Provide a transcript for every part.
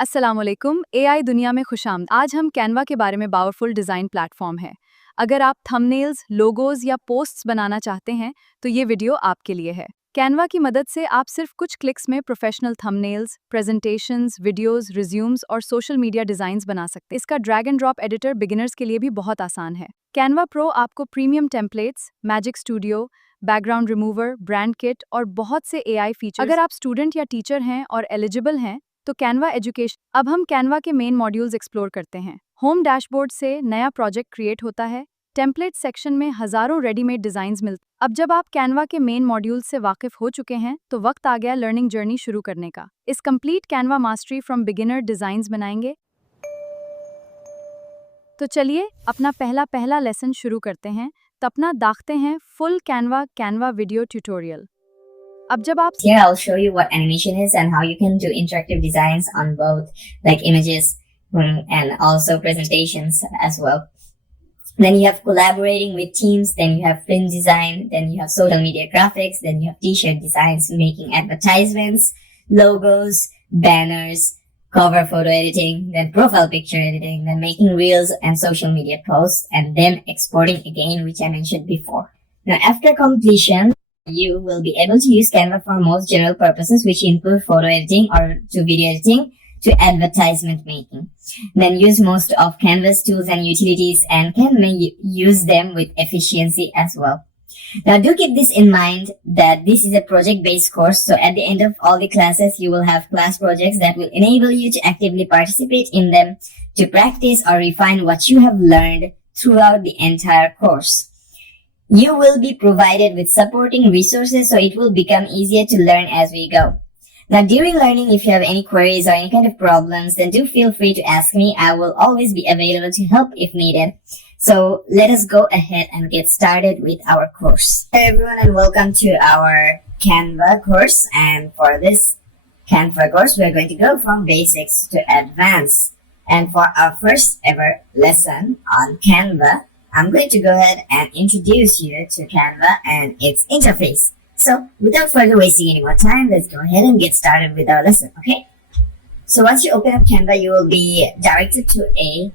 अस्सलाम वालेकुम AI दुनिया में खुशामद। आज हम कैनवा के बारे में पावरफुल डिज़ाइन प्लेटफॉर्म है। अगर आप थंबनेल्स, लोगोज या पोस्ट्स बनाना चाहते हैं तो ये वीडियो आपके लिए है। कैनवा की मदद से आप सिर्फ कुछ क्लिक्स में professional thumbnails, presentations, videos, resumes और सोशल मीडिया डिज़ाइंस बना सकते हैं। इसका drag and drop editor beginners के लिए भी बहुत आसान है। कैनवा प्रो आपको premium templates, magic studio, background remover, brand kit और बहुत से AI फीचर्स। अगर आप स्टूडेंट या टीचर हैं और एलिजिबल हैं तो कैनवा एजुकेशन। अब हम कैनवा के मेन मॉड्यूल्स एक्सप्लोर करते हैं। होम डैशबोर्ड से नया प्रोजेक्ट क्रिएट होता है। टेम्पलेट सेक्शन में हजारों रेडीमेड डिजाइन्स मिलते। अब जब आप कैनवा के मेन मॉड्यूल से वाकिफ हो चुके हैं तो वक्त आ गया लर्निंग जर्नी शुरू करने का। इस complete Canva mastery from beginner designs बनाएंगे। तो चलिए अपना पहला लेसन शुरू करते हैं। तो अपना दाखते हैं फुल कैनवा वीडियो ट्यूटोरियल। अब जब आप Here I'll show you what animation is and how you can do interactive designs on both like images and also presentations as well. Then you have collaborating with teams, then you have film design, then you have social media graphics, then you have t-shirt designs, making advertisements, logos, banners, cover photo editing, then profile picture editing, then making reels and social media posts, and then exporting again, which I mentioned before. Now after completion, you will be able to use Canva for most general purposes, which include photo editing or to video editing to advertisement making. Then use most of Canva's tools and utilities and can use them with efficiency as well. Now do keep this in mind that this is a project-based course, so at the end of all the classes, you will have class projects that will enable you to actively participate in them to practice or refine what you have learned throughout the entire course. You will be provided with supporting resources, so it will become easier to learn as we go. Now, during learning, if you have any queries or any kind of problems, then do feel free to ask me. I will always be available to help if needed. So let us go ahead and get started with our course. Hello everyone and welcome to our Canva course. And for this Canva course, we're going to go from basics to advanced. And for our first ever lesson on Canva, I'm going to go ahead and introduce you to Canva and its interface. So without further wasting any more time, let's go ahead and get started with our lesson, okay? So once you open up Canva, you will be directed to a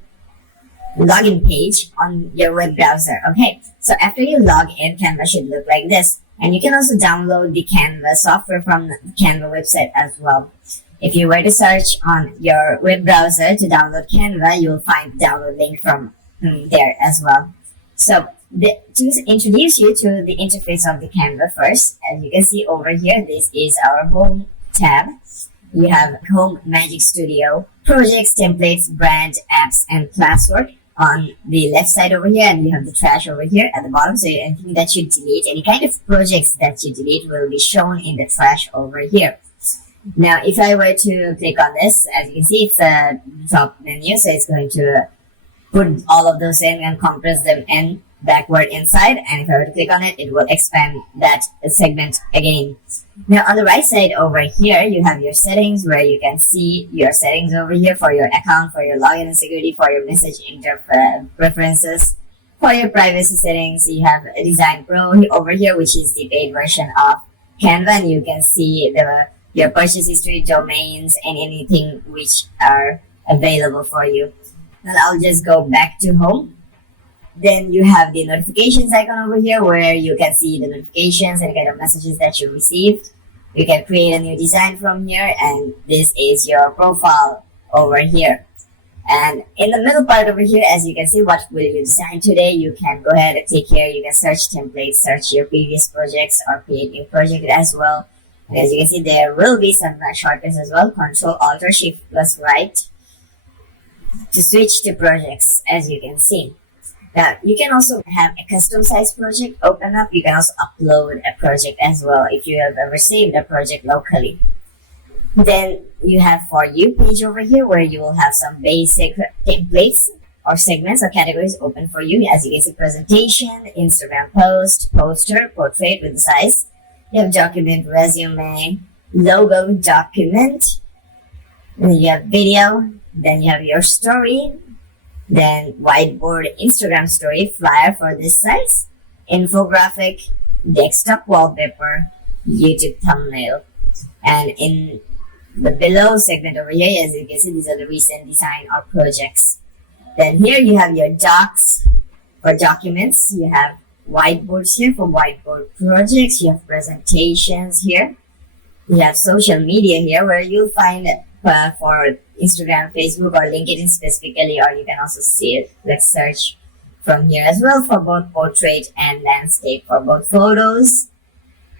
login page on your web browser, okay? So after you log in, Canva should look like this. And you can also download the Canva software from the Canva website as well. If you were to search on your web browser to download Canva, you will find the download link from there as well. So to introduce you to the interface of the Canva first, as you can see over here, this is our home tab. You have home, magic studio, projects, templates, brand, apps, and classwork on the left side over here, and you have the trash over here at the bottom. So anything that you delete, any kind of projects that you delete will be shown in the trash over here. Now, if I were to click on this, as you can see, it's a top menu, so it's going to put all of those in and compress them in backward inside, and if I were to click on it, it will expand that segment again. Now on the right side over here, you have your settings, where you can see your settings over here for your account, for your login and security, for your message preferences, for your privacy settings. You have a Design Pro over here, which is the paid version of Canva, and you can see your purchase history, domains, and anything which are available for you. Then I'll just go back to home. Then you have the notifications icon over here, where you can see the notifications and kind of messages that you received. You can create a new design from here, and this is your profile over here. And in the middle part over here, as you can see, what will you design today? You can go ahead and click here. You can search templates, search your previous projects, or create new project as well. And as you can see, there will be some shortcuts as well. Control, Alt, or Shift plus right to switch to projects, as you can see. Now, you can also have a custom size project open up. You can also upload a project as well if you have ever saved a project locally. Then you have For You page over here, where you will have some basic templates or segments or categories open for you. As you can see, presentation, Instagram post, poster, portrait with the size. You have document, resume, logo, document. Then you have video. Then you have your story. Then whiteboard, Instagram story, flyer for this size, infographic, desktop wallpaper, YouTube thumbnail. And in the below segment over here, as you can see, these are the recent design or projects. Then here you have your docs or documents. You have whiteboards here for whiteboard projects. You have presentations here. You have social media here where you'll find for Instagram, Facebook, or LinkedIn specifically, or you can also see it. Let's search from here as well for both portrait and landscape, for both photos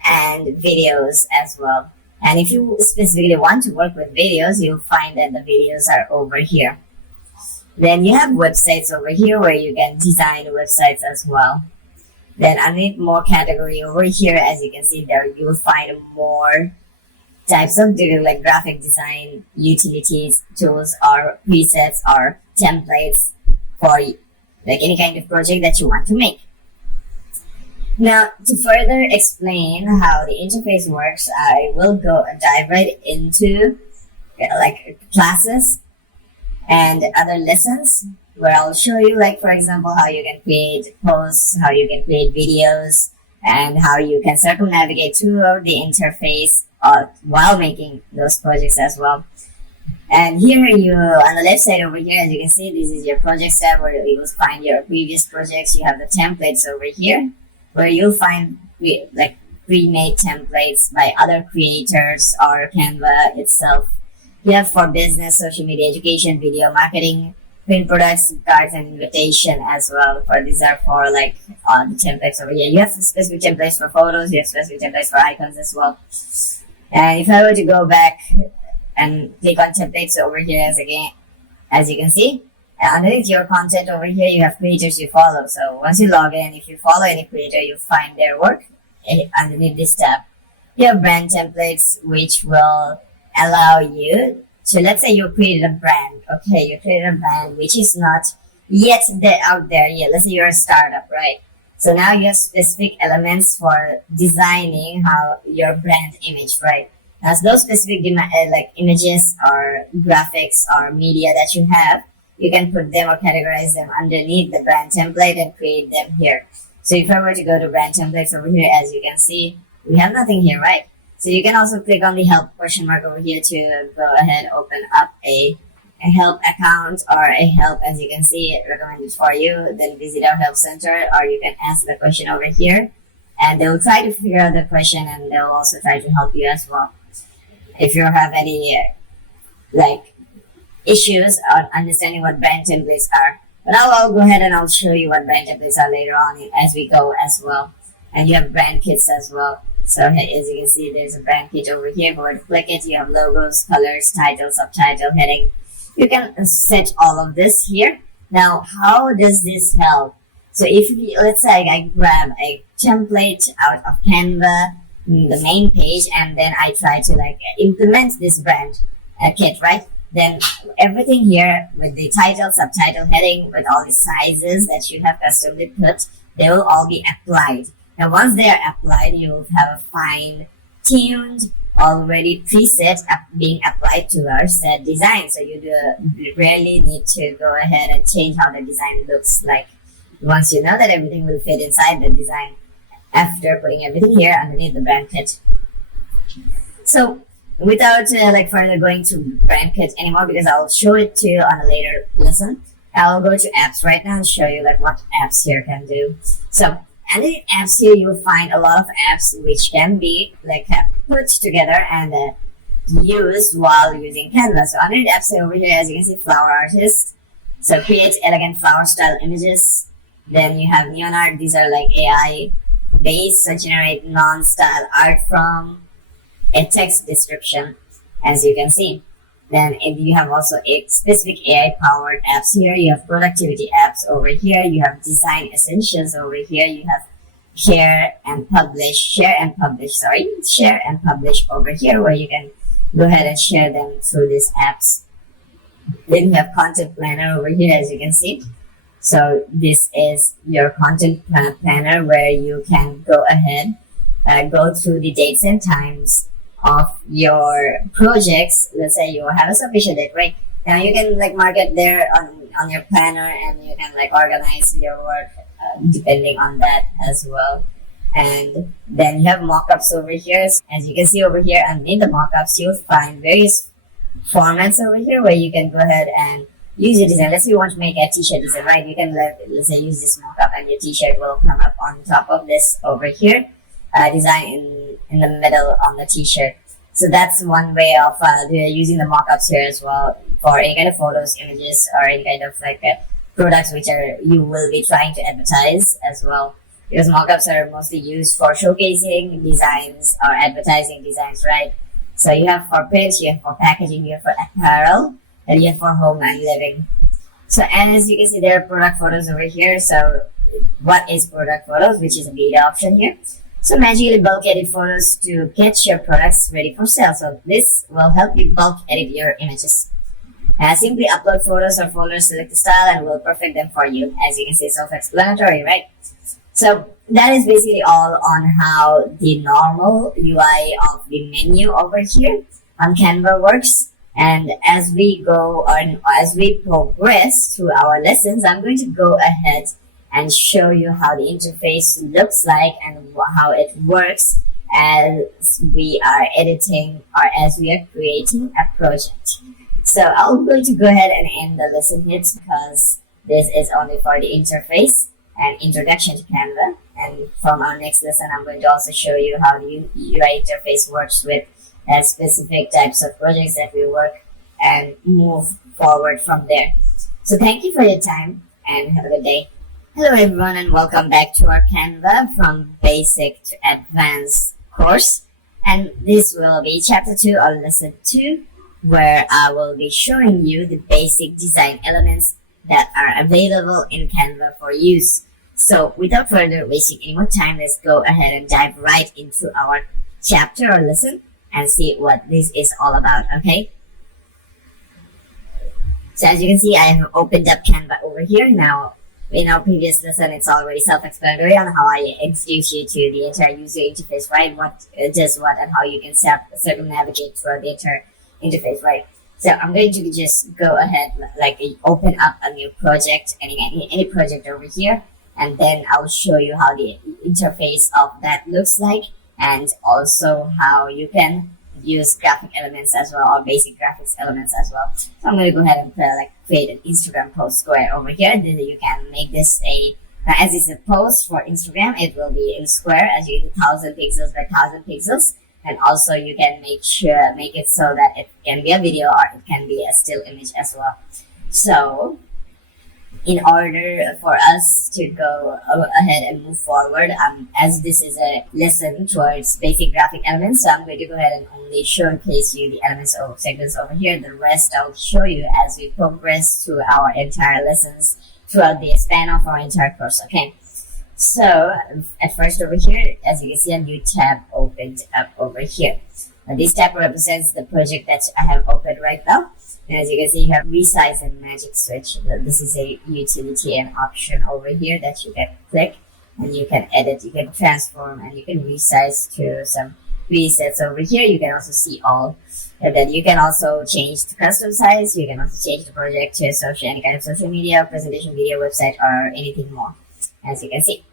and videos as well. And if you specifically want to work with videos, you'll find that the videos are over here. Then you have websites over here where you can design websites as well. Then underneath more category over here, as you can see there, you will find more types of like graphic design utilities, tools, or presets or templates for like any kind of project that you want to make. Now, to further explain how the interface works, I will dive right into like classes and other lessons where I'll show you, like, for example, how you can create posts, how you can create videos, and how you can circumnavigate through the interface while making those projects as well. And here you, on the left side over here, as you can see, this is your projects tab where you will find your previous projects. You have the templates over here where you'll find like pre-made templates by other creators or Canva itself. You have for business, social media, education, video, marketing, print products, cards, and invitation as well. For these are for like the templates over here. You have specific templates for photos. You have specific templates for icons as well. And if I were to go back and click on templates over here, as you can see, underneath your content over here, you have creators you follow. So once you log in, if you follow any creator, you find their work underneath this tab. You have brand templates, which will allow you to, let's say you created a brand. Okay, you created a brand which is not yet out there yet. Let's say you're a startup, right? So now you have specific elements for designing how your brand image, right? As those specific like images or graphics or media that you have, you can put them or categorize them underneath the brand template and create them here. So if I were to go to brand templates over here, as you can see, we have nothing here, right? So you can also click on the help question mark over here to go ahead, open up a help account or a help, as you can see, recommended for you. Then visit our help center, or you can ask the question over here and they'll try to figure out the question and they'll also try to help you as well. If you have any like issues on understanding what brand templates are. But I'll go ahead and I'll show you what brand templates are later on as we go as well. And you have brand kits as well. So as you can see, there's a brand kit over here. Go ahead and click it. You have logos, colors, title, subtitle, heading. You can set all of this here. Now, how does this help? So if you, let's say I grab a template out of Canva, the main page, and then I try to like implement this brand kit, right? Then everything here with the title, subtitle, heading, with all the sizes that you have customly put, they will all be applied. And once they are applied, you will have a fine-tuned, already preset being applied to our set design. So you rarely need to go ahead and change how the design looks like. Once you know that everything will fit inside the design after putting everything here underneath the brand kit. So without like further going to brand kit anymore, because I'll show it to you on a later lesson, I'll go to apps right now and show you like what apps here can do. So underneath apps here, you will find a lot of apps which can be like put together and used while using Canva. So underneath apps here over here, as you can see, flower artist. So create elegant flower style images. Then you have neon art. These are like AI based, so generate non-style art from a text description, as you can see. Then if you have also a specific AI powered apps here, you have productivity apps over here, you have design essentials over here, you have share and publish over here, where you can go ahead and share them through these apps. Then you have content planner over here, as you can see. So this is your content planner where you can go ahead, go through the dates and times of your projects. Let's say you have a submission date, right? Now you can like mark it there on your planner, and you can like organize your work depending on that as well. And then you have mockups over here. As you can see over here, and in the mockups, you'll find various formats over here where you can go ahead and use your design. Let's say you want to make a t-shirt design, right? You can let's say use this mockup, and your t-shirt will come up on top of this over here, design in the middle on the t-shirt. So that's one way of using the mockups here as well for any kind of photos, images, or any kind of like products which are you will be trying to advertise as well. Because mockups are mostly used for showcasing designs or advertising designs, right? So you have for print, you have for packaging, you have for apparel, and you have for home and living. So as you can see, there are product photos over here. So what is product photos, which is a beta option here? So magically bulk edit photos to get your products ready for sale. So this will help you bulk edit your images. Simply upload photos or folders, select the style, and we'll perfect them for you. As you can see, self-explanatory, right? So that is basically all on how the normal UI of the menu over here on Canva works. And as we go on, as we progress through our lessons, I'm going to go ahead and show you how the interface looks like and how it works as we are editing or as we are creating a project. So I'm going to go ahead and end the lesson here because this is only for the interface and introduction to Canva. And from our next lesson, I'm going to also show you how the UI interface works with specific types of projects that we work and move forward from there. So thank you for your time and have a good day. Hello everyone, and welcome back to our Canva from basic to advanced course. And this will be chapter 2 or lesson 2, where I will be showing you the basic design elements that are available in Canva for use. So without further wasting any more time, let's go ahead and dive right into our chapter or lesson and see what this is all about, okay? So as you can see, I have opened up Canva over here. Now, in our previous lesson, it's already self-explanatory on how I introduce you to the entire user interface, right? What does what and how you can circumnavigate throughout the entire interface, right? So I'm going to just go ahead, like open up a new project, any project over here, and then I'll show you how the interface of that looks like, and also how you can use graphic elements as well, or basic graphics elements as well. So I'm going to go ahead and create an Instagram post square over here. Then you can make this as it's a post for Instagram, it will be in square, as you do 1000 pixels by 1000 pixels. And also you can make it so that it can be a video or it can be a still image as well. So in order for us to go ahead and move forward, as this is a lesson towards basic graphic elements, so I'm going to go ahead and only showcase you the elements or segments over here. The rest I'll show you as we progress through our entire lessons throughout the span of our entire course, okay? So at first over here, as you can see, a new tab opened up over here. Now, this tab represents the project that I have opened right now. And as you can see, you have resize and magic switch. This is a utility and option over here that you can click and you can edit, you can transform, and you can resize to some presets over here. You can also see all. And then you can also change the custom size. You can also change the project to any kind of social media, presentation video, website, or anything more, as you can see.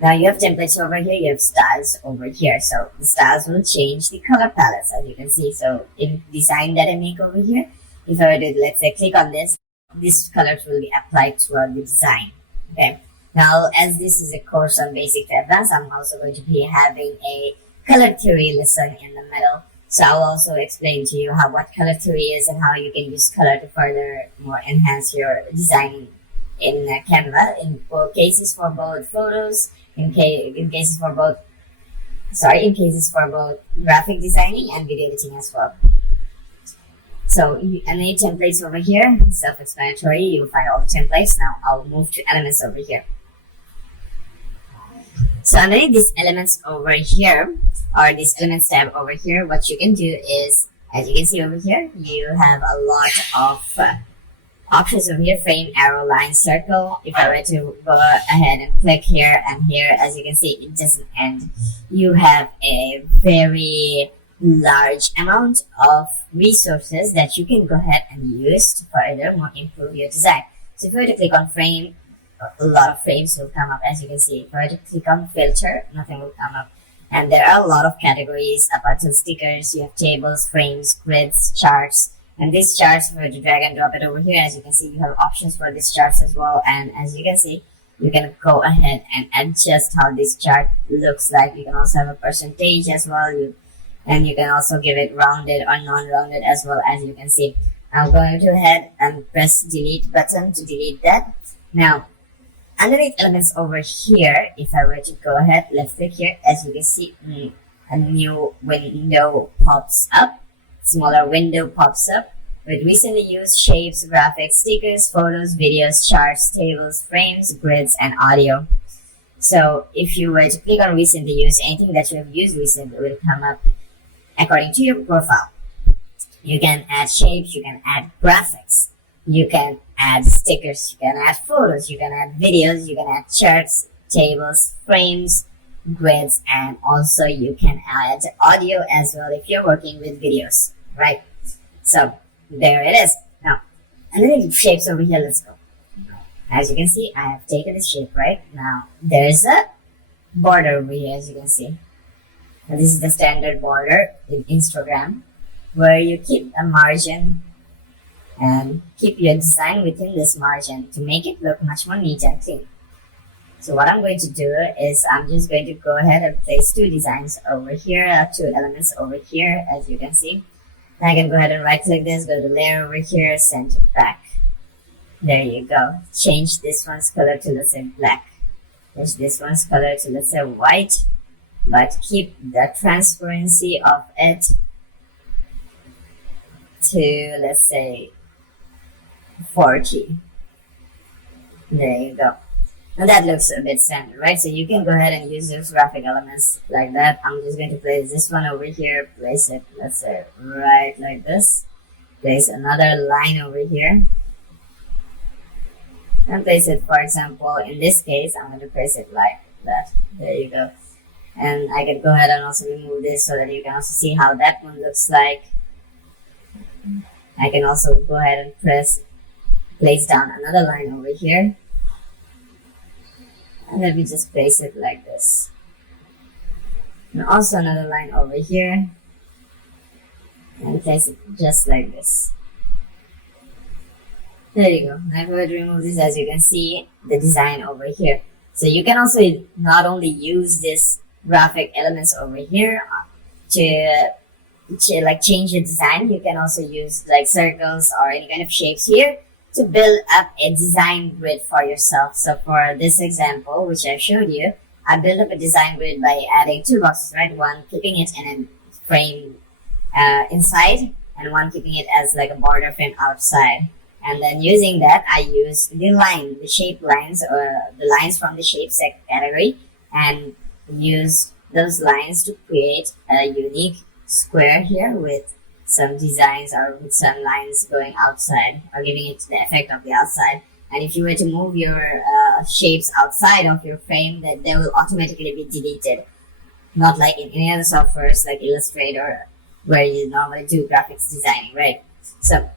Now you have templates over here, you have styles over here. So the styles will change the color palettes, as you can see. So in design that I make over here, if I were to, let's say, click on this, these colors will be applied throughout the design. Okay. Now, as this is a course on basic to advanced, I'm also going to be having a color theory lesson in the middle. So I'll also explain to you what color theory is and how you can use color to further more enhance your design in Canva, in both cases for both photos, in cases for both graphic designing and video editing as well. So any templates over here, self-explanatory, you'll find all the templates. Now I'll move to elements over here. So underneath these elements over here, or this elements tab over here, what you can do is, as you can see over here, you have a lot of options over here: frame, arrow, line, circle. If I were to go ahead and click here and here, as you can see, it doesn't end. You have a very large amount of resources that you can go ahead and use to further more improve your design. So if you were to click on frame a lot of frames will come up. As you can see, if I were to click on filter, nothing will come up. And there are a lot of categories up until stickers. You have tables, frames, grids, charts. And these charts, if I were to drag and drop it over here, as you can see, you have options for these charts as well. And as you can see, you can go ahead and adjust how this chart looks like. You can also have a percentage as well. And you can also give it rounded or non-rounded as well, as you can see. I'm going to ahead and press delete button to delete that. Now, underneath elements over here, if I were to go ahead, let's click here, as you can see, a new window pops up, smaller window pops up with recently used shapes, graphics, stickers, photos, videos, charts, tables, frames, grids, and audio. So if you were to click on recently used, anything that you have used recently will come up according to your profile. You can add shapes, you can add graphics, you can add stickers, you can add photos, you can add videos, you can add charts, tables, frames, grids, and also you can add audio as well if you're working with videos, right? So there it is. Now, underneath shapes over here, let's go. As you can see, I have taken this shape, right? Now, there's a border over here, as you can see. Now, this is the standard border in Instagram, where you keep a margin and keep your design within this margin to make it look much more neat and clean. So what I'm going to do is I'm just going to go ahead and place two designs over here, two elements over here, as you can see. I can go ahead and right click this, go to layer over here, center back. There you go. Change this one's color to, let's say, black. Change this one's color to, let's say, white, but keep the transparency of it to, let's say, 40. There you go. And that looks a bit standard, right? So you can go ahead and use those graphic elements like that. I'm just going to place this one over here, place it, let's say, right like this. Place another line over here. And place it, for example, in this case, I'm going to place it like that. There you go. And I can go ahead and also remove this so that you can also see how that one looks like. I can also go ahead and place down another line over here. And let me just place it like this. And also another line over here. And place it just like this. There you go. Now if I were to remove this, as you can see, the design over here. So you can also not only use this graphic elements over here to like change the design, you can also use like circles or any kind of shapes here to build up a design grid for yourself. So for this example, which I showed you, I built up a design grid by adding two boxes, right? One keeping it in a frame inside, and one keeping it as like a border frame outside. And then using that, I use the shape lines, or the lines from the shape category, and use those lines to create a unique square here with some designs or with some lines going outside or giving it the effect of the outside. And if you were to move your shapes outside of your frame, then they will automatically be deleted. Not like in any other softwares like Illustrator where you normally do graphics designing, right? So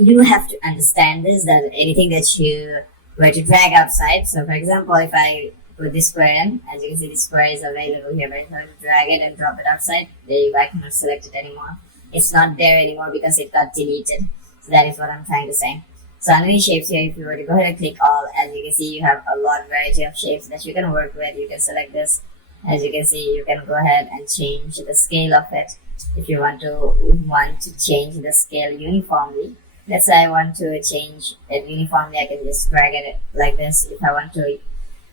you have to understand this, that anything that you were to drag outside. So for example, if I put this square in, as you can see, this square is available here, but if I drag it and drop it outside, there you go, I cannot select it anymore. It's not there anymore because it got deleted. So that is what I'm trying to say. So underneath shapes here, if you were to go ahead and click all, as you can see, you have a lot variety of shapes that you can work with. You can select this. As you can see, you can go ahead and change the scale of it. If you want to change the scale uniformly, let's say I want to change it uniformly, I can just drag it like this. If I want to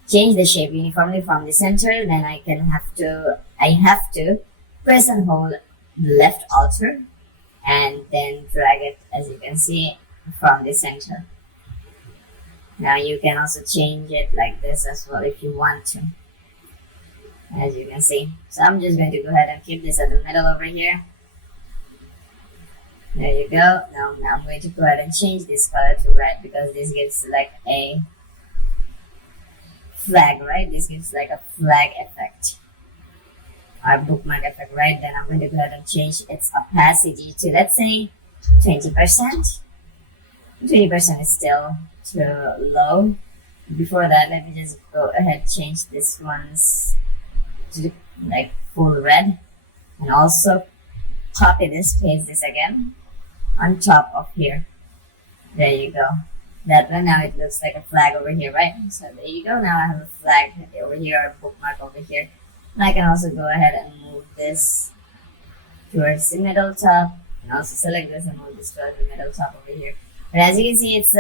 change the shape uniformly from the center, then I have to press and hold left alter and then drag it, as you can see, from the center. Now you can also change it like this as well if you want to, as you can see. So I'm just going to go ahead and keep this at the middle over here. There you go. Now I'm going to go ahead and change this color to red because this gives like a flag, right? This gives like a flag effect or bookmark effect, right? Then I'm going to go ahead and change its opacity to, let's say, 20%. 20% is still too low. before that, let me just go ahead change this one's to like full red, and also copy this, paste this again on top of here. There you go. That one, now it looks like a flag over here, right? So there you go. Now I have a flag over here, or a bookmark over here. And I can also go ahead and move this towards the middle top, and also select this and move this towards the middle top over here. But as you can see, it's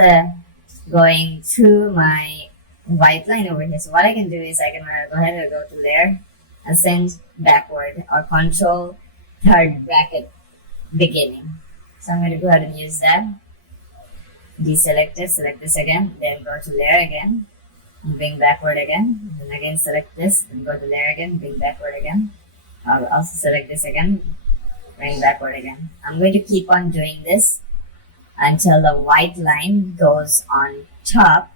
going through my white line over here. So what I can do is I can go ahead and go to layer and send backward, or control third bracket beginning. So I'm going to go ahead and use that. Deselect it, select this again, then go to layer again, and bring backward again, and then again select this, then go to layer again, bring backward again. I'll also select this again, bring backward again. I'm going to keep on doing this until the white line goes on top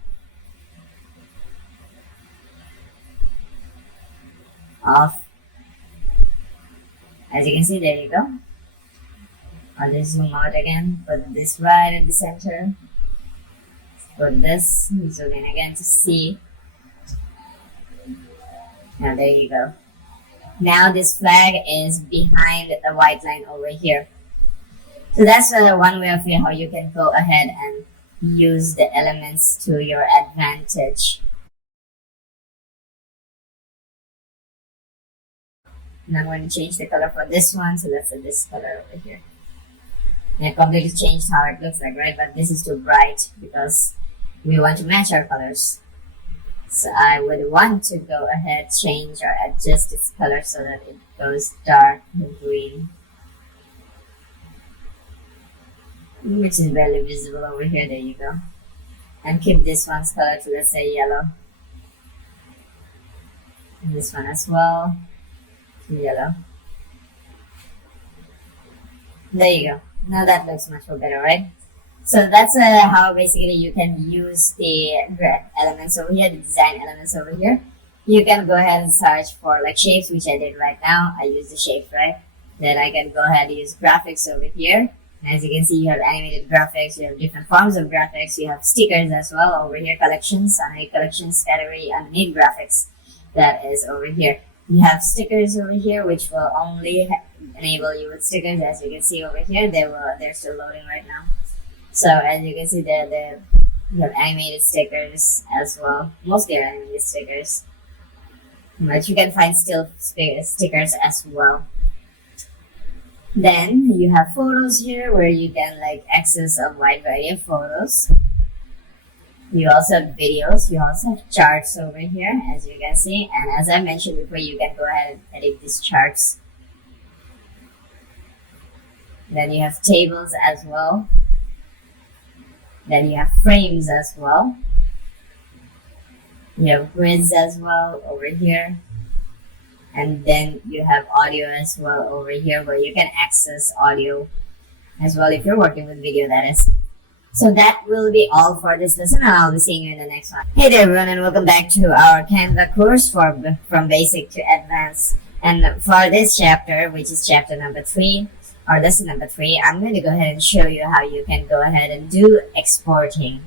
of, as you can see, there you go. I'll just zoom out again, put this right at the center, put this, zoom in again to see. Now there you go. Now this flag is behind the white line over here. So that's one way of how you can go ahead and use the elements to your advantage. And I'm going to change the color for this one, so let's set this color over here. And I completely changed how it looks like, right? But this is too bright because we want to match our colors. So I would want to go ahead, change or adjust its color so that it goes dark green, which is barely visible over here. There you go. And keep this one's color to, let's say, yellow. And this one as well to yellow. There you go. Now that looks much more better, right? So that's how basically you can use the elements over here, the design elements over here. You can go ahead and search for like shapes, which I did right now. I use the shapes, right? Then I can go ahead and use graphics over here. And as you can see, you have animated graphics, you have different forms of graphics, you have stickers as well over here, collections, underneath collections category, underneath graphics. That is over here. You have stickers over here, which will only enable you with stickers. As you can see over here, they're still loading right now. So as you can see there, you have animated stickers as well. Mostly are animated stickers, but you can find still stickers as well. Then you have photos here where you can like access a wide variety of photos. You also have videos, you also have charts over here, as you can see. And as I mentioned before, you can go ahead and edit these charts. Then you have tables as well. Then you have frames as well. You have grids as well over here. And then you have audio as well over here, where you can access audio as well if you're working with video, that is. So that will be all for this lesson, and I'll be seeing you in the next one. Hey there everyone, and welcome back to our Canva course from basic to advanced. And for this chapter, which is chapter number 3, or lesson number 3, I'm going to go ahead and show you how you can go ahead and do exporting.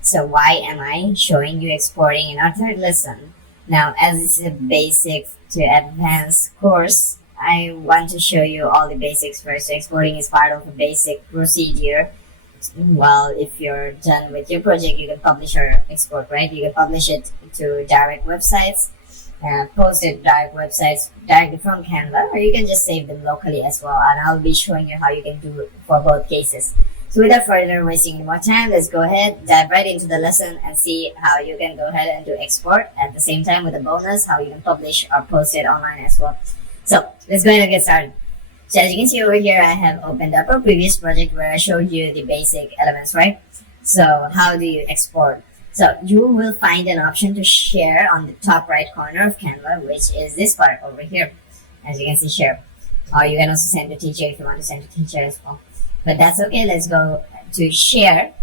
So why am I showing you exporting in our third lesson? Now, as this is a basic to advanced course, I want to show you all the basics first. Exporting is part of a basic procedure. Well, if you're done with your project, you can publish or export, right? You can publish it to direct websites, post it direct websites directly from Canva, or you can just save them locally as well. And I'll be showing you how you can do it for both cases. So without further wasting any more time, let's go ahead, dive right into the lesson and see how you can go ahead and do export at the same time with a bonus, how you can publish or post it online as well. So let's go ahead and get started. So as you can see over here, I have opened up a previous project where I showed you the basic elements, right? So how do you export? So you will find an option to share on the top right corner of Canva, which is this part over here. As you can see, share. Or you can also send to teacher if you want to send to teacher as well. But that's okay. Let's go to share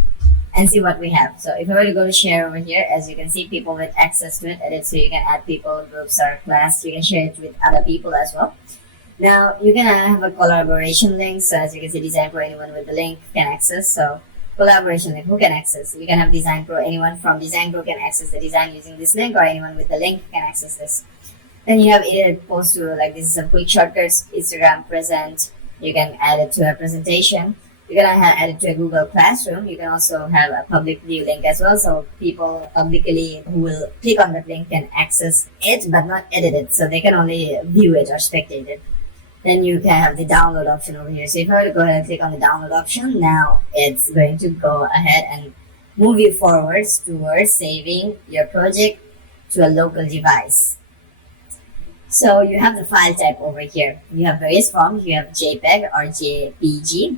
and see what we have. So if I were to go to share over here, as you can see, people with access to it, edit, so you can add people, groups, or class. You can share it with other people as well. Now, you can have a collaboration link. So as you can see, design for anyone with the link can access. So collaboration, like who can access. You can have Design Pro. Anyone from Design Pro can access the design using this link, or anyone with the link can access this. Then you have it post to, like, this is a quick shortcuts, Instagram present. You can add it to a presentation. You can add it to a Google Classroom. You can also have a public view link as well, so people publicly who will click on that link can access it but not edit it, so they can only view it or spectate it. Then you can have the download option over here. So if I were to go ahead and click on the download option, now it's going to go ahead and move you forwards towards saving your project to a local device. So you have the file type over here. You have various forms. You have JPEG or JPG.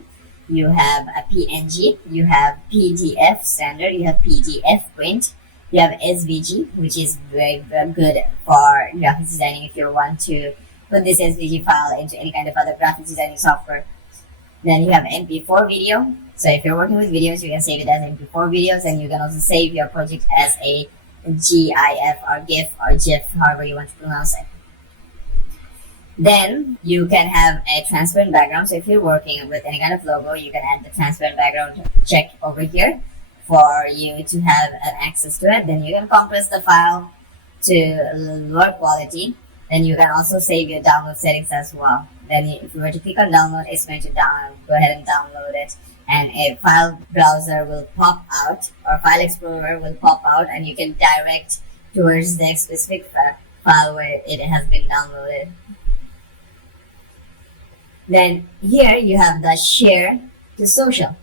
You have a PNG. You have PDF standard. You have PDF print. You have SVG, which is very, very good for graphics designing if you want to put this SVG file into any kind of other graphics designing software. Then you have MP4 video. So if you're working with videos, you can save it as MP4 videos, and you can also save your project as a GIF or GIF or GIF, however you want to pronounce it. Then you can have a transparent background. So if you're working with any kind of logo, you can add the transparent background check over here for you to have an access to it. Then you can compress the file to lower quality. Then you can also save your download settings as well. Then if you were to click on download, it's going to go ahead and download it. And a file browser will pop out, or file explorer will pop out, and you can direct towards the specific file where it has been downloaded. Then here you have the share to social.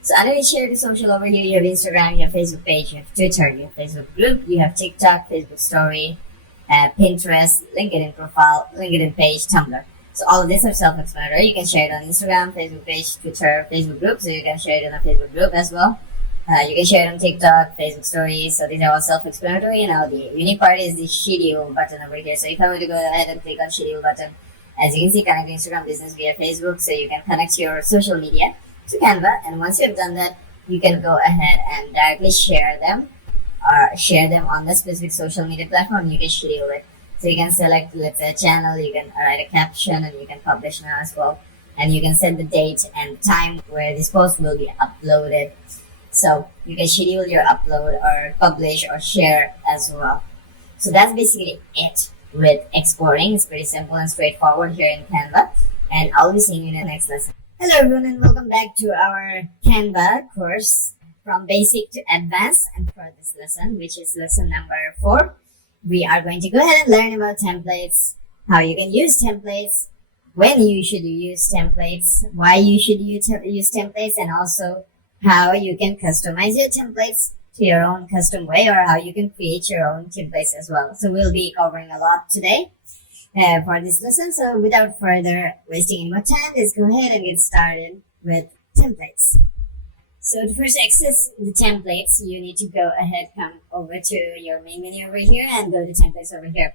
So under the share to social over here, you have Instagram, you have Facebook page, you have Twitter, you have Facebook group, you have TikTok, Facebook story, Pinterest, LinkedIn profile, LinkedIn page, Tumblr. So all of these are self-explanatory. You can share it on Instagram, Facebook page, Twitter, Facebook group. So you can share it in a Facebook group as well. You can share it on TikTok, Facebook stories. So these are all self-explanatory. Now the unique part is the schedule button over here. So if I were to go ahead and click on schedule button, as you can see, connect Instagram business via Facebook. So you can connect your social media to Canva. And once you have done that, you can go ahead and directly share them on the specific social media platform. You can schedule it. So you can select, let's say, a channel, you can write a caption, and you can publish now as well. And you can set the date and time where this post will be uploaded. So you can schedule your upload or publish or share as well. So that's basically it with exporting. It's pretty simple and straightforward here in Canva. And I'll be seeing you in the next lesson. Hello everyone, and welcome back to our Canva course from basic to advanced. And for this lesson, which is lesson number 4, we are going to go ahead and learn about templates, how you can use templates, when you should use templates, why you should use templates, and also how you can customize your templates to your own custom way, or how you can create your own templates as well. So we'll be covering a lot today for this lesson. So without further wasting any more time, let's go ahead and get started with templates. So to first access the templates, you need to go ahead, come over to your main menu over here and go to templates over here,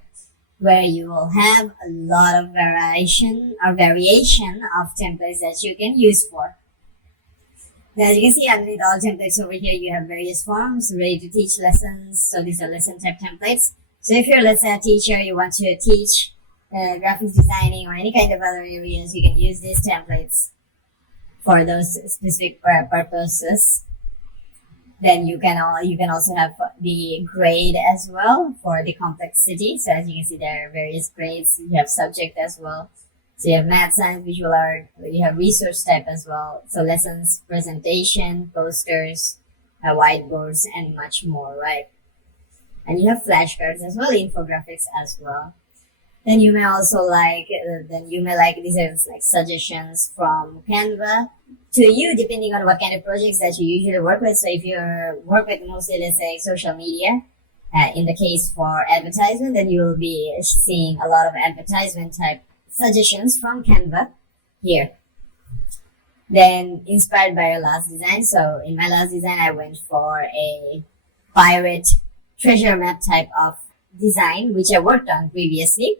where you will have a lot of variation of templates that you can use for. Now, as you can see, underneath all templates over here, you have various forms ready to teach lessons. So these are lesson type templates. So if you're, let's say, a teacher, you want to teach graphics designing or any kind of other areas, you can use these templates for those specific purposes. Then you can also have the grade as well for the complexity. So as you can see, there are various grades. You have subject as well. So you have math, science, visual art. You have resource type as well. So lessons, presentation, posters, whiteboards, and much more, right? And you have flashcards as well, infographics as well. Then you may also like, these are like suggestions from Canva to you, depending on what kind of projects that you usually work with. So if you work with mostly, let's say, social media, in the case for advertisement, then you will be seeing a lot of advertisement type suggestions from Canva here. Then inspired by your last design. So in my last design, I went for a pirate treasure map type of design, which I worked on previously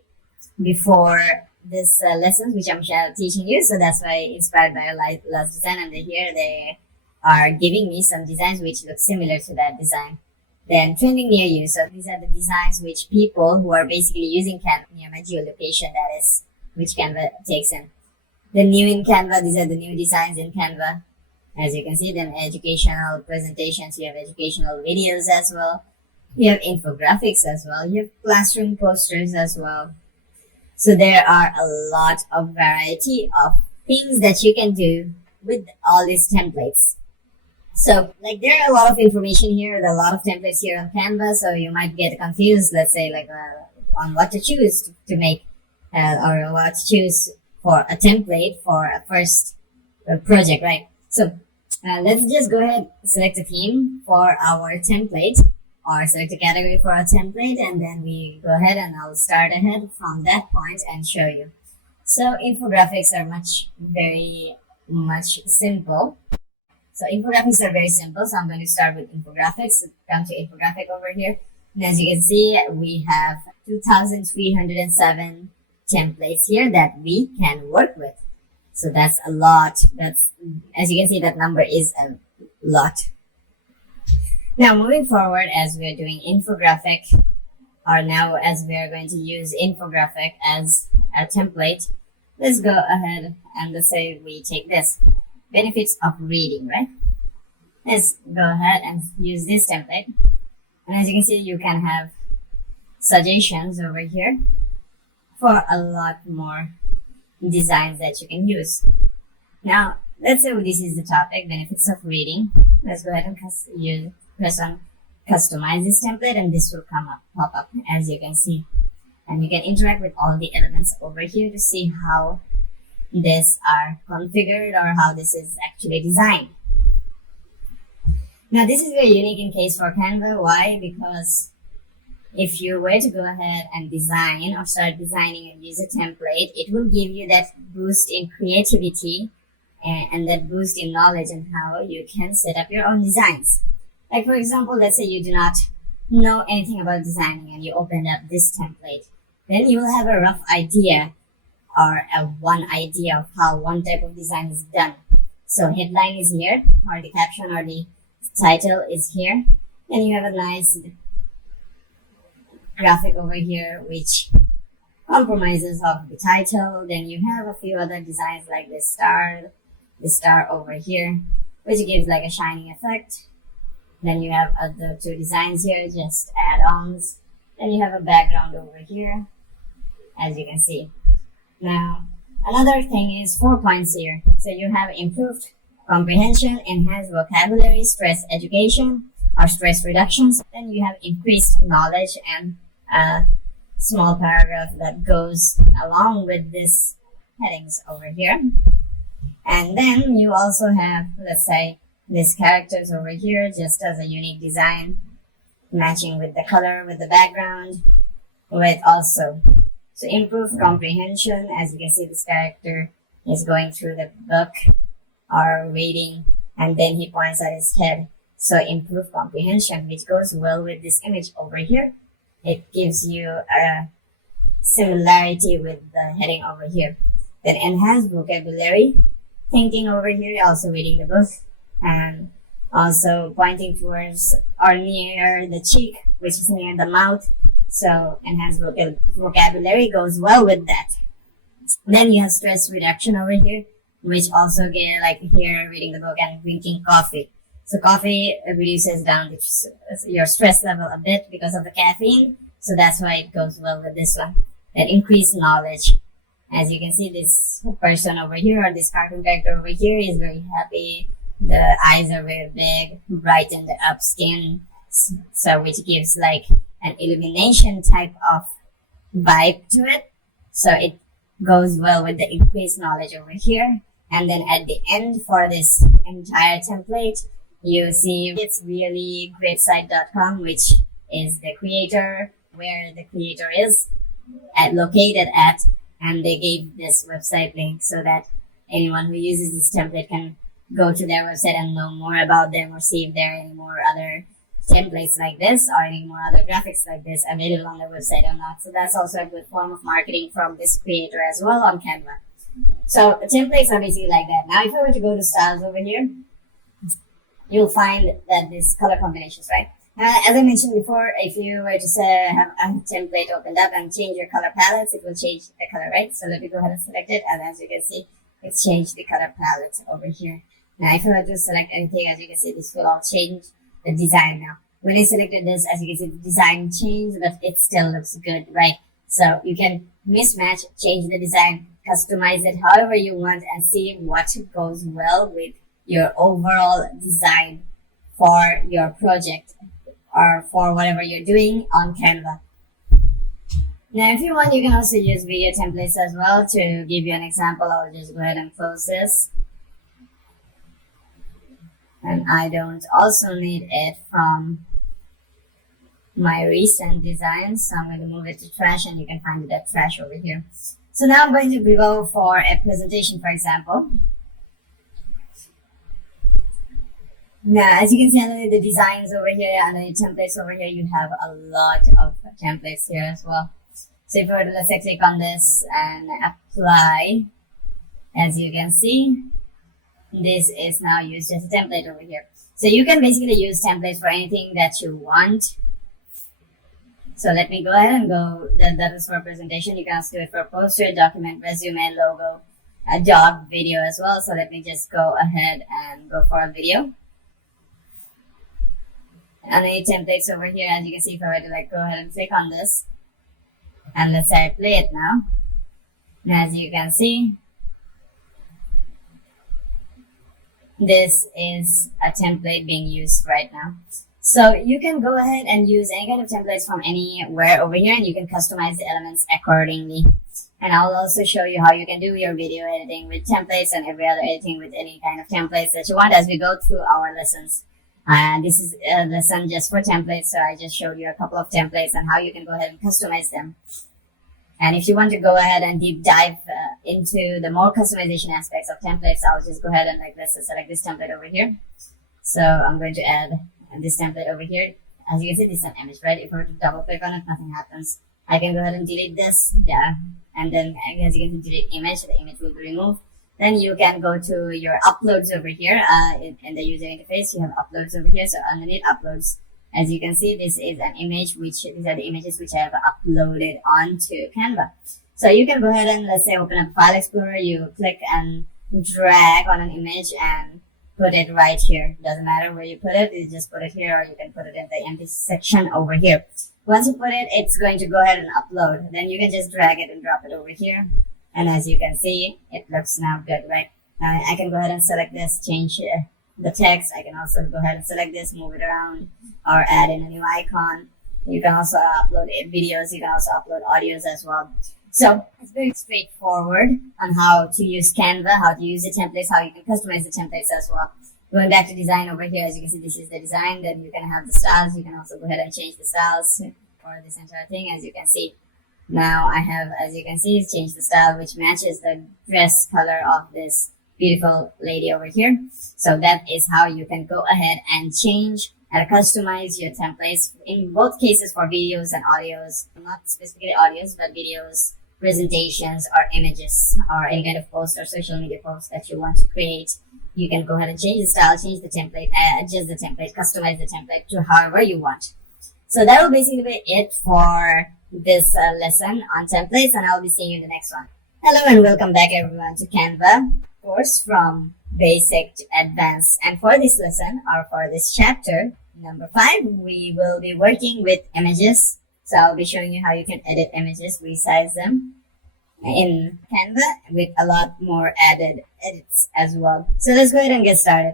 before this lessons, which I'm teaching you. So that's why inspired by your last design. And here they are giving me some designs which look similar to that design. Then trending near you. So these are the designs which people who are basically using Canva near my geolocation, that is, which Canva takes in. The new in Canva, these are the new designs in Canva. As you can see, then educational presentations, you have educational videos as well. You have infographics as well. You have classroom posters as well. So there are a lot of variety of things that you can do with all these templates. So like there are a lot of information here, there are a lot of templates here on Canva, so you might get confused, let's say like on what to choose to make or what to choose for a template for a first project, right? So let's just go ahead, select a theme for our template or select a category for our template, and then we go ahead and I'll start ahead from that point and show you. So infographics are very much simple. So infographics are very simple. So I'm going to start with infographics. Come to infographic over here. And as you can see, we have 2,307 templates here that we can work with. So that's a lot. As you can see, that number is a lot. Now moving forward, as we're doing infographic, or now as we're going to use infographic as a template, let's go ahead and let's say we take this. Benefits of reading, right? Let's go ahead and use this template. And as you can see, you can have suggestions over here for a lot more designs that you can use. Now, let's say this is the topic, benefits of reading. Let's go ahead and press on customize this template, and this will pop up, as you can see. And you can interact with all the elements over here to see how this are configured or how this is actually designed. Now this is very unique in case for Canva. Why? Because if you were to go ahead and design or start designing and use a template, it will give you that boost in creativity and that boost in knowledge on how you can set up your own designs. Like for example, let's say you do not know anything about designing and you open up this template. Then you will have a rough idea or one idea of how one type of design is done. So headline is here, or the caption or the title is here. Then you have a nice graphic over here which compromises of the title. Then you have a few other designs like this star over here, which gives like a shining effect. Then you have other two designs here, just add-ons. Then you have a background over here, as you can see. Now, another thing is 4 points here. So you have improved comprehension, enhanced vocabulary, stress education or stress reductions. Then you have increased knowledge and a small paragraph that goes along with this headings over here. And then you also have, let's say, these characters over here just as a unique design, matching with the color, with the background, with also so improve comprehension. As you can see, this character is going through the book or reading, and then he points at his head. So improve comprehension, which goes well with this image over here. It gives you a similarity with the heading over here. Then enhance vocabulary, thinking over here, also reading the book, and also pointing towards or near the cheek, which is near the mouth. So enhanced vocabulary goes well with that. Then you have stress reduction over here, which also get like here reading the book and drinking coffee. So coffee reduces down your stress level a bit because of the caffeine. So that's why it goes well with this one. Then increased knowledge. As you can see, this person over here or this cartoon character over here is very happy. The eyes are very big, brightened up skin. So which gives like an illumination type of vibe to it. So it goes well with the increased knowledge over here. And then at the end for this entire template, you see it's really greatsite.com, which is the creator, where the creator is located at, and they gave this website link so that anyone who uses this template can go to their website and know more about them or see if there are any more other templates like this or any more other graphics like this available on their website or not. So that's also a good form of marketing from this creator as well on Canva. So templates are basically like that. Now if I were to go to styles over here, you'll find that this color combinations, right? As I mentioned before, if you were to say have a template opened up and change your color palettes, it will change the color, right? So let me go ahead and select it, and as you can see, it's changed the color palette over here. Now, if I were to select anything, as you can see, this will all change the design now. When I selected this, as you can see, the design changed, but it still looks good, right? So you can mismatch, change the design, customize it however you want, and see what goes well with your overall design for your project or for whatever you're doing on Canva. Now, if you want, you can also use video templates as well. To give you an example, I'll just go ahead and close this. And I don't also need it from my recent designs, so I'm going to move it to trash, and you can find it at trash over here. So now I'm going to go for a presentation, for example. Now, as you can see under the designs over here, under the templates over here, you have a lot of templates here as well. So if I were to, let's say, click on this and apply, as you can see, this is now used as a template over here. So you can basically use templates for anything that you want. So let me go ahead and go, that is for presentation. You can also do it for a poster, document, resume, logo, a job, video as well. So let me just go ahead and go for a video. And the templates over here, as you can see, if I were to go ahead and click on this, and let's say I play it now. And as you can see, this is a template being used right now. So you can go ahead and use any kind of templates from anywhere over here, and you can customize the elements accordingly. And I'll also show you how you can do your video editing with templates and every other editing with any kind of templates that you want as we go through our lessons. This is a lesson just for templates, so I just showed you a couple of templates and how you can go ahead and customize them. And if you want to go ahead and deep dive into the more customization aspects of templates, I'll just go ahead and let's select this template over here. So I'm going to add this template over here. As you can see, this is an image, right? If I were to double click on it, nothing happens. I can go ahead and delete this, yeah. And then as you can see, delete image, the image will be removed. Then you can go to your uploads over here. In the user interface, you have uploads over here. So underneath uploads, as you can see, this is an image, these are the images which I have uploaded onto Canva. So you can go ahead and let's say open up File Explorer, you click and drag on an image and put it right here. Doesn't matter where you put it, you just put it here, or you can put it in the empty section over here. Once you put it, it's going to go ahead and upload. Then you can just drag it and drop it over here. And as you can see, it looks now good, right? Now I can go ahead and select this, change the text. I can also go ahead and select this, move it around, or add in a new icon. You can also upload videos. You can also upload audios as well. So it's very straightforward on how to use Canva, how to use the templates, how you can customize the templates as well. Going back to design over here, as you can see, this is the design. Then you can have the styles. You can also go ahead and change the styles for this entire thing, as you can see. Now I have, as you can see, changed the style which matches the dress color of this beautiful lady over here. So that is how you can go ahead and change and customize your templates in both cases for videos and audios, not specifically audios, but videos, presentations, or images, or any kind of post or social media post that you want to create. You can go ahead and change the style, change the template, adjust the template, customize the template to however you want. So that will basically be it for this lesson on templates, and I'll be seeing you in the next one. Hello and welcome back everyone to Canva course from basic to advanced. And for this lesson, or for this chapter number 5, we will be working with images. So I'll be showing you how you can edit images, resize them in Canva with a lot more added edits as well. So let's go ahead and get started.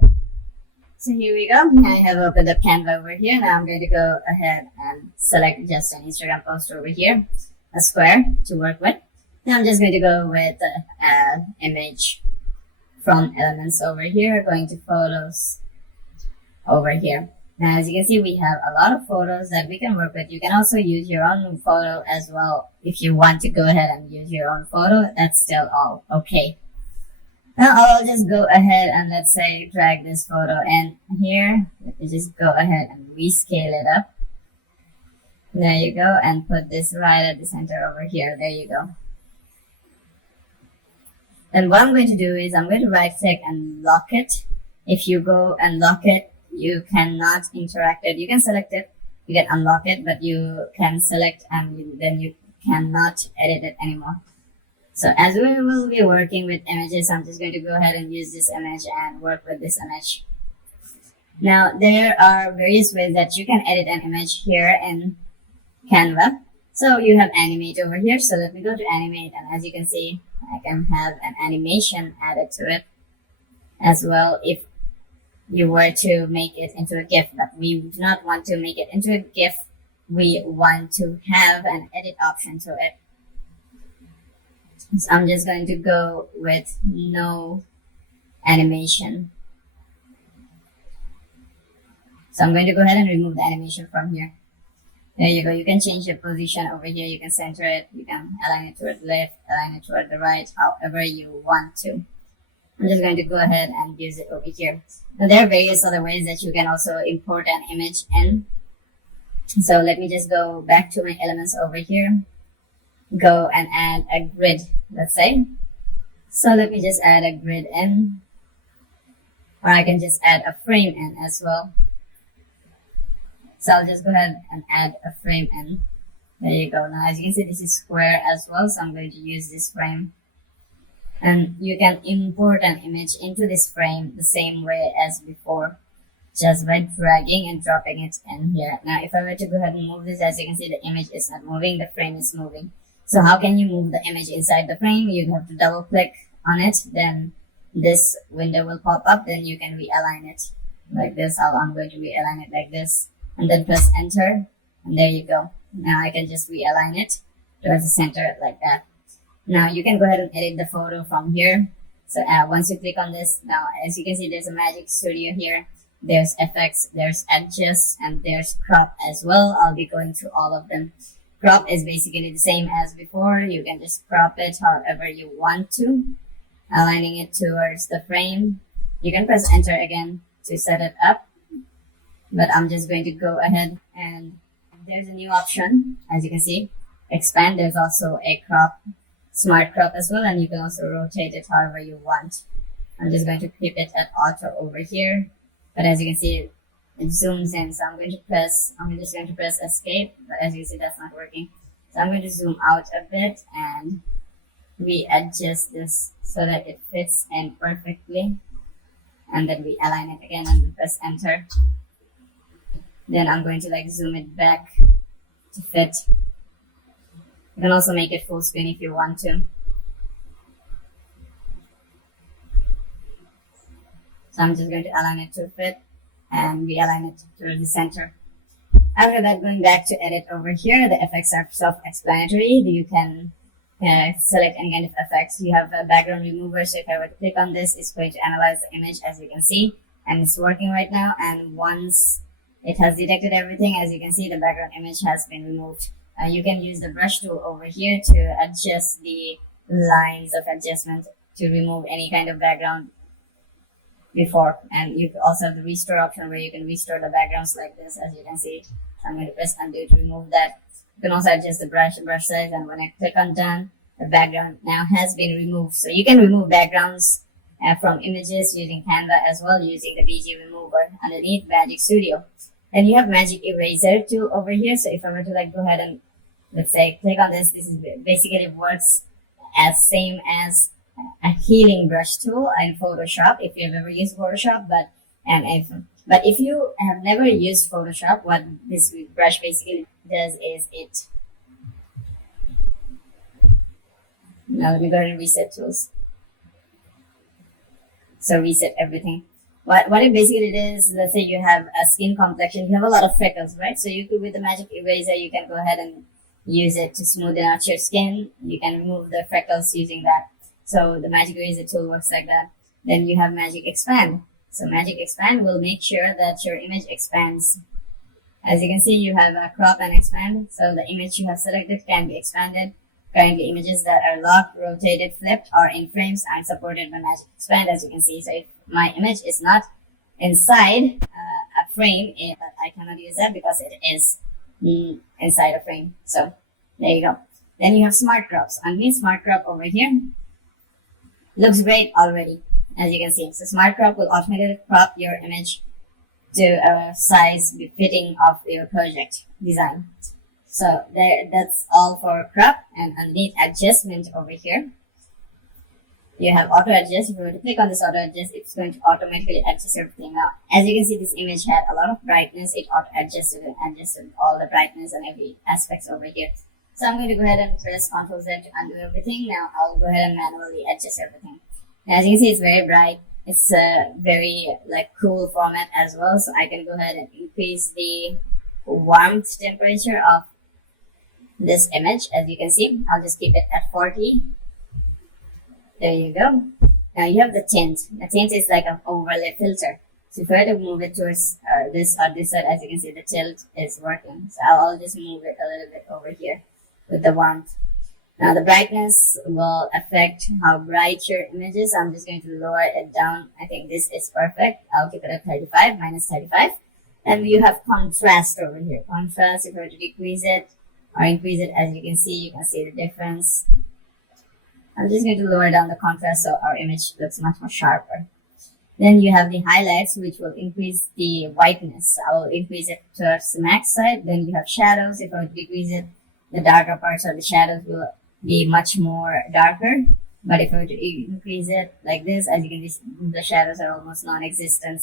So here we go. I have opened up Canva over here. Now I'm going to go ahead and select just an Instagram post over here, a square to work with. Now I'm just going to go with an image from elements over here, going to photos over here. Now as you can see, we have a lot of photos that we can work with. You can also use your own photo as well. If you want to go ahead and use your own photo, that's still all okay. Now I'll just go ahead and let's say drag this photo in here. Let me just go ahead and rescale it up. There you go, and put this right at the center over here. There you go. Then what I'm going to do is I'm going to right click and lock it. If you go and lock it, you cannot interact it. You can select it, you can unlock it, but you can select and then you cannot edit it anymore. So as we will be working with images, I'm just going to go ahead and use this image and work with this image. Now, there are various ways that you can edit an image here in Canva. So you have animate over here. So let me go to animate, and as you can see, I can have an animation added to it as well if you were to make it into a GIF, but we do not want to make it into a GIF. We want to have an edit option to it. So I'm just going to go with no animation. So I'm going to go ahead and remove the animation from here. There you go. You can change the position over here. You can center it. You can align it toward the left, align it toward the right, however you want to. I'm just going to go ahead and use it over here. Now, there are various other ways that you can also import an image in. So let me just go back to my elements over here. Go and add a grid, let's say. So let me just add a grid in. Or I can just add a frame in as well. So I'll just go ahead and add a frame in. There you go. Now, as you can see, this is square as well. So I'm going to use this frame. And you can import an image into this frame the same way as before, just by dragging and dropping it in here. Now, if I were to go ahead and move this, as you can see, the image is not moving, the frame is moving. So how can you move the image inside the frame? You have to double click on it. Then this window will pop up. Then you can realign it like this. I'm going to realign it like this. And then press enter, and there you go. Now I can just realign it towards the center like that. Now you can go ahead and edit the photo from here. So once you click on this, now as you can see, there's a Magic Studio here. There's effects, there's adjust, and there's crop as well. I'll be going through all of them. Crop is basically the same as before. You can just crop it however you want to, aligning it towards the frame. You can press enter again to set it up. But I'm just going to go ahead, and there's a new option, as you can see, expand. There's also a crop, smart crop as well, and you can also rotate it however you want. I'm just going to keep it at auto over here, but as you can see, it zooms in. So I'm just going to press escape, but as you see, that's not working. So I'm going to zoom out a bit and readjust this so that it fits in perfectly, and then we align it again and we press enter. Then I'm going to zoom it back to fit. You can also make it full screen if you want to. So I'm just going to align it to fit and realign it to the center. After that, going back to edit over here, the effects are self-explanatory. You can select any kind of effects. You have a background remover. So if I were to click on this, it's going to analyze the image, as you can see, and it's working right now. And once it has detected everything, as you can see, the background image has been removed. You can use the brush tool over here to adjust the lines of adjustment to remove any kind of background before. And you also have the restore option where you can restore the backgrounds like this, as you can see. I'm going to press undo to remove that. You can also adjust the brush size, and when I click on done, the background now has been removed. So you can remove backgrounds from images using Canva as well, using the BG remover underneath Magic Studio. Then you have Magic Eraser tool over here. So if I were to go ahead and, let's say, click on this, this is basically works as same as a healing brush tool in Photoshop, if you've ever used Photoshop. But if you have never used Photoshop, what this brush basically does is it. Now let me go ahead and reset tools. So reset everything. What it basically is, let's say you have a skin complexion, you have a lot of freckles, right? So you could, with the Magic Eraser, you can go ahead and use it to smoothen out your skin. You can remove the freckles using that. So the Magic Eraser tool works like that. Then you have Magic Expand. So Magic Expand will make sure that your image expands. As you can see, you have a crop and expand. So the image you have selected can be expanded. Currently, images that are locked, rotated, flipped, or in frames aren't supported by Magic Expand, as you can see. So if my image is not inside a frame, but I cannot use that because it is inside a frame. So there you go. Then you have Smart Crops. Underneath Smart Crop over here, looks great already, as you can see. So Smart Crop will automatically crop your image to a size befitting of your project design. So that's all for crop. And underneath adjustment over here, You have auto adjust. If you were to click on this auto adjust, it's going to automatically adjust everything. Now, as you can see, this image had a lot of brightness. It auto adjusted and adjusted all the brightness and every aspects over here. So I'm going to go ahead and press Ctrl Z to undo everything. Now I'll go ahead and manually adjust everything. Now, as you can see, it's very bright. It's a very cool format as well. So I can go ahead and increase the warmth temperature of this image. As you can see, I'll just keep it at 40. There you go. Now you have the tint. The tint is like an overlay filter. So if I were to move it towards this or this side, as you can see, the tilt is working. So I'll just move it a little bit over here with the warmth. Now the brightness will affect how bright your image is. I'm just going to lower it down. I think this is perfect. I'll keep it at 35, minus 35. And you have contrast over here. Contrast, if I were to decrease it or increase it, as you can see the difference. I'm just going to lower down the contrast so our image looks much more sharper. Then you have the highlights, which will increase the whiteness. I will increase it towards the max side. Then you have shadows. If I would decrease it, the darker parts of the shadows will be much more darker. But if I were to increase it like this, as you can see, the shadows are almost non-existent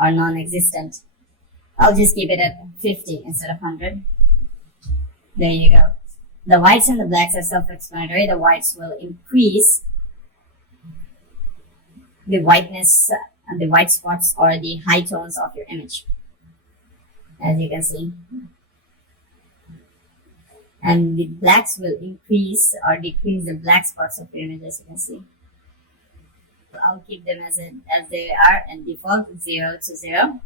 or non-existent. I'll just keep it at 50 instead of 100. There you go. The whites and the blacks are self-explanatory. The whites will increase the whiteness and the white spots or the high tones of your image, as you can see. And the blacks will increase or decrease the black spots of your image, as you can see. I'll keep them as they are, and default 0 to 0.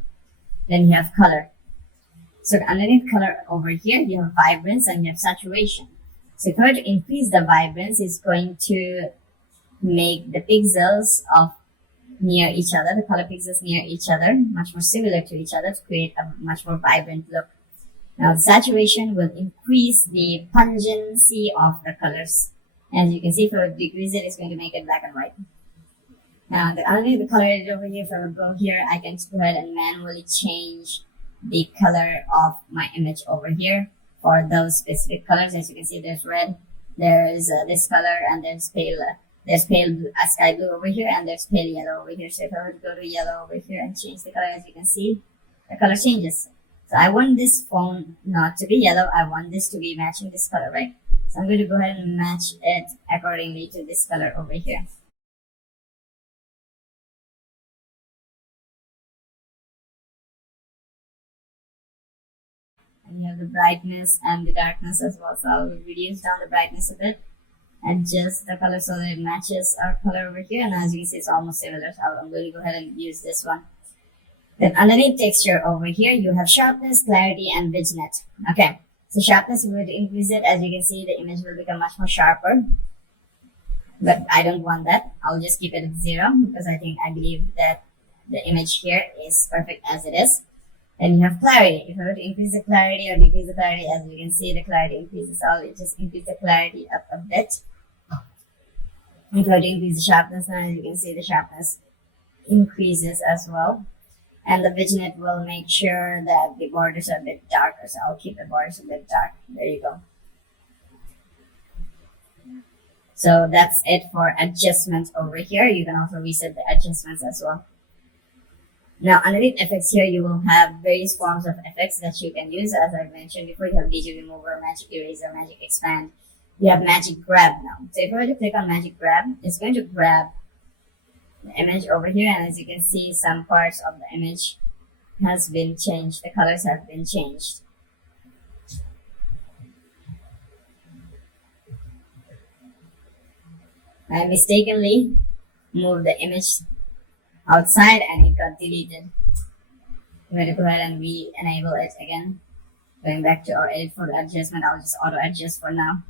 Then you have color. So underneath color over here, you have vibrance and you have saturation. So if I were to increase the vibrance, it's going to make the pixels of near each other, the color pixels near each other, much more similar to each other to create a much more vibrant look. Now the saturation will increase the pungency of the colors. As you can see, if I were to decrease it, it's going to make it black and white. Now underneath the color editor over here, if I would go here, I can go ahead and manually change the color of my image over here for those specific colors. As you can see, there's red, there's this color, and there's pale sky blue over here, and there's pale yellow over here. So if I were to go to yellow over here and change the color, as you can see, the color changes. So I want this phone not to be yellow. I want this to be matching this color, right? So I'm going to go ahead and match it accordingly to this color over here. And you have the brightness and the darkness as well. So I'll reduce down the brightness a bit, adjust the color so that it matches our color over here. And as you can see, it's almost similar. So I'm going to go ahead and use this one. Then underneath texture over here, you have sharpness, clarity, and vignette. Okay, so sharpness, if we were to increase it, as you can see, the image will become much more sharper. But I don't want that. I'll just keep it at 0 because I believe that the image here is perfect as it is. Then you have clarity. If I were to increase the clarity or decrease the clarity, as you can see, the clarity increases. I'll just increase the clarity up a bit. If I were to increase the sharpness, now as you can see, the sharpness increases as well. And the vignette will make sure that the borders are a bit darker. So I'll keep the borders a bit dark. There you go. So that's it for adjustments over here. You can also reset the adjustments as well. Now, underneath effects here, you will have various forms of effects that you can use. As I mentioned before, you have digit remover, magic eraser, magic expand. You have magic grab now. So if I were to click on magic grab, it's going to grab the image over here. And as you can see, some parts of the image has been changed. The colors have been changed. I mistakenly moved the image outside and it got deleted. I'm going to go ahead and re-enable it again. Going back to our edit for the adjustment, I'll just auto adjust for now.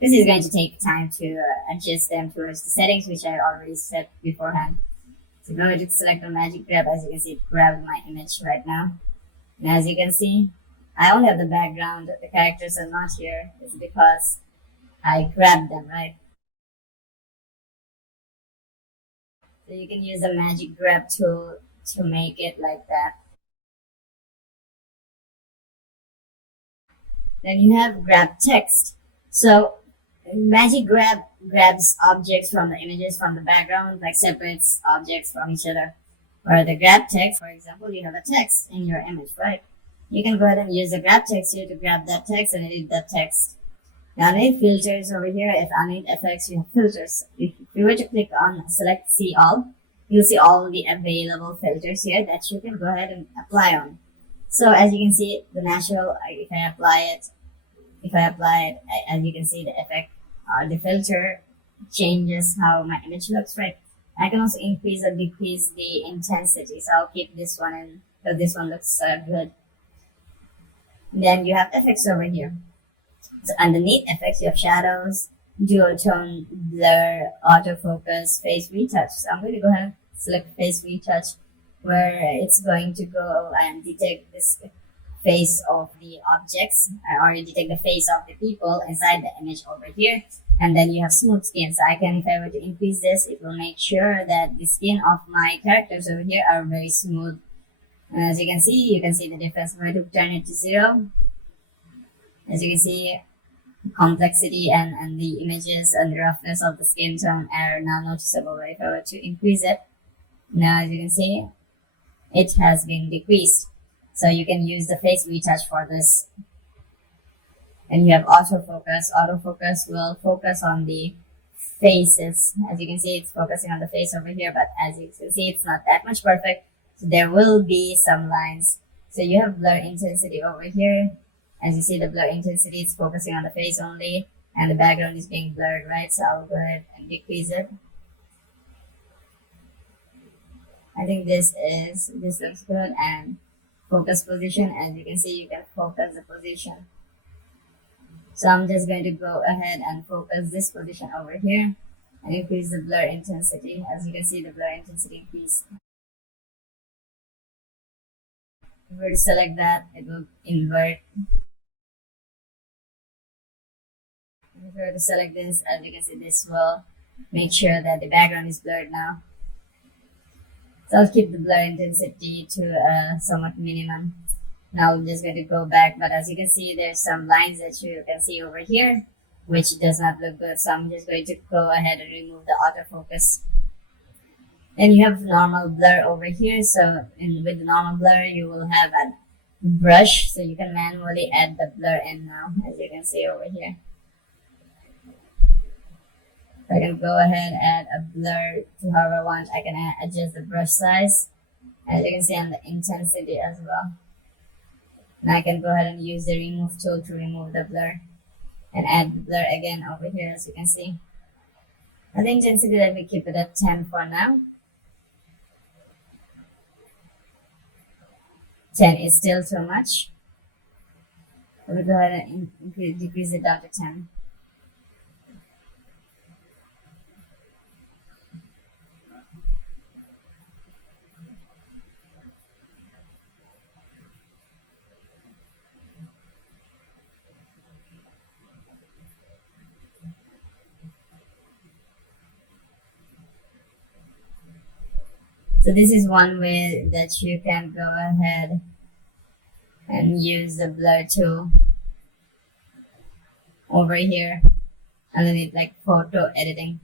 This is going to take time to adjust them towards the settings, which I already set beforehand. So go ahead and select the magic grab. As you can see, it grabbed my image right now. And as you can see, I only have the background. The characters are not here. It's because I grabbed them, right? So you can use the magic grab tool to make it like that. Then you have grab text. So magic grab grabs objects from the images from the background, like separates objects from each other. Or the grab text, for example, you have a text in your image, right? You can go ahead and use the grab text here to grab that text and edit that text. Now underneath filters over here, if underneath effects you have filters. If you were to click on select see all, you'll see all the available filters here that you can go ahead and apply on. So as you can see, the natural, if I apply it, as you can see, the effect or the filter changes how my image looks, right? I can also increase or decrease the intensity. So I'll keep this one in, so this one looks good. Then you have effects over here. So underneath effects, you have shadows, duotone, blur, autofocus, face retouch. So I'm going to go ahead and select face retouch, where it's going to go and detect this face of the objects. I already detect the face of the people inside the image over here. And then you have smooth skin. So I can, if I were to increase this, it will make sure that the skin of my characters over here are very smooth. And as you can see the difference. If I were to turn it to 0, as you can see, complexity and the images and the roughness of the skin tone are now noticeable. If I were to increase it, now as you can see, it has been decreased. So you can use the face retouch for this. And you have autofocus. Autofocus will focus on the faces. As you can see, it's focusing on the face over here, but as you can see, it's not that much perfect. So there will be some lines. So you have blur intensity over here. As you see, the blur intensity is focusing on the face only, and the background is being blurred, right? So I'll go ahead and decrease it. I think this looks good. And focus position, as you can see, you can focus the position. So I'm just going to go ahead and focus this position over here and increase the blur intensity. As you can see, the blur intensity increased. If we were to select that, it will invert. If we were to select this, as you can see, this will make sure that the background is blurred now. So I'll keep the blur intensity to a somewhat minimum. Now I'm just going to go back, but as you can see, there's some lines that you can see over here, which does not look good. So I'm just going to go ahead and remove the autofocus. Then you have normal blur over here. So with the normal blur, you will have a brush, so you can manually add the blur in now, as you can see over here. I can go ahead and add a blur to however I want. I can adjust the brush size, as you can see, and the intensity as well. And I can go ahead and use the remove tool to remove the blur and add the blur again over here, as you can see. And the intensity, let me keep it at 10 for now. 10 is still too much. We'll go ahead and decrease it down to 10. So this is one way that you can go ahead and use the blur tool over here underneath like photo editing.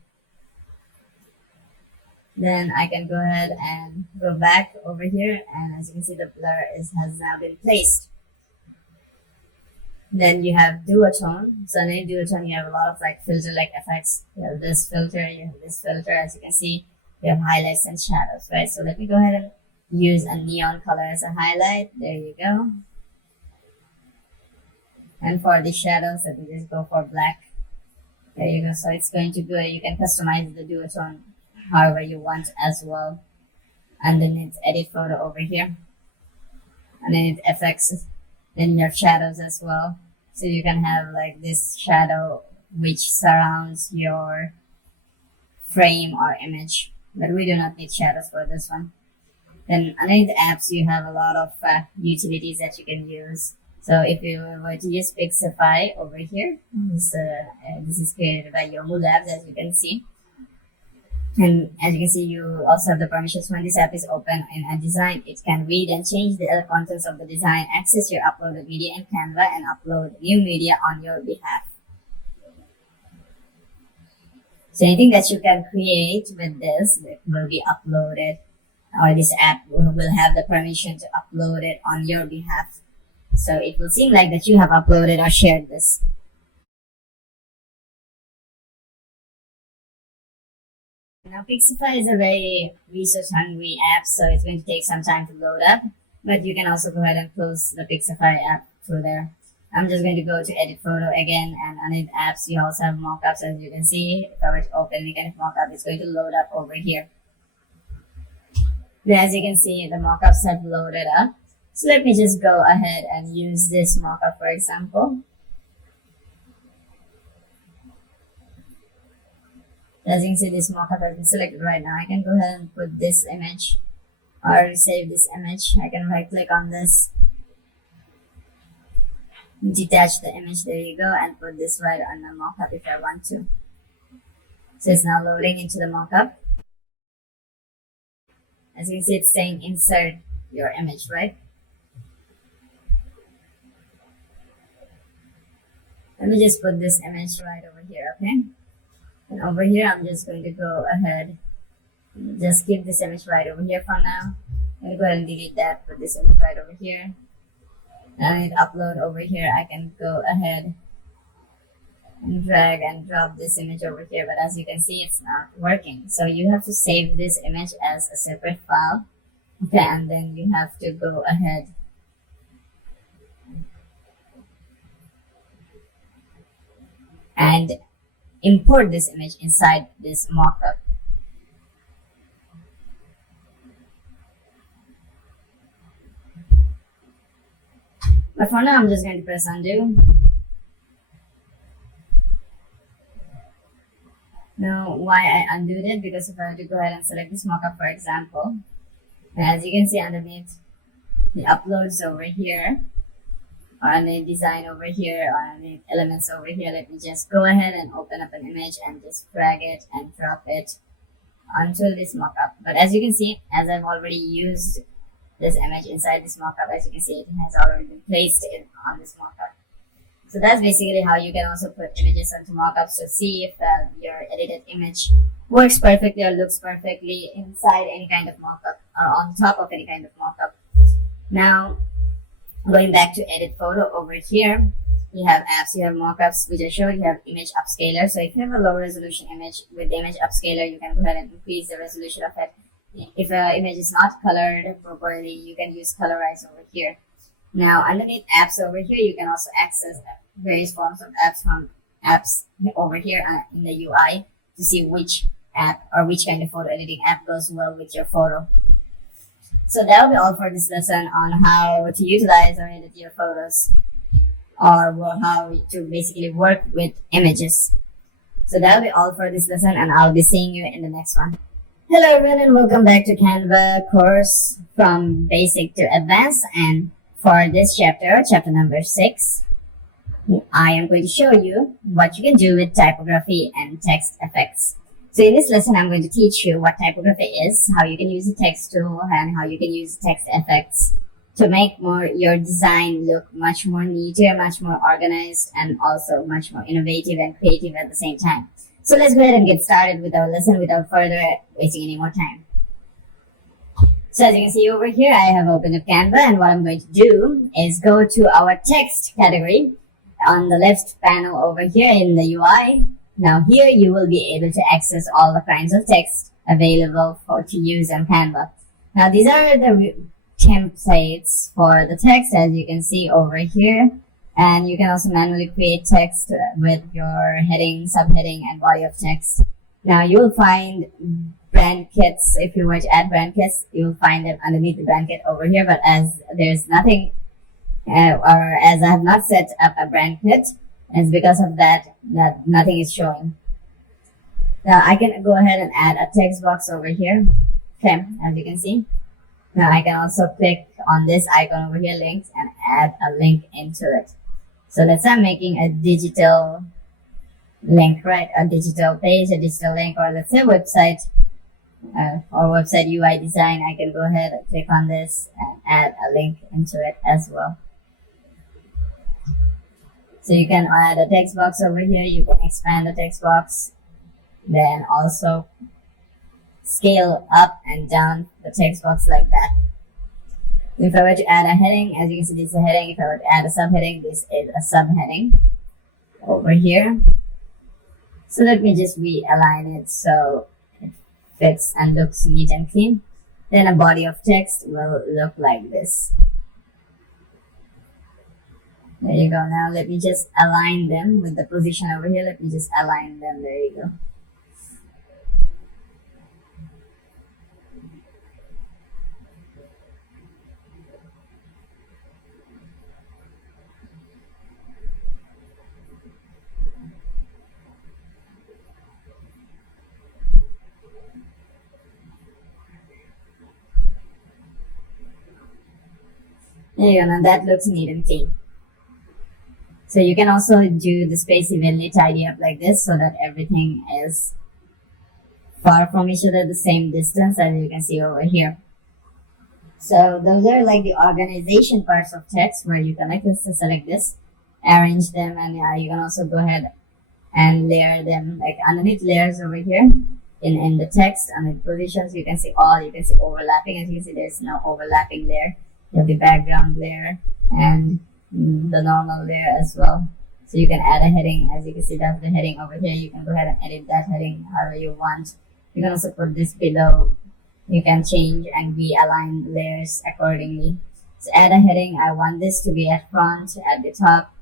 Then I can go ahead and go back over here, and as you can see, the blur has now been placed. Then you have duotone. So in duotone, you have a lot of like filter like effects. You have this filter, you have this filter, as you can see. You have highlights and shadows, right? So let me go ahead and use a neon color as a highlight. There you go. And for the shadows, let me just go for black. There you go. So it's going to go, you can customize the duotone however you want as well. And then it's edit photo over here. And then it effects, then you have shadows as well. So you can have like this shadow which surrounds your frame or image. But we do not need shadows for this one. Then underneath the apps, you have a lot of utilities that you can use. So if you were to use Pixify over here, this is created by Yomu Labs, as you can see. And as you can see, you also have the permissions. When this app is open in a design, it can read and change the other contents of the design, access your uploaded media in Canva, and upload new media on your behalf. So anything that you can create with this will be uploaded, or this app will have the permission to upload it on your behalf. So it will seem like that you have uploaded or shared this. Now Pixify is a very resource hungry app, so it's going to take some time to load up, but you can also go ahead and close the Pixify app through there. I'm just going to go to edit photo again, and underneath apps you also have mockups. As you can see, if I were to open any kind of mockup, it's going to load up over here. As you can see, the mockups have loaded up. So let me just go ahead and use this mockup for example. As you can see, this mockup has been selected right now. I can go ahead and put this image or save this image. I can right click on this, detach the image, there you go, and put this right on the mockup if I want to. So it's now loading into the mockup. As you can see, it's saying insert your image, right? Let me just put this image right over here, okay? And over here, I'm just going to go ahead, just keep this image right over here for now. I'm going to go ahead and delete that, put this image right over here. And upload over here, I can go ahead and drag and drop this image over here, but as you can see, it's not working. So you have to save this image as a separate file, okay, and then you have to go ahead and import this image inside this mockup. But for now, I'm just going to press undo. Now, why I undid it? Because if I were to go ahead and select this mockup, for example, as you can see underneath the uploads over here, or underneath design over here, or underneath elements over here, let me just go ahead and open up an image and just drag it and drop it onto this mockup. But as you can see, as I've already used this image inside this mockup, as you can see, it has already been placed on this mockup. So that's basically how you can also put images onto mockups to see if your edited image works perfectly or looks perfectly inside any kind of mockup or on top of any kind of mockup. Now, going back to edit photo over here, you have apps, you have mockups, which I showed. You have image upscaler. So if you have a low resolution image, with the image upscaler, you can go ahead and increase the resolution of it. If an image is not colored properly, you can use colorize over here. Now, underneath apps over here, you can also access various forms of apps from apps over here in the UI to see which app or which kind of photo editing app goes well with your photo. So that'll be all for this lesson on how to utilize or edit your photos, or how to basically work with images. So that'll be all for this lesson, and I'll be seeing you in the next one. Hello everyone, and welcome back to Canva course from basic to advanced. And for this chapter number 6, I am going to show you what you can do with typography and text effects. So in this lesson, I'm going to teach you what typography is, how you can use the text tool, and how you can use text effects to make your design look much more neater, much more organized, and also much more innovative and creative at the same time. So let's go ahead and get started with our lesson without further wasting any more time. So as you can see over here, I have opened up Canva, and what I'm going to do is go to our text category on the left panel over here in the UI. Now here you will be able to access all the kinds of text available to use on Canva. Now these are the templates for the text, as you can see over here. And you can also manually create text with your heading, subheading, and body of text. Now you will find brand kits. If you were to add brand kits, you will find them underneath the brand kit over here. But as there's nothing, or as I have not set up a brand kit, it's because of that nothing is showing. Now I can go ahead and add a text box over here. Okay, as you can see. Now I can also click on this icon over here, links, and add a link into it. So let's say I'm making a digital link, right? A digital page, a digital link, or let's say website or website UI design. I can go ahead and click on this and add a link into it as well. So you can add a text box over here. You can expand the text box. Then also scale up and down the text box like that. If I were to add a heading, as you can see, this is a heading. If I were to add a subheading, this is a subheading over here. So let me just realign it so it fits and looks neat and clean. Then a body of text will look like this. There you go. Now let me just align them with the position over here. Let me just align them. There you go. There you go. Now that looks neat and clean. So you can also do the space evenly tidy up like this so that everything is far from each other, the same distance, as you can see over here. So those are like the organization parts of text where you can select this, arrange them, and you can also go ahead and layer them like underneath layers over here in the text and the positions. You can see overlapping. As you can see, there's no overlapping layer. You have the background layer and the normal layer as well. So you can add a heading. As you can see, that's the heading over here. You can go ahead and edit that heading however you want. You can also put this below. You can change and realign the layers accordingly. So add a heading. I want this to be at front, at the top.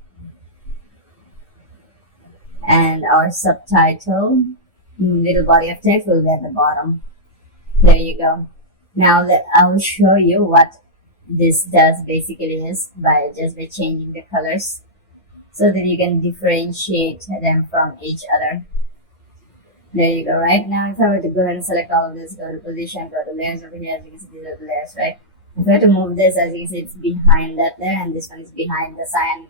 And our subtitle, little body of text, will be at the bottom. There you go. Now I'll show you what this does basically is by changing the colors so that you can differentiate them from each other. There you go. Right now, if I were to go ahead and select all of this, go to position, go to layers over here, as you can see, these are the layers, right? If I were to move this, as you can see, it's behind that layer, and this one is behind the cyan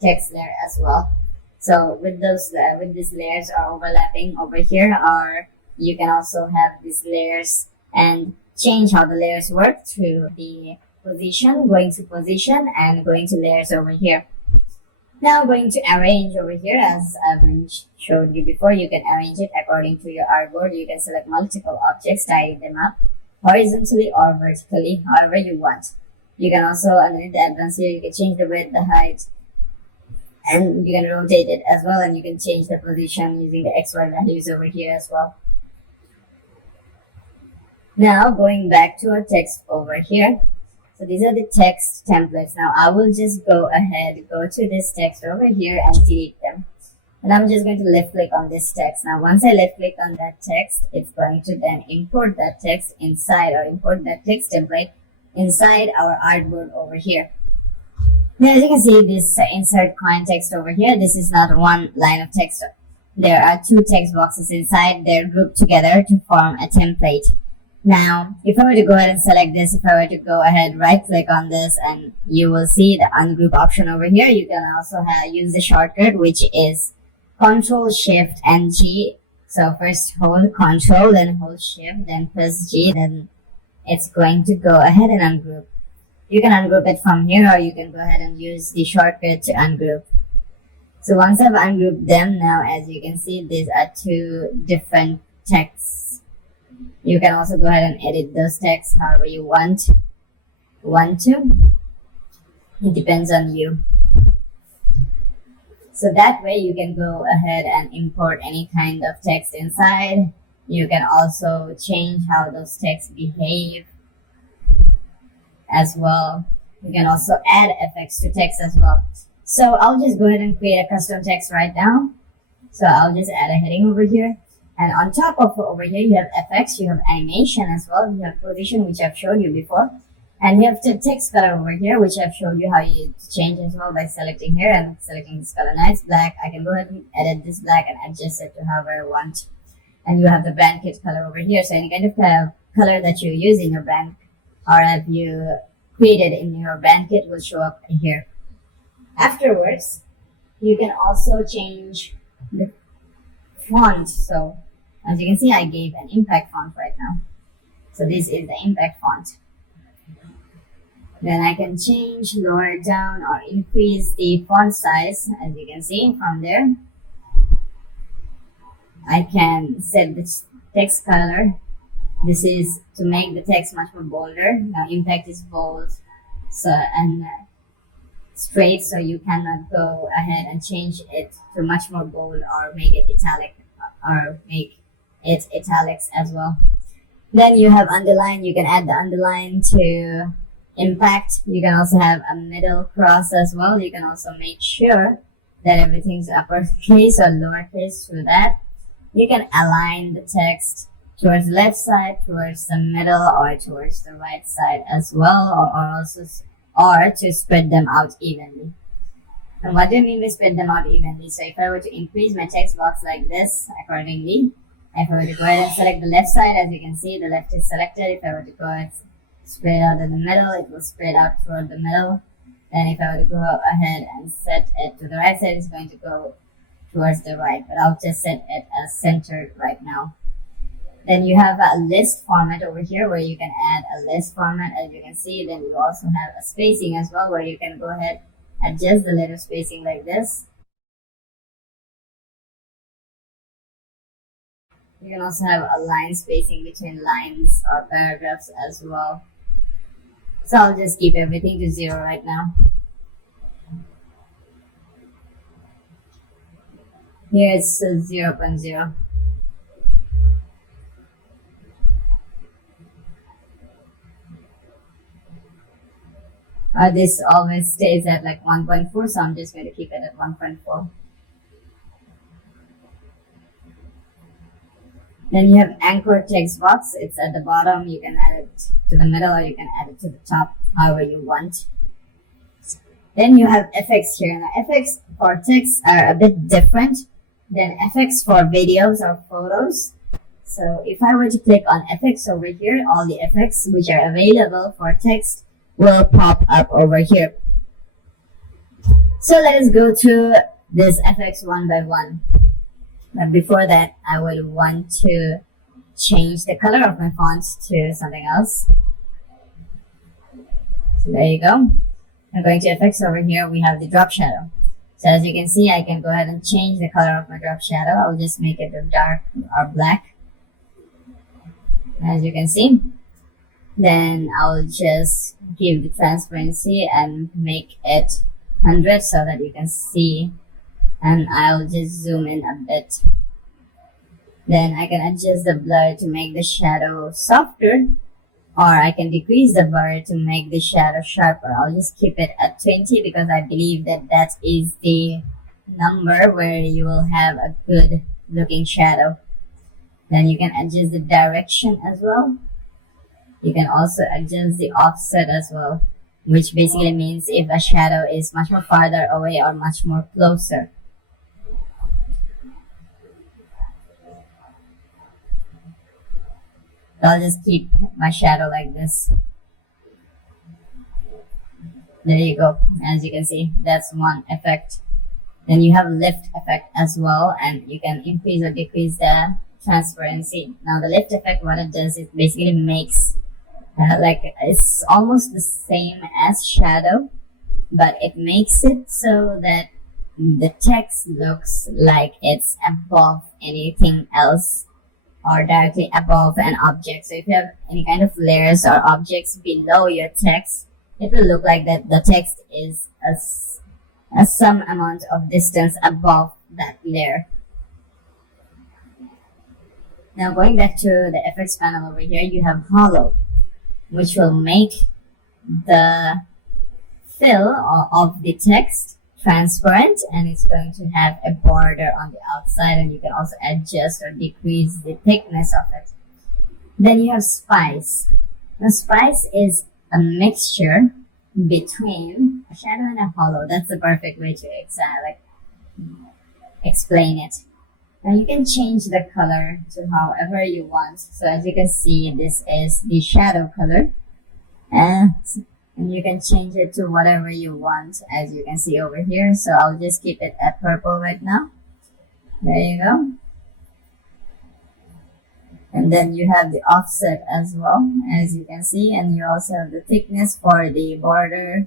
text layer as well. So with these layers are overlapping over here, or you can also have these layers and change how the layers work through the position, going to position and going to layers over here. Now going to arrange over here, as I've showed you before, you can arrange it according to your artboard. You can select multiple objects, tidy them up horizontally or vertically, however you want. You can also, underneath the advanced here, you can change the width, the height, and you can rotate it as well, and you can change the position using the XY values over here as well. Now going back to our text over here. So these are the text templates. Now I will just go ahead, go to this text over here and delete them. And I'm just going to left click on this text. Now once I left click on that text, it's going to then import that text inside, or import that text template inside our artboard over here. Now as you can see, this insert context over here, this is not one line of text. There are two text boxes inside. They're grouped together to form a template. Now, if I were to go ahead and select this, if I were to go ahead, right click on this, and you will see the ungroup option over here. You can also use the shortcut, which is Control Shift and G. So first hold Control, then hold Shift, then press G, then it's going to go ahead and ungroup. You can ungroup it from here, or you can go ahead and use the shortcut to ungroup. So once I've ungrouped them, now as you can see, these are two different texts. You can also go ahead and edit those texts however you want to. It depends on you. So that way you can go ahead and import any kind of text inside. You can also change how those texts behave as well. You can also add effects to text as well. So I'll just go ahead and create a custom text right now. So I'll just add a heading over here. And on top of over here, you have effects, you have animation as well, you have position, which I've showed you before. And you have the text color over here, which I've showed you how you change as well by selecting here and selecting this color. Now it's black. I can go ahead and edit this black and adjust it to however I want. And you have the brand kit color over here. So any kind of color that you use in your brand, or have you created in your brand kit, will show up here. Afterwards, you can also change the font. So as you can see, I gave an impact font right now. So this is the impact font. Then I can change, lower down, or increase the font size, as you can see from there. I can set the text color. This is to make the text much more bolder. Now impact is bold, so and straight, so you cannot go ahead and change it to much more bold or make it italic or make it italics as well. Then you have underline. You can add the underline to impact. You can also have a middle cross as well. You can also make sure that everything's uppercase or lowercase through that. You can align the text towards the left side, towards the middle, or towards the right side as well, or to spread them out evenly. And what do you mean by spread them out evenly? So if I were to increase my text box like this accordingly, if I were to go ahead and select the left side, as you can see, the left is selected. If I were to go and spread out in the middle, it will spread out toward the middle. Then if I were to go ahead and set it to the right side, it's going to go towards the right, but I'll just set it as centered right now. Then you have a list format over here where you can add a list format, as you can see. Then you also have a spacing as well, where you can go ahead and adjust the letter spacing like this. You can also have a line spacing between lines or paragraphs as well. So I'll just keep everything to 0 right now. Here it's 0.0. This always stays at like 1.4, so I'm just going to keep it at 1.4. Then you have anchor text box. It's at the bottom. You can add it to the middle or you can add it to the top, however you want. Then you have effects here. Now effects for text are a bit different than effects for videos or photos. So if I were to click on effects over here, all the effects which are available for text will pop up over here. So let us go to this effects one by one. But before that, I would want to change the color of my fonts to something else. So there you go. I'm going to effects over here. We have the drop shadow. So as you can see, I can go ahead and change the color of my drop shadow. I'll just make it dark or black. As you can see. Then I'll just give the transparency and make it 100 so that you can see. And I'll just zoom in a bit. Then I can adjust the blur to make the shadow softer, or I can decrease the blur to make the shadow sharper. I'll just keep it at 20 because I believe that that is the number where you will have a good looking shadow. Then you can adjust the direction as well. You can also adjust the offset as well, which basically means if a shadow is much more farther away or much more closer. I'll just keep my shadow like this. There you go. As you can see, that's one effect. Then you have lift effect as well, and you can increase or decrease the transparency. Now the lift effect, what it does is basically makes like it's almost the same as shadow, but it makes it so that the text looks like it's above anything else or directly above an object. So if you have any kind of layers or objects below your text, it will look like that the text is a some amount of distance above that layer. Now going back to the effects panel over here, you have hollow, which will make the fill of the text transparent, and it's going to have a border on the outside, and you can also adjust or decrease the thickness of it. Then you have spice. Now spice is a mixture between a shadow and a hollow. That's the perfect way to explain it. Now you can change the color to however you want. So as you can see, this is the shadow color, and you can change it to whatever you want, as you can see over here. So I'll just keep it at purple right now. There you go. And then you have the offset as well, as you can see, and you also have the thickness for the border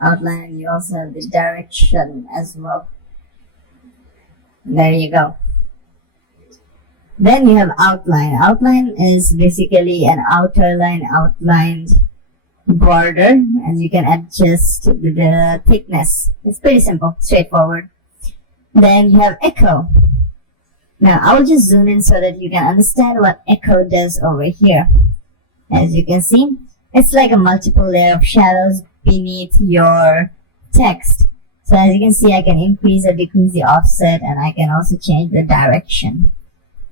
outline, and you also have the direction as well. There you go. Then you have outline. Outline is basically an outer line outlined border, and you can adjust the thickness. It's pretty simple, straightforward. Then you have echo. Now I will just zoom in so that you can understand what echo does over here. As you can see, it's like a multiple layer of shadows beneath your text. So as you can see, I can increase or decrease the offset, and I can also change the direction.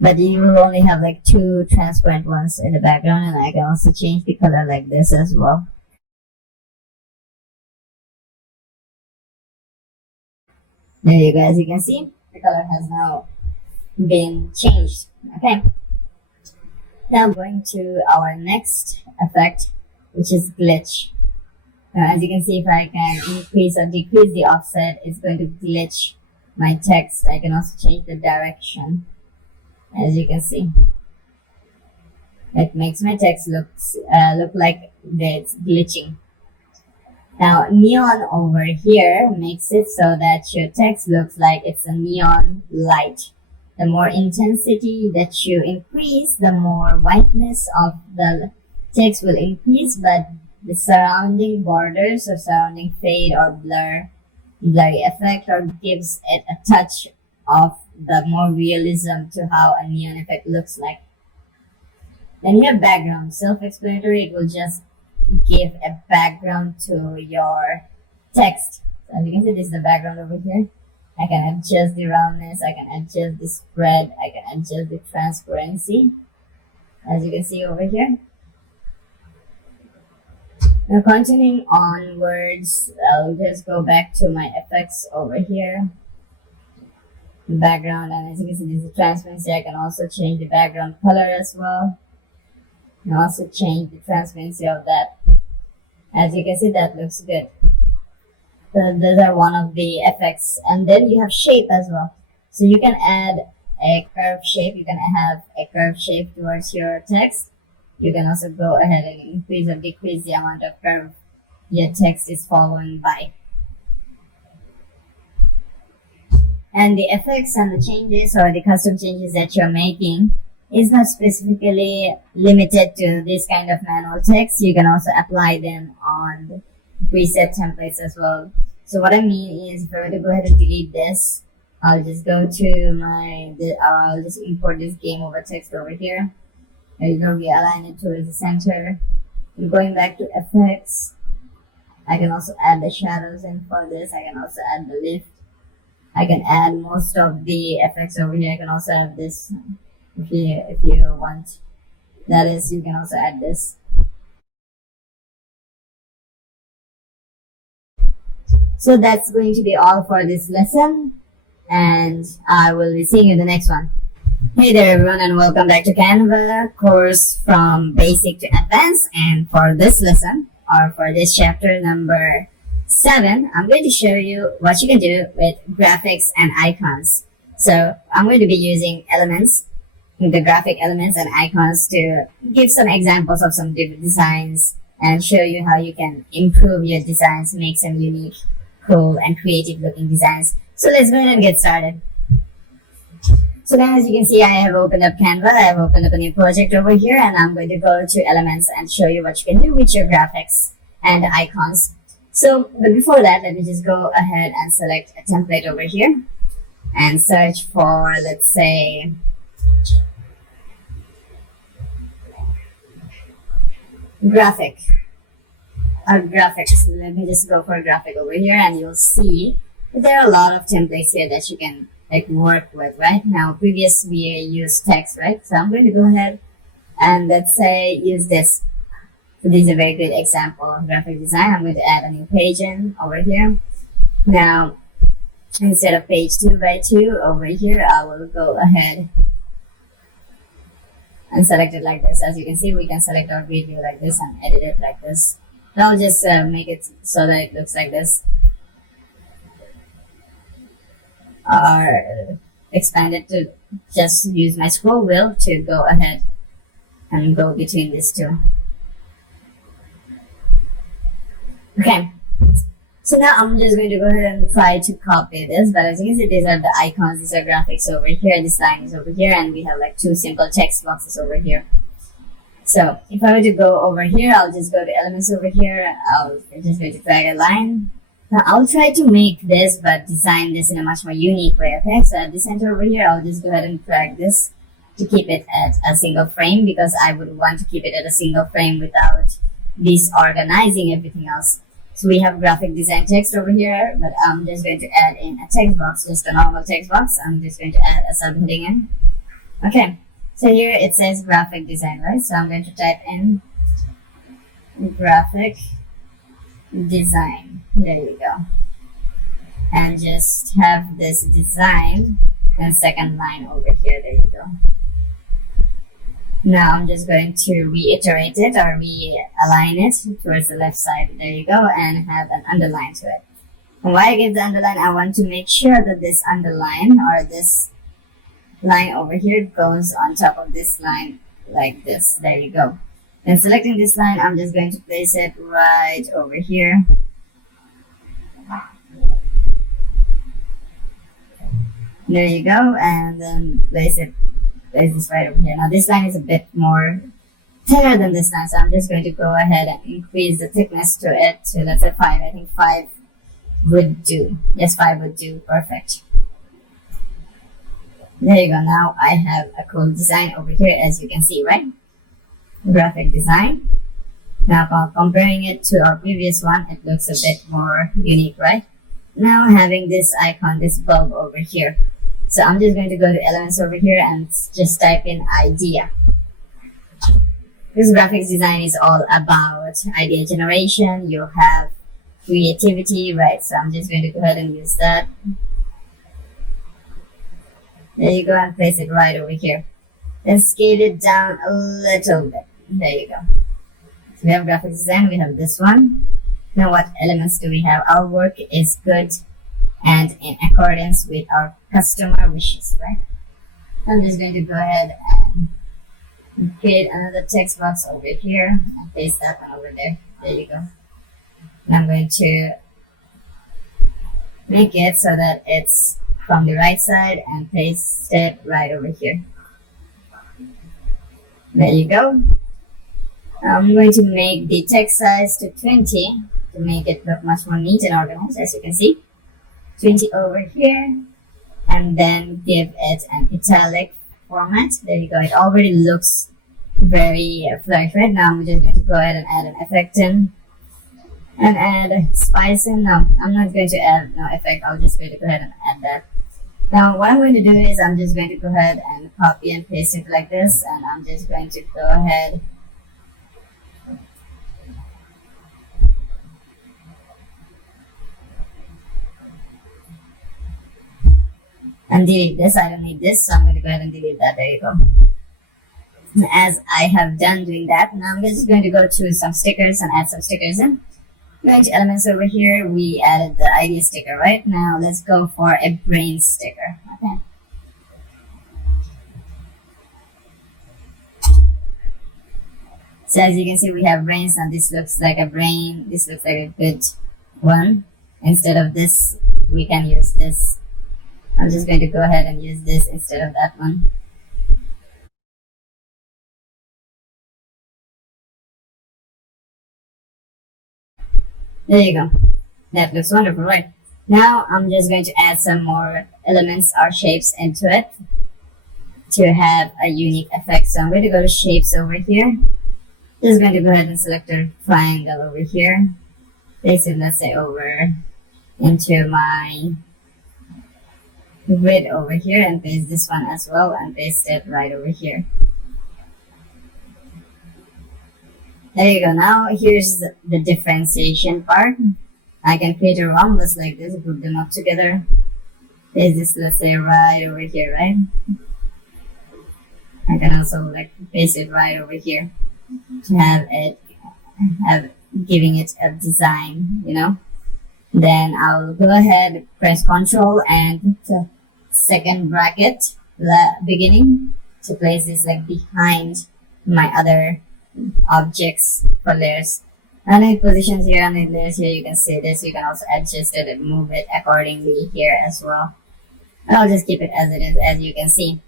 But you will only have like 2 transparent ones in the background, and I can also change the color like this as well. There you go, as you can see, the color has now been changed. Okay. Now going to our next effect, which is glitch. As you can see, if I can increase or decrease the offset, it's going to glitch my text. I can also change the direction. As you can see, it makes my text look like it's glitching. Now neon over here makes it so that your text looks like it's a neon light. The more intensity that you increase, the more whiteness of the text will increase, but the surrounding borders or surrounding fade or blurry effect or gives it a touch of the more realism to how a neon effect looks like. Then you have background, self-explanatory. It will just give a background to your text. So as you can see, this is the background over here. I can adjust the roundness, I can adjust the spread, I can adjust the transparency, as you can see over here. Now continuing onwards, I'll just go back to my effects over here. The background, and as you can see, this is transparency. I can also change the background color as well. And also change the transparency of that. As you can see, that looks good. So those are one of the effects. And then you have shape as well. So you can add a curve shape. You can have a curve shape towards your text. You can also go ahead and increase or decrease the amount of curve your text is following by. And the effects and the changes or the custom changes that you're making is not specifically limited to this kind of manual text. You can also apply them on the preset templates as well. So what I mean is, if I were to go ahead and delete this, I'll just go to I'll just import this game over text over here. I'm going to realign it towards the center. And going back to effects, I can also add the shadows in for this. I can also add the lift. I can add most of the effects over here. I can also have this if you want. That is, you can also add this. So that's going to be all for this lesson, and I will be seeing you in the next one. Hey there everyone, and welcome back to Canva course from basic to advanced. And for this lesson, or for this chapter number 7, I'm going to show you what you can do with graphics and icons. So I'm going to be using elements, the graphic elements and icons, to give some examples of some different designs and show you how you can improve your designs, make some unique, cool and creative looking designs. So let's go ahead and get started. So now, as you can see, I have opened up Canva. I have opened up a new project over here, and I'm going to go to elements and show you what you can do with your graphics and icons. So, but before that, let me just go ahead and select a template over here and search for, let's say, graphic or graphics. Let me just go for a graphic over here, and you'll see that there are a lot of templates here that you can work with. Right now, previous we used text, right? So I'm going to go ahead and, let's say, use this. So this is a very good example of graphic design. I'm going to add a new page in over here. Now, instead of page 2 by 2 over here, I will go ahead and select it like this. As you can see, we can select our video like this and edit it like this. And I'll just make it so that it looks like this, or expand it to just use my scroll wheel to go ahead and go between these two. Okay, So now I'm just going to go ahead and try to copy this, but as you can see, these are the icons, these are graphics over here, this line is over here, and we have like two simple text boxes over here. So if I were to go over here, I'll just go to elements over here, I'll just going to drag a line. Now I'll try to make this, but design this in a much more unique way, okay? So at the center over here, I'll just go ahead and drag this to keep it at a single frame, because I would want to keep it at a single frame without disorganizing everything else. So we have graphic design text over here, but I'm just going to add in a text box, just a normal text box. I'm just going to add a subheading in. Okay, so here it says graphic design, right? So I'm going to type in graphic design. There you go. And just have this design and second line over here. There you go. Now I'm just going to reiterate it or realign it towards the left side. There you go, and have an underline to it. And why I give the underline, I want to make sure that this underline or this line over here goes on top of this line like this. There you go. And selecting this line, I'm just going to place it right over here. There you go, and then place this right over here. Now this line is a bit more thinner than this line, so I'm just going to go ahead and increase the thickness to it to, let's say, 5. I think 5 would do. Yes, 5 would do. Perfect. There you go. Now I have a cool design over here, as you can see, right? Graphic design. Now comparing it to our previous one, it looks a bit more unique, right? Now having this icon, this bulb over here. So I'm just going to go to elements over here and just type in idea. This graphics design is all about idea generation. You have creativity, right? So I'm just going to go ahead and use that. There you go, and place it right over here. Then scale it down a little bit. There you go. So we have graphics design, we have this one. Now what elements do we have? Our work is good and in accordance with our customer wishes, right? I'm just going to go ahead and create another text box over here and paste that one over there. There you go. And I'm going to make it so that it's from the right side and paste it right over here. There you go. I'm going to make the text size to 20 to make it look much more neat and organized, as you can see. 20 over here, and then give it an italic format. There you go. It already looks very flourished. Right now I'm just going to go ahead and add an effect in and add spice in. No, I'm not going to add no effect. I'll just going to go ahead and add that. Now what I'm going to do is I'm just going to go ahead and copy and paste it like this, and I'm just going to go ahead and delete this. I don't need this, so I'm going to go ahead and delete that. There you go. As I have done doing that, now I'm just going to go to some stickers and add some stickers in. Going to elements over here, we added the idea sticker, right? Now let's go for a brain sticker. Okay. So as you can see, we have brains. Now this looks like a brain. This looks like a good one. Instead of this, we can use this. I'm just going to go ahead and use this instead of that one. There you go. That looks wonderful, right? Now I'm just going to add some more elements or shapes into it to have a unique effect. So I'm going to go to shapes over here. Just going to go ahead and select a triangle over here. Place it, let's say, over into my grid over here, and paste this one as well and paste it right over here. There you go. Now here's the differentiation part. I can create a rhombus like this, group them up together. Paste this, let's say, right over here, right? I can also like paste it right over here to have giving it a design, you know. Then I'll go ahead, press Ctrl and second bracket beginning to place this like behind my other objects for layers. Any positions here on the list here, you can see this. You can also adjust it and move it accordingly here as well. And I'll just keep it as it is, as you can see.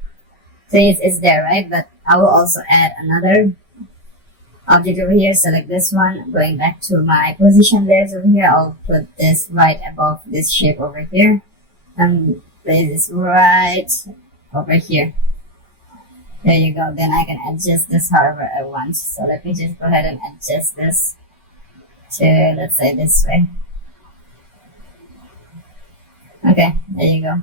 So it's there, right? But I will also add another object over here. Select this one. Going back to my position layers over here, I'll put this right above this shape over here. And place this right over here. There you go. Then I can adjust this however I want. So let me just go ahead and adjust this to, let's say, this way. Okay, there you go.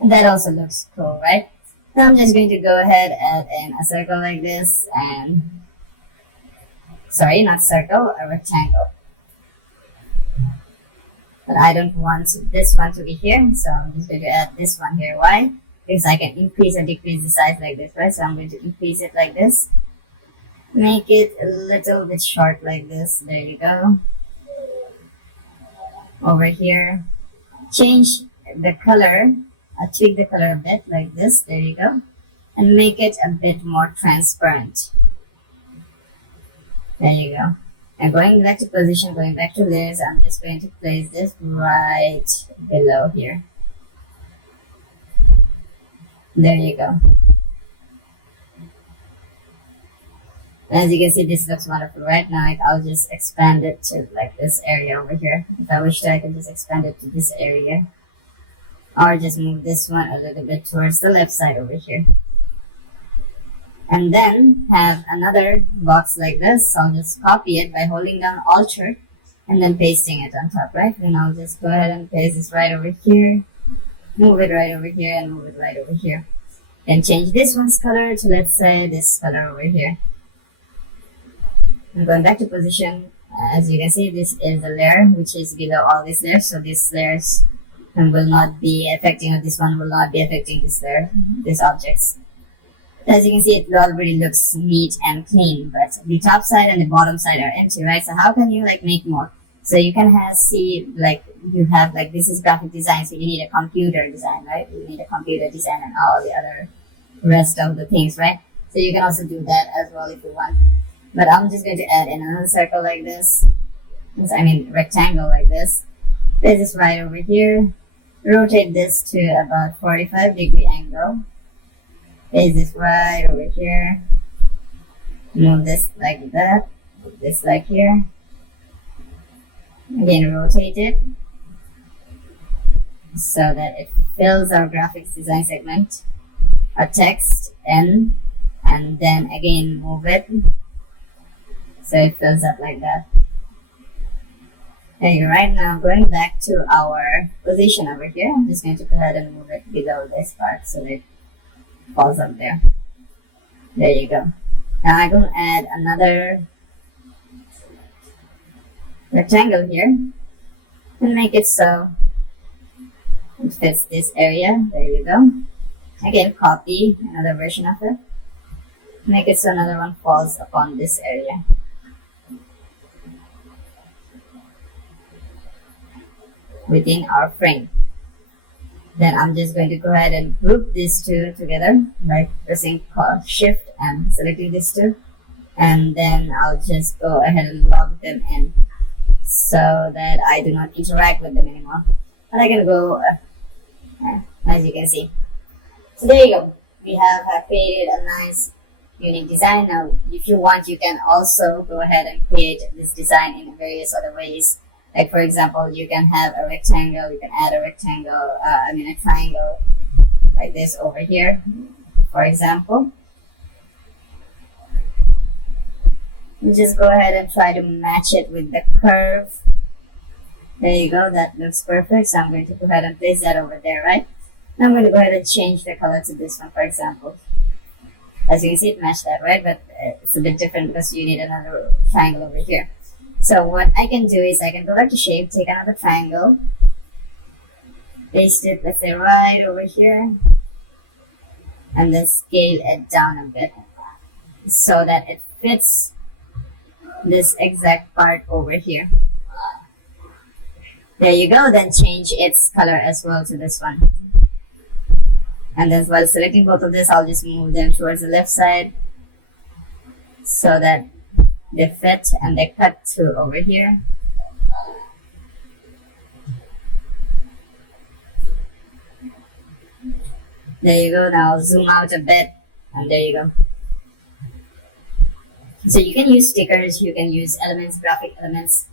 And that also looks cool, right? Now I'm just going to go ahead and add in a circle like this, and sorry, not circle, a rectangle. But I don't want this one to be here, so I'm just going to add this one here. Why? Because I can increase or decrease the size like this, right? So I'm going to increase it like this. Make it a little bit short like this. There you go. Over here. Change the color. Tweak the color a bit like this. There you go. And make it a bit more transparent. There you go. And going back to position, going back to layers, I'm just going to place this right below here. There you go. As you can see, this looks wonderful right now. I'll just expand it to like this area over here. If I wish to, I can just expand it to this area. Or just move this one a little bit towards the left side over here. And then have another box like this. I'll just copy it by holding down Alt and then pasting it on top, right? Then I'll just go ahead and paste this right over here. Move it right over here and move it right over here. Then change this one's color to, let's say, this color over here. I'm going back to position. As you can see, this is the layer which is below all these layers. So these layers will not be affecting, or this one will not be affecting this layer, these objects. As you can see, it already looks neat and clean, but the top side and the bottom side are empty, right? So how can you like make more? So you can see like you have like, this is graphic design, so you need a computer design, right? You need a computer design and all the other rest of the things, right? So you can also do that as well if you want. But I'm just going to add in another circle like this. I mean rectangle like this. Place this right over here. Rotate this to about 45-degree angle. Place this right over here. Move this like that. Move this like here. Again, rotate it so that it fills our graphics design segment, our text in, and then again move it so it fills up like that. Okay, right now going back to our position over here, I'm just going to go ahead and move it below this part so that it falls up there. There you go. Now I'm going to add another rectangle here and make it so it fits this area. There you go. Again, copy another version of it. Make it so another one falls upon this area. Within our frame. Then I'm just going to go ahead and group these two together by pressing Shift and selecting these two. And then I'll just go ahead and log them in so that I do not interact with them anymore. And I can go, as you can see. So there you go. We have created a nice unique design. Now, if you want, you can also go ahead and create this design in various other ways. Like for example, you can have a rectangle, you can add a rectangle, a triangle like this over here, for example. You just go ahead and try to match it with the curve. There you go, that looks perfect. So I'm going to go ahead and place that over there, right? Now I'm going to go ahead and change the color to this one, for example. As you can see, it matched that, right? But it's a bit different because you need another triangle over here. So what I can do is I can go back to shape, take another triangle, paste it, let's say right over here, and then scale it down a bit so that it fits this exact part over here. There you go. Then change its color as well to this one. And then while selecting both of this, I'll just move them towards the left side so that they fit and they cut through over here. There you go. Now I'll zoom out a bit, and there you go. So you can use stickers, you can use elements, graphic elements,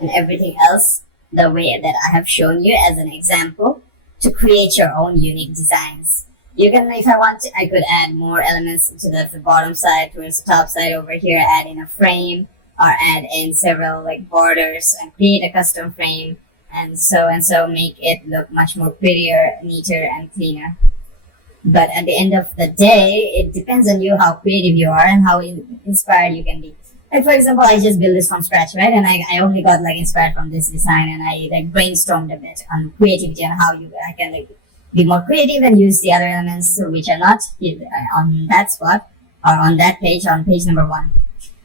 and everything else the way that I have shown you as an example to create your own unique designs. You can, if I want to, I could add more elements to the bottom side, towards the top side over here, add in a frame or add in several like borders and create a custom frame and so make it look much more prettier, neater and cleaner. But at the end of the day, it depends on you how creative you are and how inspired you can be. Like for example, I just built this from scratch, right? And I only got like inspired from this design, and I like brainstormed a bit on creativity and how I can like be more creative and use the other elements which are not on that spot or on that page, on page number 1.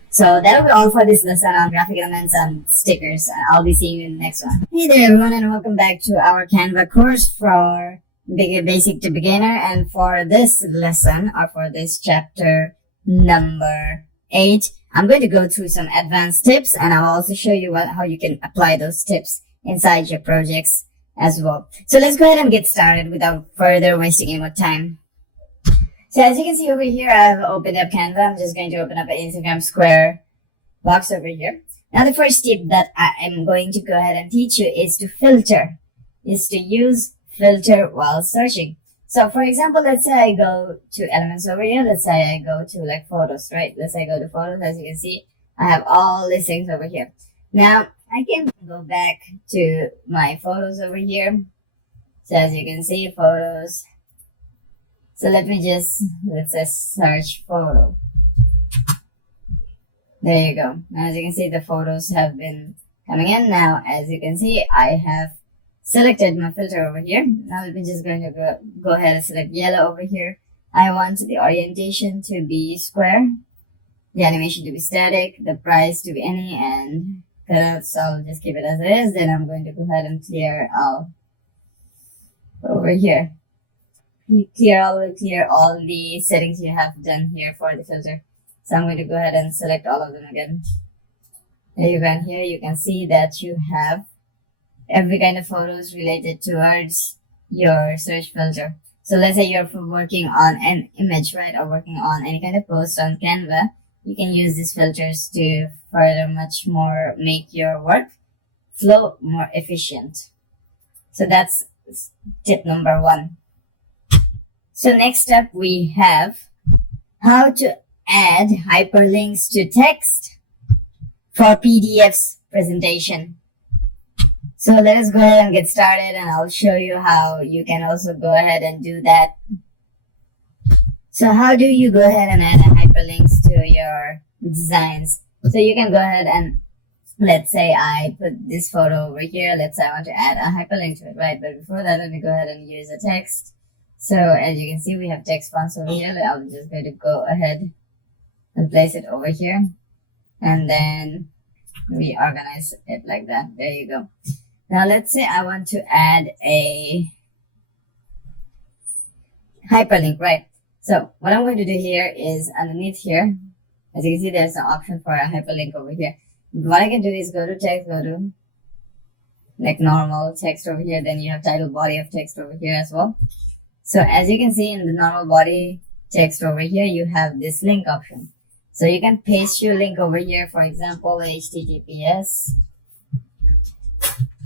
So that'll be all for this lesson on graphic elements and stickers. I'll be seeing you in the next one. Hey there everyone, and welcome back to our Canva course for basic to beginner. And for this lesson, or for this chapter number 8, I'm going to go through some advanced tips, and I'll also show you how you can apply those tips inside your projects as well. So let's go ahead and get started without further wasting any more time. So as you can see over here, I've opened up Canva. I'm just going to open up an Instagram square box over here. Now the first tip that I am going to go ahead and teach you is to filter, is to use filter while searching. So for example, let's say I go to elements over here. Let's say I go to like photos, right? Let's say I go to photos. As you can see, I have all these things over here. Now I can go back to my photos over here. So as you can see, photos. So let's say search photo. There you go. Now as you can see, the photos have been coming in. Now as you can see, I have selected my filter over here. Now let me just going to go ahead and select yellow over here. I want the orientation to be square, the animation to be static, the price to be any, and cutouts. So I'll just keep it as it is. Then I'm going to go ahead and clear all over here. Clear all the settings you have done here for the filter. So I'm going to go ahead and select all of them again. There you go. And here you can see that you have every kind of photos related towards your search filter. So let's say you're working on an image, right, or working on any kind of post on Canva. You can use these filters to further much more make your work flow more efficient. So that's tip number 1. So next up we have how to add hyperlinks to text for PDFs presentation. So let us go ahead and get started, and I'll show you how you can also go ahead and do that. So how do you go ahead and add hyperlinks to your designs? So you can go ahead and, let's say I put this photo over here. Let's say I want to add a hyperlink to it, right? But before that, let me go ahead and use a text. So as you can see, we have text fonts over here. I'm just going to go ahead and place it over here. And then we organize it like that. There you go. Now let's say I want to add a hyperlink, right? So what I'm going to do here is underneath here, as you can see, there's an option for a hyperlink over here. What I can do is go to text, go to like normal text over here. Then you have title, body of text over here as well. So as you can see in the normal body text over here, you have this link option. So you can paste your link over here. For example, https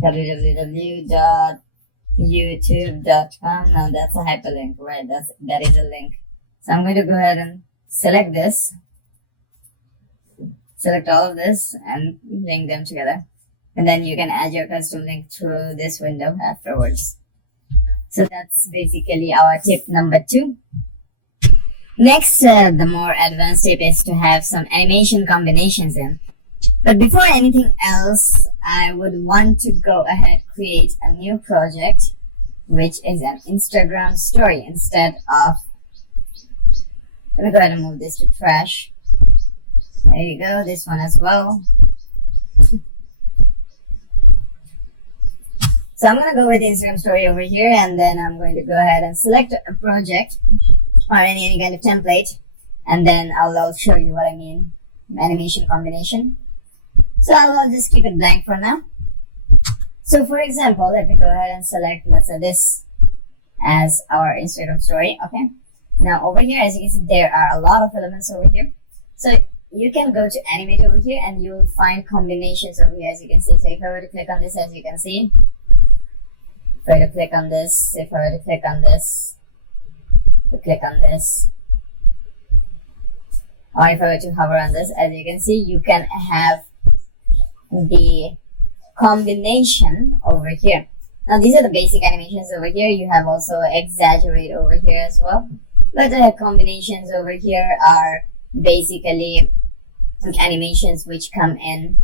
www.youtube.com. Now that's a hyperlink, right? That is a link. So I'm going to go ahead and select this, select all of this and link them together. And then you can add your custom link through this window afterwards. So that's basically our tip number 2. Next, the more advanced tip is to have some animation combinations in. But before anything else, I would want to go ahead create a new project, which is an Instagram story instead of, let me go ahead and move this to trash. There you go, this one as well. So I'm going to go with Instagram story over here, and then I'm going to go ahead and select a project or any kind of template, and then I'll show you what I mean. animation combination. So I'll just keep it blank for now. So for example, let me go ahead and select, let's say this as our Instagram story. Okay. Now over here, as you can see, there are a lot of elements over here. So you can go to animate over here and you'll find combinations over here, as you can see. So if I were to click on this, as you can see, if I were to click on this, if I were to click on this, click on this, or if I were to hover on this, as you can see, you can have the combination over here. Now these are the basic animations over here. You have also exaggerate over here as well. But the combinations over here are basically animations which come in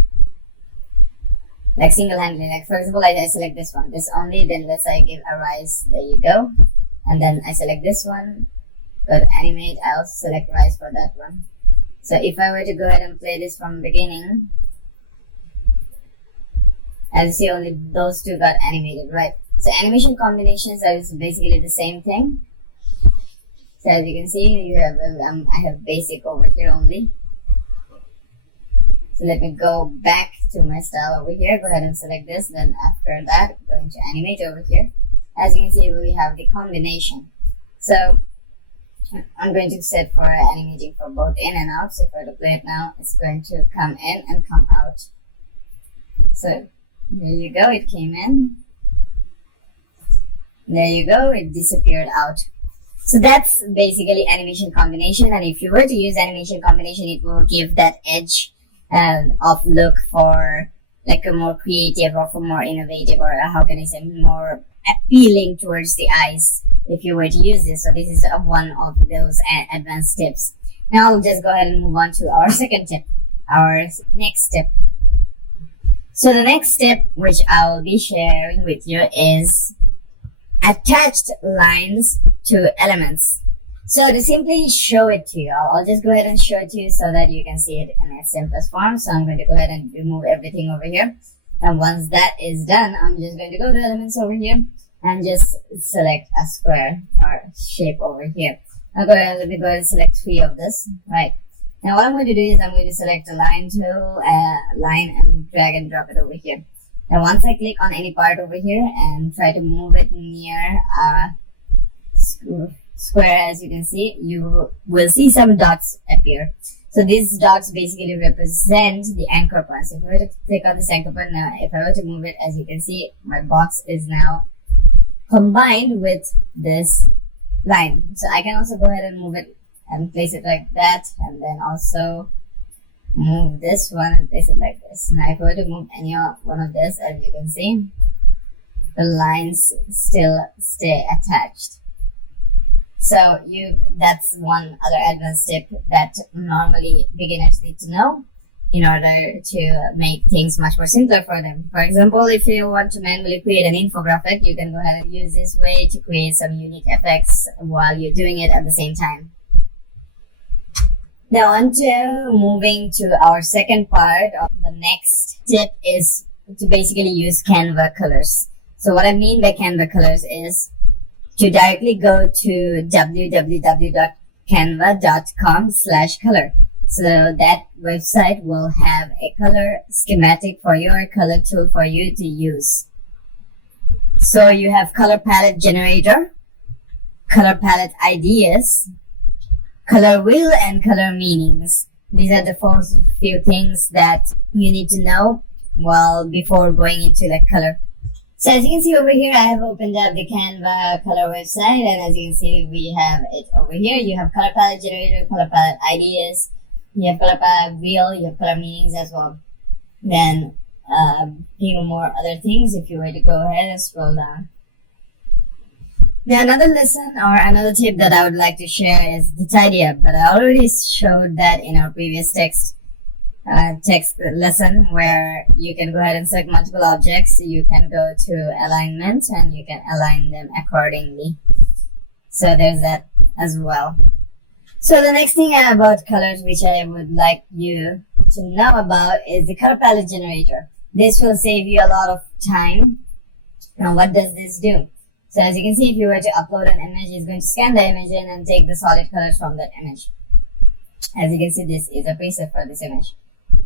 like single-handedly. Like for example, I select this one, this only, then let's say I give a rise, there you go. And then I select this one, go to animate, I also select rise for that one. So if I were to go ahead and play this from the beginning, as you see, only those two got animated, right? So animation combinations are basically the same thing. So as you can see, you have I have basic over here only. So let me go back to my style over here. Go ahead and select this. Then after that, going to animate over here. As you can see, we have the combination. So I'm going to set for animating for both in and out. So if I were to play it now, it's going to come in and come out. So there you go, it came in. There you go, it disappeared out. So that's basically animation combination. And if you were to use animation combination, it will give that edge of look for like a more creative or for more innovative, or how can I say, more appealing towards the eyes if you were to use this. So this is one of those advanced tips. Now I'll just go ahead and move on to our second tip, our next step. So the next step which I'll be sharing with you is attached lines to elements. So to simply show it to you, I'll just go ahead and show it to you so that you can see it in its simplest form. So I'm going to go ahead and remove everything over here. And once that is done, I'm just going to go to elements over here and just select a square or shape over here. I'll go ahead and select 3 of this, right? Now what I'm going to do is I'm going to select a line tool, line, and drag and drop it over here. Now once I click on any part over here and try to move it near a square, as you can see, you will see some dots appear. So these dots basically represent the anchor points. If I were to click on this anchor point now, if I were to move it, as you can see, my box is now combined with this line. So I can also go ahead and move it and place it like that, and then also move this one and place it like this. Now if I were to move any one of this, as you can see, the lines still stay attached. So that's one other advanced tip that normally beginners need to know in order to make things much more simpler for them. For example, if you want to manually create an infographic, you can go ahead and use this way to create some unique effects while you're doing it at the same time. Now on to moving to our second part. The next tip is to basically use Canva colors. So what I mean by Canva colors is to directly go to www.canva.com/color. So that website will have a color schematic for you, a color tool for you to use. So you have color palette generator, color palette ideas, color wheel, and color meanings. These are the first few things that you need to know before going into the color. So as you can see over here, I have opened up the Canva color website, and as you can see, we have it over here. You have color palette generator, color palette ideas, you have color palette wheel, you have color meanings as well. Then few more other things if you were to go ahead and scroll down. Now another lesson or another tip that I would like to share is the tidy up, but I already showed that in our previous text lesson, where you can go ahead and select multiple objects. You can go to alignment and you can align them accordingly. So there's that as well. So the next thing about colors which I would like you to know about is the color palette generator. This will save you a lot of time. Now what does this do? So as you can see, if you were to upload an image, it's going to scan the image in and take the solid colors from that image. As you can see, this is a preset for this image.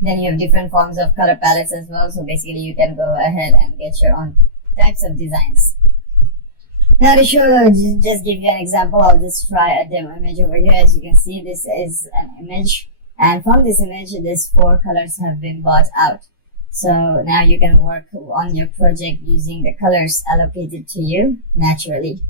Then you have different forms of color palettes as well. So basically you can go ahead and get your own types of designs. Now to show, just give you an example, I'll just try a demo image over here. As you can see, this is an image, and from this image, these 4 colors have been bought out. So now you can work on your project using the colors allocated to you naturally.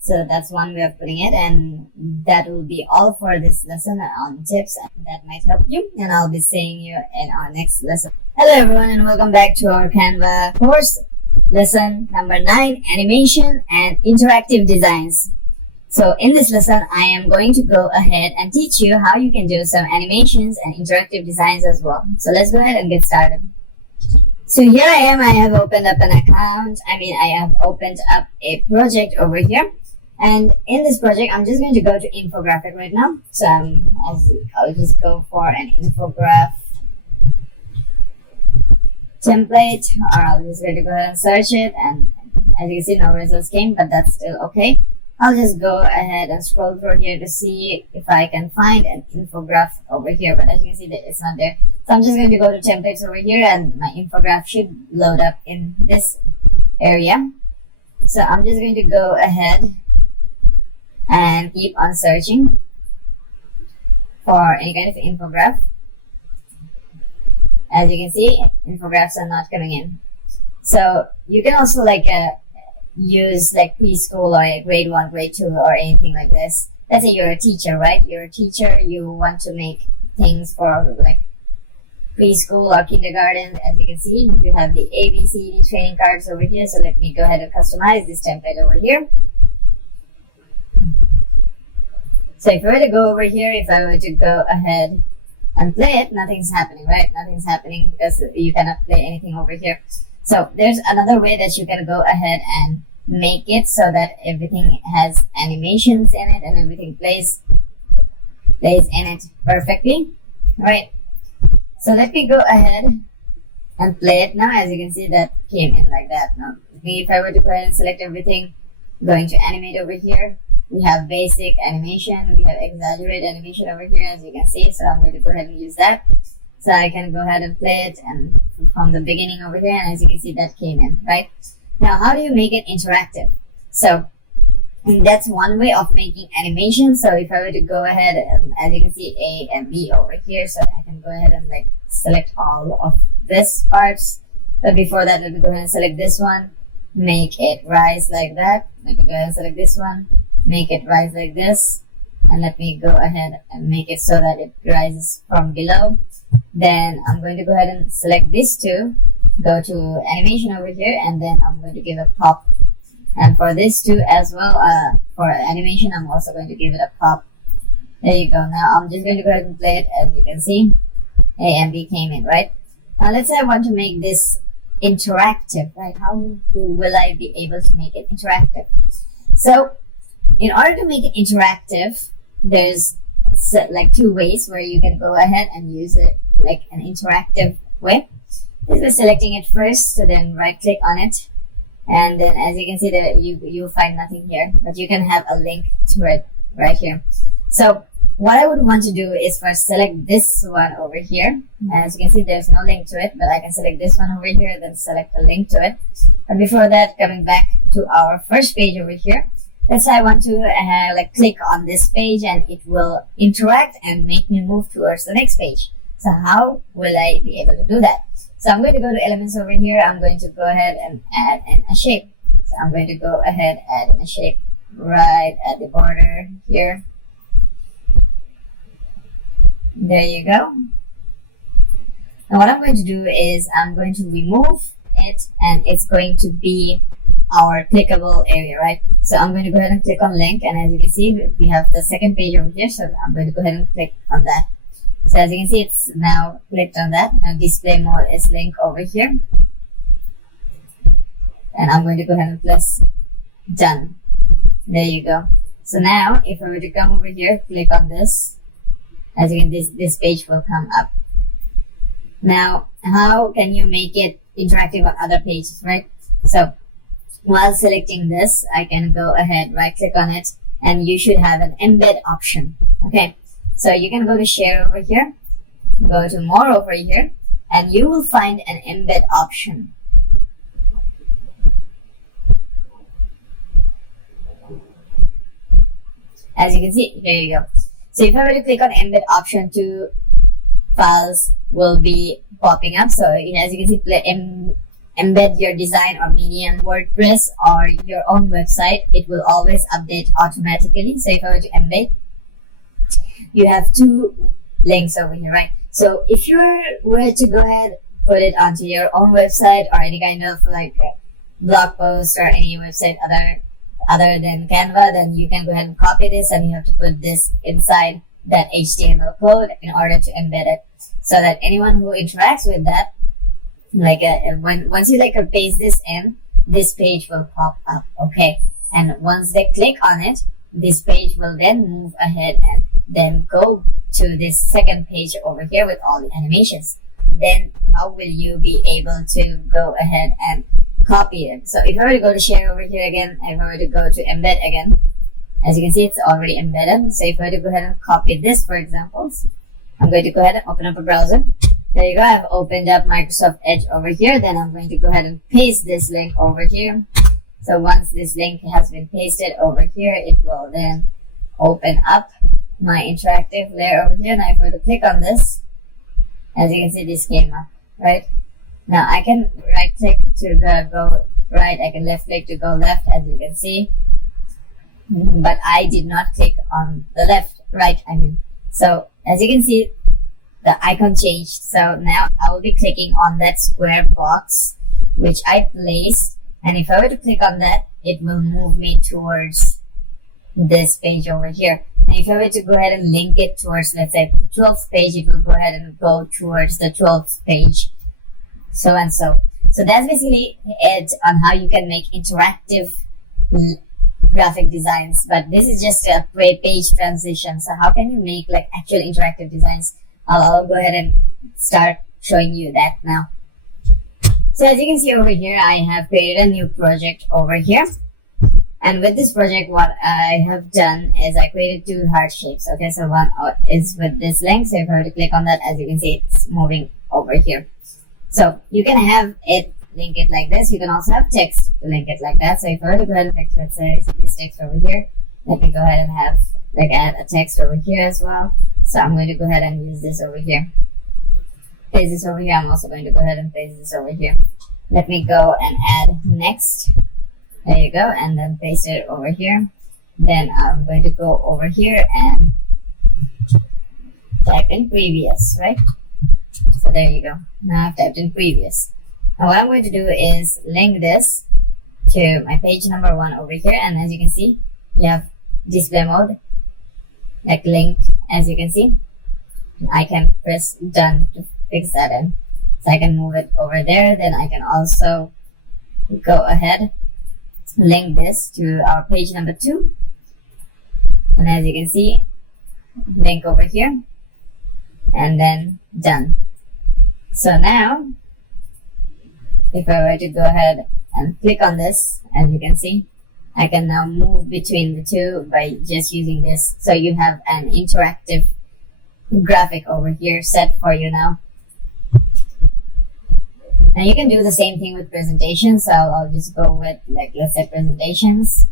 So that's one way of putting it, and that will be all for this lesson on tips that might help you, and I'll be seeing you in our next lesson. Hello everyone, and welcome back to our Canva course, lesson number 9, animation and interactive designs. So in this lesson, I am going to go ahead and teach you how you can do some animations and interactive designs as well. So let's go ahead and get started. So here I am, I have opened up an account. I have opened up a project over here. And in this project, I'm just going to go to infographic right now. So I'll just go for an infograph template, or I'll just going to go ahead and search it. And as you can see, no results came, but that's still okay. I'll just go ahead and scroll through here to see if I can find an infograph over here. But as you can see, that it's not there. So I'm just going to go to templates over here, and my infograph should load up in this area. So I'm just going to go ahead and keep on searching for any kind of infograph. As you can see, infographics are not coming in. So you can also use preschool or a grade 1, grade 2 or anything like this. Let's say you're a teacher, right? You're a teacher, you want to make things for preschool or kindergarten. As you can see, you have the ABCD training cards over here. So let me go ahead and customize this template over here. So if I were to go over here, if I were to go ahead and play it, nothing's happening, right? Nothing's happening because you cannot play anything over here. So there's another way that you can go ahead and make it so that everything has animations in it and everything plays in it perfectly, right? So let me go ahead and play it now. As you can see, that came in like that. Now, if I were to go ahead and select everything, going to animate over here, we have basic animation, we have exaggerate animation over here, as you can see. So I'm going to go ahead and use that. So I can go ahead and play it and from the beginning over here, and as you can see, that came in, right? Now, how do you make it interactive? So that's one way of making animation. So if I were to go ahead and, as you can see, A and B over here, so I can go ahead and select all of this parts. But before that, let me go ahead and select this one, make it rise like that. Let me go ahead and select this one, make it rise like this, and let me go ahead and make it so that it rises from below. Then I'm going to go ahead and select these two, go to animation over here, and then I'm going to give a pop. And for this too as well, for animation, I'm also going to give it a pop. There you go. Now I'm just going to go ahead and play it. As you can see, A and B came in, right? Now let's say I want to make this interactive, right? How will I be able to make it interactive? So in order to make it interactive, there's 2 ways where you can go ahead and use it an interactive way. This is selecting it first, so then right click on it, and then as you can see that you'll find nothing here, but you can have a link to it right here. So what I would want to do is first select this one over here. As you can see, there's no link to it, but I can select this one over here, then select a link to it. And before that, coming back to our first page over here, let's say I want to click on this page, and it will interact and make me move towards the next page. So how will I be able to do that? So I'm going to go to elements over here. I'm going to go ahead and add in a shape. So I'm going to go ahead, add in a shape right at the border here. There you go. Now what I'm going to do is I'm going to remove it, and it's going to be our clickable area, right? So I'm going to go ahead and click on link, and as you can see, we have the second page over here. So I'm going to go ahead and click on that. So as you can see, it's now clicked on that. Now display mode is link over here. And I'm going to go ahead and press done. There you go. So now if I were to come over here, click on this, as you can, this page will come up. Now, how can you make it interactive on other pages, right? So while selecting this, I can go ahead, right click on it, and you should have an embed option. Okay. So you can go to share over here, go to more over here, and you will find an embed option. As you can see, there you go. So if I were to click on embed option, 2 files will be popping up. So as you can see, embed your design or medium WordPress or your own website. It will always update automatically. So if I were to embed, you have 2 links over here, right? So if you were to go ahead, put it onto your own website or any kind of like blog post or any website other than Canva, then you can go ahead and copy this, and you have to put this inside that HTML code in order to embed it, so that anyone who interacts with that, like once you like paste this in, this page will pop up, okay? And once they click on it, this page will then move ahead and then go to this second page over here with all the animations. Then how will you be able to go ahead and copy it? So if I were to go to share over here again, if I were to go to embed again, as you can see, it's already embedded. So if I were to go ahead and copy this, for example, I'm going to go ahead and open up a browser. There you go. I've opened up Microsoft Edge over here. Then I'm going to go ahead and paste this link over here. So once this link has been pasted over here, it will then open up my interactive layer over here. And if I were to click on this, as you can see, this came up, right? Now I can right click to go right, I can left click to go left, as you can see. But I did not click on the left, right, I mean. So as you can see, the icon changed. So now I will be clicking on that square box which I placed, and if I were to click on that, it will move me towards this page over here. And if I were to go ahead and link it towards, let's say, the 12th page, it will go ahead and go towards the 12th page, so and so. So that's basically it on how you can make interactive graphic designs. But this is just a page transition. So how can you make like actual interactive designs? I'll go ahead and start showing you that now. So as you can see over here, I have created a new project over here. And with this project, what I have done is I created 2 heart shapes. Okay, so one is with this link. So if I were to click on that, as you can see, it's moving over here. So you can have it link it like this. You can also have text to link it like that. So if I were to go ahead and let's say this text over here, let me go ahead and have like add a text over here as well. So I'm going to go ahead and use this over here. Paste this over here. I'm also going to go ahead and paste this over here. Let me go and add next. There you go, and then paste it over here. Then I'm going to go over here and type in previous, right? So there you go. Now I've typed in previous. Now what I'm going to do is link this to my page number 1 over here, and as you can see, you have display mode, like link, as you can see. I can press done to fix that in. So I can move it over there. Then I can also go ahead, link this to our page number 2, and as you can see, link over here, and then done. So now if I were to go ahead and click on this, as you can see, I can now move between the 2 by just using this. So you have an interactive graphic over here set for you now. And you can do the same thing with presentations. So I'll just go with, like, let's say presentations.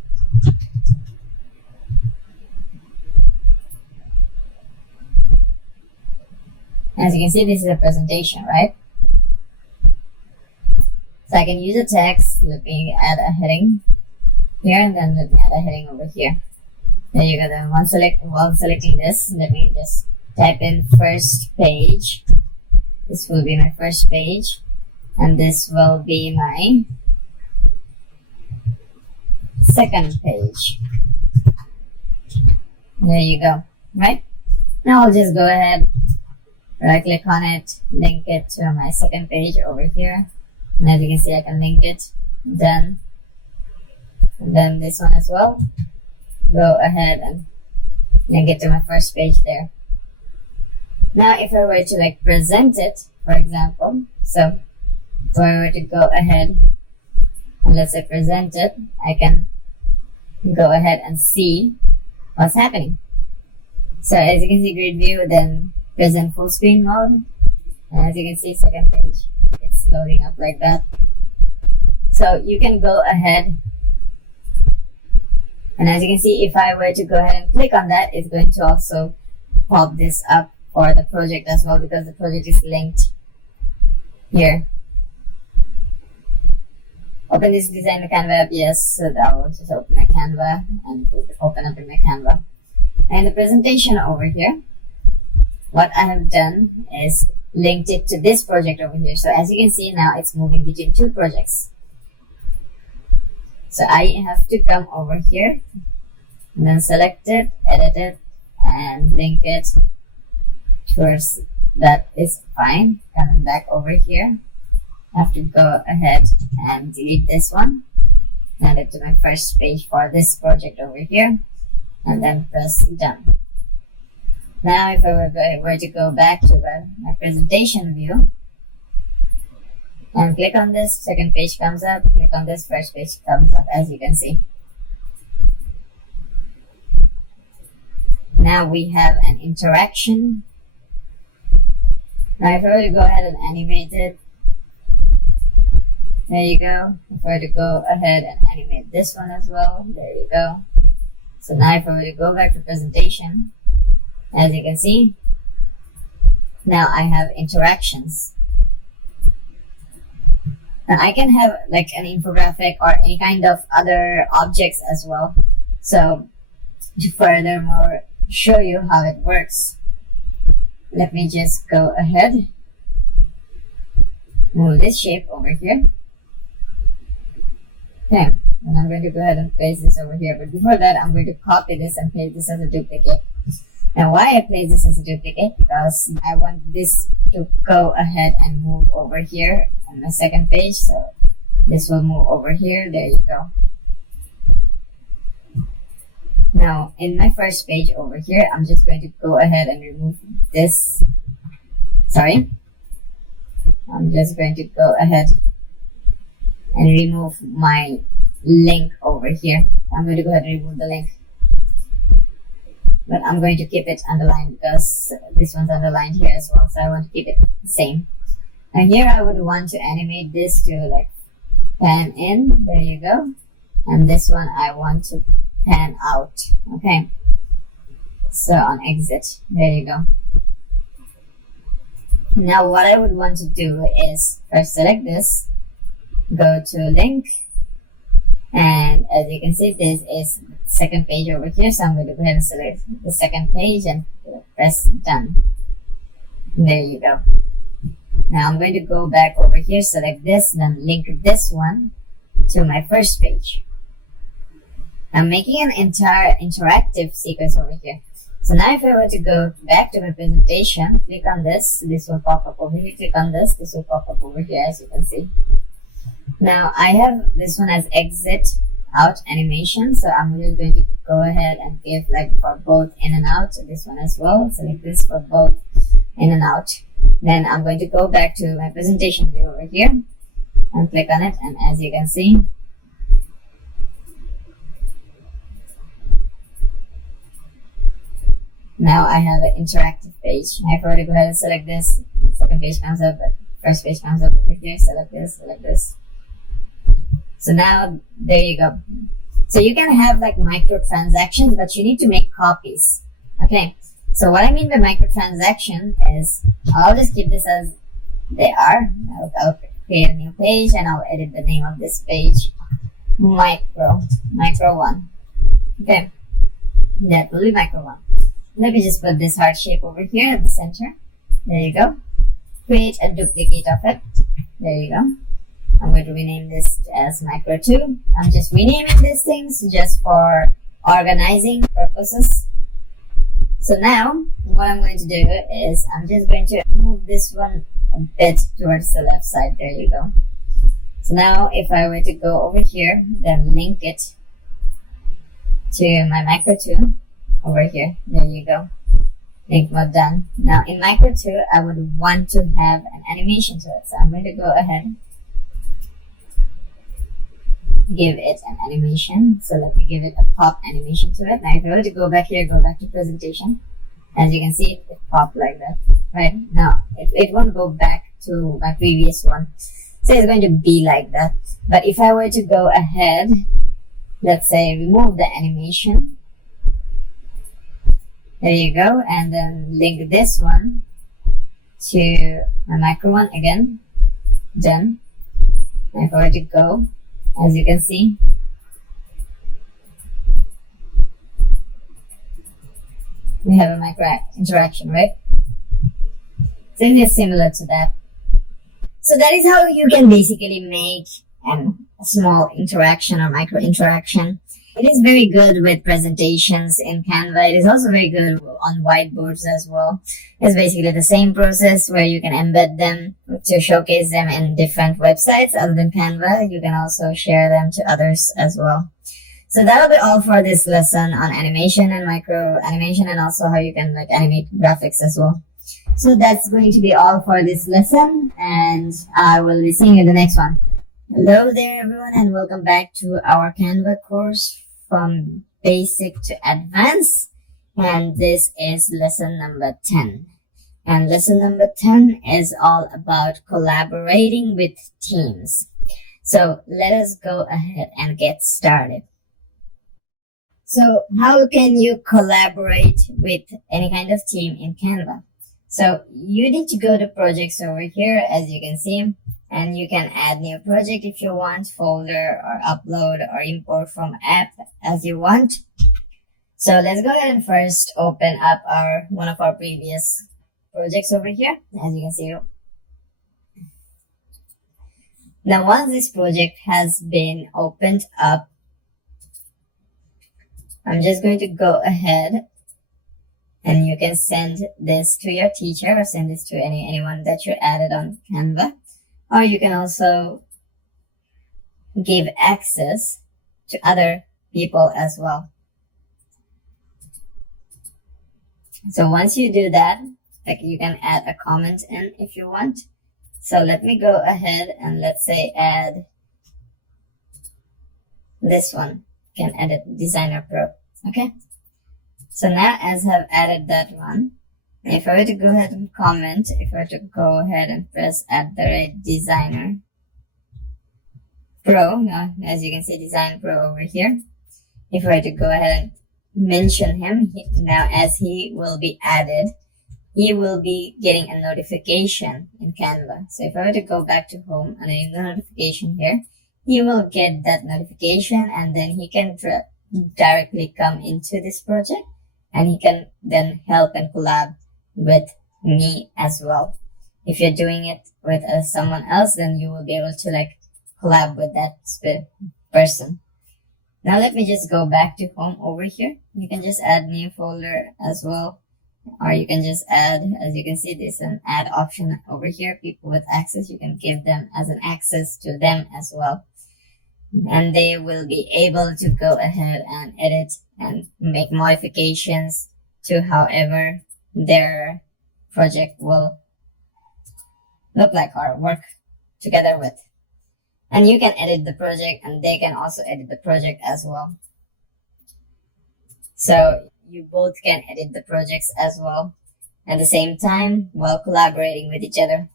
As you can see, this is a presentation, right? So I can use a text. Let me add a heading here, and then let me add a heading over here. There you go. Then while selecting this, let me just type in first page. This will be my first page, and this will be my second page. There you go, right? Now I'll just go ahead, right click on it, link it to my second page over here. And as you can see, I can link it, done. And then this one as well. Go ahead and link it to my first page there. Now if I were to like present it, for example, so if I were to go ahead and let's say present it, I can go ahead and see what's happening. So as you can see, grid view, then present full screen mode. And as you can see, second page, it's loading up like that. So you can go ahead, and as you can see, if I were to go ahead and click on that, it's going to also pop this up for the project as well, because the project is linked here. Open this design in Canva app. Yes, so I'll just open my Canva and open up in my Canva. And the presentation over here, what I have done is linked it to this project over here. So as you can see now, it's moving between two projects. So I have to come over here and then select it, edit it, and link it towards that is fine. Coming back over here, I have to go ahead and delete this one, add it to my first page for this project over here, and then press done. Now if I were to go back to my presentation view and click on this, second page comes up, click on this, first page comes up, as you can see. Now we have an interaction. Now if I were to go ahead and animate it, there you go. If I were to go ahead and animate this one as well, there you go. So now if I were to go back to presentation, as you can see, now I have interactions. Now I can have like an infographic or any kind of other objects as well. So to furthermore show you how it works, let me just go ahead, move this shape over here. Okay, and I'm going to go ahead and paste this over here. But before that, I'm going to copy this and paste this as a duplicate. Now why I place this as a duplicate? Because I want this to go ahead and move over here on my second page. So this will move over here. There you go. Now in my first page over here, I'm just going to go ahead and remove this. Sorry. I'm just going to go ahead and remove my link over here. I'm going to go ahead and remove the link. But I'm going to keep it underlined because this one's underlined here as well. So I want to keep it the same. And here I would want to animate this to like pan in. There you go. And this one I want to pan out. Okay. So on exit. There you go. Now what I would want to do is first select this, go to link, and as you can see, this is the second page over here. So I'm going to go ahead and select the second page and press done. There you go. Now I'm going to go back over here, select this, then link this one to my first page. I'm making an entire interactive sequence over here. So now if I were to go back to my presentation, click on this, this will pop up over here. Click on this, this will pop up over here, as you can see. Now I have this one as exit out animation. So I'm just going to go ahead and give like for both in and out, this one as well. Select this for both in and out. Then I'm going to go back to my presentation view over here and click on it. And as you can see, now I have an interactive page. If I were to go ahead and select this, the second page comes up, but first page comes up over here. Select this, select this. So now there you go. So you can have like microtransactions, but you need to make copies. Okay. So what I mean by microtransaction is I'll just keep this as they are. I'll create a new page and I'll edit the name of this page. Micro 1. Okay. That will be micro 1. Let me just put this heart shape over here at the center. There you go. Create a duplicate of it. There you go. I'm going to rename this as micro 2. I'm just renaming these things just for organizing purposes. So now what I'm going to do is I'm just going to move this one a bit towards the left side. There you go. So now if I were to go over here, then link it to my micro 2 over here. There you go. Link mode done. Now in micro 2, I would want to have an animation to it. So I'm going to go ahead, give it an animation. So let me give it a pop animation to it. Now if I were to go back here, go back to presentation, As you can see, it popped like that. Right now, it won't go back to my previous one. So it's going to be like that. But if I were to go ahead, let's say remove the animation. There you go. And then link this one to my micro one again. Done. And if I were to go, as you can see, we have a micro interaction, right? So it is similar to that. So that is how you can basically make a small interaction or micro interaction. It is very good with presentations in Canva. It is also very good on whiteboards as well. It's basically the same process where you can embed them to showcase them in different websites other than Canva. You can also share them to others as well. So that'll be all for this lesson on animation and micro animation, and also how you can animate graphics as well. So that's going to be all for this lesson, and I will be seeing you in the next one. Hello there everyone, and welcome back to our Canva course from basic to advanced, and this is lesson number 10. And lesson number 10 is all about collaborating with teams. So let us go ahead and get started. So how can you collaborate with any kind of team in Canva? So you need to go to projects over here, as you can see, and you can add new project if you want, folder or upload or import from app as you want. So let's go ahead and first open up one of our previous projects over here, as you can see. Now once this project has been opened up, I'm just going to go ahead and you can send this to your teacher or send this to anyone that you added on Canva. Or you can also give access to other people as well. So once you do that, you can add a comment in if you want. So let me go ahead and let's say add this one. You can edit Designer Pro. Okay. So now as I've added that one, if I were to go ahead and comment, if I were to go ahead and press @Designer Pro, now as you can see Design Pro over here, if I were to go ahead and mention him, now as he will be added, he will be getting a notification in Canva. So if I were to go back to home and in the notification here, he will get that notification and then he can directly come into this project and he can then help and collab with me as well. If you're doing it with someone else, then you will be able to collab with that person. Now let me just go back to home over here. You can just add new folder as well, or you can just add, as you can see, there's an add option over here. People with access, you can give them as an access to them as well, and they will be able to go ahead and edit and make modifications to however their project will look like or work together with. And you can edit the project and they can also edit the project as well. So you both can edit the projects as well at the same time while collaborating with each other.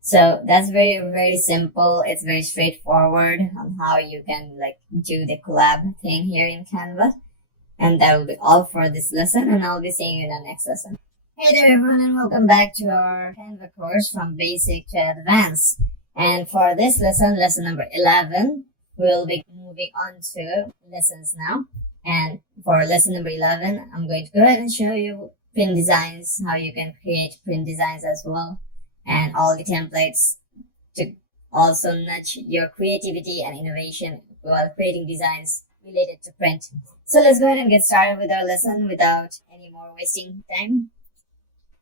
So that's very, very simple. It's very straightforward on how you can do the collab thing here in Canva. And that will be all for this lesson, and I'll be seeing you in the next lesson. Hey there everyone, and welcome back to our Canva course from basic to advanced. And for this lesson, lesson number 11, we'll be moving on to lessons now. And for lesson number 11, I'm going to go ahead and show you print designs, how you can create print designs as well, and all the templates to also nudge your creativity and innovation while creating designs related to print. So let's go ahead and get started with our lesson without any more wasting time.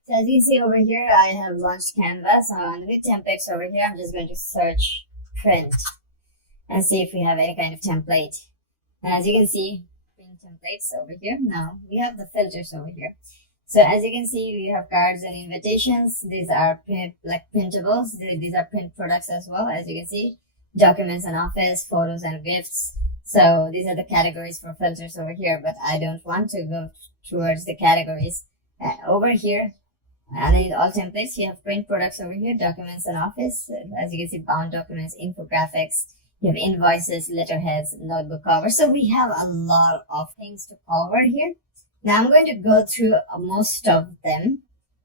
So as you can see over here, I have launched Canva. So under the templates over here, I'm just going to search print and see if we have any kind of template. And as you can see, print templates over here. Now we have the filters over here. So as you can see, we have cards and invitations. These are printables. These are print products as well. As you can see, documents and office, photos and gifts. So these are the categories for filters over here, but I don't want to go towards the categories. Over here, underneath all templates, you have print products over here, documents and office. As you can see, bound documents, infographics, you have invoices, letterheads, notebook covers. So we have a lot of things to cover here. Now I'm going to go through most of them.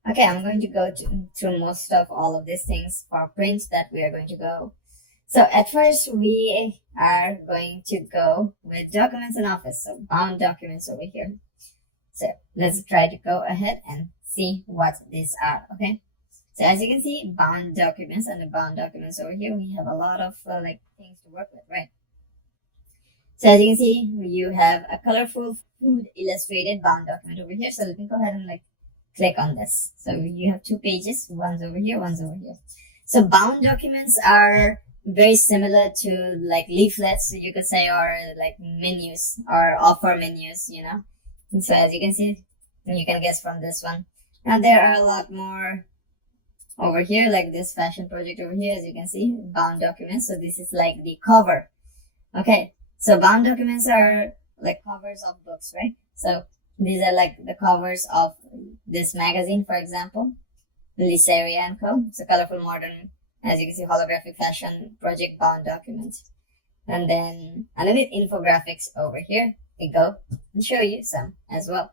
Okay, I'm going to go through most of all of these things for print that we are going to go. So at first we are going to go with documents and office. So bound documents over here. So let's try to go ahead and see what these are. Okay. So as you can see, bound documents, and the bound documents over here, we have a lot of things to work with, right? So as you can see, you have a colorful food illustrated bound document over here. So let me go ahead and click on this. So you have two pages, one's over here, one's over here. So bound documents are very similar to leaflets, you could say, or menus or offer menus, And so as you can see, you can guess from this one. Now there are a lot more over here, like this fashion project over here, as you can see, bound documents. So this is like the cover. Okay, so bound documents are like covers of books, right? So these are like the covers of this magazine, for example, Liceria & Co. It's a colorful modern, as you can see, holographic fashion project bound document. And then underneath infographics over here, we go and show you some as well.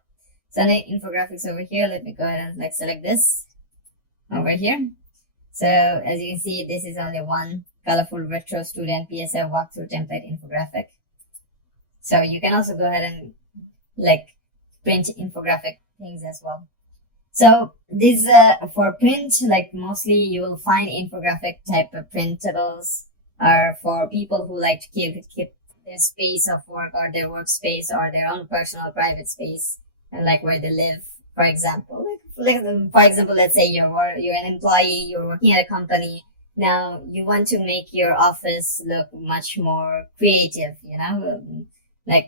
So underneath infographics over here, let me go ahead and select this over here. So as you can see, this is only one colorful retro student PSL walkthrough template infographic. So you can also go ahead and print infographic things as well. So these for print, mostly you will find infographic type of printables are for people who like to keep their space of work or their workspace or their own personal private space and where they live. For example, for example, let's say you're an employee, you're working at a company. Now you want to make your office look much more creative,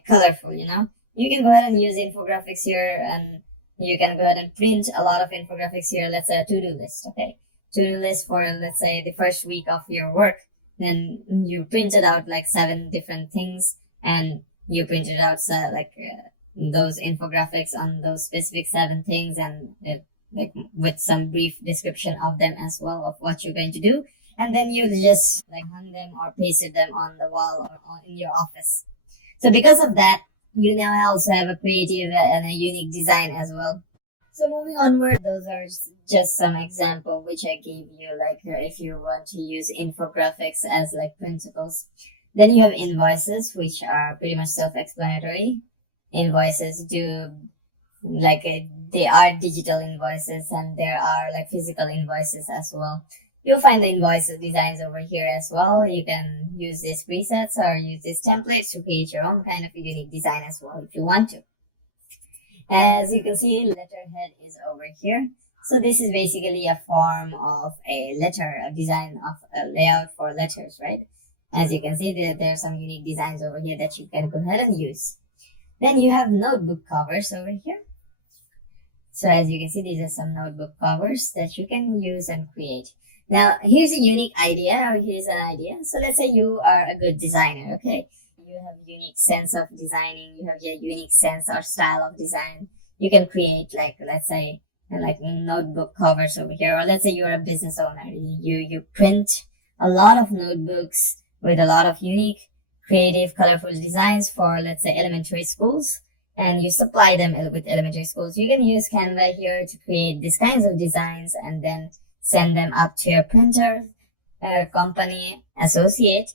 colorful, You can go ahead and use infographics here, and you can go ahead and print a lot of infographics here. Let's say a to-do list, okay? To-do list for, let's say, the first week of your work. Then you printed out 7 different things, and you printed out those infographics on those specific 7 things, and with some brief description of them as well of what you're going to do. And then you just hung them or pasted them on the wall or in your office. So because of that, you now also have a creative and a unique design as well. So moving onward, those are just some example which I gave you, if you want to use infographics as principles. Then you have invoices, which are pretty much self-explanatory. Invoices do they are digital invoices, and there are physical invoices as well. You'll find the invoice designs over here as well. You can use these presets or use these templates to create your own kind of unique design as well if you want to. As you can see, letterhead is over here. So this is basically a form of a letter, a design of a layout for letters, right? As you can see, there are some unique designs over here that you can go ahead and use. Then you have notebook covers over here. So as you can see, these are some notebook covers that you can use and create. Now, here's a unique idea, or here's an idea. So let's say you are a good designer, okay? You have a unique sense of designing. You have a unique sense or style of design. You can create, let's say, notebook covers over here. Or let's say you're a business owner. You print a lot of notebooks with a lot of unique, creative, colorful designs for, let's say, elementary schools. And you supply them with elementary schools. You can use Canva here to create these kinds of designs and then send them up to your printer, company, associate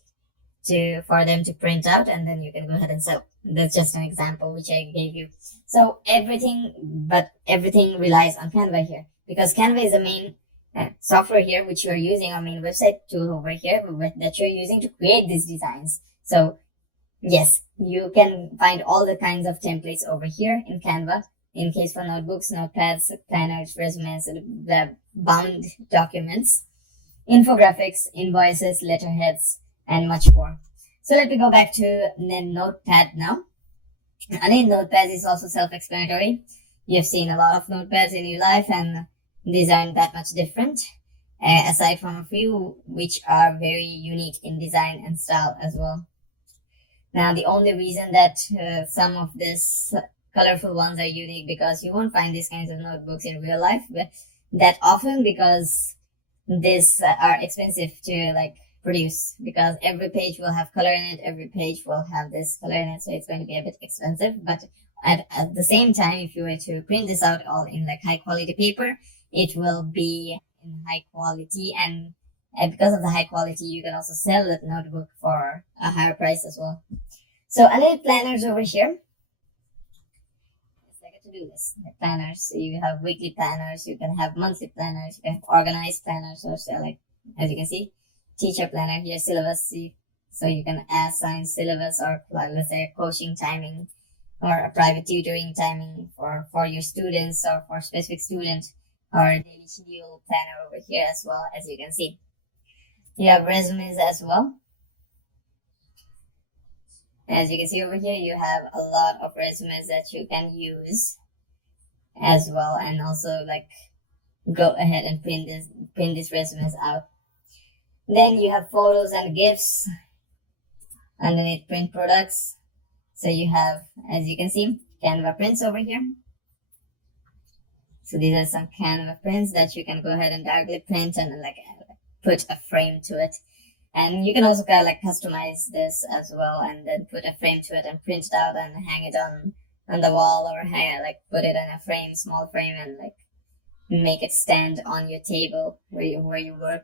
for them to print out, and then you can go ahead and sell. That's just an example which I gave you. So everything relies on Canva here, because Canva is the main software here which you're using, our main website tool over here that you're using to create these designs. So yes, you can find all the kinds of templates over here in Canva, in case for notebooks, notepads, planners, resumes, the bound documents, infographics, invoices, letterheads, and much more. So let me go back to Notepad now. And Notepad is also self-explanatory. You've seen a lot of notepads in your life, and these aren't that much different, aside from a few which are very unique in design and style as well. Now, the only reason that some of this colorful ones are unique because you won't find these kinds of notebooks in real life that often, because these are expensive to like produce, because every page will have color in it, every page will have this color in it, so it's going to be a bit expensive. But at the same time, if you were to print this out all in like high quality paper, it will be in high quality, and because of the high quality, you can also sell that notebook for a higher price as well. So a little planners over here. It's like a to-do list, like planners. So you have weekly planners, you can have monthly planners, you can have organized planners, or so like, as you can see, teacher planner here, syllabus. So you can assign syllabus, or let's say a coaching timing or a private tutoring timing for your students or for specific student, or daily schedule planner over here as well, as you can see. You have resumes as well. As you can see over here, you have a lot of resumes that you can use as well, and also like go ahead and print these resumes out. Then you have photos and GIFs underneath print products. So you have, as you can see, Canva prints over here. So these are some Canva prints that you can go ahead and directly print and like put a frame to it. And you can also kind of like customize this as well, and then put a frame to it and print it out and hang it on the wall, or hang it, like put it in a frame, small frame, and like make it stand on your table where you work.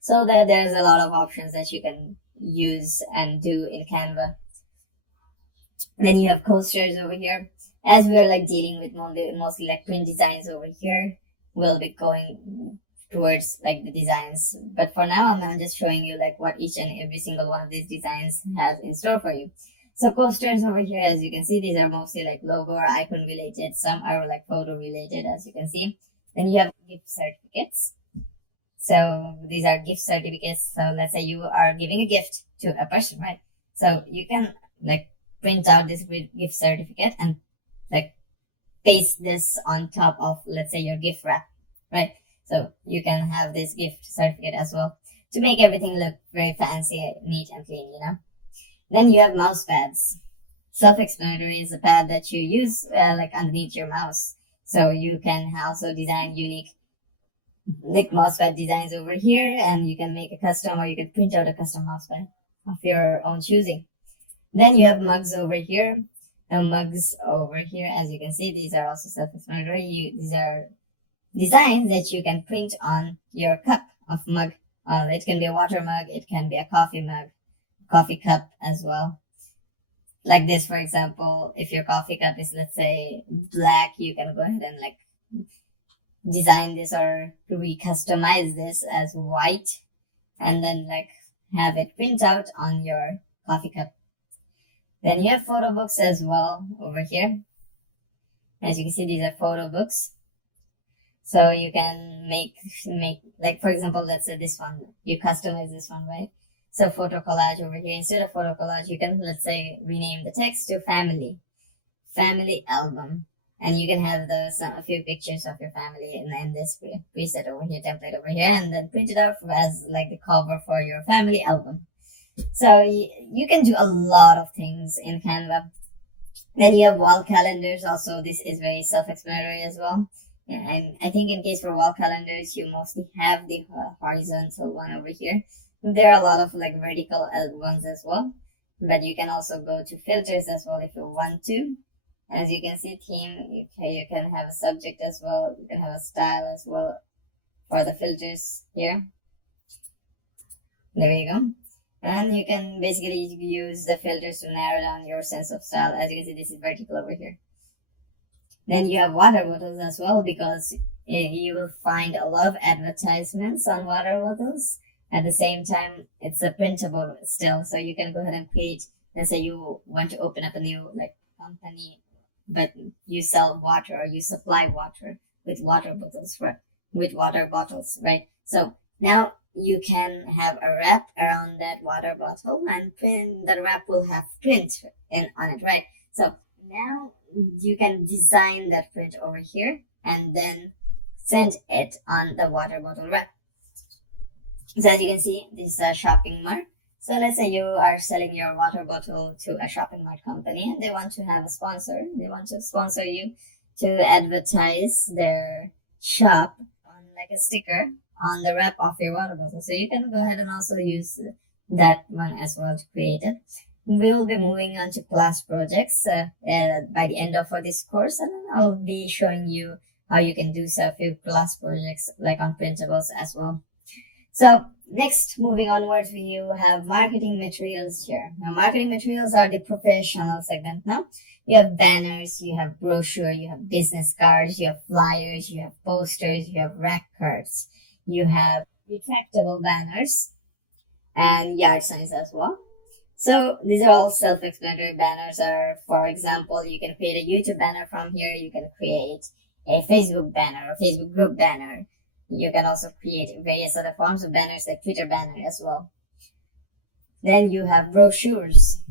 So there's a lot of options that you can use and do in Canva. Then you have coasters over here. As we are like dealing with mostly like print designs over here, we'll be going towards like the designs. But for now, I'm just showing you like what each and every single one of these designs has in store for you. So coasters over here, as you can see, these are mostly like logo or icon related. Some are like photo related, as you can see. Then you have gift certificates. So these are gift certificates. So let's say you are giving a gift to a person, right? So you can like print out this gift certificate and like paste this on top of, let's say, your gift wrap, right? So you can have this gift certificate as well to make everything look very fancy, neat and clean, you know? Then you have mouse pads. Self-explanatory is a pad that you use like underneath your mouse. So you can also design unique like mousepad designs over here, and you can make a custom, or you can print out a custom mousepad of your own choosing. Then you have mugs over here. Mugs over here, as you can see, these are also self-explanatory. These are designs that you can print on your cup of mug. It can be a water mug, it can be a coffee mug, coffee cup as well. Like this, for example, if your coffee cup is, let's say, black, you can go ahead and like design this or re-customize this as white, and then like have it print out on your coffee cup. Then you have photo books as well over here. As you can see, these are photo books. So you can make like, for example, let's say this one, you customize this one, right? So photo collage over here. Instead of photo collage, you can, let's say, rename the text to family album. And you can have a few pictures of your family in this preset over here, template over here, and then print it out as like the cover for your family album. So you can do a lot of things in Canva. Then you have wall calendars. Also, this is very self-explanatory as well. And I think in case for wall calendars, you mostly have the horizontal one over here. There are a lot of like vertical ones as well, but you can also go to filters as well if you want to. As you can see, theme, you can have a subject as well. You can have a style as well for the filters here. There you go. And you can basically use the filters to narrow down your sense of style. As you can see, this is vertical over here. Then you have water bottles as well, because you will find a lot of advertisements on water bottles. At the same time, it's a printable still. So you can go ahead and create, let's say you want to open up a new like company, but you sell water or you supply water with water bottles, right? So now you can have a wrap around that water bottle, and the wrap will have print on it, right? So now you can design that print over here and then send it on the water bottle wrap. So as you can see, this is a shopping mart. So let's say you are selling your water bottle to a shopping mart company and they want to have a sponsor. They want to sponsor you to advertise their shop on like a sticker on the wrap of your water bottle. So you can go ahead and also use that one as well to create it. We will be moving on to class projects by the end of this course, and then I'll be showing you how you can do a few class projects like on printables as well. So next, moving onwards, we have marketing materials here. Now, marketing materials are the professional segment. Now, you have banners, you have brochure, you have business cards, you have flyers, you have posters, you have rack cards, you have retractable banners, and yard signs as well. So these are all self-explanatory. Banners are, for example, you can create a YouTube banner from here. You can create a Facebook banner or Facebook group banner. You can also create various other forms of banners like Twitter banner as well. Then you have brochures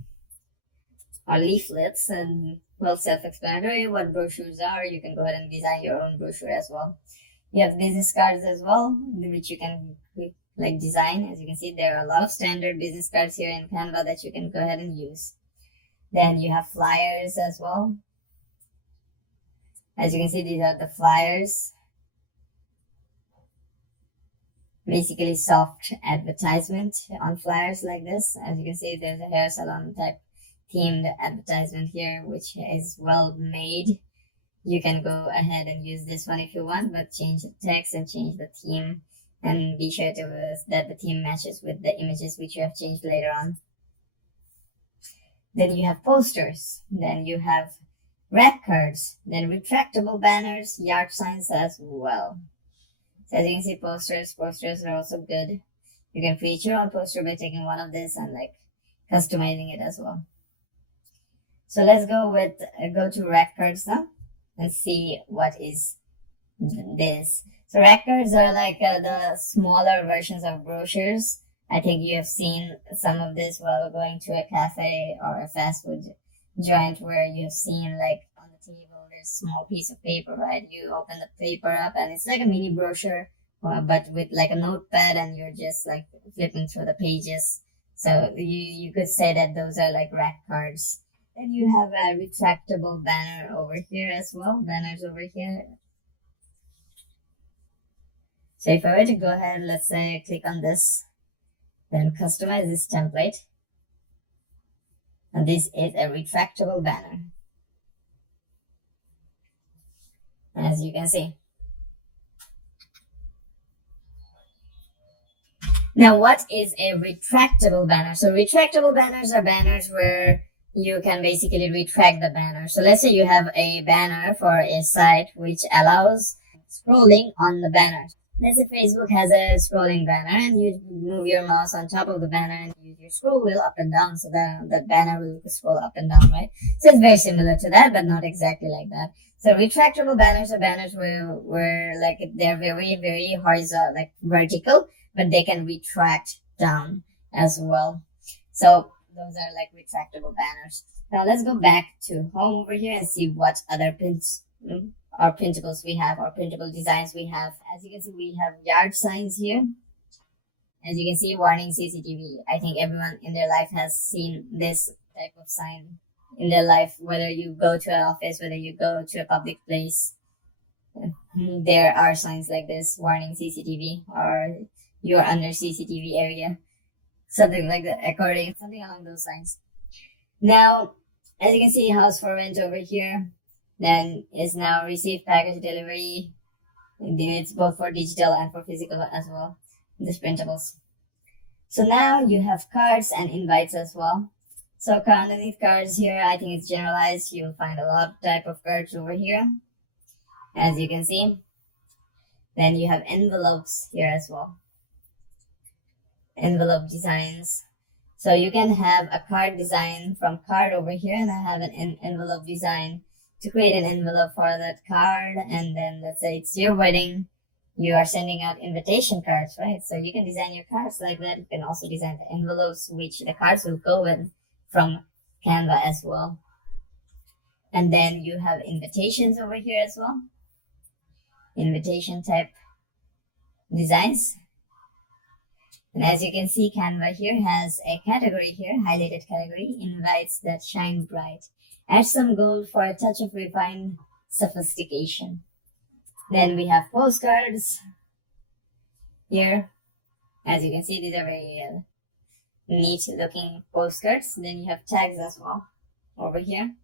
or leaflets, and well, self-explanatory what brochures are. You can go ahead and design your own brochure as well. You have business cards as well, which you can like design. As you can see, there are a lot of standard business cards here in Canva that you can go ahead and use. Then you have flyers as well. As you can see, these are the flyers. Basically soft advertisement on flyers like this. As you can see, there's a hair salon type themed advertisement here, which is well made. You can go ahead and use this one if you want, but change the text and change the theme, and be sure that the theme matches with the images which you have changed later on. Then you have posters, then you have rack cards, then retractable banners, yard signs as well. So as you can see, posters are also good. You can create your own poster by taking one of this and like customizing it as well. So let's go to rack cards now and see what is this. So rack cards are like the smaller versions of brochures. I think you have seen some of this while going to a cafe or a fast food joint where you have seen like on the table there's a small piece of paper, right? You open the paper up and it's like a mini brochure, but with like a notepad, and you're just like flipping through the pages. So you could say that those are like rack cards. Then you have a retractable banner over here as well. Banners over here. So if I were to go ahead, let's say click on this, then customize this template. And this is a retractable banner. As you can see. Now, what is a retractable banner? So retractable banners are banners where you can basically retract the banner. So let's say you have a banner for a site which allows scrolling on the banner. Let's say Facebook has a scrolling banner, and you move your mouse on top of the banner and use your scroll wheel up and down, so that banner will scroll up and down, right? So it's very similar to that, but not exactly like that. So retractable banners are banners where like they're very, very horizontal, like vertical, but they can retract down as well. So those are like retractable banners. Now let's go back to home over here and see what other prints or printables we have, or printable designs we have. As you can see, we have yard signs here. As you can see, warning CCTV. I think everyone in their life has seen this type of sign in their life, whether you go to an office, whether you go to a public place. There are signs like this, warning CCTV, or you're under CCTV area. Something like that, something along those lines. Now, as you can see, house for rent over here, then is now receive package delivery. It's both for digital and for physical as well, these printables. So now you have cards and invites as well. So underneath cards here, I think it's generalized. You'll find a lot of type of cards over here, as you can see. Then you have envelopes here as well. Envelope designs. So you can have a card design from card over here, and I have an envelope design to create an envelope for that card. And then let's say it's your wedding, you are sending out invitation cards, right? So you can design your cards like that. You can also design the envelopes which the cards will go in from Canva as well. And then you have invitations over here as well. Invitation type designs. And as you can see, Canva here has a category here, highlighted category, invites that shine bright. Add some gold for a touch of refined sophistication. Then we have postcards here. As you can see, these are very neat looking postcards. Then you have tags as well over here.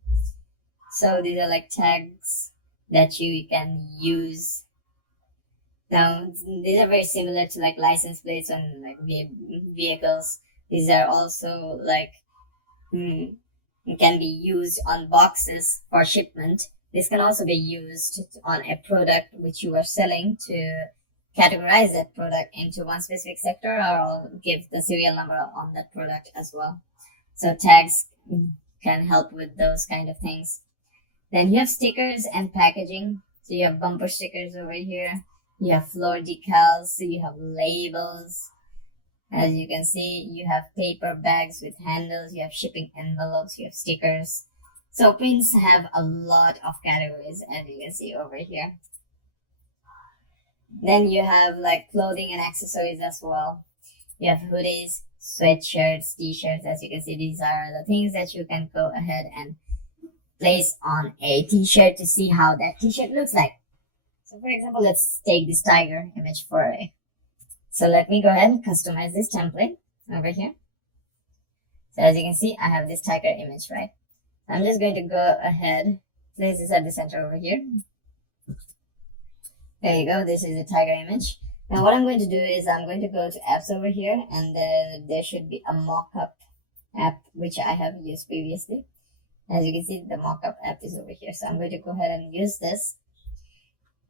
So these are like tags that you can use. Now these are very similar to like license plates on like vehicles. These are also like can be used on boxes for shipment. This can also be used on a product which you are selling to categorize that product into one specific sector, or give the serial number on that product as well. So tags can help with those kind of things. Then you have stickers and packaging. So you have bumper stickers over here. You have floor decals. So you have labels. As you can see, you have paper bags with handles. You have shipping envelopes. You have stickers. So prints have a lot of categories, as you can see over here. Then you have like clothing and accessories as well. You have hoodies, sweatshirts, t-shirts. As you can see, these are the things that you can go ahead and place on a t-shirt to see how that t-shirt looks like. So for example, let's take this tiger image for a. So let me go ahead and customize this template over here. So as you can see, I have this tiger image, right? I'm just going to go ahead, place this at the center over here. There you go. This is a tiger image. Now what I'm going to do is I'm going to go to apps over here, and then there should be a mockup app which I have used previously. As you can see, the mockup app is over here. So I'm going to go ahead and use this.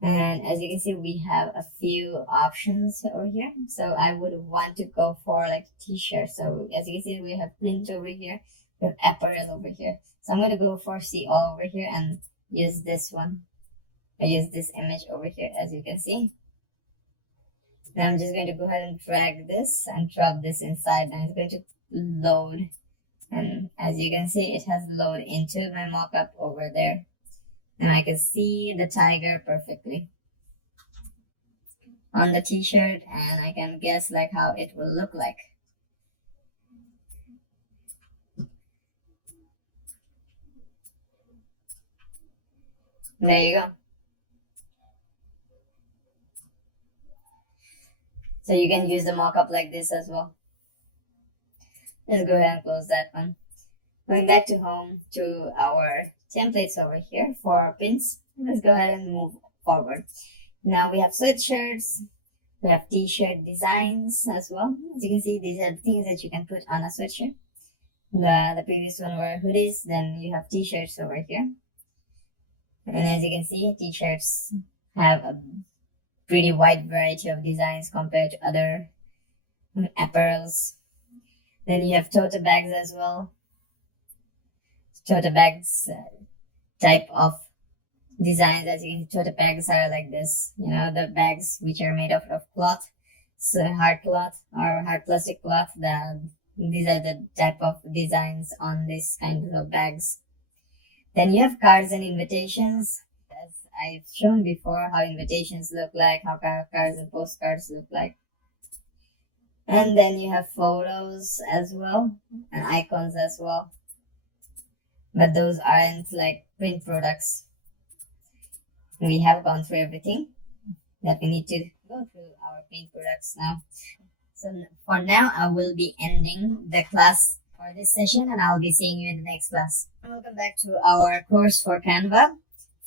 And as you can see, we have a few options over here. So I would want to go for like t-shirt. So as you can see, we have print over here. We have apparel over here. So I'm going to go for see all over here and use this one. I use this image over here, as you can see. Now I'm just going to go ahead and drag this and drop this inside, and it's going to load. And as you can see, it has loaded into my mockup over there. And I can see the tiger perfectly on the t-shirt, and I can guess like how it will look like. There you go. So you can use the mockup like this as well. Let's go ahead and close that one. Going back to home to our templates over here for our pins. Let's go ahead and move forward. Now we have sweatshirts, we have t-shirt designs as well. As you can see, these are the things that you can put on a sweatshirt. The previous one were hoodies, then you have t-shirts over here. And as you can see, t-shirts have a pretty wide variety of designs compared to other apparels. Then you have tote bags as well. Tote bags type of designs. As you can see, tote bags are like this, you know, the bags which are made of cloth, so hard cloth or hard plastic cloth. These are the type of designs on this kind of bags. Then you have cards and invitations. As I've shown before, how invitations look like, how cards and postcards look like. And then you have photos as well, and icons as well. But those aren't like print products. We have gone through everything that we need to go through our print products now. So for now, I will be ending the class for this session, and I'll be seeing you in the next class. Welcome back to our course for Canva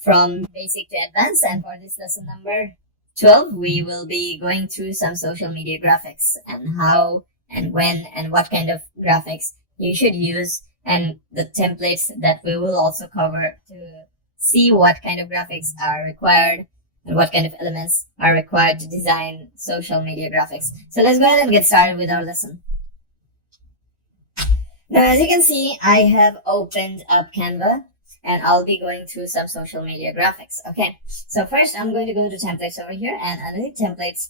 from basic to advanced. And for this lesson number 12, we will be going through some social media graphics and how and when and what kind of graphics you should use, and the templates that we will also cover to see what kind of graphics are required and what kind of elements are required to design social media graphics. So let's go ahead and get started with our lesson. Now, as you can see, I have opened up Canva, and I'll be going through some social media graphics. Okay, so first I'm going to go to templates over here, and underneath templates,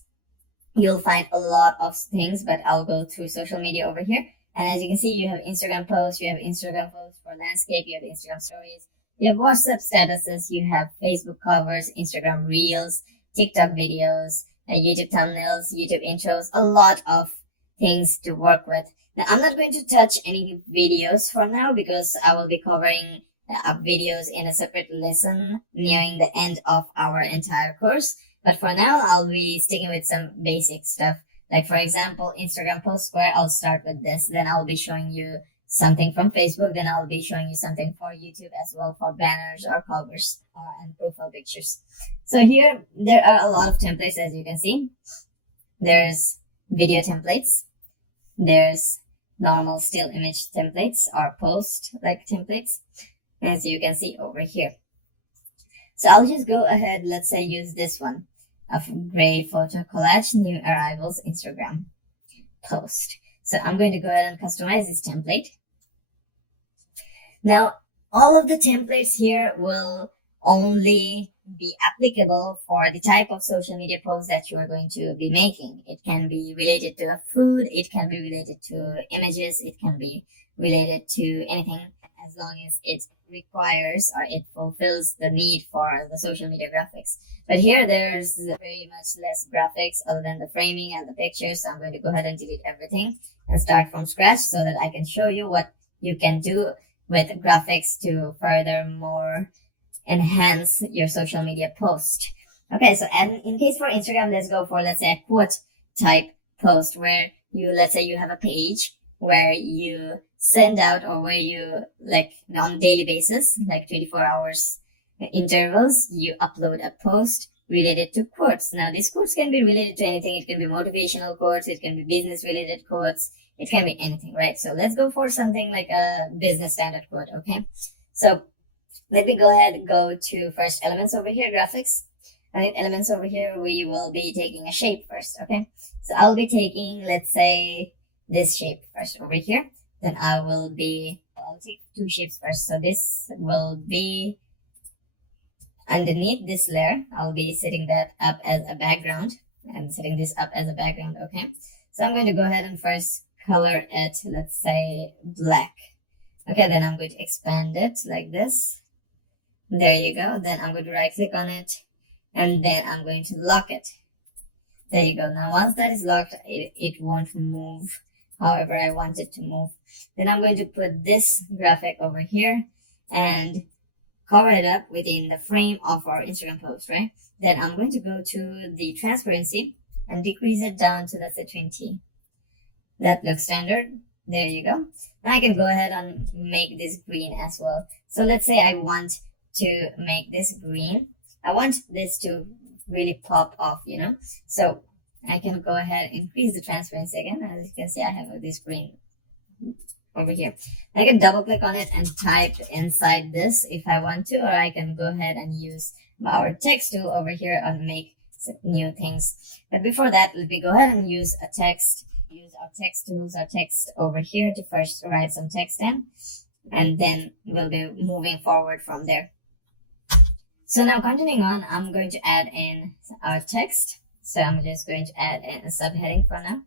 you'll find a lot of things, but I'll go through social media over here. And as you can see, you have Instagram posts, you have Instagram posts for landscape, you have Instagram stories, you have WhatsApp statuses, you have Facebook covers, Instagram reels, TikTok videos, YouTube thumbnails, YouTube intros, a lot of things to work with. Now, I'm not going to touch any videos for now because I will be covering videos in a separate lesson nearing the end of our entire course. But for now, I'll be sticking with some basic stuff. Like for example, Instagram post where I'll start with this. Then I'll be showing you something from Facebook. Then I'll be showing you something for YouTube as well for banners or covers and profile pictures. So here, there are a lot of templates as you can see. There's video templates. There's normal still image templates or post like templates, as you can see over here. So I'll just go ahead, let's say use this one of gray photo collage, new arrivals, Instagram post. So I'm going to go ahead and customize this template. Now, all of the templates here will only be applicable for the type of social media post that you are going to be making. It can be related to a food, it can be related to images, it can be related to anything as long as it requires or it fulfills the need for the social media graphics. But here there's very much less graphics other than the framing and the pictures. So I'm going to go ahead and delete everything and start from scratch so that I can show you what you can do with graphics to furthermore enhance your social media post. Okay, so and in case for Instagram, let's go for, let's say, a quote type post where you, let's say you have a page where you send out or where you like on daily basis, like 24 hours intervals, you upload a post related to quotes. Now these quotes can be related to anything. It can be motivational quotes, it can be business related quotes, it can be anything, right? So let's go for something like a business standard quote. Okay, so let me go ahead and go to first elements over here, graphics. And in elements over here, we will be taking a shape first, okay? So I'll be taking, let's say, this shape first over here. Then I'll take two shapes first. So this will be underneath this layer. I'll be setting that up as a background and setting this up as a background, okay? So I'm going to go ahead and first color it, let's say, black. Okay, then I'm going to expand it like this. There you go. Then I'm going to right click on it and then I'm going to lock it. There you go. Now once that is locked, it won't move however I want it to move. Then I'm going to put this graphic over here and cover it up within the frame of our Instagram post, right? Then I'm going to go to the transparency and decrease it down to, let's say, 20. That looks standard. There you go. Now I can go ahead and make this green as well. So let's say I want to make this green. I want this to really pop off, you know. So I can go ahead and increase the transparency again. As you can see, I have this green over here. I can double click on it and type inside this if I want to, or I can go ahead and use our text tool over here and make new things. But before that, let me go ahead and use a text. Use our text tools, our text over here to first write some text in, and then we'll be moving forward from there. So now continuing on, I'm going to add in our text. So I'm just going to add in a subheading for now.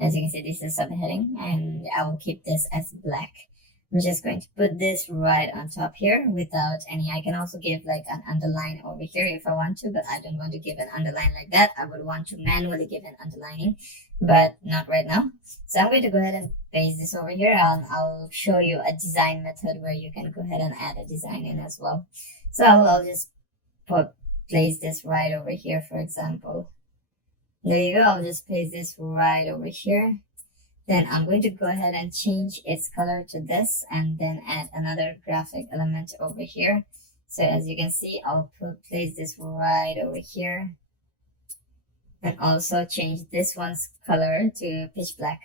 As you can see, this is subheading and I will keep this as black. I'm just going to put this right on top here without any, I can also give like an underline over here if I want to, but I don't want to give an underline like that. I would want to manually give an underlining, but not right now. So I'm going to go ahead and paste this over here. I'll show you a design method where you can go ahead and add a design in as well. So I'll just place this right over here, for example. There you go. I'll just place this right over here. Then I'm going to go ahead and change its color to this and then add another graphic element over here. So as you can see, I'll place this right over here and also change this one's color to pitch black.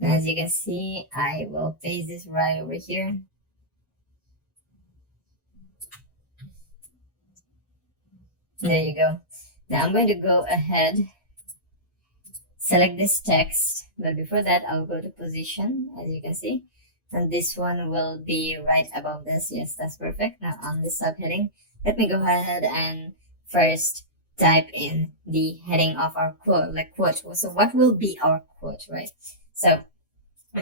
And as you can see, I will paste this right over here. There you go. Now I'm going to go ahead, select this text, but before that I'll go to position, as you can see, and this one will be right above this. Yes, that's perfect. Now on this subheading, let me go ahead and first type in the heading of our quote, like quote. So what will be our quote, right? So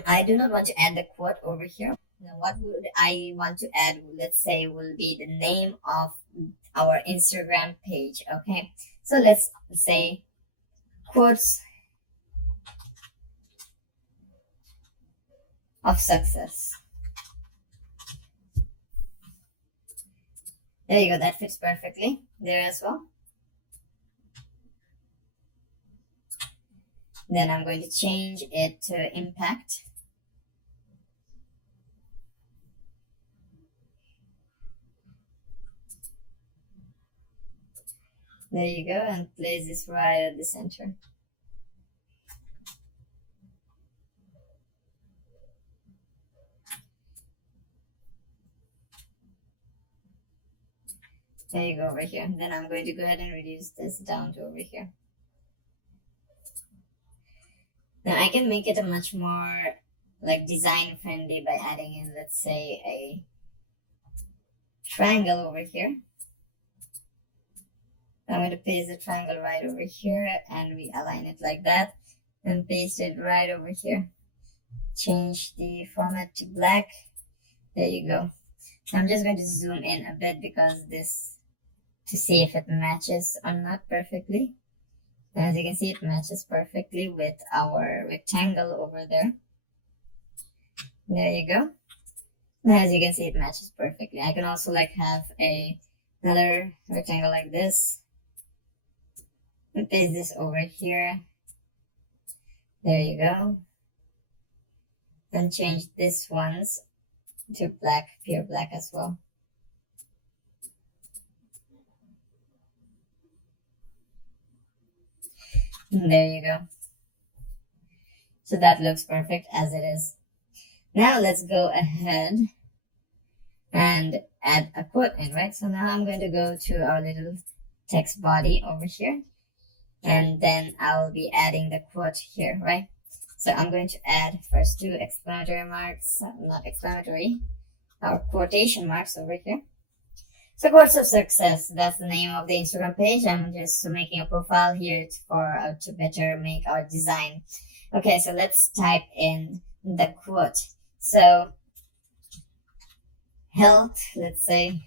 I do not want to add the quote over here. Now what would I want to add, let's say, will be the name of our Instagram page. Okay, so let's say quotes of success. There you go, that fits perfectly there as well. Then I'm going to change it to impact. There you go, and place this right at the center. There you go over here. Then I'm going to go ahead and reduce this down to over here. Now I can make it a much more like design friendly by adding in, let's say, a triangle over here. I'm going to paste the triangle right over here and we align it like that and paste it right over here. Change the format to black. There you go. I'm just going to zoom in a bit because this, to see if it matches or not perfectly. As you can see, it matches perfectly with our rectangle over there. There you go. Now, as you can see, it matches perfectly. I can also like have another rectangle like this. And paste this over here. There you go. And change this ones to black, pure black as well. And there you go. So that looks perfect as it is. Now let's go ahead and add a quote in, right? So now I'm going to go to our little text body over here. And then I'll be adding the quote here, right? So I'm going to add first 2 exclamatory marks, not exclamatory, our quotation marks over here. So quotes of success, that's the name of the Instagram page. I'm just making a profile here to better make our design. Okay, so let's type in the quote. So health, let's say,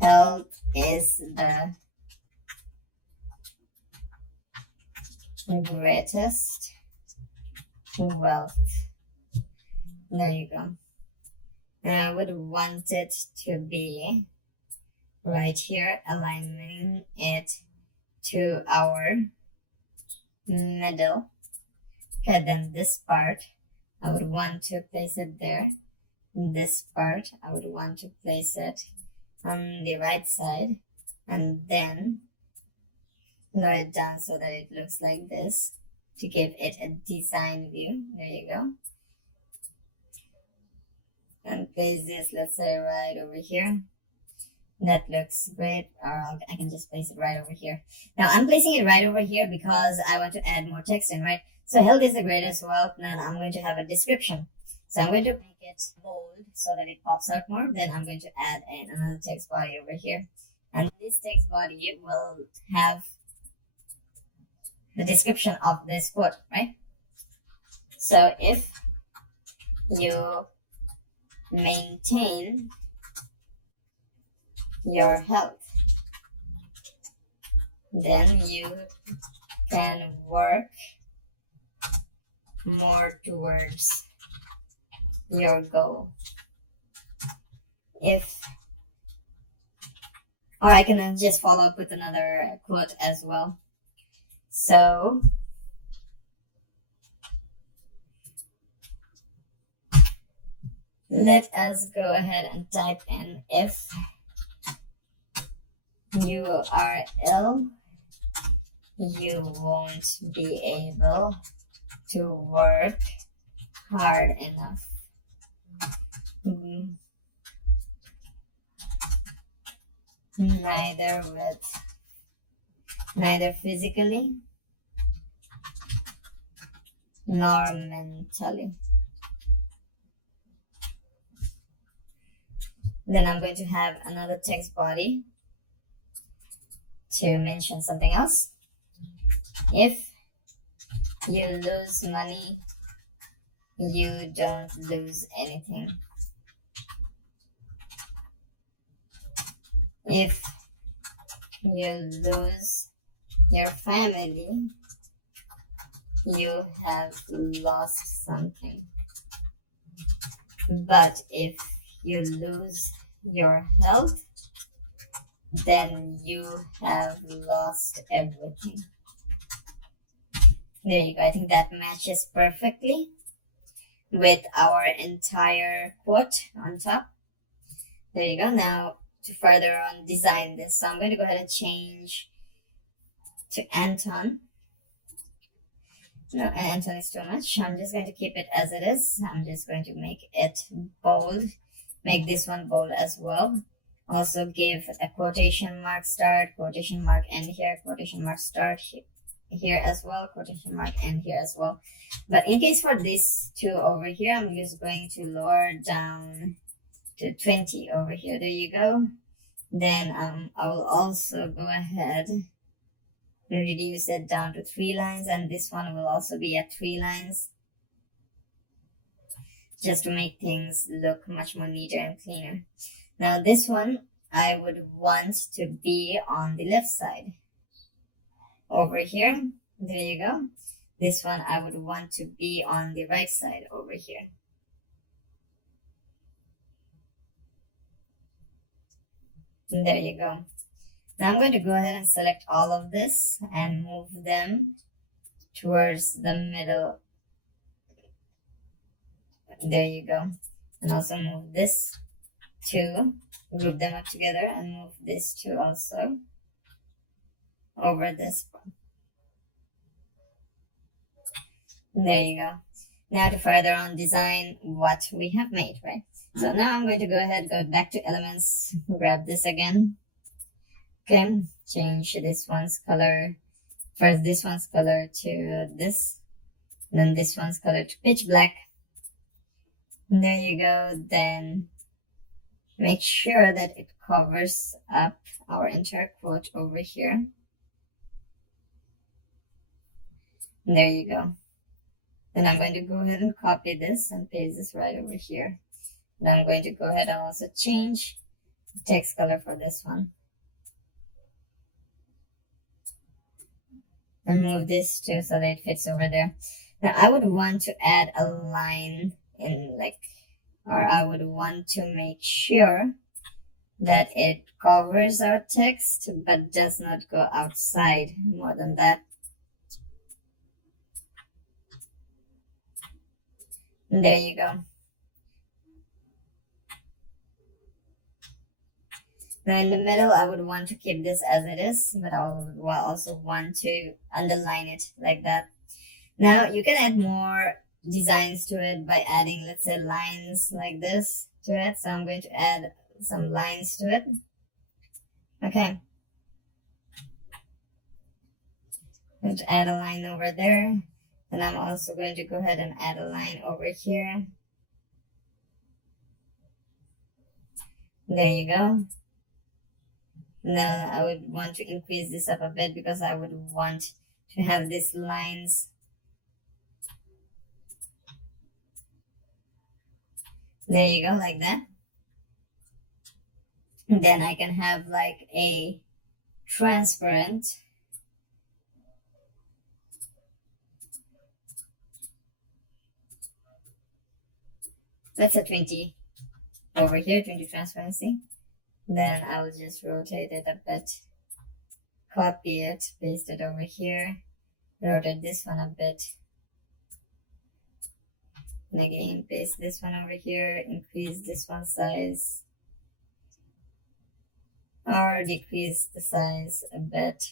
health is the greatest wealth. There you go. And I would want it to be right here, aligning it to our middle. Okay, then this part, I would want to place it there. This part, I would want to place it on the right side. And then lower it down so that it looks like this to give it a design view. There you go. And place this, let's say, right over here. That looks great. Or I can just place it right over here. Now I'm placing it right over here because I want to add more text in, right? So health is the greatest wealth. Now I'm going to have a description. So I'm going to make it bold so that it pops out more. Then I'm going to add in another text body over here. And this text body will have the description of this quote, right? So if you maintain your health, then you can work more towards your goal. Or I can just follow up with another quote as well. So let us go ahead and type in, if you are ill, you won't be able to work hard enough. Neither physically nor mentally. Then I'm going to have another text body to mention something else. If you lose money, you don't lose anything. If you lose your family, you have lost something. But if you lose your health, then you have lost everything. There you go. I think that matches perfectly with our entire quote on top. There you go. Now to further on design this, so I'm going to go ahead and change to Anton. No, Anton is too much. I'm just going to keep it as it is. I'm just going to make it bold. Make this one bold as well. Also give a quotation mark start, quotation mark end here, quotation mark start here as well, quotation mark end here as well. But in case for these two over here, I'm just going to lower down to 20 over here. There you go. Then I will also go ahead and reduce it down to 3 lines, and this one will also be at 3 lines, just to make things look much more neater and cleaner. Now this one I would want to be on the left side over here. There you go. This one I would want to be on the right side over here. And there you go. Now I'm going to go ahead and select all of this and move them towards the middle. There you go. And also move this two, group them up together, and move this two also over this one. There you go. Now to further on design what we have made, right? So now I'm going to go ahead, go back to elements, grab this again. Okay, change this one's color. First this one's color to this, then this one's color to pitch black. There you go. Then make sure that it covers up our entire quote over here. There you go. Then I'm going to go ahead and copy this and paste this right over here. Then I'm going to go ahead and also change the text color for this one. And move this too so that it fits over there. Now I would want to add a line in or I would want to make sure that it covers our text but does not go outside more than that. And there you go. Now in the middle, I would want to keep this as it is, but I would also want to underline it like that. Now you can add more designs to it by adding, let's say, lines like this to it. So I'm going to add some lines to it. Okay. I'm going to add a line over there. And I'm also going to go ahead and add a line over here. There you go. Now I would want to increase this up a bit because I would want to have these lines. There you go, like that. And then I can have like a transparent. That's a 20 over here, 20 transparency. Then I will just rotate it a bit, copy it, paste it over here, rotate this one a bit, and again paste this one over here, increase this one size, or decrease the size a bit.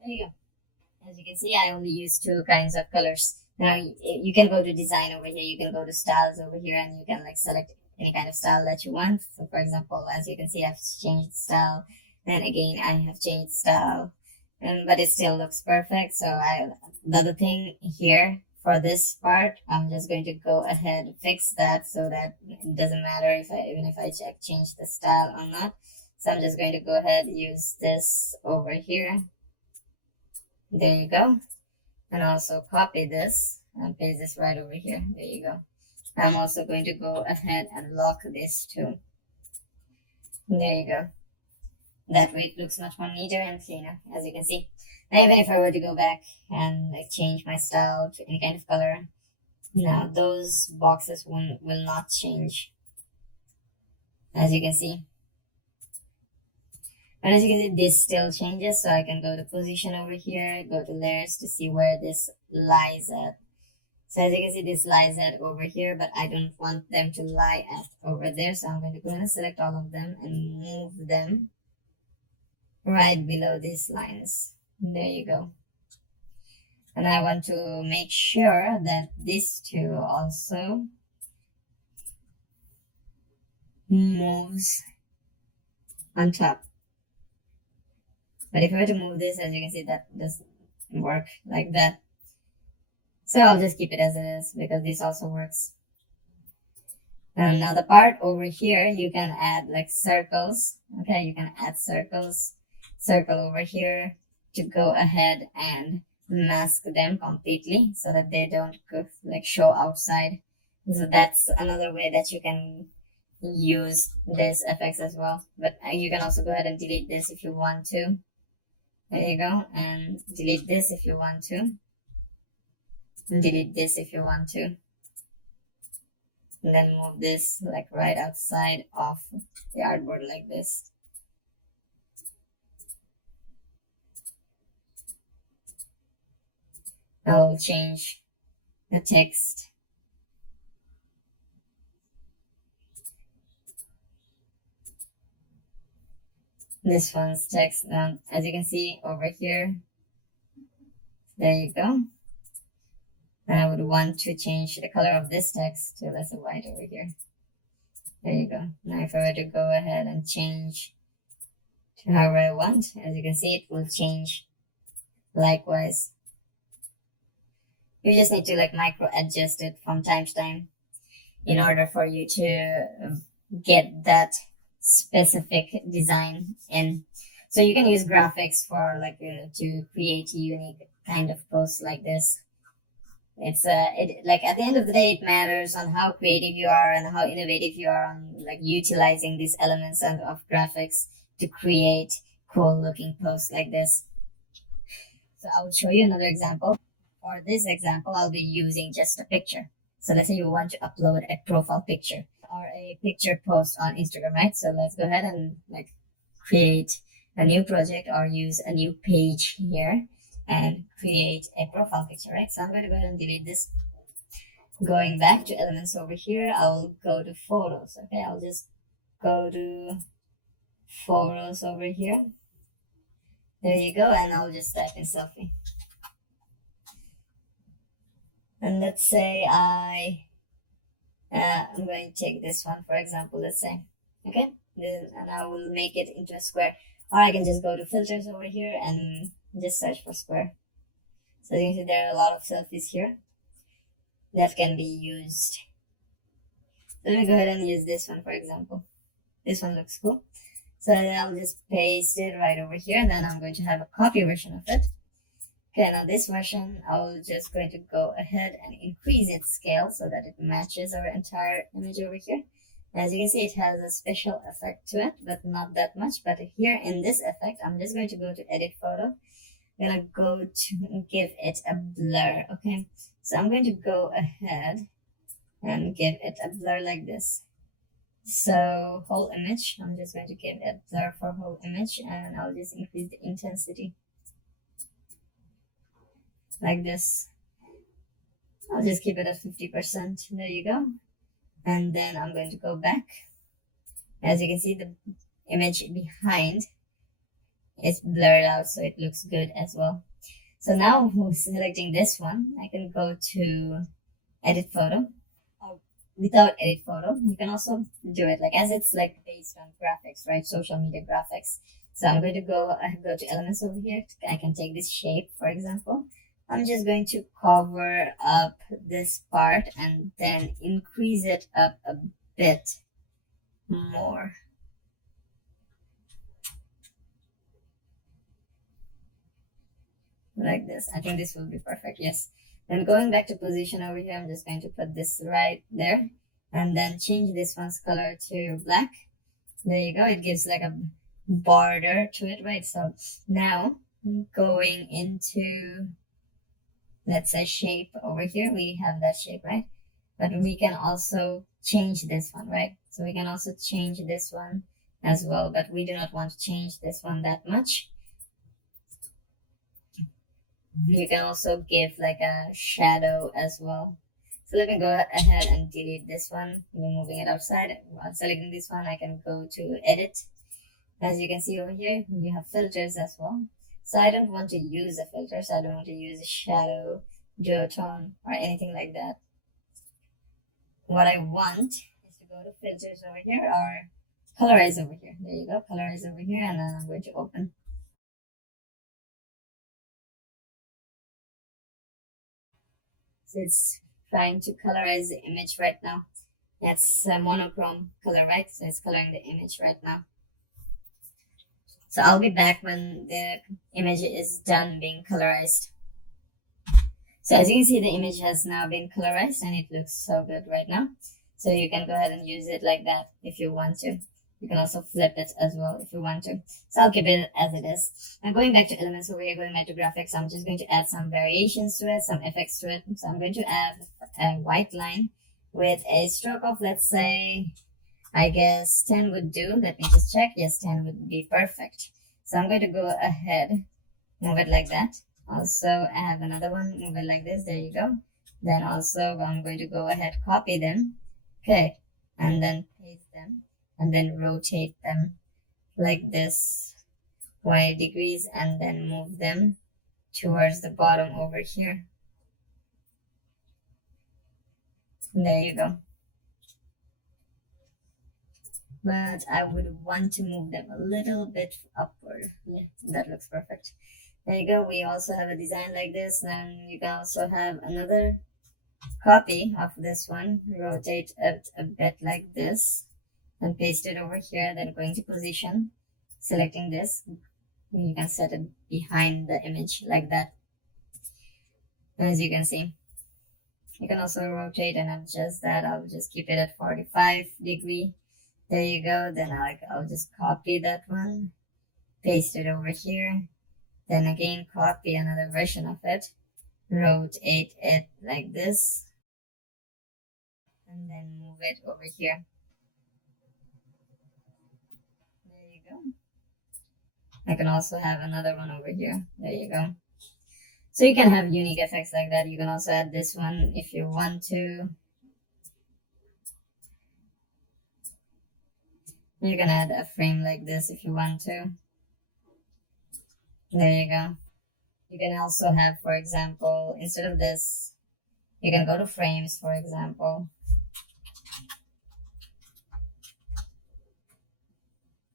There you go. As you can see, I only use 2 kinds of colors. Now you can go to design over here, you can go to styles over here, and you can select any kind of style that you want. So for example, as you can see, I've changed style, then again I have changed style, but it still looks perfect. So the other thing here for this part, I'm just going to go ahead and fix that so that it doesn't matter even if I change the style or not. So I'm just going to go ahead and use this over here. There you go. And also copy this and paste this right over here. There you go. I'm also going to go ahead and lock this too. There you go. That way it looks much more neater and cleaner, as you can see. Now even if I were to go back and like change my style to any kind of color, now those boxes will not change, as you can see. And as you can see, this still changes, so I can go to position over here, go to layers to see where this lies at. So as you can see, this lies at over here, but I don't want them to lie at over there, so I'm going to go and select all of them and move them right below these lines. There you go. And I want to make sure that these two also moves on top. But if I were to move this, as you can see, that doesn't work like that. So I'll just keep it as it is because this also works. And now the part over here, you can add like circles. Okay, you can add circles. Circle over here to go ahead and mask them completely so that they don't like show outside. So that's another way that you can use this effects as well. But you can also go ahead and delete this if you want to. There you go. And delete this if you want to. And delete this if you want to. And then move this like right outside of the artboard like this. I'll change the text. This one's text, as you can see over here. There you go. And I would want to change the color of this text to, let's say, white over here. There you go. Now if I were to go ahead and change to however I want, as you can see, it will change likewise. You just need to like micro adjust it from time to time in order for you to get that specific design in. So you can use graphics for like to create a unique kind of posts like this. It's like at the end of the day, it matters on how creative you are and how innovative you are on like utilizing these elements of graphics to create cool looking posts like this. So I will show you another example. For this example, I'll be using just a picture. So let's say you want to upload a profile picture or a picture post on Instagram, right? So let's go ahead and like create a new project or use a new page here and create a profile picture, right? So I'm going to go ahead and delete this. Going back to elements over here, I'll go to photos. Okay, I'll just go to photos over here. There you go, and I'll just type in selfie. And let's say I'm going to take this one, for example, let's say, okay? And I will make it into a square. Or I can just go to filters over here and just search for square. So you can see there are a lot of selfies here that can be used. So let me go ahead and use this one, for example. This one looks cool. So then I'll just paste it right over here, and then I'm going to have a copy version of it. Okay, now this version, I'm just going to go ahead and increase its scale so that it matches our entire image over here. As you can see, it has a special effect to it, but not that much. But here in this effect, I'm just going to go to edit photo. I'm going to go to give it a blur, okay? So I'm going to go ahead and give it a blur like this. So whole image, I'm just going to give it a blur for whole image, and I'll just increase the intensity like this. I'll just keep it at 50%. There you go. And then I'm going to go back. As you can see, the image behind is blurred out, so it looks good as well. So now selecting this one, I can go to edit photo. Without edit photo, you can also do it like as it's like based on graphics, right? Social media graphics. So I'm going to go to elements over here. I can take this shape, for example. I'm just going to cover up this part and then increase it up a bit more. Like this. I think this will be perfect. Yes. Then going back to position over here, I'm just going to put this right there and then change this one's color to black. There you go. It gives like a border to it, right? So now going into, let's say, shape over here, we have that shape, right? But we can also change this one, right? So we can also change this one as well, but we do not want to change this one that much. You can also give like a shadow as well. So let me go ahead and delete this one. We're moving it outside. While selecting this one, I can go to edit. As you can see over here, you have filters as well. So I don't want to use a filter, so I don't want to use a shadow, duotone, or anything like that. What I want is to go to filters over here or colorize over here. There you go, colorize over here, and then I'm going to open. So it's trying to colorize the image right now. It's a monochrome color, right? So it's coloring the image right now. So I'll be back when the image is done being colorized. So as you can see, the image has now been colorized and it looks so good right now. So you can go ahead and use it like that if you want to. You can also flip it as well if you want to. So I'll keep it as it is. Now going back to elements over here, going back to graphics, I'm just going to add some variations to it, some effects to it. So I'm going to add a white line with a stroke of, let's say, I guess 10 would do. Let me just check. Yes, 10 would be perfect. So I'm going to go ahead, move it like that. Also, I have another one, move it like this. There you go. Then also, I'm going to go ahead, copy them. Okay. And then paste them. And then rotate them like this, 20 degrees, and then move them towards the bottom over here. And there you go. But I would want to move them a little bit upward. Yeah, that looks perfect. There you go. We also have a design like this. Then you can also have another copy of this one. Rotate it a bit like this and paste it over here. Then going to position, selecting this. You can set it behind the image like that. As you can see, you can also rotate and adjust that. I'll just keep it at 45 degree. There you go. Then I'll just copy that one, paste it over here. Then again, copy another version of it, rotate it like this, and then move it over here. There you go. I can also have another one over here. There you go. So you can have unique effects like that. You can also add this one if you want to. You can add a frame like this if you want to. There you go. You can also have, for example, instead of this, you can go to frames, for example.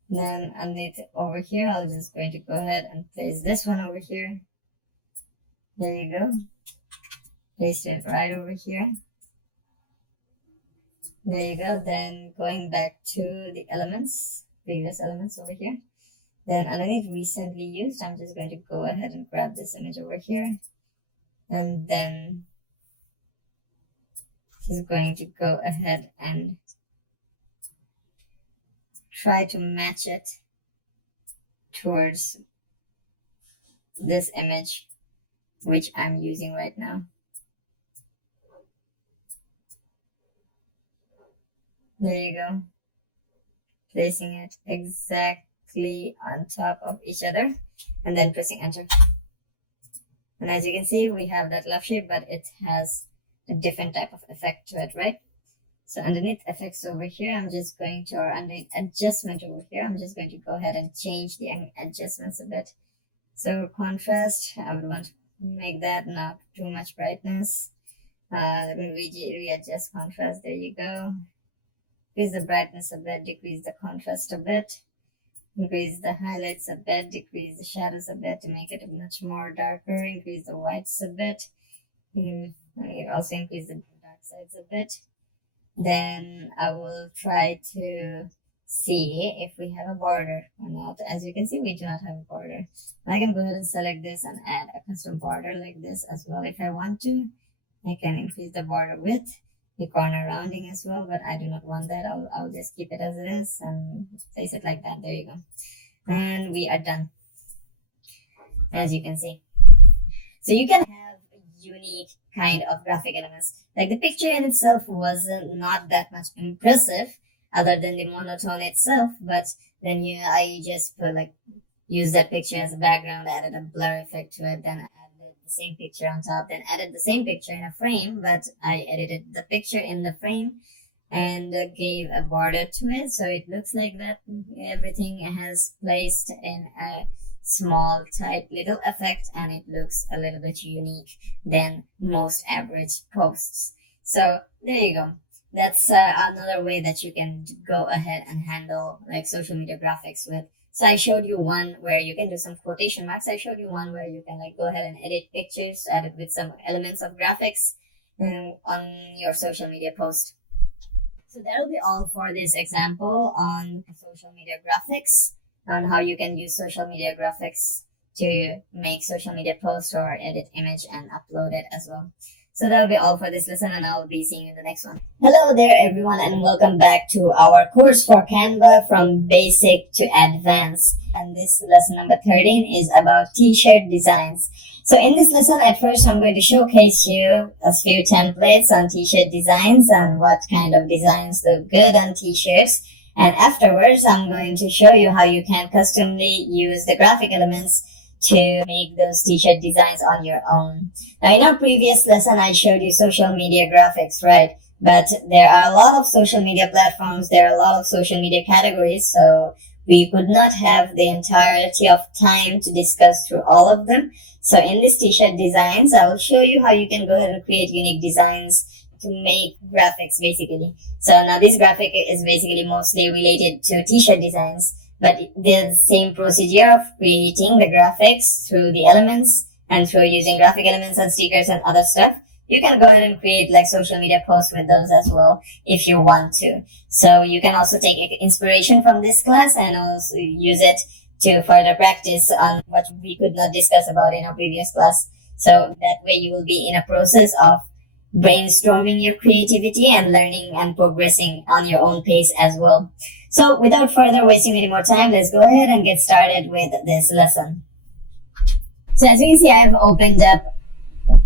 Then underneath over here, I'm just going to go ahead and place this one over here. There you go. Place it right over here. There you go. Then going back to the elements, previous elements over here. Then underneath recently used, I'm just going to go ahead and grab this image over here. And then just going to go ahead and try to match it towards this image, which I'm using right now. There you go. Placing it exactly on top of each other and then pressing enter. And as you can see, we have that love shape, but it has a different type of effect to it, right? So underneath effects over here, I'm just going to, or underneath adjustment over here, I'm just going to go ahead and change the adjustments a bit. So contrast, I would want to make that not too much brightness. Let me readjust contrast. There you go. Increase the brightness a bit, decrease the contrast a bit, increase the highlights a bit, decrease the shadows a bit to make it much more darker, increase the whites a bit, also increase the dark sides a bit. Then I will try to see if we have a border or not. As you can see, we do not have a border. I can go ahead and select this and add a custom border like this as well if I want to. I can increase the border width, the corner rounding as well, but I do not want that. I'll just keep it as it is and place it like that. There you go. And we are done, as you can see. So you can have a unique kind of graphic elements. Like the picture in itself wasn't not that much impressive other than the monotone itself, but then I just put like use that picture as a background, added a blur effect to it, then added the same picture on top, then added the same picture in a frame, but I edited the picture in the frame and gave a border to it, so it looks like that everything has placed in a small tight little effect, and it looks a little bit unique than most average posts. So there you go. That's another way that you can go ahead and handle like social media graphics with. So I showed you one where you can do some quotation marks. I showed you one where you can like go ahead and edit pictures, add it with some elements of graphics on your social media post. So that'll be all for this example on social media graphics, on how you can use social media graphics to make social media posts or edit image and upload it as well. So that'll be all for this lesson, and I'll be seeing you in the next one. Hello there everyone, and welcome back to our course for Canva from basic to advanced. And this lesson number 13 is about t-shirt designs. So in this lesson, at first I'm going to showcase you a few templates on t-shirt designs and what kind of designs look good on t-shirts. And afterwards, I'm going to show you how you can customly use the graphic elements to make those t-shirt designs on your own. Now, in our previous lesson, I showed you social media graphics, right? But there are a lot of social media platforms, there are a lot of social media categories, so we could not have the entirety of time to discuss through all of them. So in this t-shirt designs, I will show you how you can go ahead and create unique designs to make graphics basically. So now this graphic is basically mostly related to t-shirt designs, but the same procedure of creating the graphics through the elements and through using graphic elements and stickers and other stuff. You can go ahead and create like social media posts with those as well if you want to. So you can also take inspiration from this class and also use it to further practice on what we could not discuss about in our previous class. So that way you will be in a process of brainstorming your creativity and learning and progressing on your own pace as well. So without further wasting any more time, let's go ahead and get started with this lesson. So as you can see, I have opened up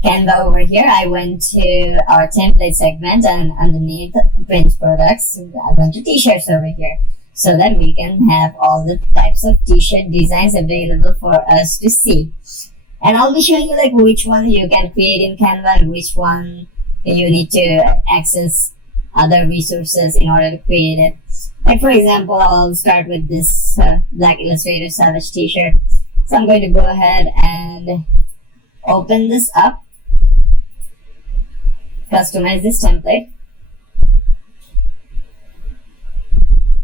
Canva over here. I went to our template segment, and underneath print products, I went to t-shirts over here so that we can have all the types of t-shirt designs available for us to see. And I'll be showing you like which one you can create in Canva and which one you need to access other resources in order to create it. Like for example, I'll start with this Black Illustrator Savage t-shirt. So I'm going to go ahead and open this up, customize this template.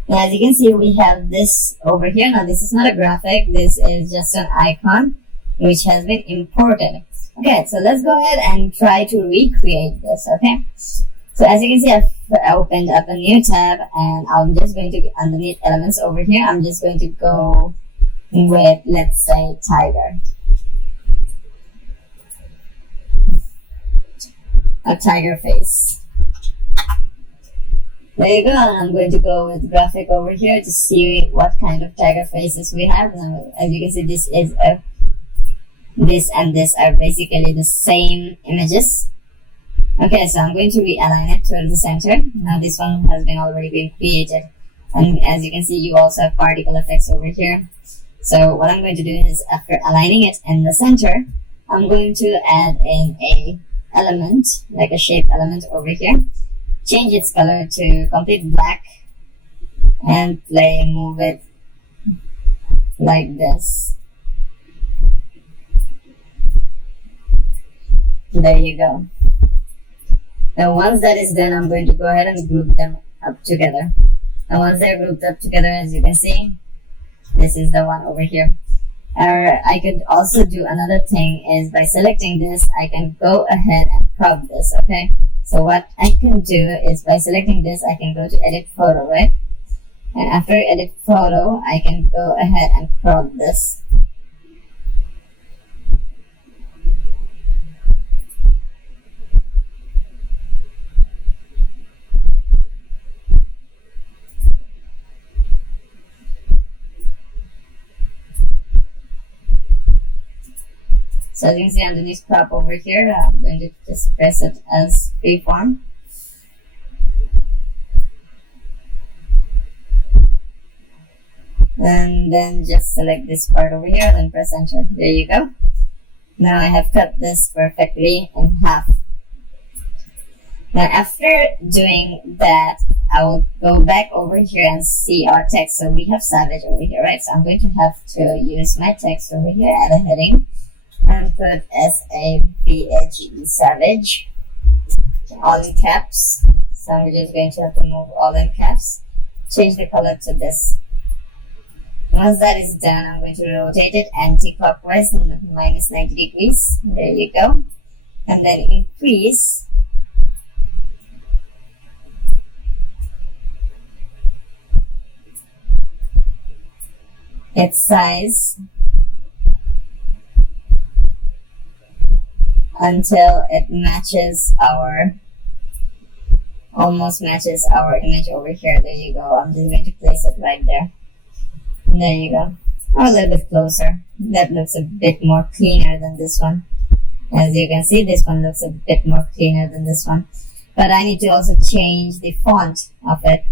Now as you can see, we have this over here. Now this is not a graphic, this is just an icon which has been imported. Okay, so let's go ahead and try to recreate this, okay? So as you can see, I've opened up a new tab, and I'm just going to, underneath elements over here, I'm just going to go with, let's say, tiger. A tiger face. There you go, and I'm going to go with graphic over here to see what kind of tiger faces we have. Now, as you can see, this and this are basically the same images. Okay, so I'm going to realign it toward the center. Now this one has been already been created. And as you can see, you also have particle effects over here. So what I'm going to do is, after aligning it in the center, I'm going to add in a element, like a shape element over here. Change its color to complete black and move it like this. There you go. Now once that is done, I'm going to go ahead and group them up together. And once they're grouped up together, as you can see, this is the one over here. Or I could also do another thing is by selecting this, I can go ahead and crop this, okay? So what I can do is by selecting this, I can go to edit photo, right? And after edit photo, I can go ahead and crop this. So as you can see underneath crop over here, I'm going to just press it as freeform. And then just select this part over here, then press enter. There you go. Now I have cut this perfectly in half. Now after doing that, I will go back over here and see our text. So we have savage over here, right? So I'm going to have to use my text over here, add a heading, and put SAVAGE, savage, all in caps. So I'm just going to have to move all in caps. Change the color to this. Once that is done, I'm going to rotate it anti-clockwise and minus 90 degrees. There you go. And then increase its size until it matches almost matches our image over here. There you go. I'm just going to place it right there. There you go. Or a little bit closer. That looks a bit more cleaner than this one. As you can see, this one looks a bit more cleaner than this one. But I need to also change the font of it.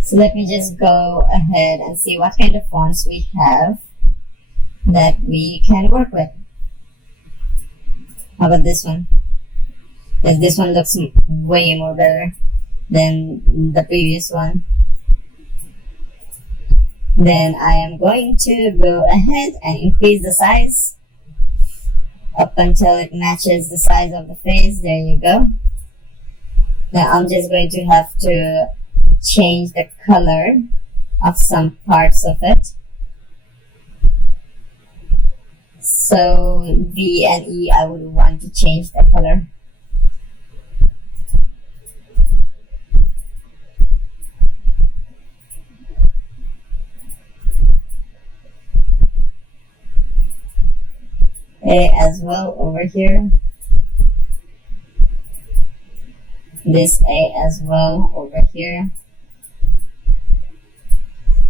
So let me just go ahead and see what kind of fonts we have that we can work with. How about this one? Yes, this one looks way more better than the previous one. Then I am going to go ahead and increase the size up until it matches the size of the face. There you go. Now I'm just going to have to change the color of some parts of it. So V and E, I would want to change the color. A as well over here. This A as well over here.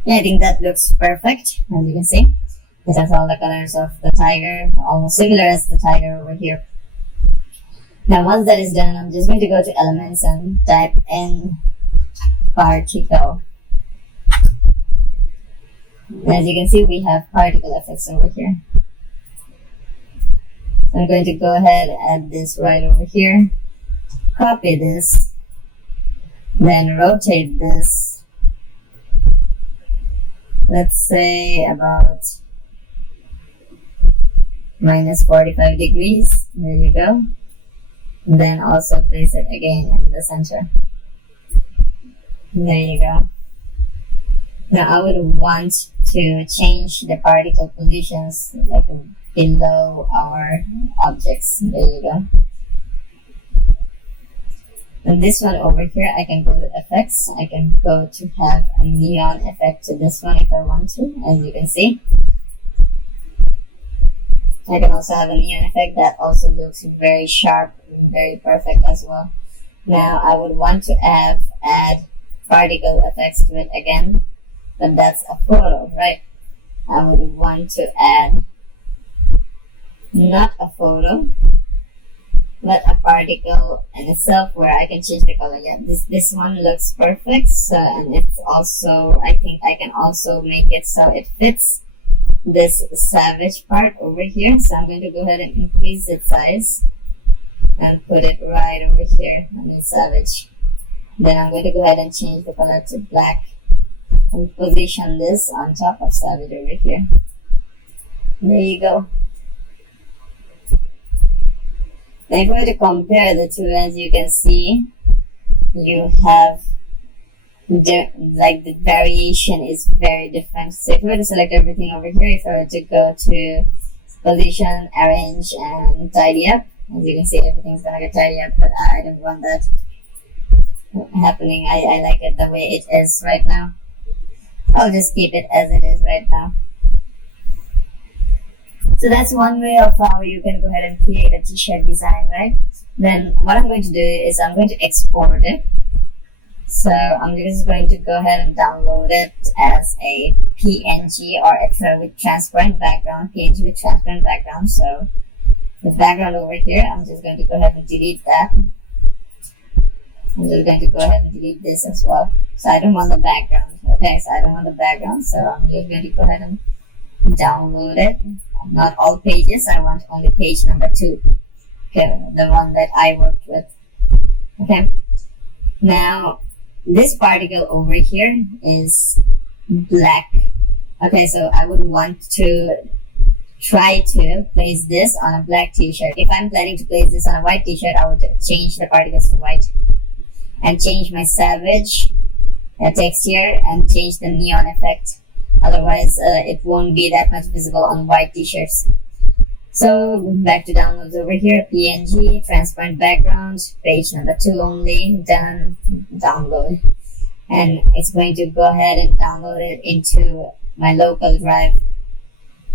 Yeah, I think that looks perfect. As you can see, it has all the colors of the tiger, almost similar as the tiger over here. Now once that is done, I'm just going to go to elements and type in particle. As you can see, we have particle effects over here. I'm going to go ahead and add this right over here. Copy this. Then rotate this. Let's say about minus 45 degrees. There you go. And then also place it again in the center. There you go. Now I would want to change the particle positions like below our objects. There you go. And this one over here, I can go to effects. I can go to have a neon effect to this one if I want to, as you can see. I can also have a neon effect that also looks very sharp and very perfect as well. Now I would want to add particle effects to it again, but that's a photo, right? I would want to add not a photo, but a particle in itself where I can change the color. Yeah, this one looks perfect. So, and it's also, I think I can also make it so it fits this savage part over here. So I'm going to go ahead and increase its size and put it right over here. I mean savage. Then I'm going to go ahead and change the color to black and position this on top of savage over here. There you go. Now if we were to compare the two, as you can see, you have the variation is very different. So if we were to select everything over here, if I were to go to position, arrange, and tidy up, as you can see, everything's gonna get tidy up, but I don't want that happening. I like it the way it is right now. I'll just keep it as it is right now. So that's one way of how you can go ahead and create a t-shirt design, right? Then what I'm going to do is I'm going to export it. So I'm just going to go ahead and download it as a PNG or extra with transparent background, PNG with transparent background. So the background over here, I'm just going to go ahead and delete that. I'm just going to go ahead and delete this as well. So I don't want the background. Okay, so I don't want the background. So I'm just going to go ahead and download it. Not all pages. I want only page number 2. Okay, the one that I worked with. Okay. Now, this particle over here is black. Okay, so I would want to try to place this on a black t-shirt. If I'm planning to place this on a white t-shirt, I would change the particles to white and change my savage text here and change the neon effect. Otherwise, it won't be that much visible on white t-shirts. So back to downloads over here, PNG, transparent background, page number 2 only, done, download. And it's going to go ahead and download it into my local drive.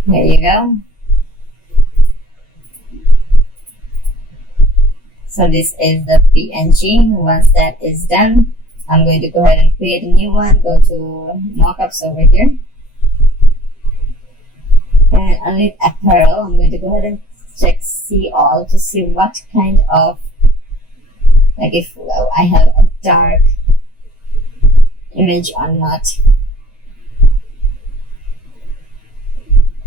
There you go. So this is the PNG. Once that is done, I'm going to go ahead and create a new one. Go to mockups over here. And underneath apparel, I'm going to go ahead and check see all to see what kind of, like if I have a dark image or not.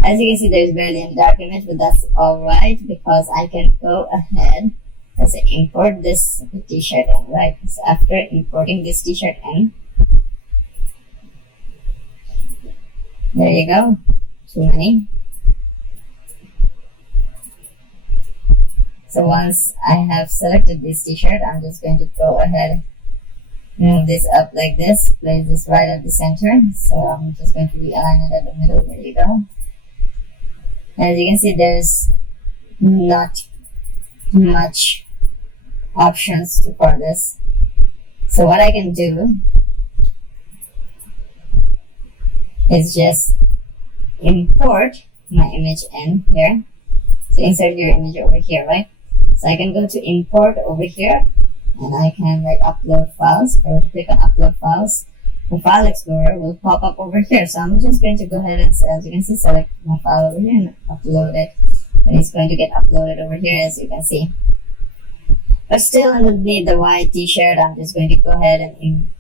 As you can see, there's barely any dark image, but that's alright because I can go ahead and say import this t-shirt in, right? So after importing this t-shirt in, there you go. Too many. So once I have selected this t-shirt, I'm just going to go ahead, move this up like this, place this right at the center. So I'm just going to realign it at the middle. There you go. As you can see, there's not much options for this. So what I can do is just import my image in here. So insert your image over here, right? So I can go to import over here and I can like upload files, or click on upload files. The file explorer will pop up over here. So I'm just going to go ahead and, as you can see, select my file over here and upload it. And it's going to get uploaded over here, as you can see. But still underneath the white t-shirt, I'm just going to go ahead and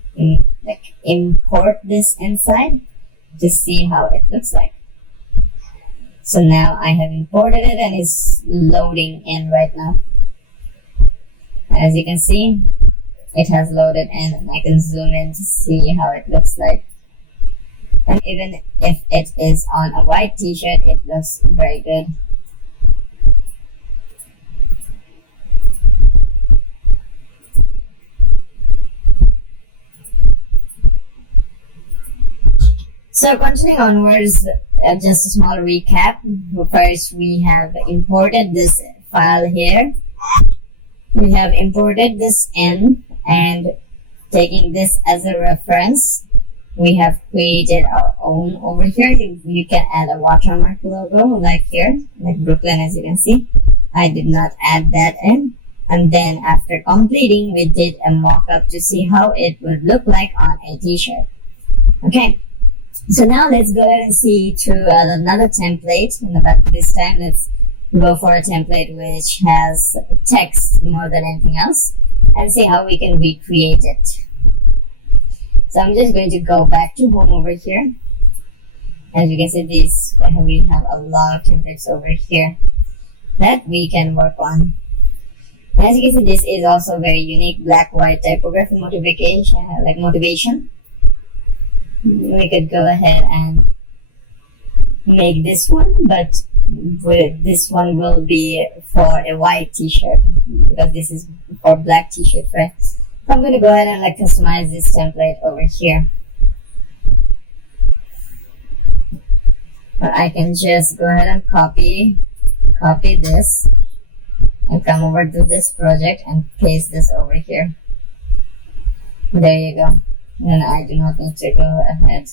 import this inside to see how it looks like. So now I have imported it and it's loading in right now. As you can see, it has loaded in and I can zoom in to see how it looks like. And even if it is on a white t-shirt, it looks very good. So continuing onwards, just a small recap. First, we have imported this file here. We have imported this in and taking this as a reference, we have created our own over here. You can add a watermark logo like here, like Brooklyn, as you can see. I did not add that in. And then after completing, we did a mock-up to see how it would look like on a t-shirt. Okay. So now let's go ahead and see through another template. This time let's go for a template which has text more than anything else and see how we can recreate it. So I'm just going to go back to home over here. As you can see, we have a lot of templates over here that we can work on. As you can see, this is also very unique black-white typography motivation. We could go ahead and make this one, but this one will be for a white t-shirt because this is for black t-shirt, right? So I'm going to go ahead and customize this template over here. But I can just go ahead and copy this and come over to this project and paste this over here. There you go. And I do not need to go ahead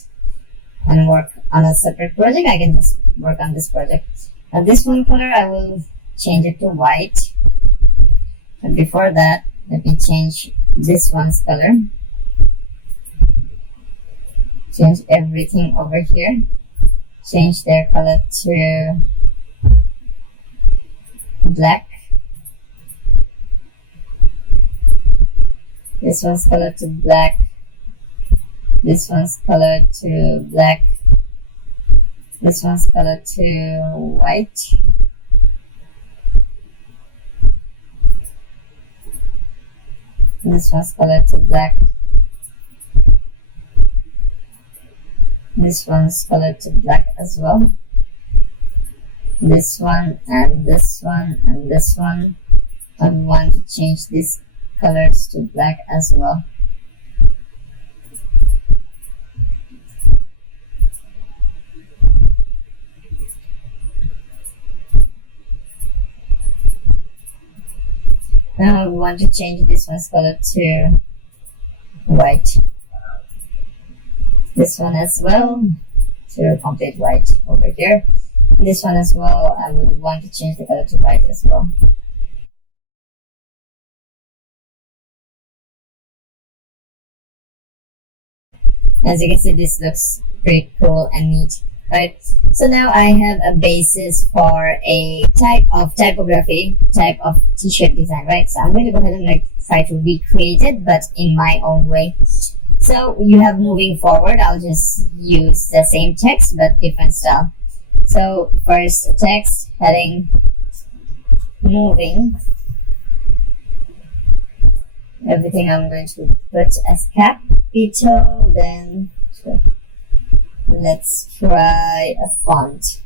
and work on a separate project. I can just work on this project. Now this one color, I will change it to white. But before that, let me change this one's color. change everything over here. Change their color to black. This one's color to black. This one's color to black. This one's color to white. This one's color to black. This one's color to black as well. This one and this one and this one. I want to change these colors to black as well. Now I want to change this one's color to white. This one as well to complete white over here. This one as well, I would want to change the color to white as well. As you can see, this looks pretty cool and neat, right? So now I have a basis for a type of typography, type of t-shirt design, right? So I'm going to go ahead and try to recreate it, but in my own way. So you have moving forward, I'll just use the same text but different style. So first text, heading, moving. Everything I'm going to put as capital, then let's try a font.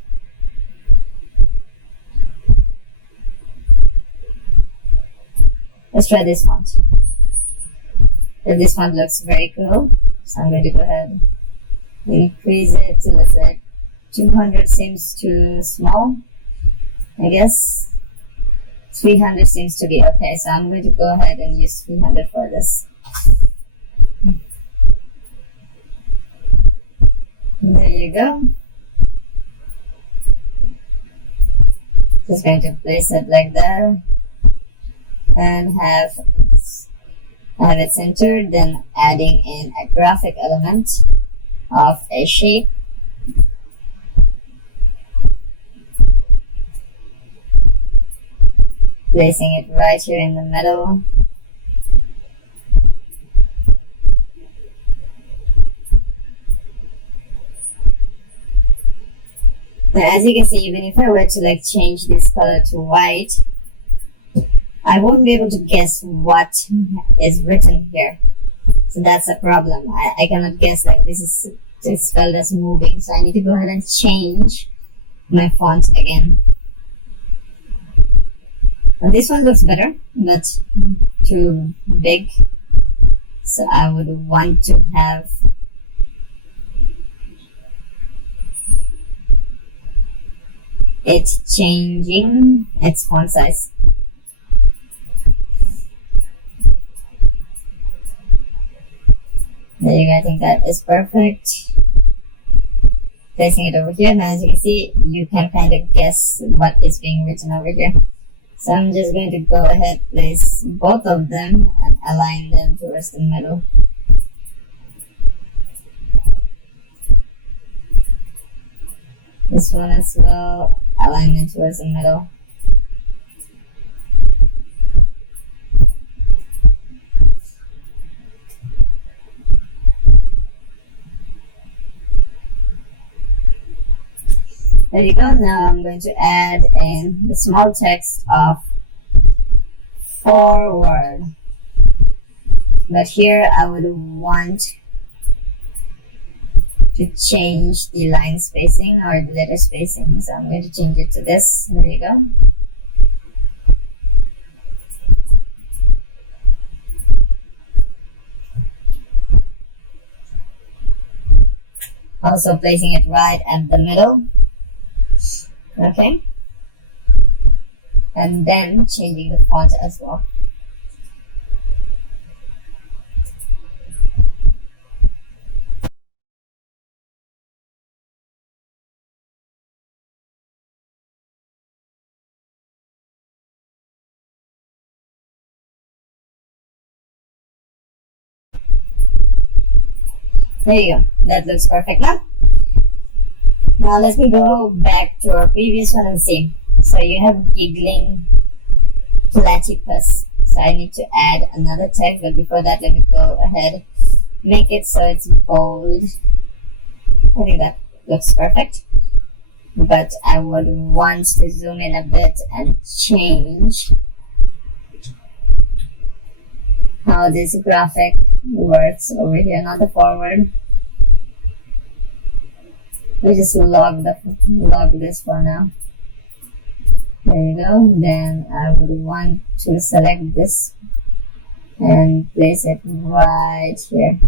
Let's try this font. This font looks very cool, so I'm going to go ahead and increase it to, let's say, 200 seems too small, I guess. 300 seems to be okay, so I'm going to go ahead and use 300 for this. There you go. Just going to place it like that and have it centered, then adding in a graphic element of a shape. Placing it right here in the middle. Now, as you can see, even if I were to change this color to white, I won't be able to guess what is written here. So that's a problem. I cannot guess this is spelled as moving. So I need to go ahead and change my font again. Now, this one looks better, but too big. So I would want to have it changing its font size. There you go, I think that is perfect. Placing it over here. Now as you can see, you can kind of guess what is being written over here. So I'm just going to go ahead, place both of them and align them towards the middle. This one as well, alignment towards the middle. There you go. Now I'm going to add in the small text of forward. But here I would want to change the line spacing or the letter spacing. So I'm going to change it to this. There you go. Also placing it right at the middle. Okay. And then changing the font as well. There you go. That looks perfect now. Now let me go back to our previous one and see. So you have giggling platypus. So I need to add another tag, but before that, let me go ahead, make it so it's bold. I think that looks perfect. But I would want to zoom in a bit and change how this graphic works over here, not the forward. We just log this for now. There you go. Then I would want to select this and place it right here.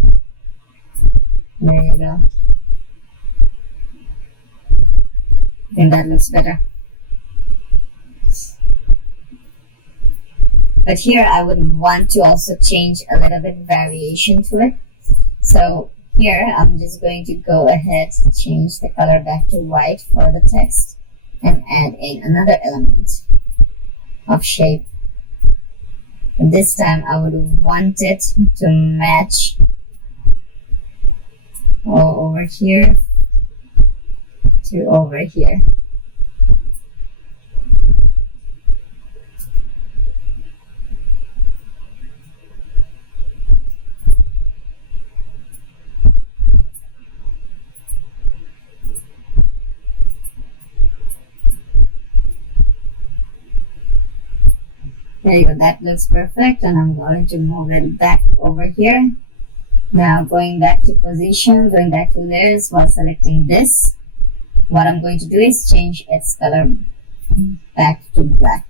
There you go. I think that looks better. But here I would want to also change a little bit variation to it. So here I'm just going to go ahead, change the color back to white for the text and add in another element of shape. And this time I would want it to match over here to over here. There you go, that looks perfect, and I'm going to move it back over here. Now going back to position, going back to layers while selecting this, what I'm going to do is change its color back to black.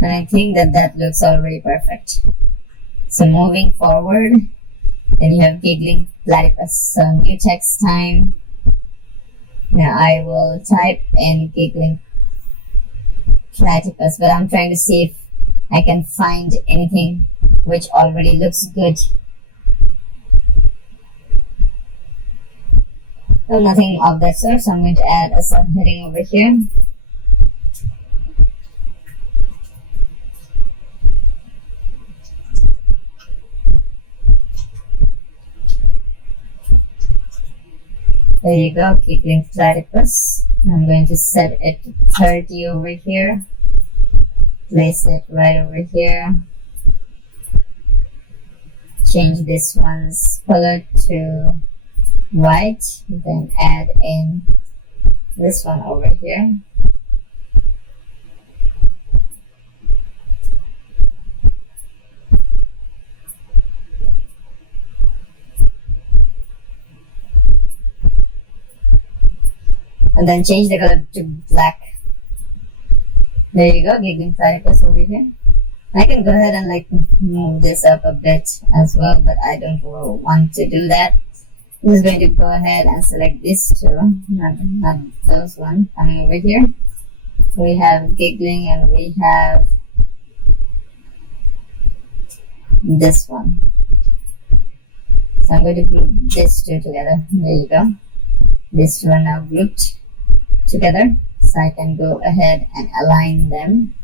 And I think that looks already perfect. So moving forward, then you have giggling platypus. So new text time. Now I will type in giggling platypus, but I'm trying to see if I can find anything which already looks good. So nothing of that sort, so I'm going to add a subheading over here. There you go, giggling platypus. I'm going to set it to 30 over here. Place it right over here. Change this one's color to white. Then add in this one over here. And then change the color to black. There you go, giggling platypus over here. I can go ahead and like move this up a bit as well, but I don't want to do that. I'm just going to go ahead and select these two, not those one coming over here. We have giggling and we have this one. So I'm going to group these two together. There you go. These two are now grouped together, so I can go ahead and align them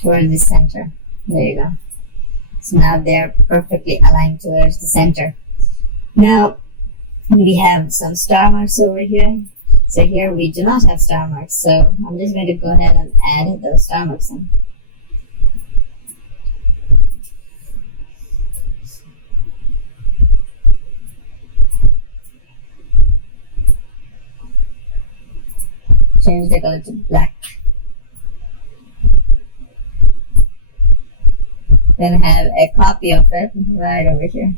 towards the center. There you go. So now they're perfectly aligned towards the center. Now we have some star marks over here. So here we do not have star marks, so I'm just going to go ahead and add those star marks in. Change the color to black. Then have a copy of it right over here.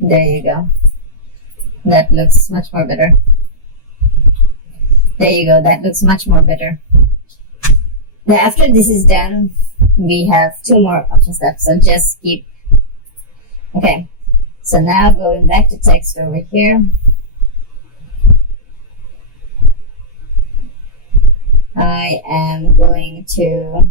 There you go. That looks much more better. There you go. That looks much more better. Now after this is done, we have two more options left. So just keep. Okay. So now going back to text over here. I am going to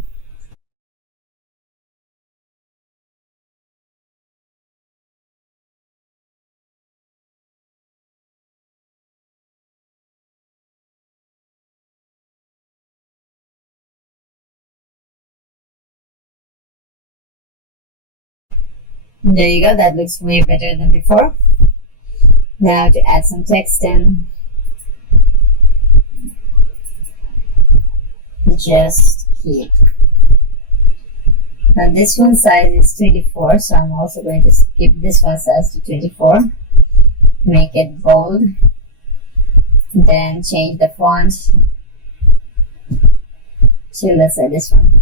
There you go, that looks way better than before. Now to add some text in, just keep. Now this one size is 24, so I'm also going to skip this one size to 24. Make it bold. Then change the font to, let's say, this one.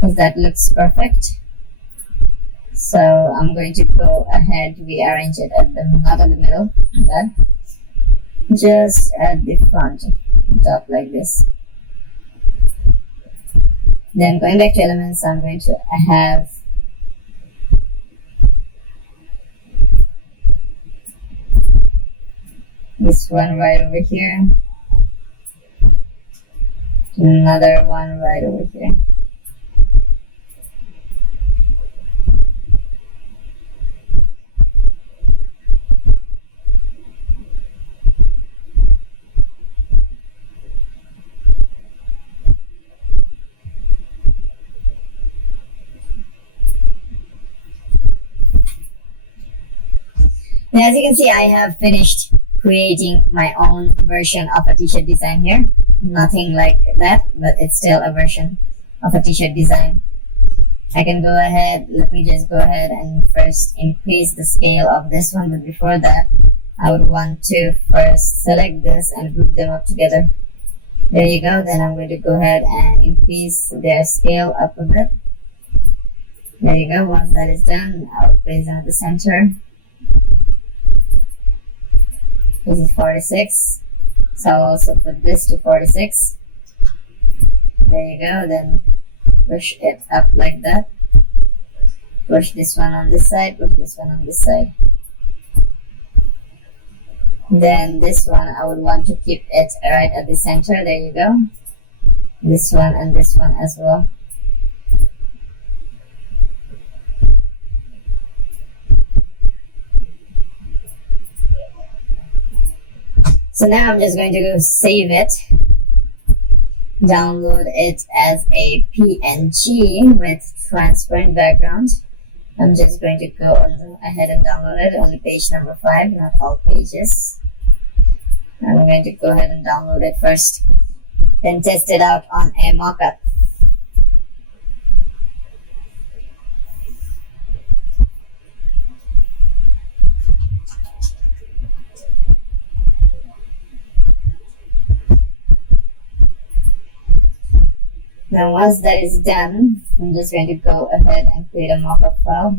Because that looks perfect. So I'm going to go ahead, rearrange it at the, not in the middle, that. Just at the front, top like this. Then going back to elements, I'm going to have this one right over here, another one right over here. Now, as you can see, I have finished creating my own version of a t-shirt design here. Nothing like that, but it's still a version of a t-shirt design. I can go ahead, let me just go ahead and first increase the scale of this one, but before that, I would want to first select this and group them up together. There you go, then I'm going to go ahead and increase their scale up a bit. There you go, once that is done, I'll place them at the center. This is 46, so I'll also put this to 46. There you go, then push it up like that. Push this one on this side, push this one on this side. Then this one, I would want to keep it right at the center. There you go. This one and this one as well. So now I'm just going to go save it, download it as a PNG with transparent background. I'm just going to go ahead and download it, only page number 5, not all pages. I'm going to go ahead and download it first, then test it out on a mockup. Now once that is done, I'm just going to go ahead and create a mockup file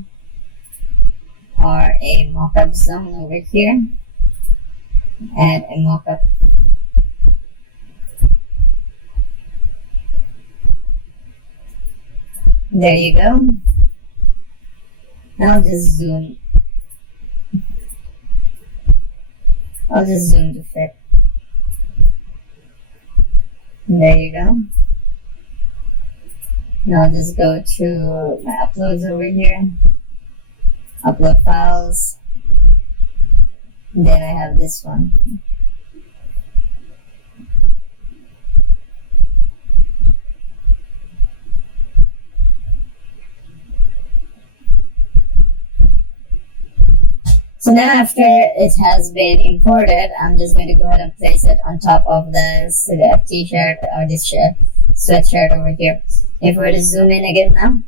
or a mockup zone over here. Add a mockup. There you go. Now just zoom. I'll just zoom to fit. There you go. Now I'll just go to my uploads over here, upload files, and then I have this one. So now after it has been imported, I'm just going to go ahead and place it on top of this t-shirt or this shirt, sweatshirt over here. If we were to zoom in again now,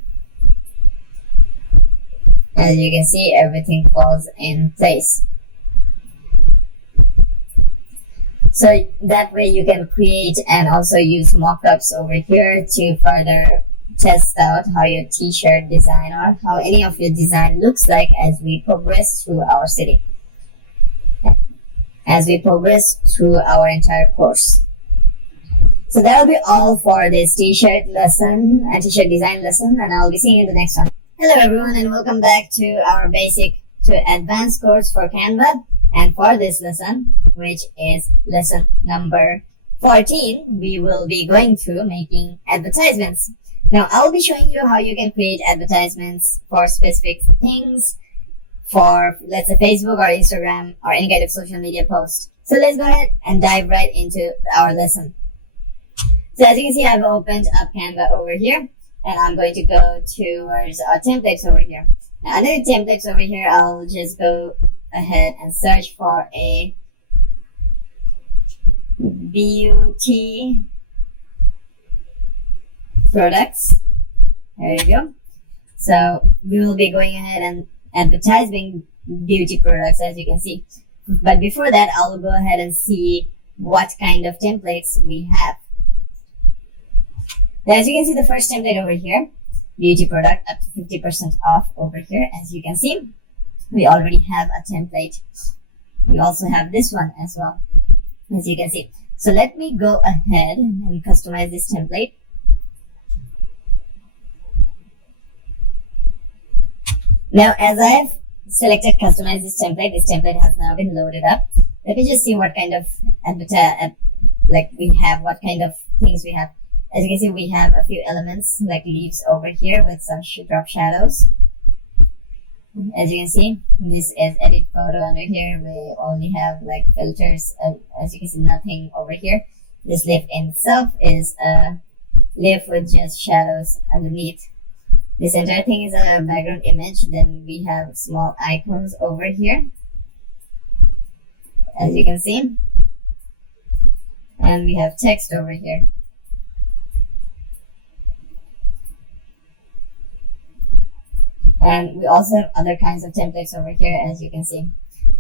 as you can see, everything falls in place. So that way you can create and also use mockups over here to further test out how your t-shirt design or how any of your design looks like as we progress through our city, as we progress through our entire course. So that will be all for this t-shirt lesson, t-shirt design lesson, and I'll be seeing you in the next one. Hello everyone, and welcome back to our basic to advanced course for Canva. And for this lesson, which is lesson number 14, we will be going through making advertisements. Now I'll be showing you how you can create advertisements for specific things, for let's say Facebook or Instagram or any kind of social media post. So let's go ahead and dive right into our lesson. So as you can see, I've opened up Canva over here, and I'm going to go towards templates over here. Now, under the templates over here, I'll just go ahead and search for a beauty products. There you go. So we will be going ahead and advertising beauty products, as you can see. But before that, I'll go ahead and see what kind of templates we have. Now, as you can see, the first template over here, beauty product up to 50% off over here. As you can see, we already have a template. We also have this one as well, as you can see. So let me go ahead and customize this template. Now, as I've selected customize this template has now been loaded up. Let me just see what kind of we have, what kind of things we have. As you can see, we have a few elements like leaves over here with some drop shadows. As you can see, this is edit photo under here. We only have like filters. As you can see, nothing over here. This leaf in itself is a leaf with just shadows underneath. This entire thing is a background image. Then we have small icons over here, as you can see. And we have text over here. And we also have other kinds of templates over here, as you can see.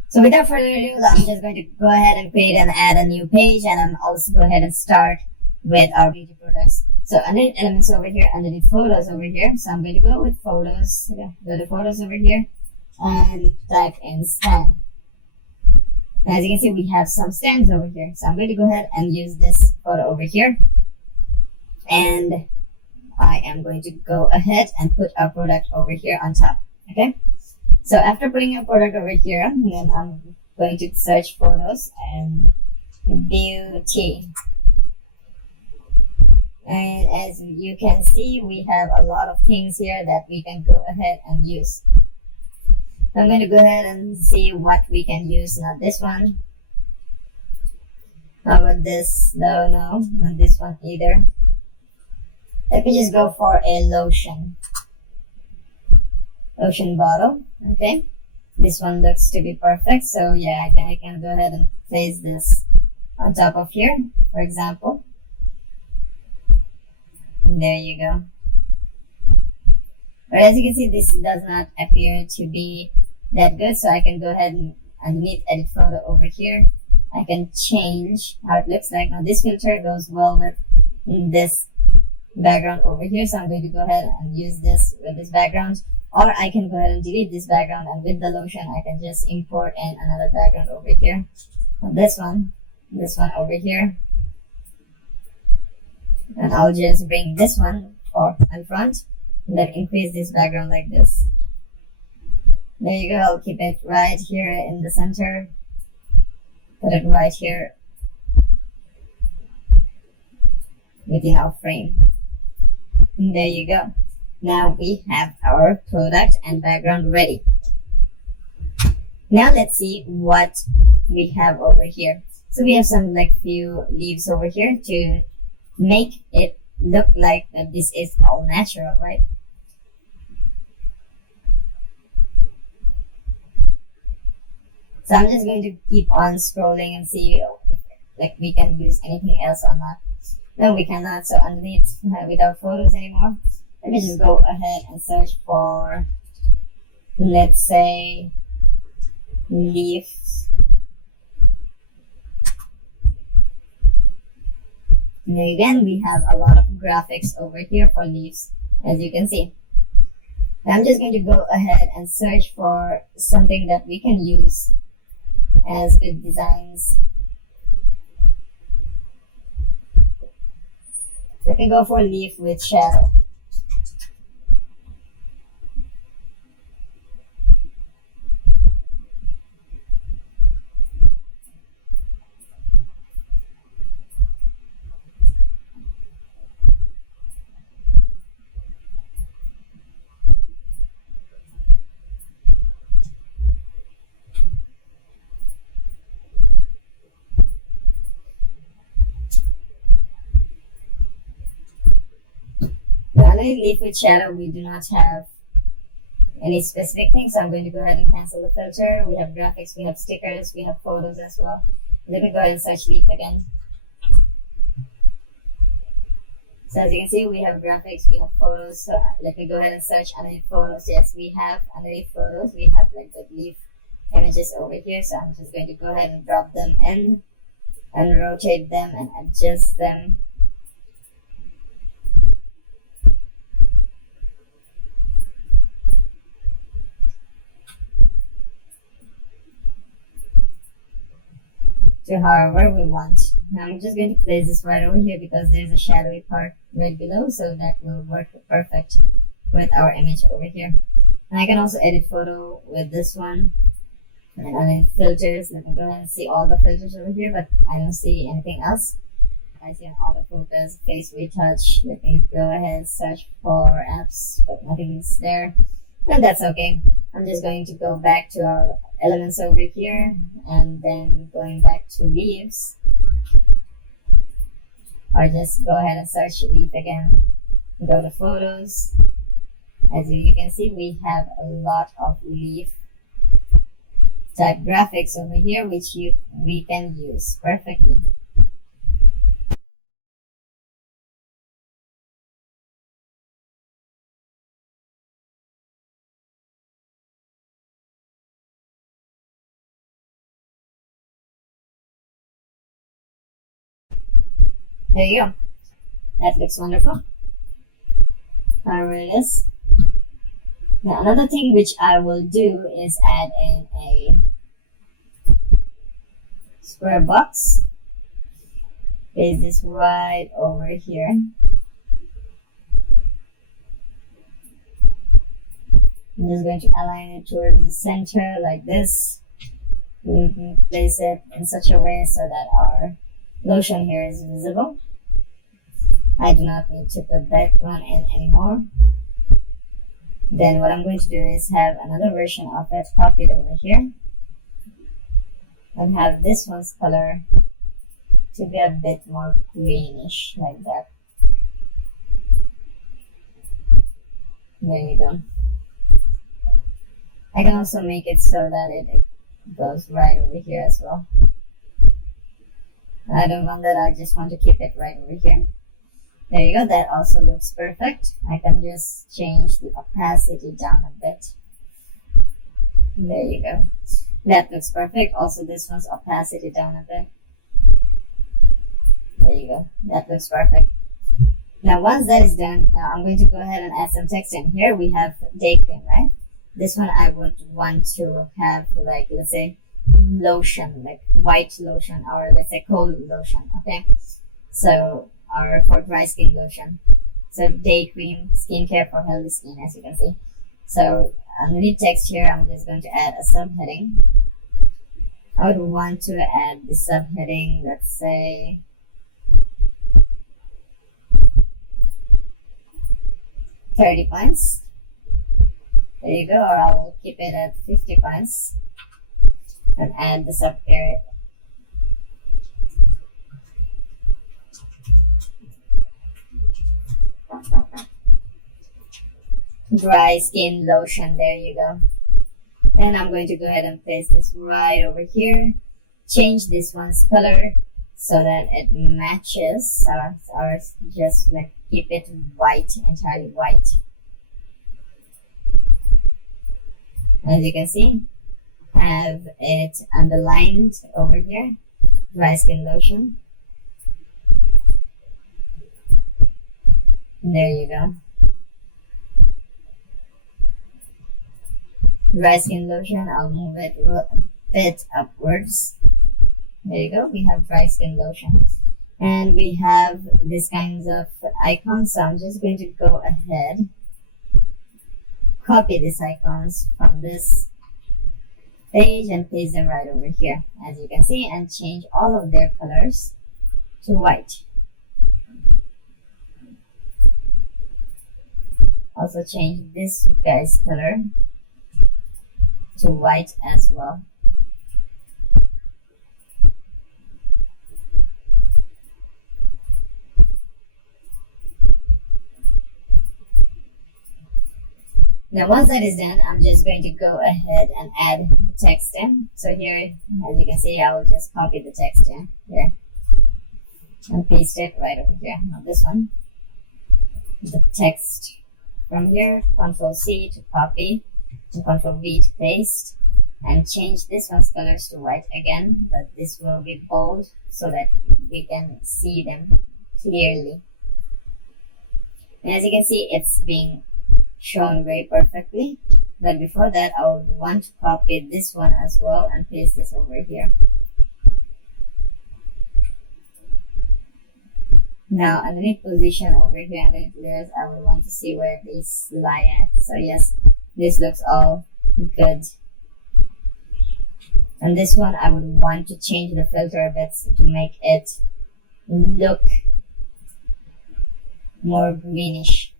So without further ado, I'm just going to go ahead and create and add a new page, and I'm also go ahead and start with our beauty products. So underneath elements over here, underneath photos over here. So I'm going to go with photos. Go to photos over here and type in stand. As you can see, we have some stands over here. So I'm going to go ahead and use this photo over here. And I am going to go ahead and put our product over here on top. Okay. So after putting our product over here, then I'm going to search photos and beauty. And as you can see, we have a lot of things here that we can go ahead and use. I'm going to go ahead and see what we can use. Not this one. How about this? No, not this one either. Let me just go for a lotion. Lotion bottle. Okay. This one looks to be perfect. So yeah, I can go ahead and place this on top of here, for example. There you go. But as you can see, this does not appear to be that good. So I can go ahead and underneath edit photo over here, I can change how it looks like. Now this filter goes well with this background over here. So I'm going to go ahead and use this with this background. Or I can go ahead and delete this background, and with the lotion, I can just import in another background over here. And this one over here. And I'll just bring this one in front and then increase this background like this. There you go. I'll keep it right here in the center. Put it right here within our frame. And there you go. Now we have our product and background ready. Now let's see what we have over here. So we have some few leaves over here to make it look like that this is all natural, right? So I'm just going to keep on scrolling and see if we can use anything else or not. No, we cannot. So underneath, without photos anymore, let me just go ahead and search for, let's say, leaves. And again, we have a lot of graphics over here for leaves, as you can see. I'm just going to go ahead and search for something that we can use as good designs. Let me go for leaf with shadow. underneath leaf with shadow, we do not have any specific things. So I'm going to go ahead and cancel the filter. We have graphics, we have stickers, we have photos as well. Let me go ahead and search leaf again. So as you can see, we have graphics, we have photos. So let me go ahead and search underneath photos. Yes, we have underneath photos, we have like the leaf images over here. So I'm just going to go ahead and drop them in and rotate them and adjust them. To however we want. Now I'm just going to place this right over here because there's a shadowy part right below, so that will work perfect with our image over here. And I can also edit photo with this one. And then filters, let me go ahead and see all the filters over here, but I don't see anything else. I see an autofocus, face retouch. Let me go ahead and search for apps, but nothing is there. And that's okay. I'm just going to go back to our elements over here and then going back to leaves. Or just go ahead and search leaf again. Go to photos. As you can see, we have a lot of leaf type graphics over here, which we can use perfectly. There you go. That looks wonderful. However it is. Now another thing which I will do is add in a square box. Place this right over here. I'm just going to align it towards the center like this. We can place it in such a way so that our lotion here is visible. I do not need to put that one in anymore. Then what I'm going to do is have another version of it copied over here and have this one's color to be a bit more greenish like that. There you go. I can also make it so that it goes right over here as well. I don't want that, I just want to keep it right over here. There you go, that also looks perfect. I can just change the opacity down a bit. There you go. That looks perfect. Also this one's opacity down a bit. There you go. That looks perfect. Now once that is done, now I'm going to go ahead and add some text in here. We have day cream, right? This one I would want to have like, let's say, lotion, like white lotion, or let's say cold lotion, okay? So, or for dry skin lotion. So day cream, skincare for healthy skin, as you can see. So underneath text here, I'm just going to add a subheading. I would want to add the subheading, let's say, £30. There you go, or I'll keep it at £50 and add the sub area. Dry skin lotion, there you go. Then I'm going to go ahead and place this right over here. Change this one's color so that it matches, or just like keep it white, entirely white. As you can see, have it underlined over here, dry skin lotion. There you go. Dry skin lotion, I'll move it a bit upwards. There you go, we have dry skin lotion. And we have these kinds of icons, so I'm just going to go ahead, copy these icons from this page and paste them right over here, as you can see, and change all of their colors to white. Also change this guy's color to white as well. Now once that is done, I'm just going to go ahead and add the text in. So here, as you can see, I will just copy the text in here and paste it right over here. Now this one, the text from here, Control C to copy, and Control V to paste, and change this one's colors to white again, but this will be bold so that we can see them clearly. And as you can see, it's being shown very perfectly. But before that, I would want to copy this one as well and paste this over here. Now, underneath position over here, underneath layers, I would want to see where these lie at. So yes, this looks all good. And this one, I would want to change the filter a bit to make it look more greenish.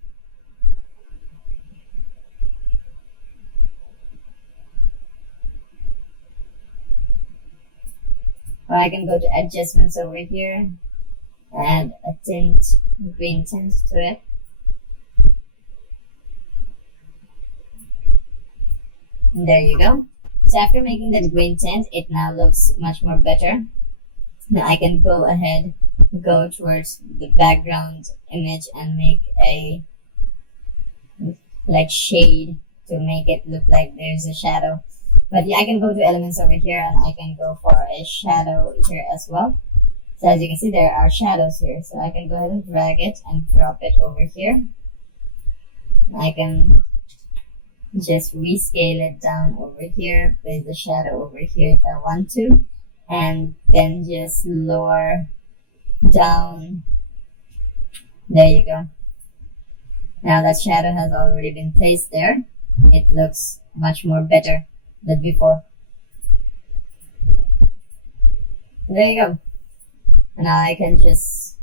Or I can go to adjustments over here, add a tint, green tint to it. And there you go. So after making that green tint, it now looks much more better. Now I can go ahead, go towards the background image and make a like shade to make it look like there's a shadow. But yeah, I can go to elements over here and I can go for a shadow here as well. So as you can see, there are shadows here. So I can go ahead and drag it and drop it over here. I can just rescale it down over here, place the shadow over here if I want to, and then just lower down. There you go. Now that shadow has already been placed there. It looks much more better than before. There you go. Now I can just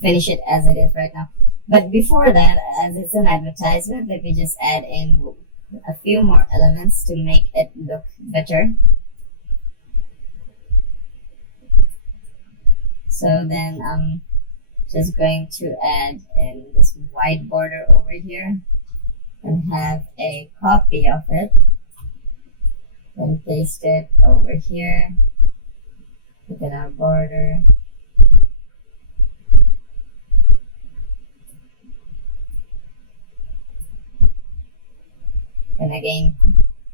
finish it as it is right now. But before that, as it's an advertisement, let me just add in a few more elements to make it look better. So then I'm just going to add in this white border over here and have a copy of it. Then paste it over here within our border. And again,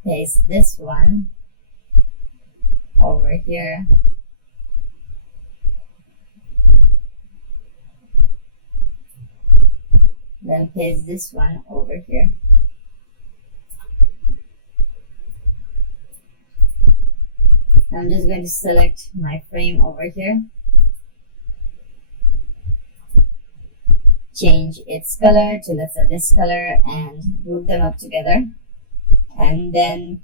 paste this one over here. Then paste this one over here. I'm just going to select my frame over here, change its color to, let's say, this color, and group them up together. And then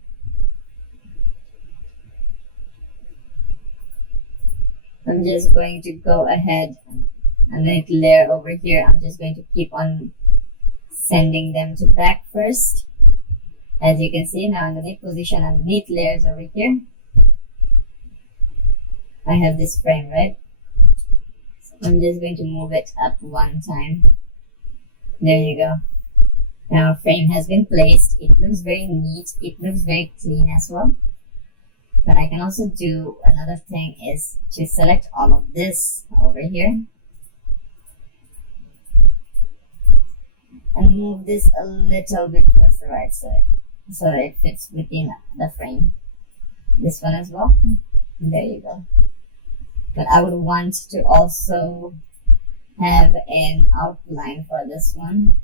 I'm just going to go ahead and then layer over here. I'm just going to keep on sending them to back first. As you can see now, underneath position, underneath layers over here, I have this frame, right? So I'm just going to move it up one time. There you go. Now our frame has been placed. It looks very neat. It looks very clean as well. But I can also do another thing is to select all of this over here and move this a little bit towards the right side so that it fits within the frame. This one as well. There you go. But I would want to also have an outline for this one.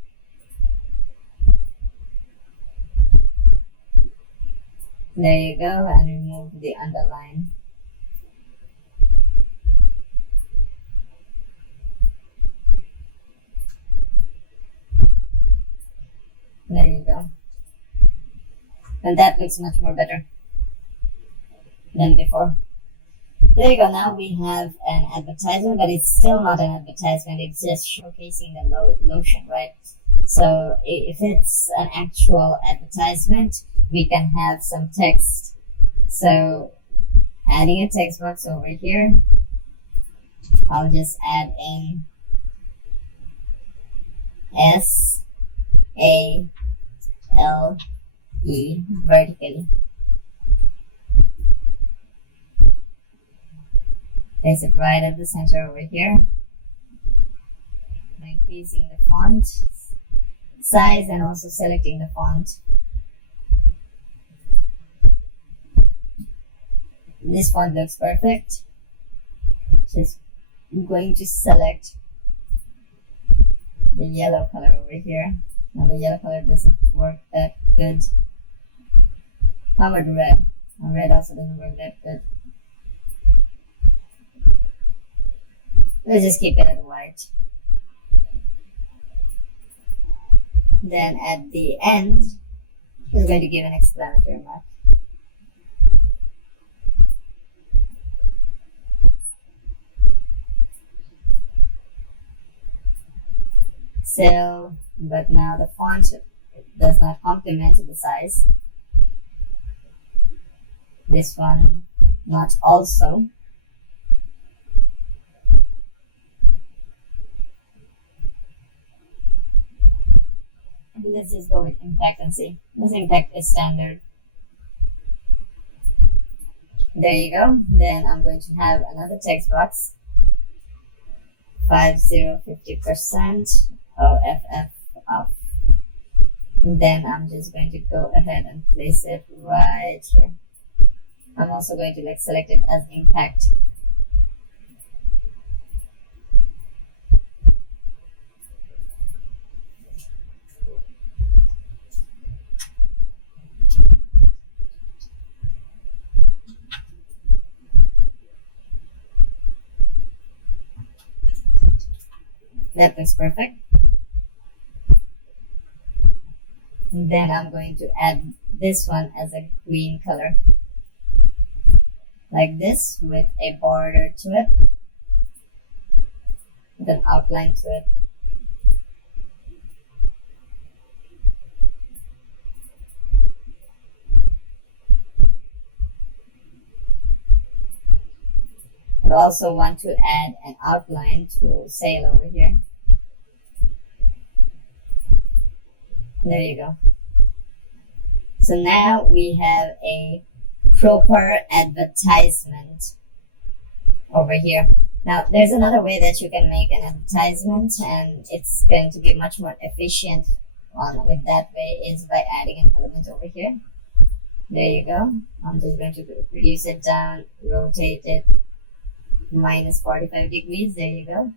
There you go, and remove the underline. There you go. And that looks much more better than before. There you go. Now we have an advertisement, but it's still not an advertisement. It's just showcasing the lotion, right? So if it's an actual advertisement, we can have some text. So adding a text box over here, I'll just add in SA L-E vertically. Place it right at the center over here. I'm increasing the font size and also selecting the font. This font looks perfect. Just going to select the yellow color over here. Now the yellow color doesn't work that good. How about red? Red also doesn't work that good. Let's just keep it at white. Then at the end, we're going to give an exclamatory mark. So, but now the font does not complement the size. This one not also. Let's just go with impact and see. This impact is standard. There you go. Then I'm going to have another text box. 50% OFF off. Then I'm just going to go ahead and place it right here. I'm also going to select it as impact. That looks perfect. And then I'm going to add this one as a green color. Like this, with a border to it. With an outline to it. I also want to add an outline to sail over here. There you go. So now we have a proper advertisement over here. Now there's another way that you can make an advertisement, and it's going to be much more efficient with that way, is by adding an element over here. There you go. I'm just going to reduce it down, rotate it minus 45 degrees. There you go.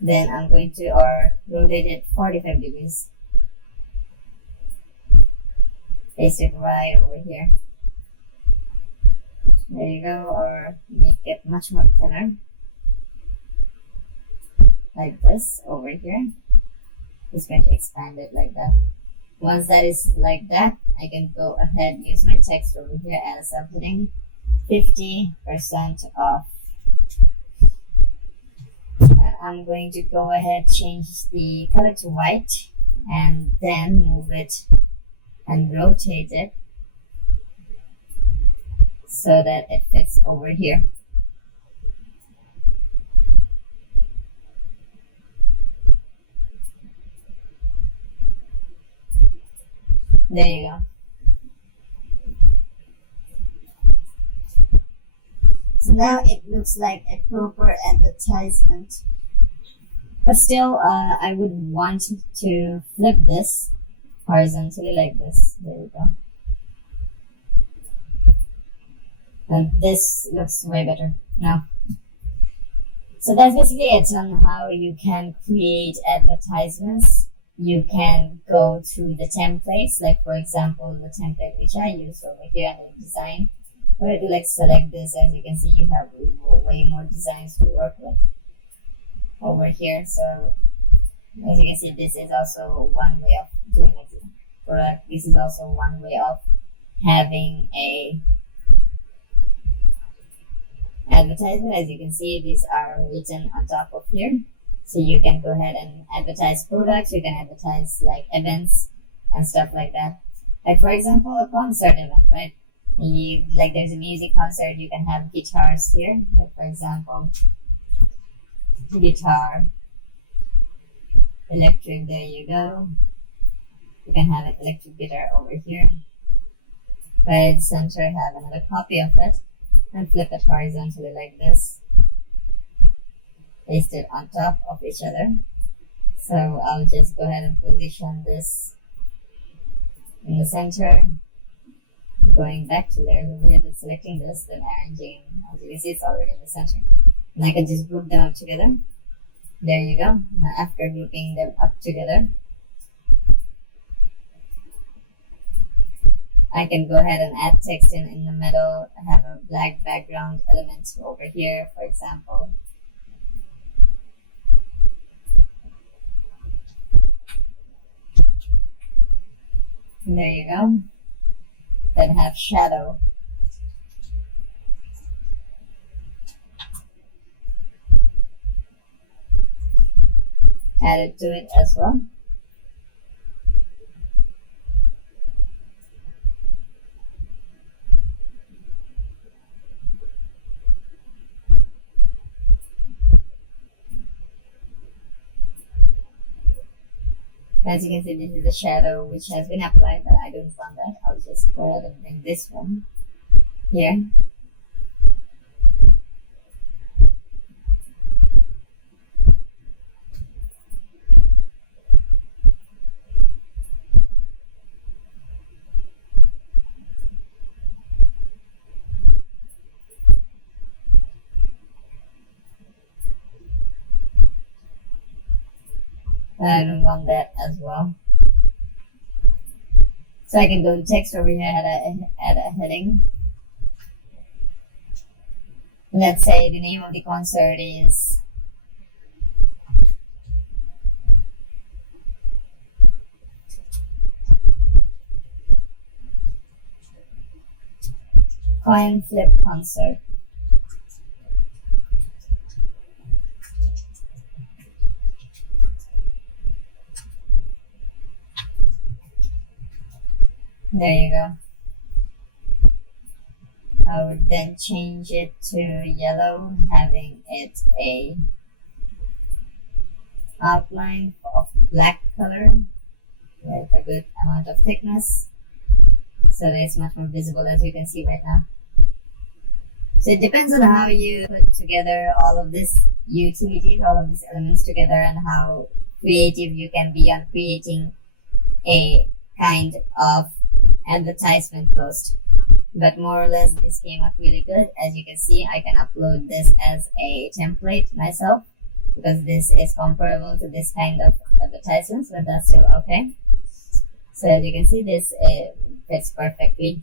Then I'm going to rotate it 45 degrees. Place it right over here. There you go. Or make it much more thinner. Like this over here. Just going to expand it like that. Once that is like that, I can go ahead and use my text over here as a subheading. 50% off. I'm going to go ahead, change the color to white, and then move it and rotate it so that it fits over here. There you go. So now it looks like a proper advertisement. But still, I would want to flip this horizontally like this. There you go. And this looks way better now. So that's basically it on how you can create advertisements. You can go through the templates, like for example, the template which I use over here in the design. Or to select this, as you can see, you have way more designs to work with over here. So as you can see, this is also one way of doing it. Correct. This is also one way of having a advertisement. As you can see, these are written on top of here. So you can go ahead and advertise products. You can advertise events and stuff like that. Like for example, a concert event, right? There's a music concert, you can have guitars here. Like for example, guitar, electric, there you go. You can have an electric guitar over here. By the center, have another copy of it and flip it horizontally like this. Paste it on top of each other. So I'll just go ahead and position this in the center. Going back to layer over here, selecting this, then arranging. As you can see, it's already in the center. And I can just group them up together. There you go. Now after grouping them up together, I can go ahead and add text in the middle. I have a black background element over here, for example. And there you go. Then have shadow. Add it to it as well. As you can see, this is the shadow which has been applied, but I don't want that. I'll just go ahead and bring this one here. I don't want that as well. So I can go to text over here, add a heading. Let's say the name of the concert is Coin Flip Concert. There you go. I would then change it to yellow, having it a outline of black color with a good amount of thickness, so that it's much more visible, as you can see right now. So it depends on how you put together all of these utilities, all of these elements together, and how creative you can be on creating a kind of advertisement post. But more or less, this came out really good. As you can see, I can upload this as a template myself, because this is comparable to this kind of advertisements, but that's still okay. So as you can see, this fits perfectly.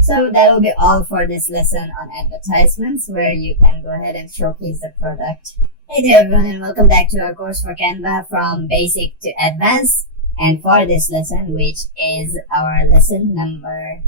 So that will be all for this lesson on advertisements, where you can go ahead and showcase the product. Hey there everyone, and welcome back to our course for Canva from basic to advanced. And for this lesson, which is our lesson number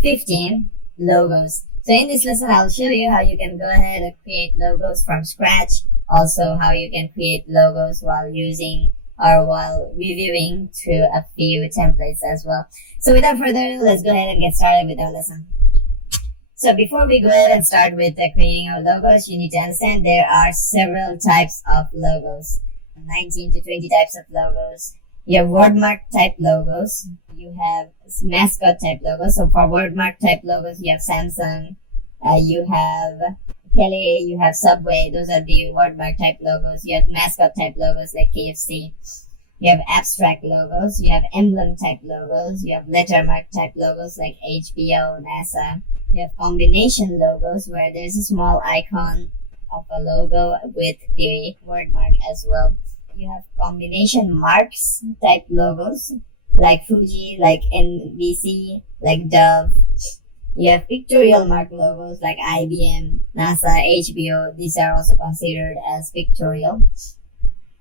15, logos. So in this lesson, I'll show you how you can go ahead and create logos from scratch. Also, how you can create logos while using or while reviewing to a few templates as well. So without further ado, let's go ahead and get started with our lesson. So before we go ahead and start with creating our logos, you need to understand there are several types of logos. 19 to 20 types of logos. You have wordmark type logos. You have mascot type logos. So for wordmark type logos, you have Samsung, you have Kelly, you have Subway. Those are the wordmark type logos. You have mascot type logos like KFC. You have abstract logos. You have emblem type logos. You have lettermark type logos like HBO, NASA. You have combination logos where there's a small icon of a logo with the wordmark as well. You have combination marks type logos like Fuji, like NBC, like Dove. You have pictorial mark logos like IBM, NASA, HBO. These are also considered as pictorial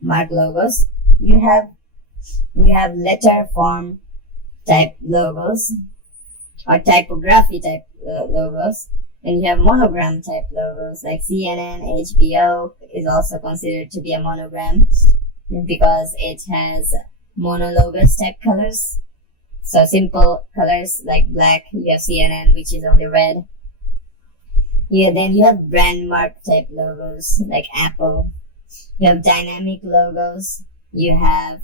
mark logos. You have letter form type logos or typography type logos. And you have monogram type logos like CNN, HBO is also considered to be a monogram, because it has monologous type colors. So simple colors like black. You have CNN, which is only red. Then you have brand mark type logos like Apple. You have dynamic logos. You have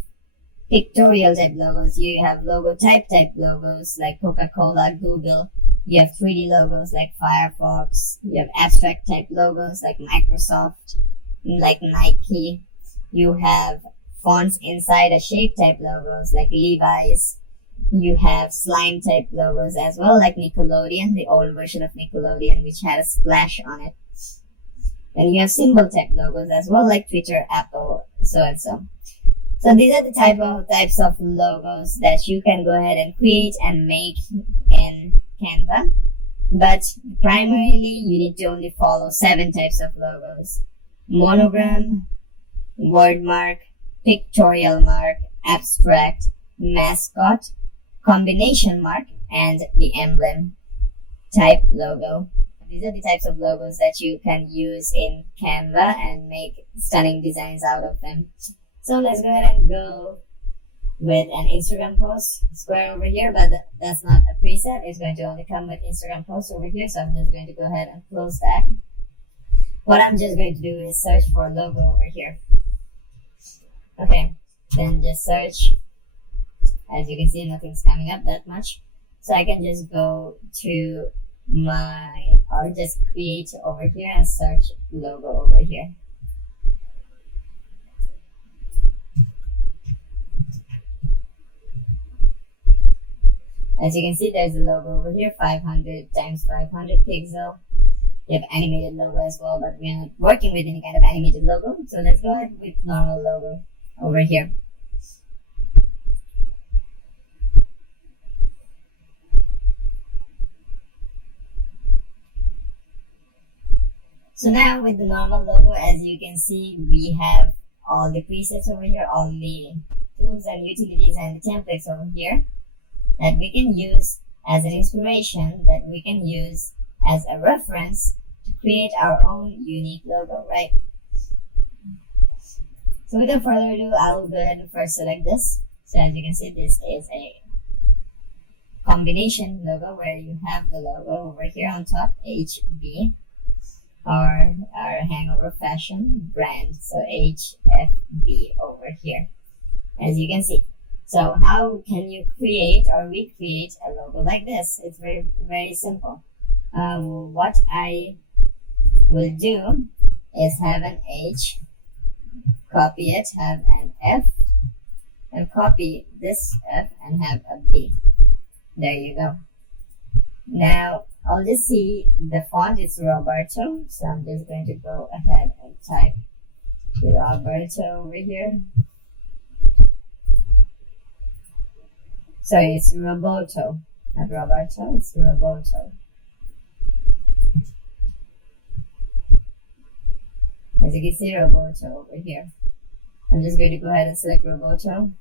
pictorial type logos. You have logo type logos like Coca-Cola, Google. You have 3D logos like Firefox. You have abstract type logos like Microsoft, like Nike. You have fonts inside a shape type logos like Levi's. You have slime type logos as well, like Nickelodeon, the old version of Nickelodeon, which had a splash on it. Then you have symbol type logos as well, like Twitter, Apple, so and so. So these are the types of logos that you can go ahead and create and make in Canva. But primarily, you need to only follow 7 types of logos: monogram, word mark, pictorial mark, abstract, mascot, combination mark, and the emblem type logo. These are the types of logos that you can use in Canva and make stunning designs out of them. So let's go ahead and go with an Instagram post square over here, but that's not a preset. It's going to only come with Instagram post over here. So I'm just going to go ahead and close that. What I'm just going to do is search for a logo over here. Okay, then just search. As you can see, nothing's coming up that much. So I can just go to or just create over here and search logo over here. As you can see, there's a logo over here, 500 times 500 pixel. You have animated logo as well, but we're not working with any kind of animated logo. So let's go ahead with normal logo over here. So now with the normal logo, as you can see, we have all the presets over here, all the tools and utilities and the templates over here that we can use as an inspiration, that we can use as a reference to create our own unique logo, right? So without further ado, I'll go ahead and first select this. So as you can see, this is a combination logo where you have the logo over here on top, HB, or our Hangover Fashion brand. So HFB over here, as you can see. So how can you create or recreate a logo like this? It's very, very simple. What I will do is have an H, copy it, have an F, and copy this F and have a B. There you go. Now, I'll just see the font is Roberto, so I'm just going to go ahead and type Roberto over here. Sorry, it's Roboto, not Roberto, it's Roboto. As you can see, Roboto over here. I'm just going to go ahead and select Roboto.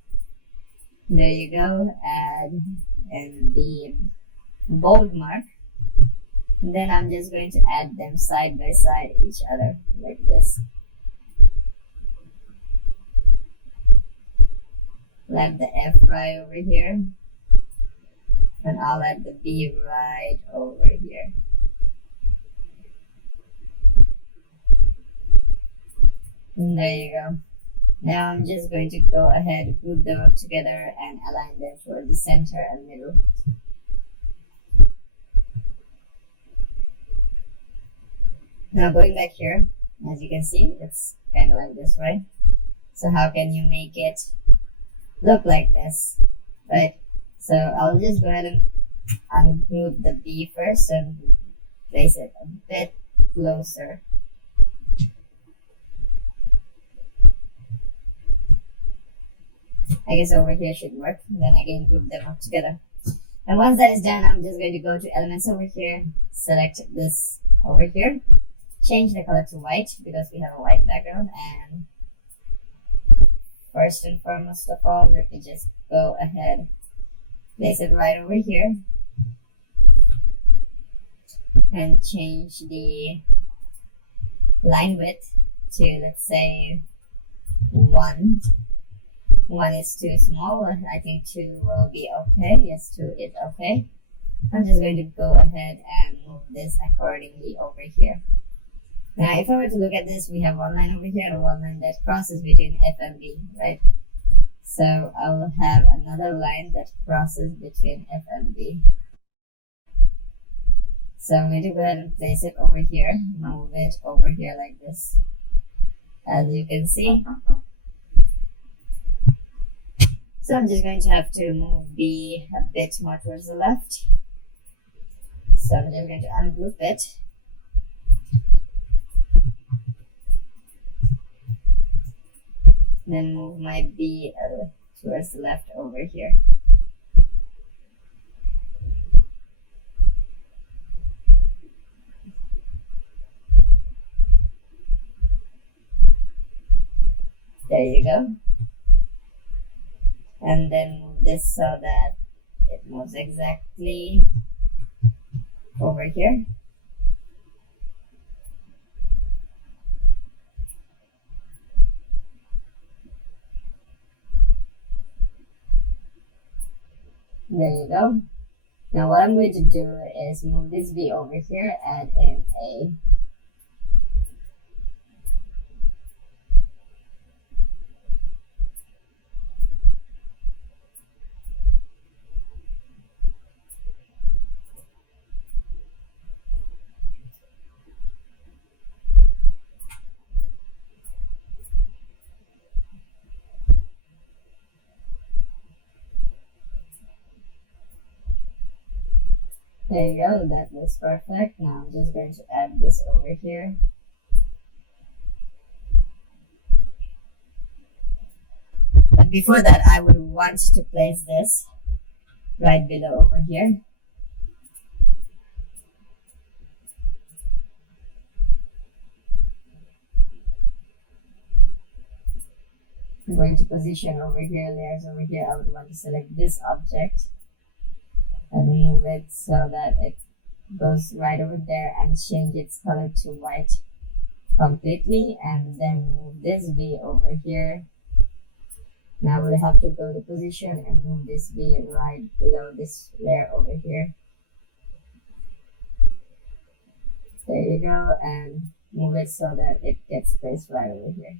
There you go, add and the bold mark. And then I'm just going to add them side by side each other like this. Let the F right over here, and I'll add the B right over here. And there you go. Now I'm just going to go ahead, group them up together and align them for the center and middle. Now going back here, as you can see, it's kind of like this, right? So how can you make it look like this, right? So I'll just go ahead and ungroup the B first and place it a bit closer. I guess over here should work. And then again, group them up together. And once that is done, I'm just going to go to elements over here, select this over here, change the color to white because we have a white background, and first and foremost of all, let me just go ahead, place it right over here, and change the line width to, let's say, 1. 1 is too small. I think 2 will be okay. Yes, 2 is okay. I'm just going to go ahead and move this accordingly over here. Now, if I were to look at this, we have one line over here and one line that crosses between F and B, right? So I will have another line that crosses between F and B. So I'm going to go ahead and place it over here, move it over here like this. As you can see. So I'm just going to have to move B a bit more towards the left. So I'm just going to ungroup it. Then move my B towards the left over here. There you go. And then move this so that it moves exactly over here. There you go. Now what I'm going to do is move this B over here, add in A. There you go, that looks perfect. Now I'm just going to add this over here. But before that, I would want to place this right below over here. I'm going to position over here, layers over here. I would want to select this object and move it so that it goes right over there and change its color to white completely, and then move this B over here. Now we'll have to go to position and move this B right below this layer over here. There you go, and move it so that it gets placed right over here.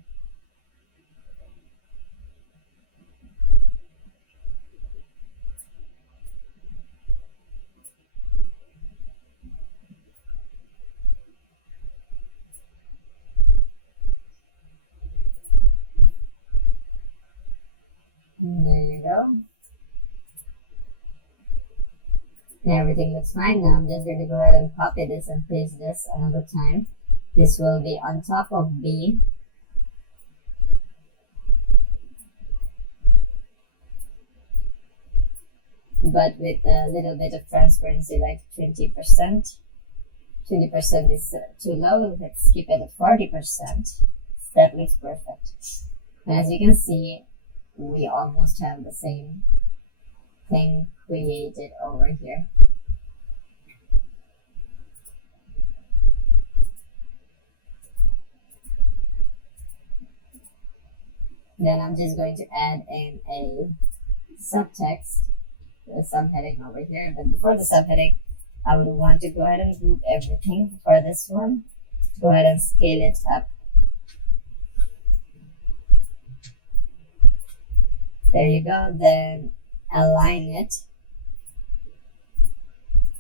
And there you go. Now everything looks fine. Now I'm just going to go ahead and copy this and paste this another time. This will be on top of B. But with a little bit of transparency, like 20%. 20% is too low. Let's keep it at 40%. That looks perfect. As you can see, we almost have the same thing created over here. Then I'm just going to add in a subtext, a subheading over here. But before the subheading, I would want to go ahead and group everything for this one. Go ahead and scale it up. There you go. Then align it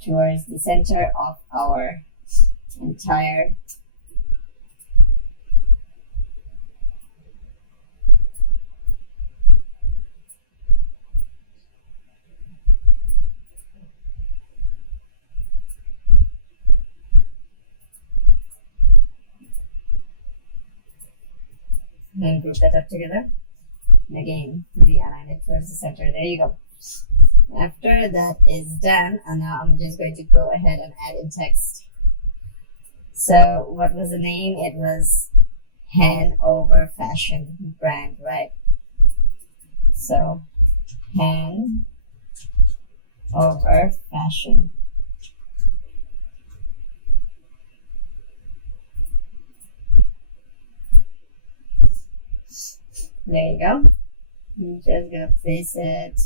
towards the center of our entire then group that up together. And again, realign it towards the center. There you go. After that is done, and now I'm just going to go ahead and add in text. So what was the name? It was Hanover Fashion brand, right? So Hanover Fashion. There you go. I'm just gonna place it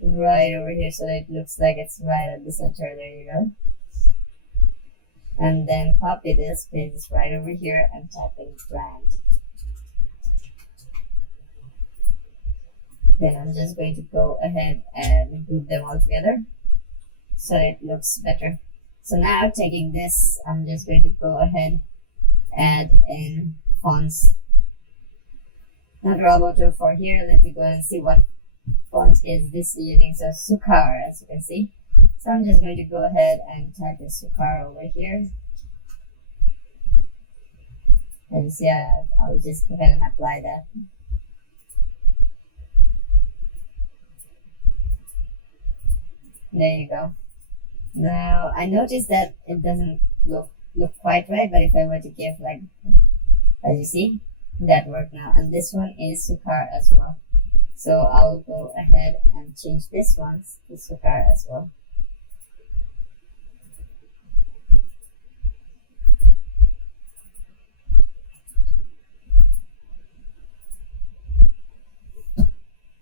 right over here so that it looks like it's right at the center. There you go. And then copy this, paste this right over here, and type in brand. Then I'm just going to go ahead and group them all together so it looks better. So now taking this, I'm just going to go ahead, add in fonts. Now draw tool for here. Let me go and see what font is this using. So Sukar, as you can see. So I'm just going to go ahead and type the Sukar over here. And see, I'll just go ahead and apply that. There you go. Now I noticed that it doesn't look quite right, but if I were to give like, as you see, that worked now. And this one is Sukar as well. So I'll go ahead and change this one to Sukar as well.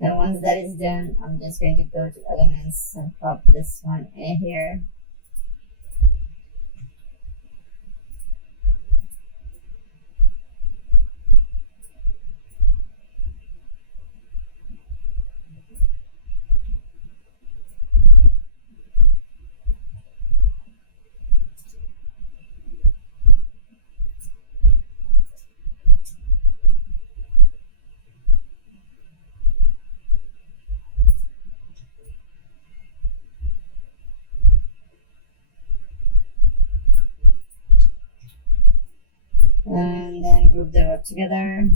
Then once that is done, I'm just going to go to elements and pop this one in here. And then group them up together.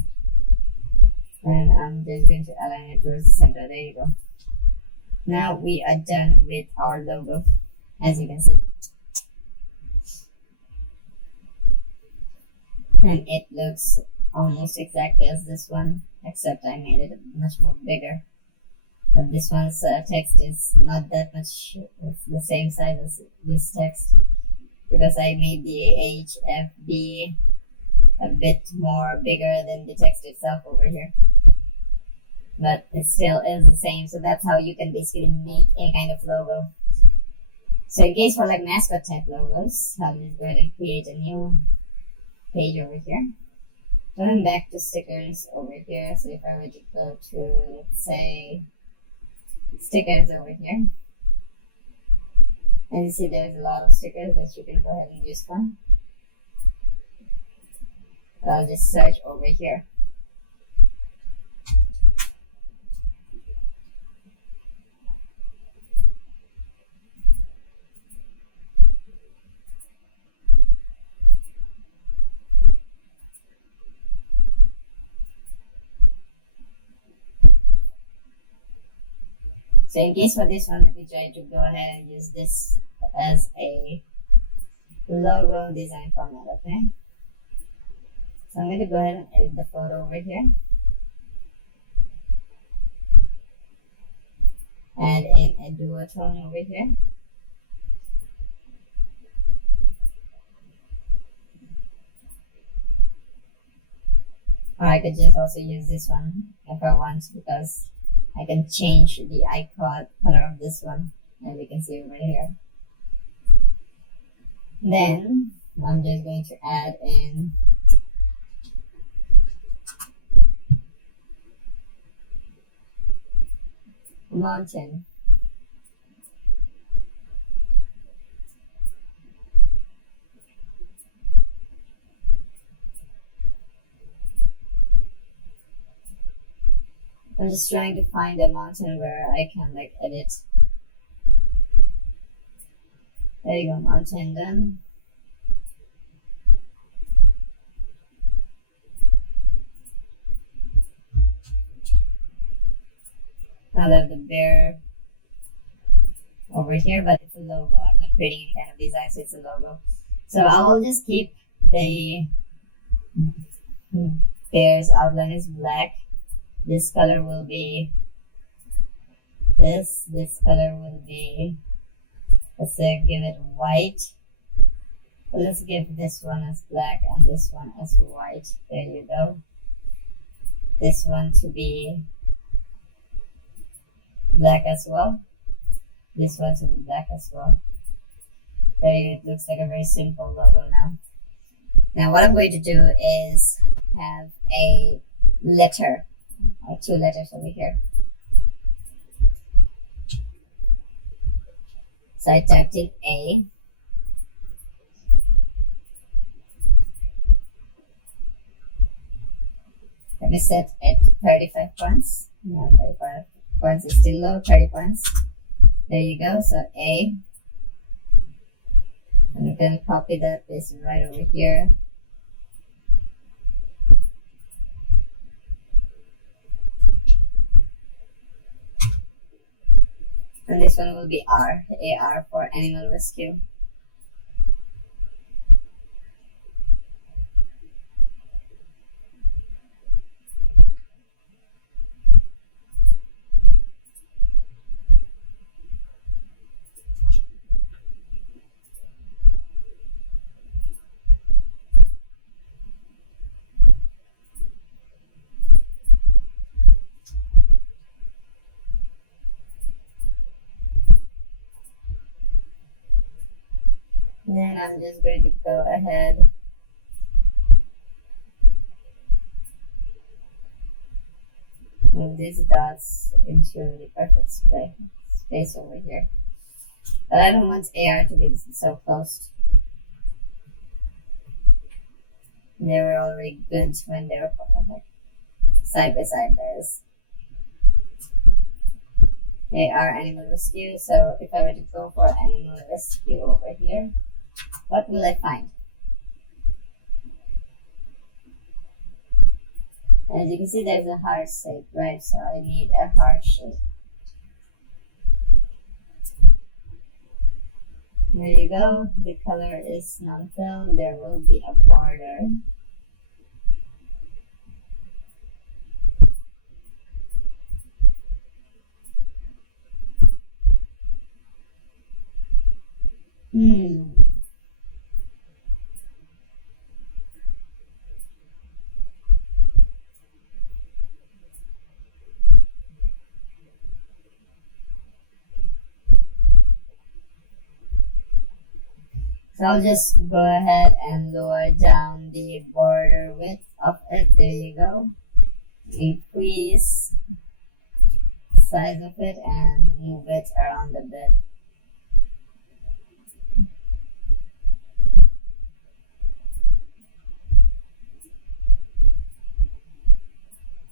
And I'm just going to align it towards the center. There you go. Now we are done with our logo, as you can see. And it looks almost exactly as this one, except I made it much more bigger. But this one's text is not that much, it's the same size as this text, because I made the HFB a bit more bigger than the text itself over here. But it still is the same, so that's how you can basically make any kind of logo. So in case for like mascot type logos, I'll just go ahead and create a new page over here. Going back to stickers over here, so if I were to go to, let's say, stickers over here, and you see there's a lot of stickers that you can go ahead and use from. I'll just search over here. So in case for this one, let me try to go ahead and use this as a logo design format, okay? So I'm going to go ahead and edit the photo over here. Add in a duotone over here. Or I could just also use this one if I want, because I can change the icon color of this one, as you can see over here. Then I'm just going to add in mountain. I'm just trying to find a mountain where I can like edit. There you go, mountain done. Now that the bear over here, but it's a logo. I'm not creating any kind of design, so it's a logo. So I'll just keep the bear's outline is black. This color will be this. This color will be, let's say, give it white. So let's give this one as black and this one as white. There you go. This one to be black as well. This one to be black as well. There it looks like a very simple logo now. Now what I'm going to do is have a letter, or two letters over here. So I typed in A. Let me set it to 35 points. No, 35 points is still low, 30 points. There you go. So A. And you can copy that paste it right over here. And this one will be R, AR for animal rescue. Then I'm just going to go ahead move these dots into the perfect space over here. But I don't want AR to be so close. They were already good when they were like side by side. There's AR animal rescue. So if I were to go for animal rescue over here, what will I find? As you can see, there's a heart shape, right? So I need a heart shape. There you go. The color is non-fill. There will be a border. So I'll just go ahead and lower down the border width of it. There you go. Increase the size of it and move it around a bit.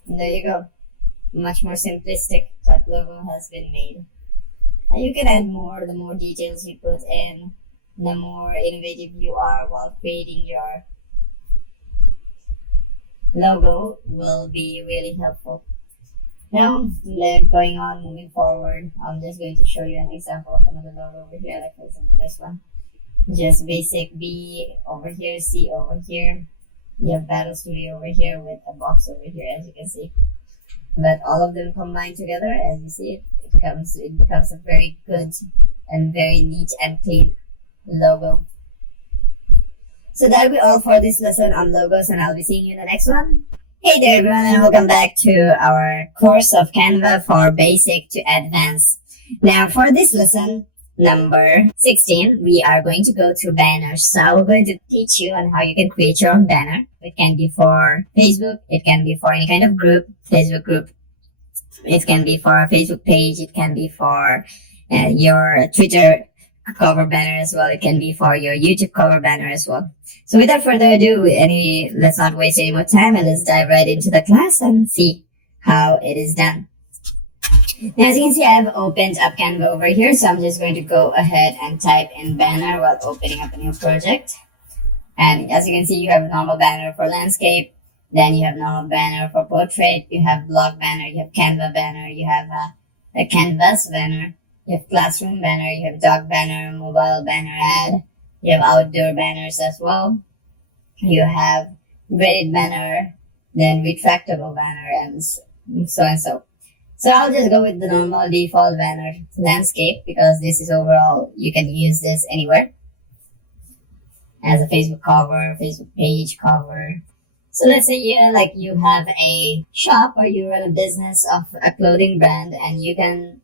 And there you go. Much more simplistic type logo has been made. And you can add more the more details you put in, the more innovative you are while creating your logo will be really helpful. Now, moving forward, I'm just going to show you an example of another logo over here, like for example this one. Just basic B over here, C over here. You have Battle Studio over here with a box over here, as you can see. But all of them combined together, as you see, it becomes a very good and very neat and clean logo. So that'll be all for this lesson on logos, and I'll be seeing you in the next one. Hey there everyone, and welcome back to our course of Canva for Basic to Advanced. Now for this lesson, number 16, we are going to go to banners. So I'm going to teach you on how you can create your own banner. It can be for Facebook, it can be for any kind of group, Facebook group. It can be for a Facebook page, it can be for your Twitter cover banner as well. It can be for your YouTube cover banner as well. So without further ado, let's not waste any more time and let's dive right into the class and see how it is done. Now, as you can see, I have opened up Canva over here. So I'm just going to go ahead and type in banner while opening up a new project. And as you can see, you have a normal banner for landscape. Then you have normal banner for portrait. You have blog banner. You have Canva banner. You have a canvas banner. You have classroom banner. You have dog banner, mobile banner ad. You have outdoor banners as well. You have Reddit banner, then retractable banner, and so and so. So I'll just go with the normal default banner landscape because this is overall, you can use this anywhere as a Facebook cover, Facebook page cover. So let's say you have a shop or you run a business of a clothing brand and you can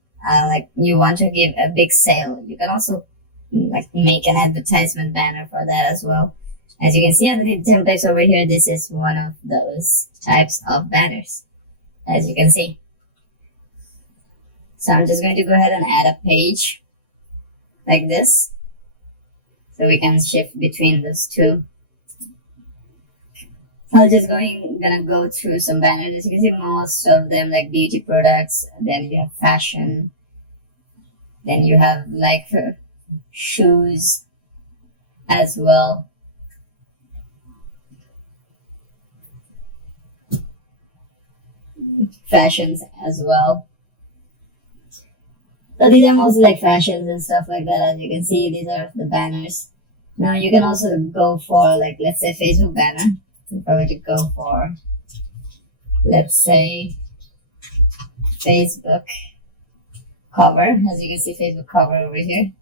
you want to give a big sale. You can also make an advertisement banner for that as well. As you can see on the templates over here, this is one of those types of banners, as you can see. So I'm just going to go ahead and add a page. like this. So we can shift between those two. I'm just gonna go through some banners. As you can see, most of them like beauty products. Then you have fashion. Then you have like shoes as well. Fashions as well. So these are mostly like fashions and stuff like that. As you can see, these are the banners. Now you can also go for like, let's say Facebook banner. If I were to go for, let's say, Facebook cover. As you can see, Facebook cover over here.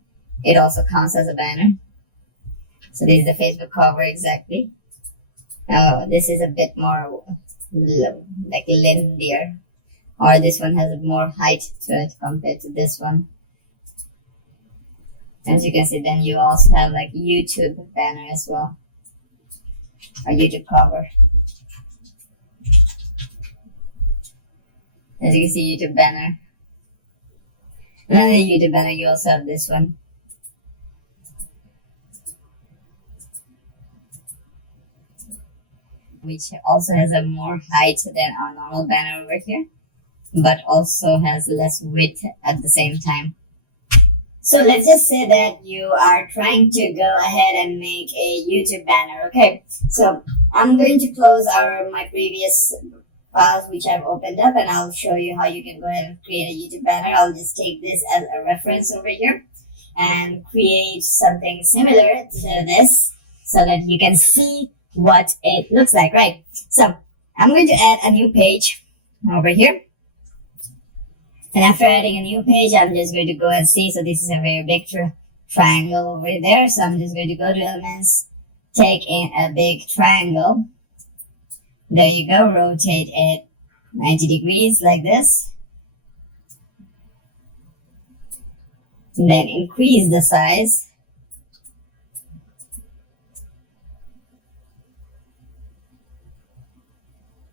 It also counts as a banner. So this is the Facebook cover exactly. Now this is a bit more like linear, or this one has more height to it compared to this one. As you can see, then you also have like YouTube banner as well, or YouTube cover. As you can see, YouTube banner. Another YouTube banner, you also have this one. Which also has a more height than our normal banner over here, but also has less width at the same time. So let's just say that you are trying to go ahead and make a YouTube banner, okay? So I'm going to close my previous files which I've opened up, and I'll show you how you can go ahead and create a YouTube banner. I'll just take this as a reference over here and create something similar to this so that you can see what it looks like, right? So I'm going to add a new page over here. And after adding a new page, I'm just going to go and see. So this is a very big triangle over there. So I'm just going to go to elements, take in a big triangle. There you go. Rotate it 90 degrees like this. And then increase the size.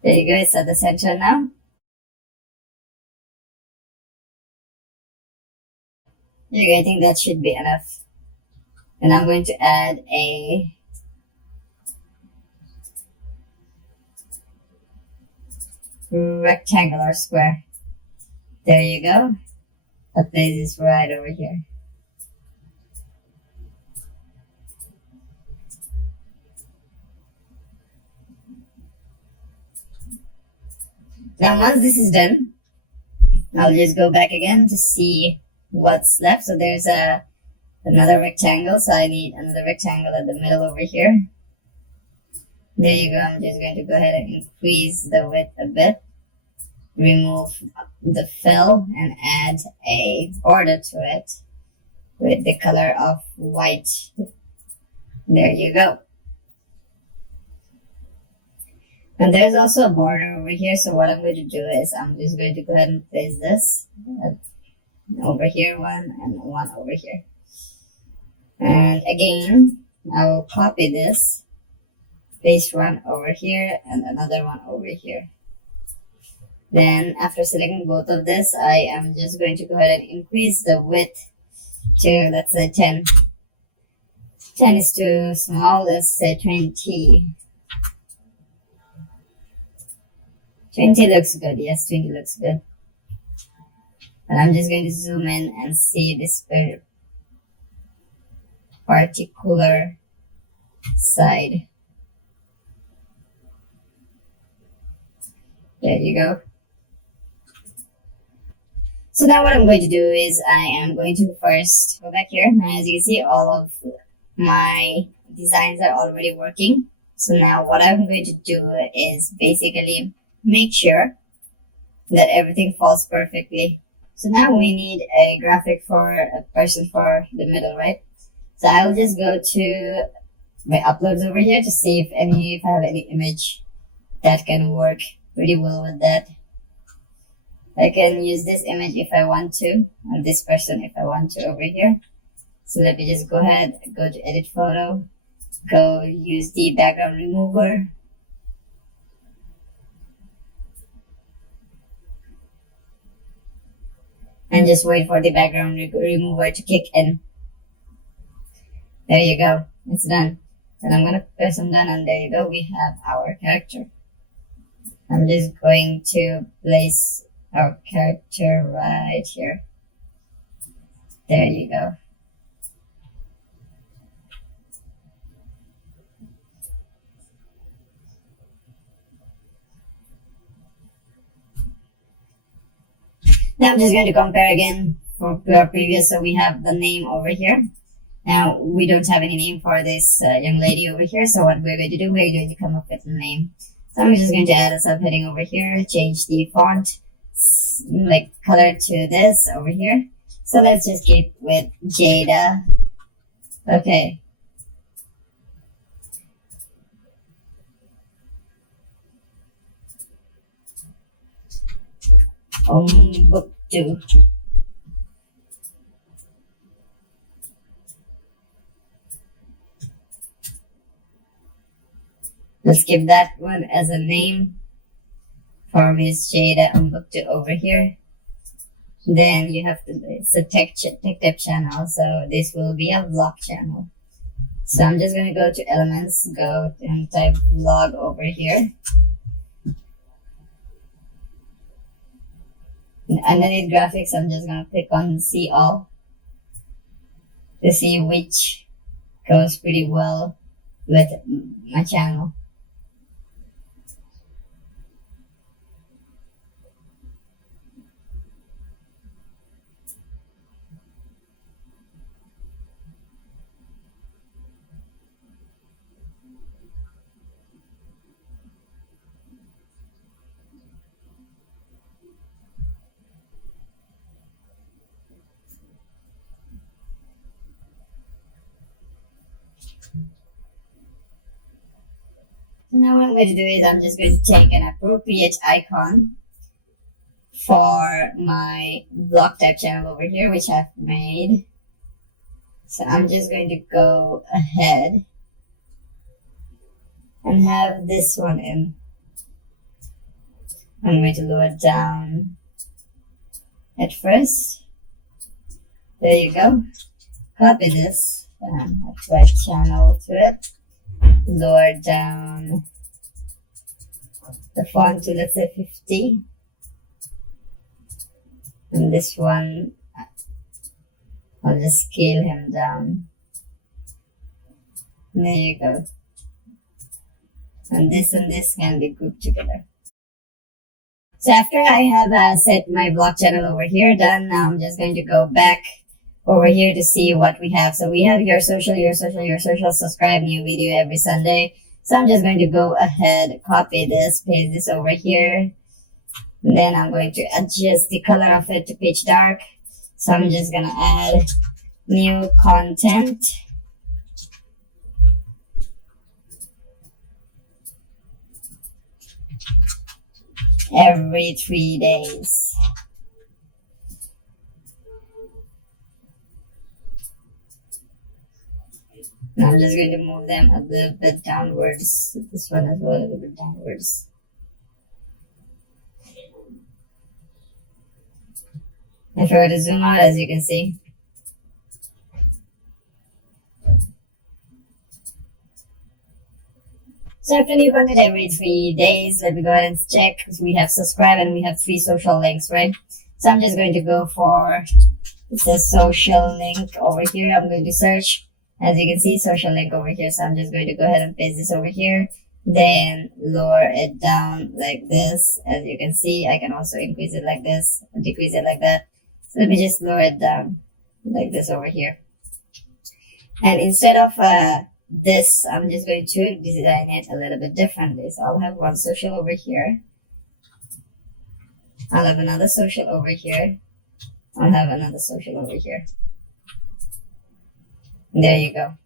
There you go. It's at the center now. I think that should be enough. And I'm going to add a rectangular square. There you go. I'll place this right over here. Now once this is done, I'll just go back again to see what's left. So there's another rectangle, so I need another rectangle at the middle over here. There you go. I'm just going to go ahead and increase the width a bit, remove the fill, and add a border to it with the color of white. There you go. And there's also a border over here, so what I'm going to do is I'm just going to go ahead and place this over here, one, and one over here. And again, I will copy this, paste one over here and another one over here. Then after selecting both of this, I am just going to go ahead and increase the width to, let's say 10. 10 is too small, let's say 20. 20 looks good, yes, 20 looks good. And I'm just going to zoom in and see this particular side. There you go. So now what I'm going to do is I am going to first go back here. Now as you can see, all of my designs are already working. So now what I'm going to do is basically make sure that everything falls perfectly. So now we need a graphic for a person for the middle, right? So I'll just go to my uploads over here to see if I have any image that can work pretty well with that. I can use this image if I want to, or this person if I want to over here. So let me just go ahead, go to edit photo, go use the background remover. And just wait for the background remover to kick in. There you go. It's done. And I'm gonna press on done, and there you go. We have our character. I'm just going to place our character right here. There you go. Now I'm just going to compare again for our previous. So we have the name over here. Now we don't have any name for this young lady over here. So what we're going to do, we're going to come up with a name. So I'm just going to add a subheading over here, change the font, like color to this over here. So let's just keep with Jada. Okay. Book 2. Let's give that one as a name for Miss Jada book 2 over here. Then you have to, it's a tech tip channel, so this will be a vlog channel. So I'm just going to go to elements, go and type vlog over here. And underneath graphics, I'm just going to click on see all to see which goes pretty well with my channel. So now what I'm going to do is I'm just going to take an appropriate icon for my vlog type channel over here, which I've made. So I'm just going to go ahead and have this one in. I'm going to lower it down at first. There you go. Copy this and apply channel to it. Lower down the font to, let's say, 50. And this one, I'll just scale him down. There you go. And this can be grouped together. So after I have set my vlog channel over here done, now I'm just going to go back over here to see what we have. So we have your social, subscribe, new video every Sunday. So I'm just going to go ahead, copy this, paste this over here. And then I'm going to adjust the color of it to pitch dark. So I'm just going to add new content. Every 3 days. Now I'm just going to move them a little bit downwards. This one as well, a little bit downwards. If I were to zoom out, as you can see, so after new content every 3 days, let me go ahead and check. We have subscribe and we have 3 social links, right? So I'm just going to go for the social link over here. I'm going to search. As you can see, social link over here. So I'm just going to go ahead and paste this over here. Then lower it down like this. As you can see, I can also increase it like this, decrease it like that. So let me just lower it down like this over here. And instead of this, I'm just going to design it a little bit differently. So I'll have one social over here. I'll have another social over here. I'll have another social over here. There you go.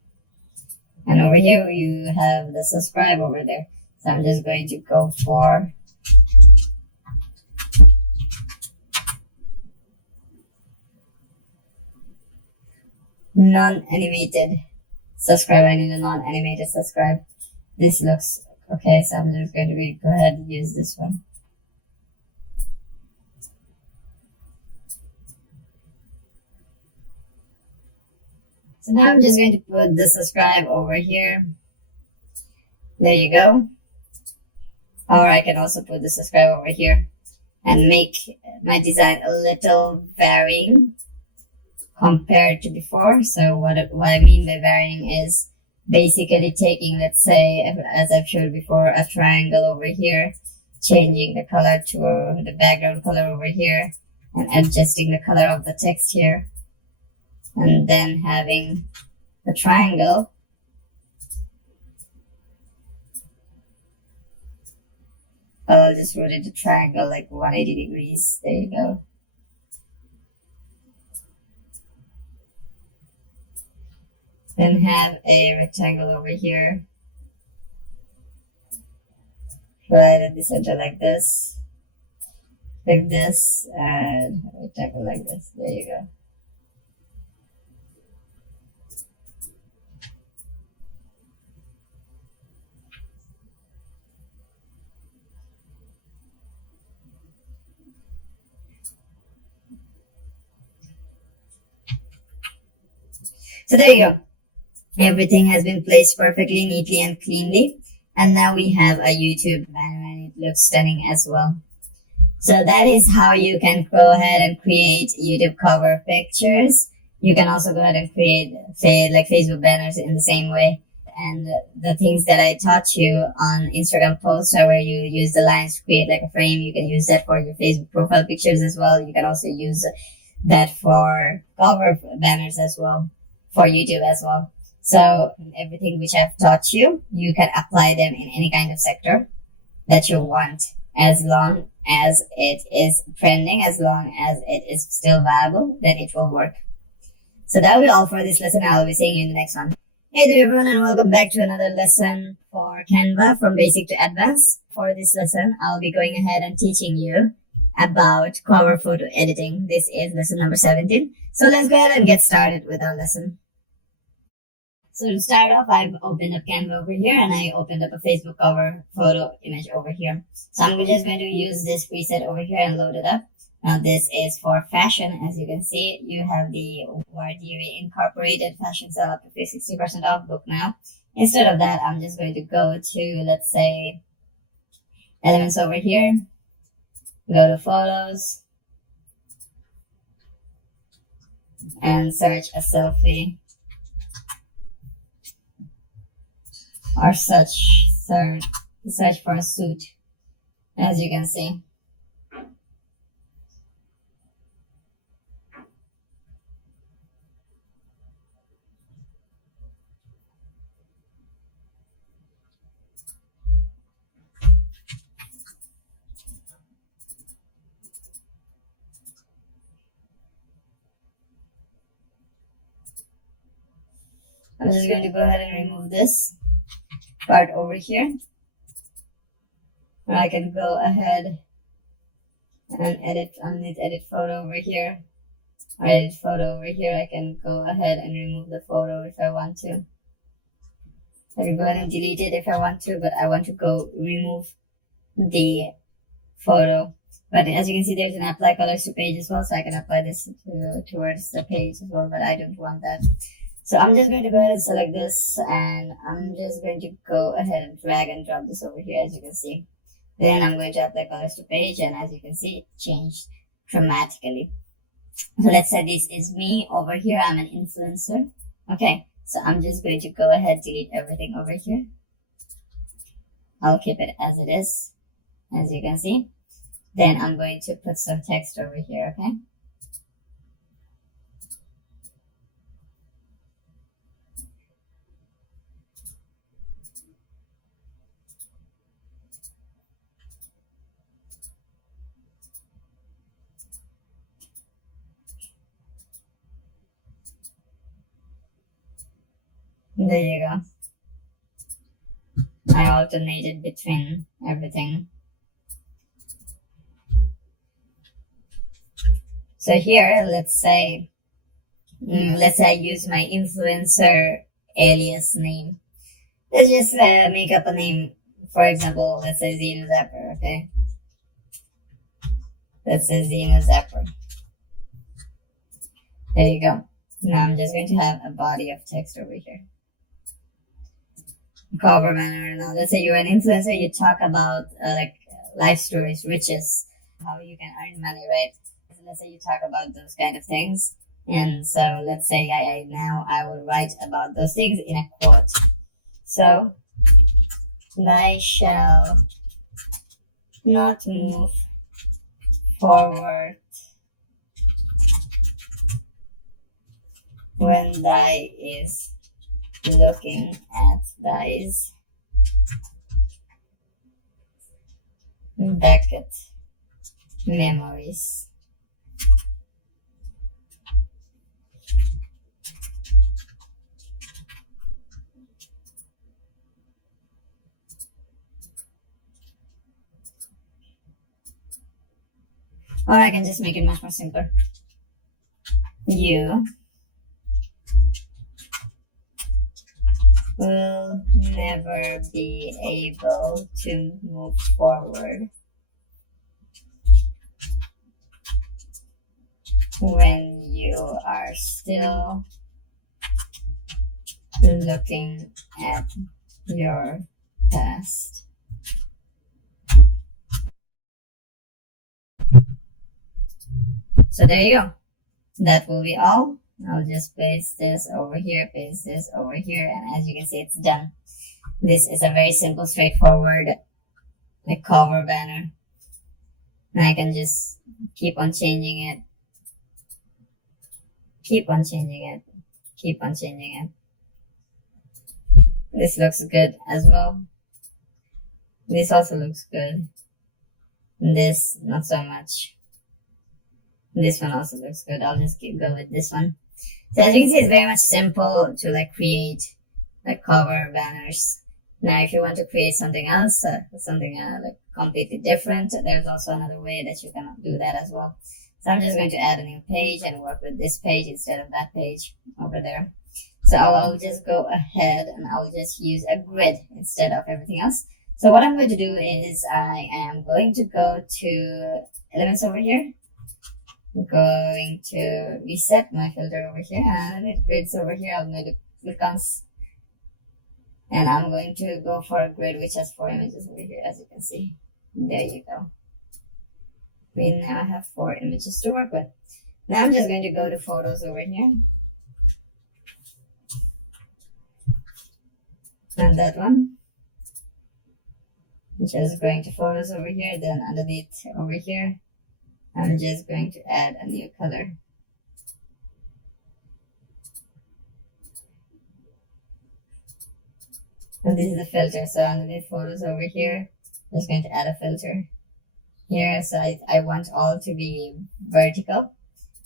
And over here you have the subscribe over there. So I'm just going to go for non-animated subscribe. I need a non-animated subscribe. This looks okay, so I'm just going to go ahead and use this one. So now I'm just going to put the subscribe over here. There you go. Or I can also put the subscribe over here and make my design a little varying compared to before. So what I mean by varying is basically taking, let's say, as I've showed before, a triangle over here, changing the color to the background color over here, and adjusting the color of the text here, and then having the triangle. I'll just rotate the triangle like 180 degrees. There you go. Then have a rectangle over here. Right at the center like this, and a rectangle like this. There you go. So there you go. Everything has been placed perfectly, neatly, and cleanly. And now we have a YouTube banner and it looks stunning as well. So that is how you can go ahead and create YouTube cover pictures. You can also go ahead and create like Facebook banners in the same way. And the things that I taught you on Instagram posts are where you use the lines to create like a frame. You can use that for your Facebook profile pictures as well. You can also use that for cover banners as well, for YouTube as well. So everything which I've taught you, you can apply them in any kind of sector that you want, as long as it is trending, as long as it is still viable, then it will work. So that will be all for this lesson. I'll be seeing you in the next one. Hey there everyone, and welcome back to another lesson for Canva from basic to advanced. For this lesson, I'll be going ahead and teaching you about cover photo editing. This is lesson number 17. So let's go ahead and get started with our lesson. So to start off, I've opened up Canva over here and I opened up a Facebook cover photo image over here. So I'm just going to use this preset over here and load it up. Now this is for fashion. As you can see, you have the Wardiri Incorporated Fashion Sale up to 60% off book now. Instead of that, I'm just going to go to, let's say, elements over here, go to photos, and search a selfie. Or search for a suit, as you can see. I'm just going to go ahead and remove this part over here. Or I can go ahead and edit photo over here. Or edit photo over here. I can go ahead and remove the photo if I want to. I can go ahead and delete it if I want to, but I want to go remove the photo. But as you can see, there's an apply colors to page as well, so I can apply this towards the page as well, but I don't want that. So I'm just going to go ahead and select this, and I'm just going to go ahead and drag and drop this over here, as you can see. Then I'm going to apply colors to page, and as you can see, it changed dramatically. So let's say this is me over here. I'm an influencer. Okay, so I'm just going to go ahead, delete everything over here. I'll keep it as it is, as you can see. Then I'm going to put some text over here, okay? There you go. I alternated between everything. So here, let's say I use my influencer alias name. Let's just make up a name. For example, let's say Zeno Zapper, okay? Let's say Zeno Zapper. There you go. Now I'm just going to have a body of text over here. Cover banner. Now let's say you're an influencer, you talk about like life stories, riches, how you can earn money, right? So let's say you talk about those kind of things. And so let's say I will write about those things in a quote. So I shall not move forward when thy is looking at thy's Beckett memories. Or I can just make it much more simpler. You will never be able to move forward when you are still looking at your past. So there you go. That will be all. I'll just paste this over here, paste this over here, and as you can see, it's done. This is a very simple, straightforward like cover banner. And I can just keep on changing it, keep on changing it, keep on changing it. This looks good as well. This also looks good. This, not so much. This one also looks good. I'll just go with this one. So as you can see, it's very much simple to like create like cover banners. Now, if you want to create something else, something like completely different, there's also another way that you can do that as well. So I'm just going to add a new page and work with this page instead of that page over there. So I'll just go ahead and I'll just use a grid instead of everything else. So what I'm going to do is I am going to go to elements over here. I'm going to reset my filter over here and it grids over here. I'm going to click on and I'm going to go for a grid which has 4 images over here, as you can see. There you go. We now have 4 images to work with. Now I'm just going to go to photos over here. And that one. I'm just going to photos over here, then underneath over here, I'm just going to add a new color. And this is the filter. So underneath photos over here, I'm just going to add a filter here. So I want all to be vertical,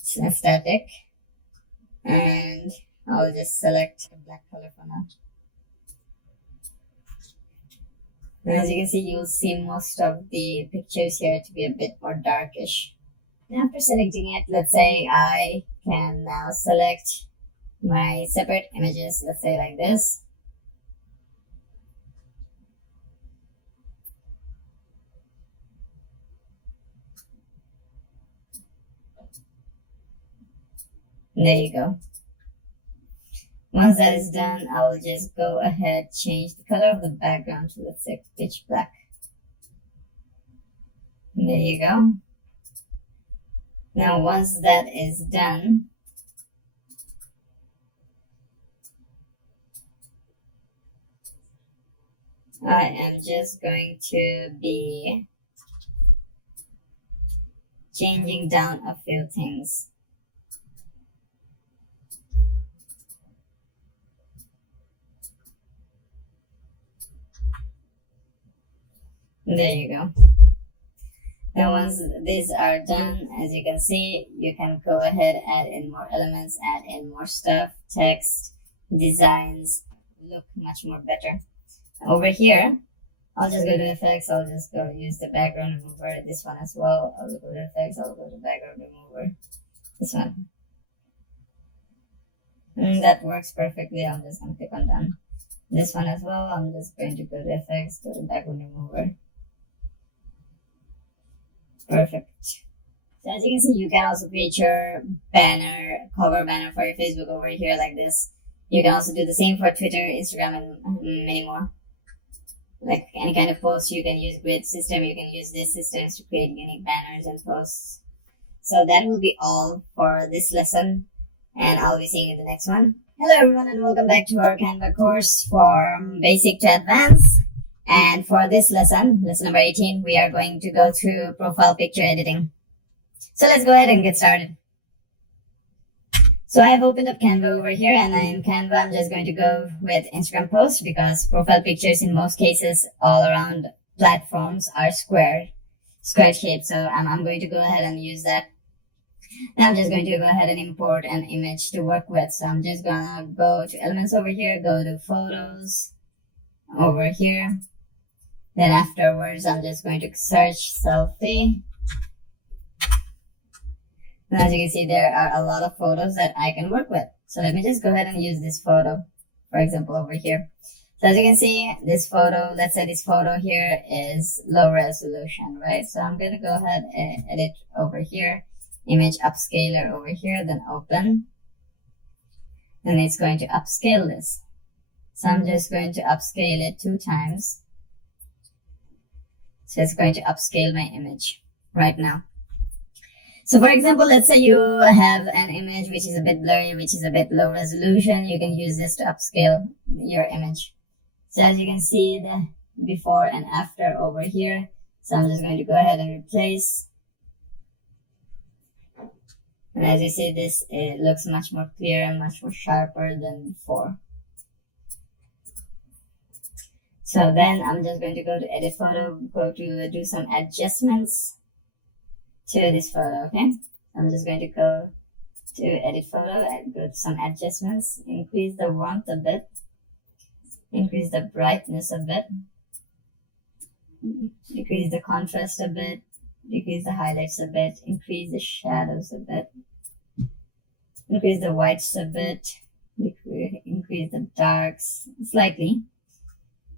static. And I'll just select a black color for now. And as you can see, you'll see most of the pictures here to be a bit more darkish. And after selecting it, let's say I can now select my separate images, let's say like this. And there you go. Once that is done, I will just go ahead, change the color of the background to, let's say, pitch black. And there you go. Now, once that is done, I am just going to be changing down a few things. There you go. Now once these are done, as you can see, you can go ahead, add in more elements, add in more stuff, text, designs, look much more better. Over here, I'll just go to effects, I'll just go use the background remover, this one as well. I'll go to effects, I'll go to background remover, this one. And that works perfectly. I'm just going to click on done. This one as well, I'm just going to go to effects, go to background remover. Perfect. So as you can see, you can also create your banner, cover banner for your Facebook over here like this. You can also do the same for Twitter, Instagram, and many more. Like any kind of post, you can use grid system, you can use these systems to create unique banners and posts. So that will be all for this lesson, and I'll be seeing you in the next one. Hello everyone, and welcome back to our Canva course from basic to advanced. And for this lesson, lesson number 18, we are going to go through profile picture editing. So let's go ahead and get started. So I have opened up Canva over here, and in Canva, I'm just going to go with Instagram posts because profile pictures in most cases all around platforms are square shape. So I'm going to go ahead and use that. Now I'm just going to go ahead and import an image to work with. So I'm just gonna go to elements over here, go to photos over here. Then afterwards, I'm just going to search selfie. And as you can see, there are a lot of photos that I can work with. So let me just go ahead and use this photo, for example, over here. So as you can see, this photo, let's say this photo here is low resolution, right? So I'm going to go ahead and edit over here, image upscaler over here, then open. Then it's going to upscale this. So I'm just going to upscale it 2 times. So it's going to upscale my image right now. So for example, let's say you have an image which is a bit blurry, which is a bit low resolution. You can use this to upscale your image. So as you can see the before and after over here. So I'm just going to go ahead and replace. And as you see, this it looks much more clear and much more sharper than before. So then I'm just going to go to edit photo, go to do some adjustments to this photo, okay? I'm just going to go to edit photo and go to some adjustments, increase the warmth a bit, increase the brightness a bit, decrease the contrast a bit, decrease the highlights a bit, increase the shadows a bit, increase the whites a bit, increase the darks slightly.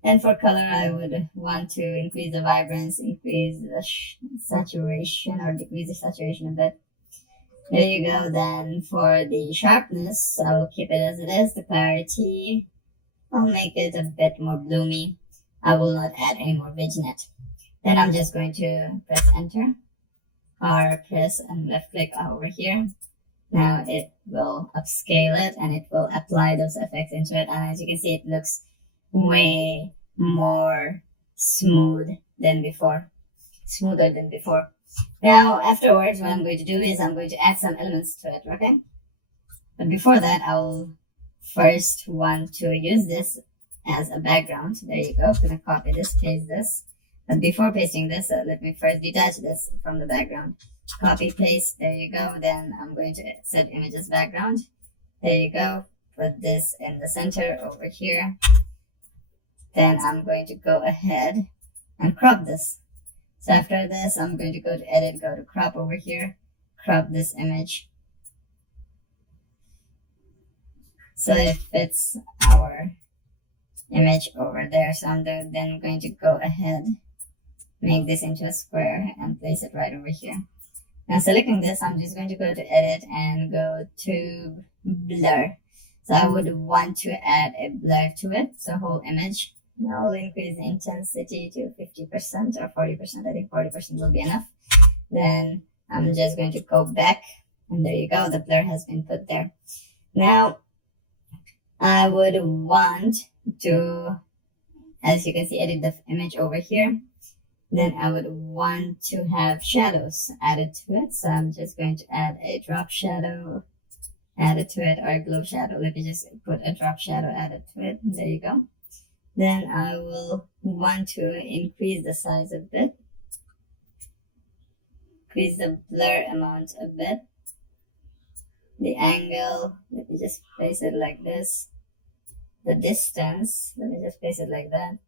And for color, I would want to increase the vibrance, increase the saturation, or decrease the saturation a bit. There you go. Then for the sharpness, I'll keep it as it is. The clarity, I'll make it a bit more bloomy. I will not add any more vignette. Then I'm just going to press enter or press and left click over here. Now it will upscale it and it will apply those effects into it. And as you can see, it looks way more smoother than before. Now afterwards, what I'm going to do is I'm going to add some elements to it, okay? But before that, I'll first want to use this as a background. There you go. I'm going to copy this, paste this. But before pasting this, let me first detach this from the background. Copy, paste, there you go. Then I'm going to set image as background. There you go. Put this in the center over here. Then I'm going to go ahead and crop this. So after this, I'm going to go to edit, go to crop over here, crop this image so it fits our image over there. So I'm then going to go ahead, make this into a square and place it right over here. Now selecting this, I'm just going to go to edit and go to blur. So I would want to add a blur to it, so whole image. Now I'll increase the intensity to 50% or 40%. I think 40% will be enough. Then I'm just going to go back, and there you go. The blur has been put there. Now I would want to, as you can see, edit the image over here. Then I would want to have shadows added to it. So I'm just going to add a drop shadow added to it, or a glow shadow. Let me just put a drop shadow added to it. There you go. Then I will want to increase the size a bit, increase the blur amount a bit, the angle, let me just place it like this, the distance, let me just place it like that,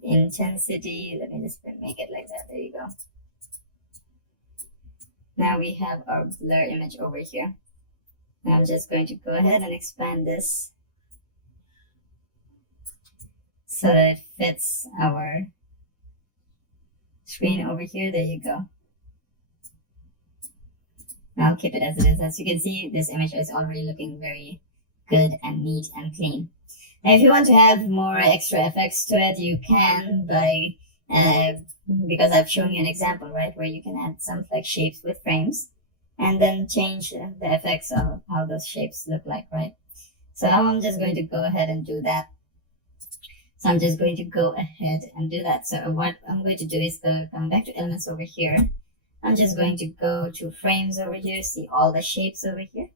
intensity, let me just make it like that, there you go. Now we have our blur image over here. Now I'm just going to go ahead and expand this so that it fits our screen over here. There you go. I'll keep it as it is. As you can see, this image is already looking very good and neat and clean. Now, if you want to have more extra effects to it, you can by because I've shown you an example, right, where you can add some like shapes with frames and then change the effects of how those shapes look like, right? So now I'm just going to go ahead and do that. So I'm just going to go ahead and do that. So what I'm going to do is come back to elements over here. I'm just going to go to frames over here, see all the shapes over here.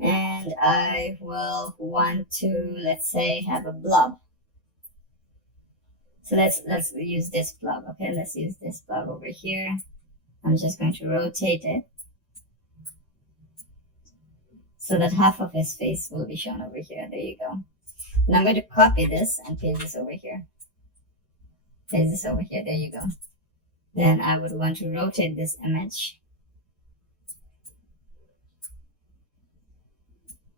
And I will want to, let's say, have a blob. So let's use this blob. Okay, let's use this blob over here. I'm just going to rotate it so that half of his face will be shown over here. There you go. And I'm going to copy this and paste this over here. Paste this over here. There you go. Then I would want to rotate this image.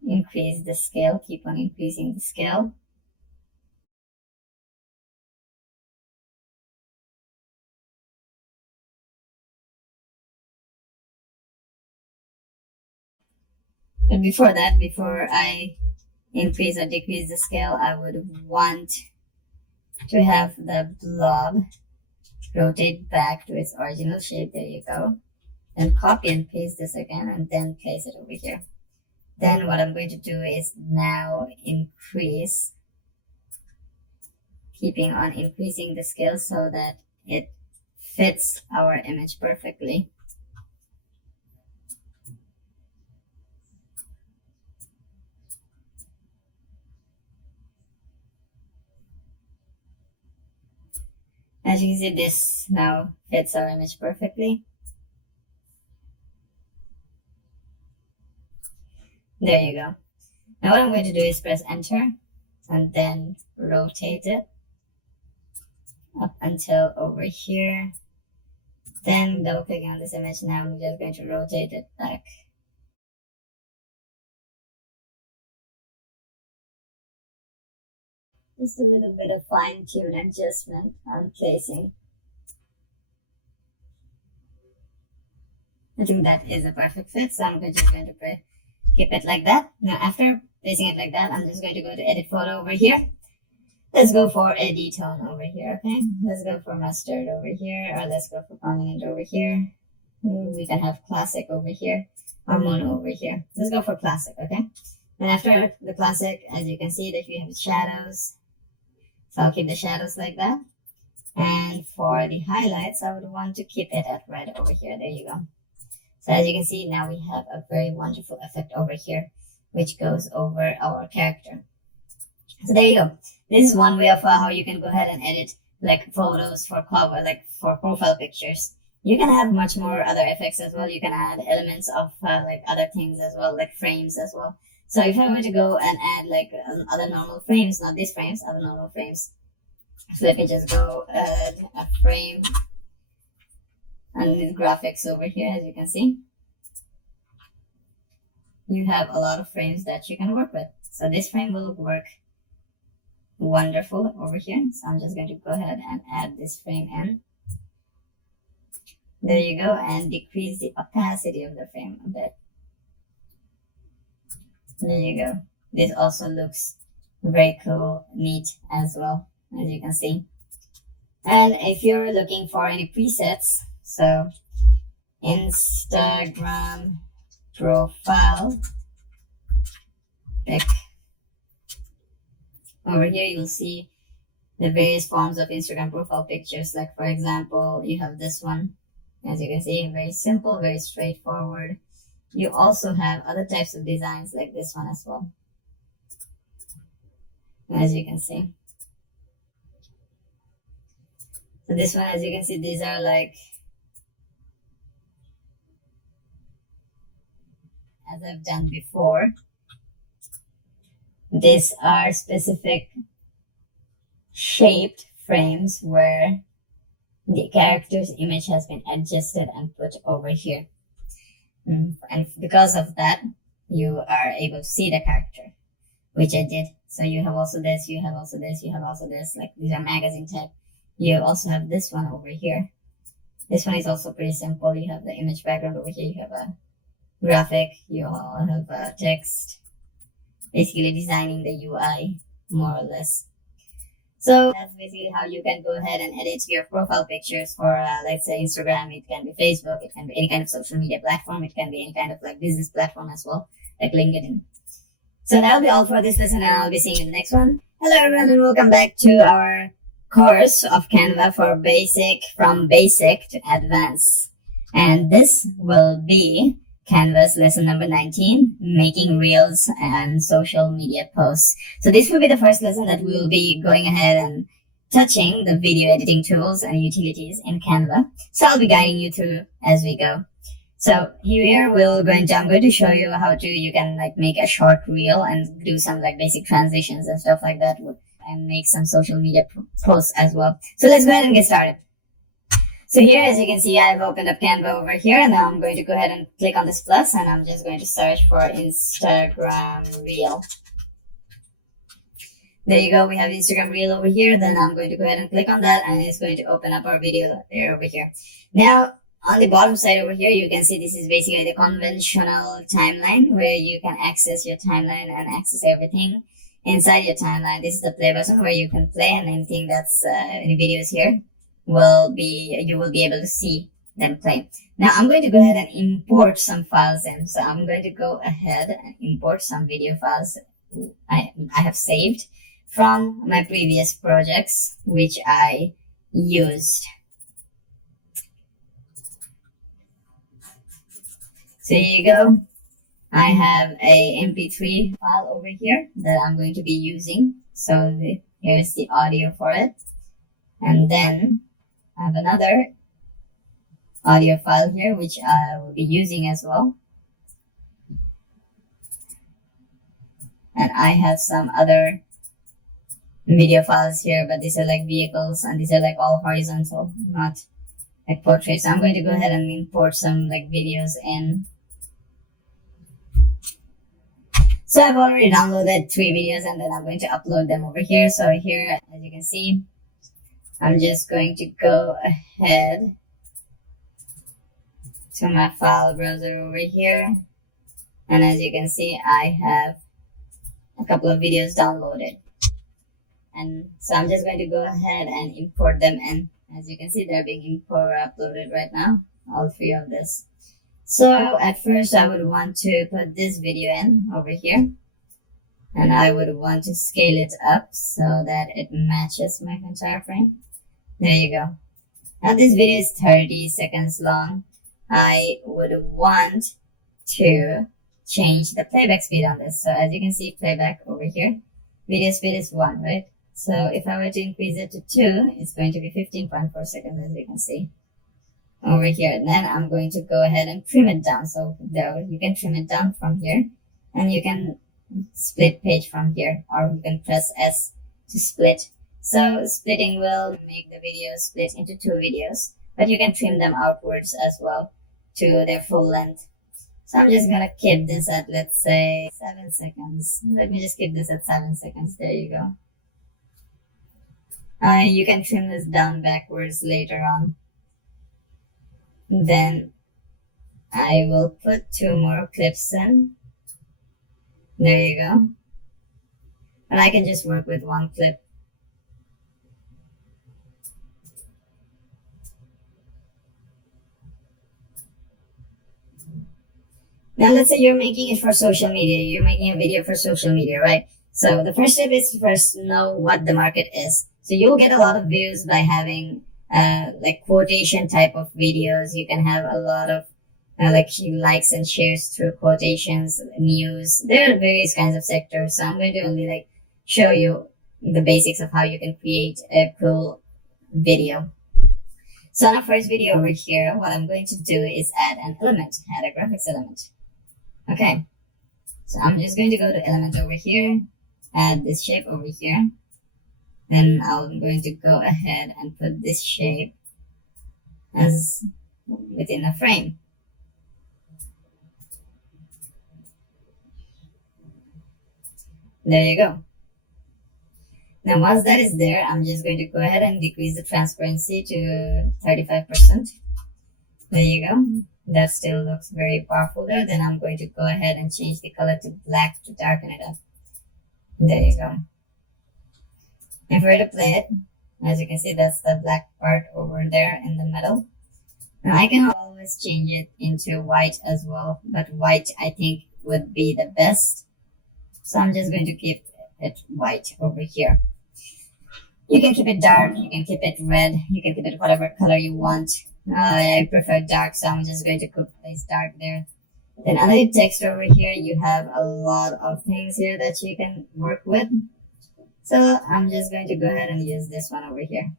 Increase the scale. Keep on increasing the scale. But before that, before I increase or decrease the scale, I would want to have the blob rotate back to its original shape. There you go. Then copy and paste this again and then place it over here. Then what I'm going to do is now increase, keeping on increasing the scale so that it fits our image perfectly. As you can see, this now fits our image perfectly. There you go. Now what I'm going to do is press enter and then rotate it up until over here. Then double clicking on this image. Now I'm just going to rotate it back. Just a little bit of fine-tune adjustment on placing. I think that is a perfect fit, so I'm just going to keep it like that. Now after placing it like that, I'm just going to go to edit photo over here. Let's go for a detone over here, okay? Let's go for mustard over here, or let's go for prominent over here. We can have classic over here, or mono over here. Let's go for classic, okay? And after the classic, as you can see that we have shadows. So I'll keep the shadows like that. And for the highlights, I would want to keep it at red over here. There you go. So as you can see, now we have a very wonderful effect over here, which goes over our character. So there you go. This is one way of how you can go ahead and edit like photos for cover, like for profile pictures. You can have much more other effects as well. You can add elements of like other things as well, like frames as well. So if I were to go and add like other normal frames, not these frames, other normal frames. So let me just go add a frame and with graphics over here, as you can see. You have a lot of frames that you can work with. So this frame will work wonderful over here. So I'm just going to go ahead and add this frame in. There you go, and decrease the opacity of the frame a bit. There you go. This also looks very cool, neat as well, as you can see. And if you're looking for any presets, so Instagram profile pic. Over here, you'll see the various forms of Instagram profile pictures. Like for example, you have this one. As you can see, very simple, very straightforward. You also have other types of designs like this one as well. As you can see. So this one, as you can see, these are like, as I've done before, these are specific shaped frames where the character's image has been adjusted and put over here. And because of that, you are able to see the character, which I did. So you have also this, you have also this, you have also this, like these are magazine type. You also have this one over here. This one is also pretty simple. You have the image background over here. You have a graphic. You all have a text. Basically designing the UI more or less. So that's basically how you can go ahead and edit your profile pictures for, let's say, Instagram. It can be Facebook. It can be any kind of social media platform. It can be any kind of like business platform as well, like LinkedIn. So that'll be all for this lesson, and I'll be seeing you in the next one. Hello everyone, and welcome back to our course of Canva for from basic to advanced. And this will be Canva's lesson number 19, making reels and social media posts. So this will be the first lesson that we will be going ahead and touching the video editing tools and utilities in Canva. So I'll be guiding you through as we go. So here I'm going to show you how you can like make a short reel and do some like basic transitions and stuff like that, and make some social media posts as well. So let's go ahead and get started. So here, as you can see, I've opened up Canva over here, and now I'm going to go ahead and click on this plus, and I'm just going to search for Instagram reel. There you go. We have Instagram reel over here. Then I'm going to go ahead and click on that, and it's going to open up our video there over here. Now, on the bottom side over here, you can see this is basically the conventional timeline where you can access your timeline and access everything inside your timeline. This is the play button where you can play, and anything that's any videos here you will be able to see them play. Now I'm going to go ahead and import some files in. So I'm going to go ahead and import some video files I have saved from my previous projects, which I used. So here you go. I have a MP3 file over here that I'm going to be using. So here's the audio for it. And then I have another audio file here, which I will be using as well. And I have some other video files here, but these are like vehicles, and these are like all horizontal, not like portraits. So I'm going to go ahead and import some like videos in. So I've already downloaded 3 videos, and then I'm going to upload them over here. So here, as you can see, I'm just going to go ahead to my file browser over here. And as you can see, I have a couple of videos downloaded. And so I'm just going to go ahead and import them in. As you can see, they're being uploaded right now, all 3 of this. So at first I would want to put this video in over here, and I would want to scale it up so that it matches my entire frame. There you go. Now this video is 30 seconds long. I would want to change the playback speed on this. So as you can see, playback over here, video speed is 1, right? So if I were to increase it to 2, it's going to be 15.4 seconds, as you can see over here. And then I'm going to go ahead and trim it down. So there, you can trim it down from here, and you can split page from here, or you can press S to split. So splitting will make the video split into 2 videos, but you can trim them outwards as well to their full length. So I'm just gonna keep this at, let's say, 7 seconds. Let me just keep this at 7 seconds. There you go. You can trim this down backwards later on. Then I will put 2 more clips in. There you go. And I can just work with 1 clip. Now let's say you're making it for social media. You're making a video for social media, right? So the first step is to first know what the market is. So you'll get a lot of views by having like quotation type of videos. You can have a lot of like likes and shares through quotations, news. There are various kinds of sectors. So I'm going to only like show you the basics of how you can create a cool video. So on our first video over here, what I'm going to do is add an element, add a graphics element. Okay, so I'm just going to go to element over here, add this shape over here. Then I'm going to go ahead and put this shape as within a frame. There you go. Now once that is there, I'm just going to go ahead and decrease the transparency to 35%. There you go. That still looks very powerful there. Then I'm going to go ahead and change the color to black to darken it up. There you go. If we're to play it, as you can see, that's the black part over there in the middle. Now I can always change it into white as well, but white I think would be the best. So I'm just going to keep it white over here. You can keep it dark, you can keep it red, you can keep it whatever color you want. I prefer dark, so I'm just going to place dark there. Then under the text over here, you have a lot of things here that you can work with. So I'm just going to go ahead and use this one over here.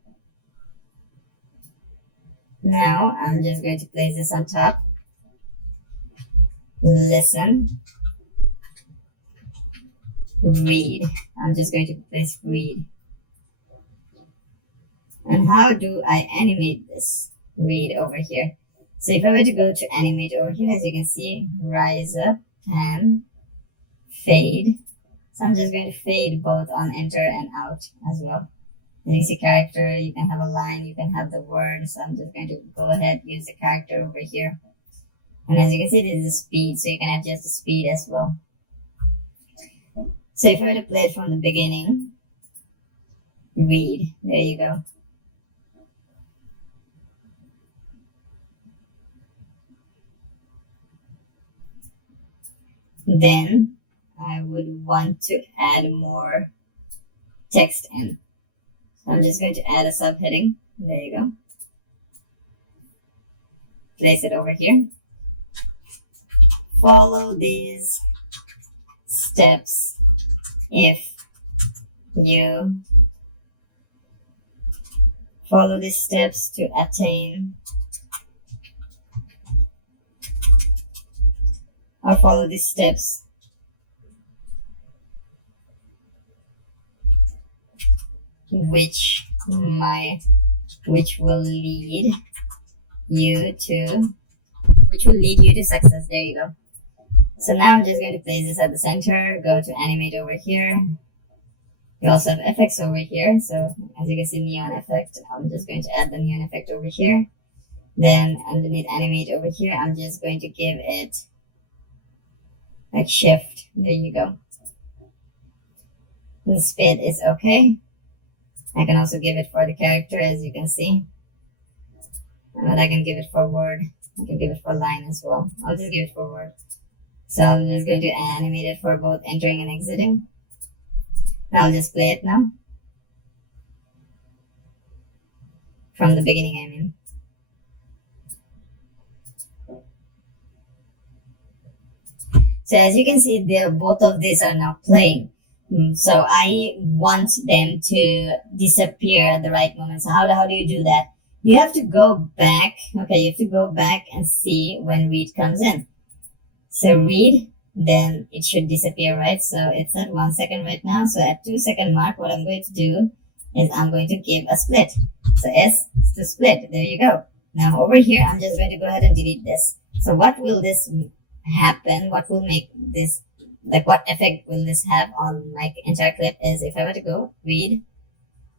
Now I'm just going to place this on top. Listen. Read. I'm just going to place read. And how do I animate this read over here? So if I were to go to animate over here, as you can see, rise up, pan, fade. So I'm just going to fade both on enter and out as well. Then you see character, you can have a line, you can have the word. So I'm just going to go ahead, use the character over here. And as you can see, this is speed, so you can adjust the speed as well. So if I were to play it from the beginning, read, there you go. Then I would want to add more text in. So I'm just going to add a subheading. There you go. Place it over here. Follow these steps if you follow these steps to attain, or follow these steps which will lead you to success. There you go. So now I'm just going to place this at the center, go to animate over here. We also have effects over here. So as you can see, neon effect, I'm just going to add the neon effect over here. Then underneath animate over here, I'm just going to give it like shift. There you go. The speed is okay. I can also give it for the character, as you can see. But I can give it for word. I can give it for line as well. I'll just give it for word. So I'm just going to animate it for both entering and exiting. I'll just play it now. From the beginning, I mean. So as you can see, both of these are now playing. So I want them to disappear at the right moment. So how do you do that? You have to go back. Okay, you have to go back and see when read comes in. So read, then it should disappear, right? So it's at 1 second right now. So at 2 second mark, what I'm going to do is I'm going to give a split. So S is to split. There you go. Now over here, I'm just going to go ahead and delete this. So what will this happen? What will make this, like what effect will this have on my entire clip is if I were to go read,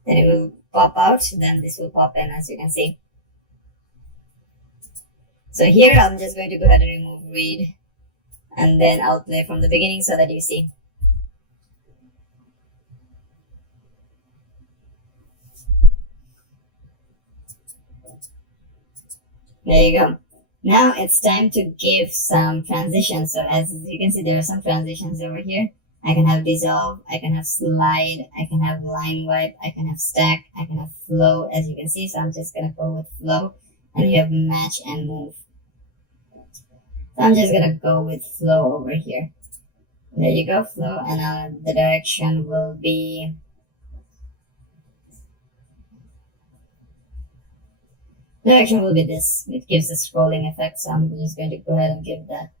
then it will pop out, then this will pop in, as you can see. So here I'm just going to go ahead and remove read, and then I'll play from the beginning so that you see. There you go. Now it's time to give some transitions. So as you can see, there are some transitions over here. I can have dissolve, I can have slide, I can have line wipe, I can have stack, I can have flow, as you can see. So I'm just going to go with flow, and you have match and move. So I'm just going to go with flow over here. There you go, flow, and the direction will be this. It gives a scrolling effect, so I'm just going to go ahead and give that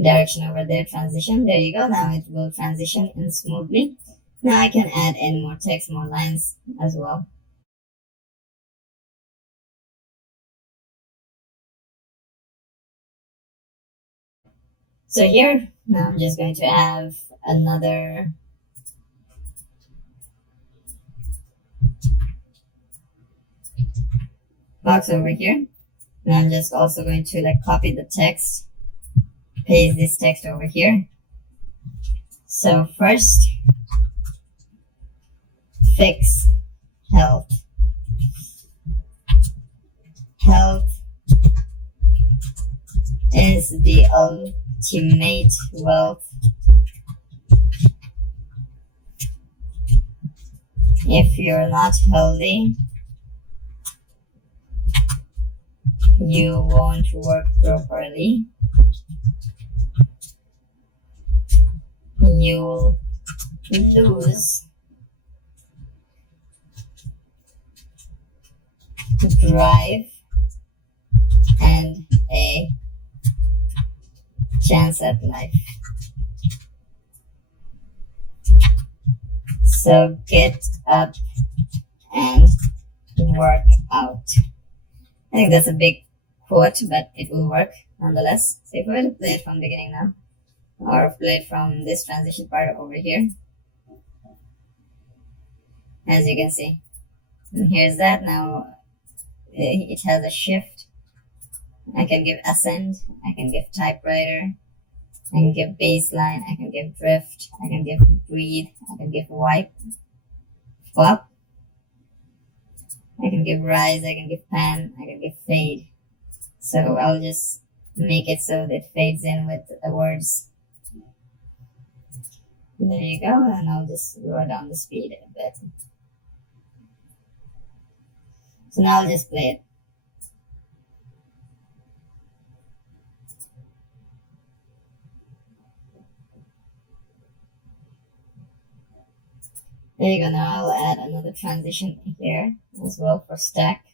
direction over there, transition. There you go. Now it will transition in smoothly. Now I can add in more text, more lines as well. So here, now I'm just going to have another box over here. And I'm just also going to like copy the text, paste this text over here. So first, fix health. Health is the ultimate wealth. If you're not healthy, you won't work properly. You'll lose drive and a chance at life. So get up and work out. I think that's a big quote, but it will work nonetheless. So if we were to play it from the beginning now, or play it from this transition part over here, as you can see. And here's that. Now it has a shift. I can give ascend, I can give typewriter, I can give baseline, I can give drift, I can give breathe, I can give wipe, flop, I can give rise, I can give pan, I can give fade. So I'll just make it so that it fades in with the words. There you go, and I'll just lower down the speed a bit. So now I'll just play it. There you go. Now I'll add another transition here as well for stack.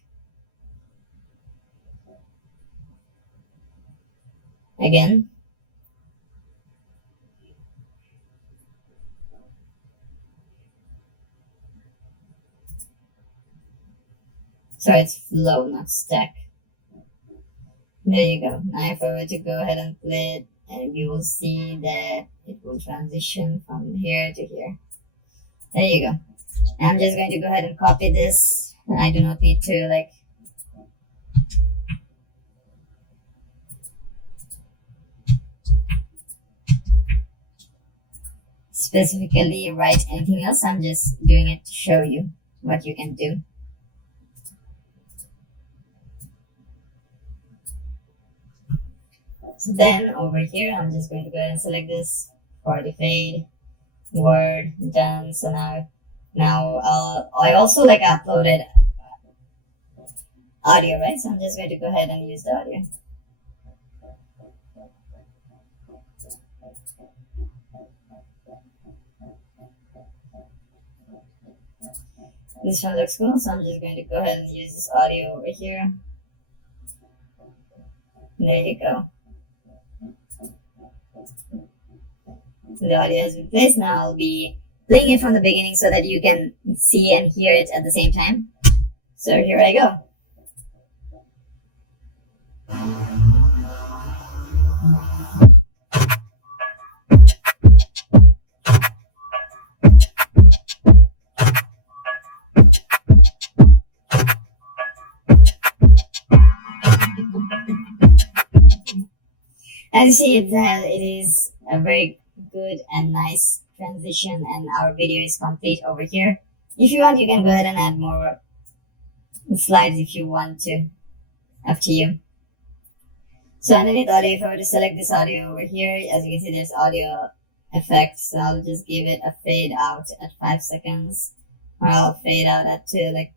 Again. So it's flow, not stack. There you go. Now if I were to go ahead and play it, and you will see that it will transition from here to here. There you go. I'm just going to go ahead and copy this. I do not need to like specifically write anything else. I'm just doing it to show you what you can do. So then over here, I'm just going to go ahead and select this for the fade. Word done. So now I also like uploaded audio, right? So I'm just going to go ahead and use the audio. This one looks cool, so I'm just going to go ahead and use this audio over here. There you go. So the audio has been placed. Now I'll be playing it from the beginning so that you can see and hear it at the same time. So here I go. As you see, it is a very good and nice transition, and our video is complete over here. If you want, you can go ahead and add more slides if you want to. Up to you. So underneath audio, if I were to select this audio over here, as you can see, there's audio effects. So I'll just give it a fade out at 5 seconds, or I'll fade out at like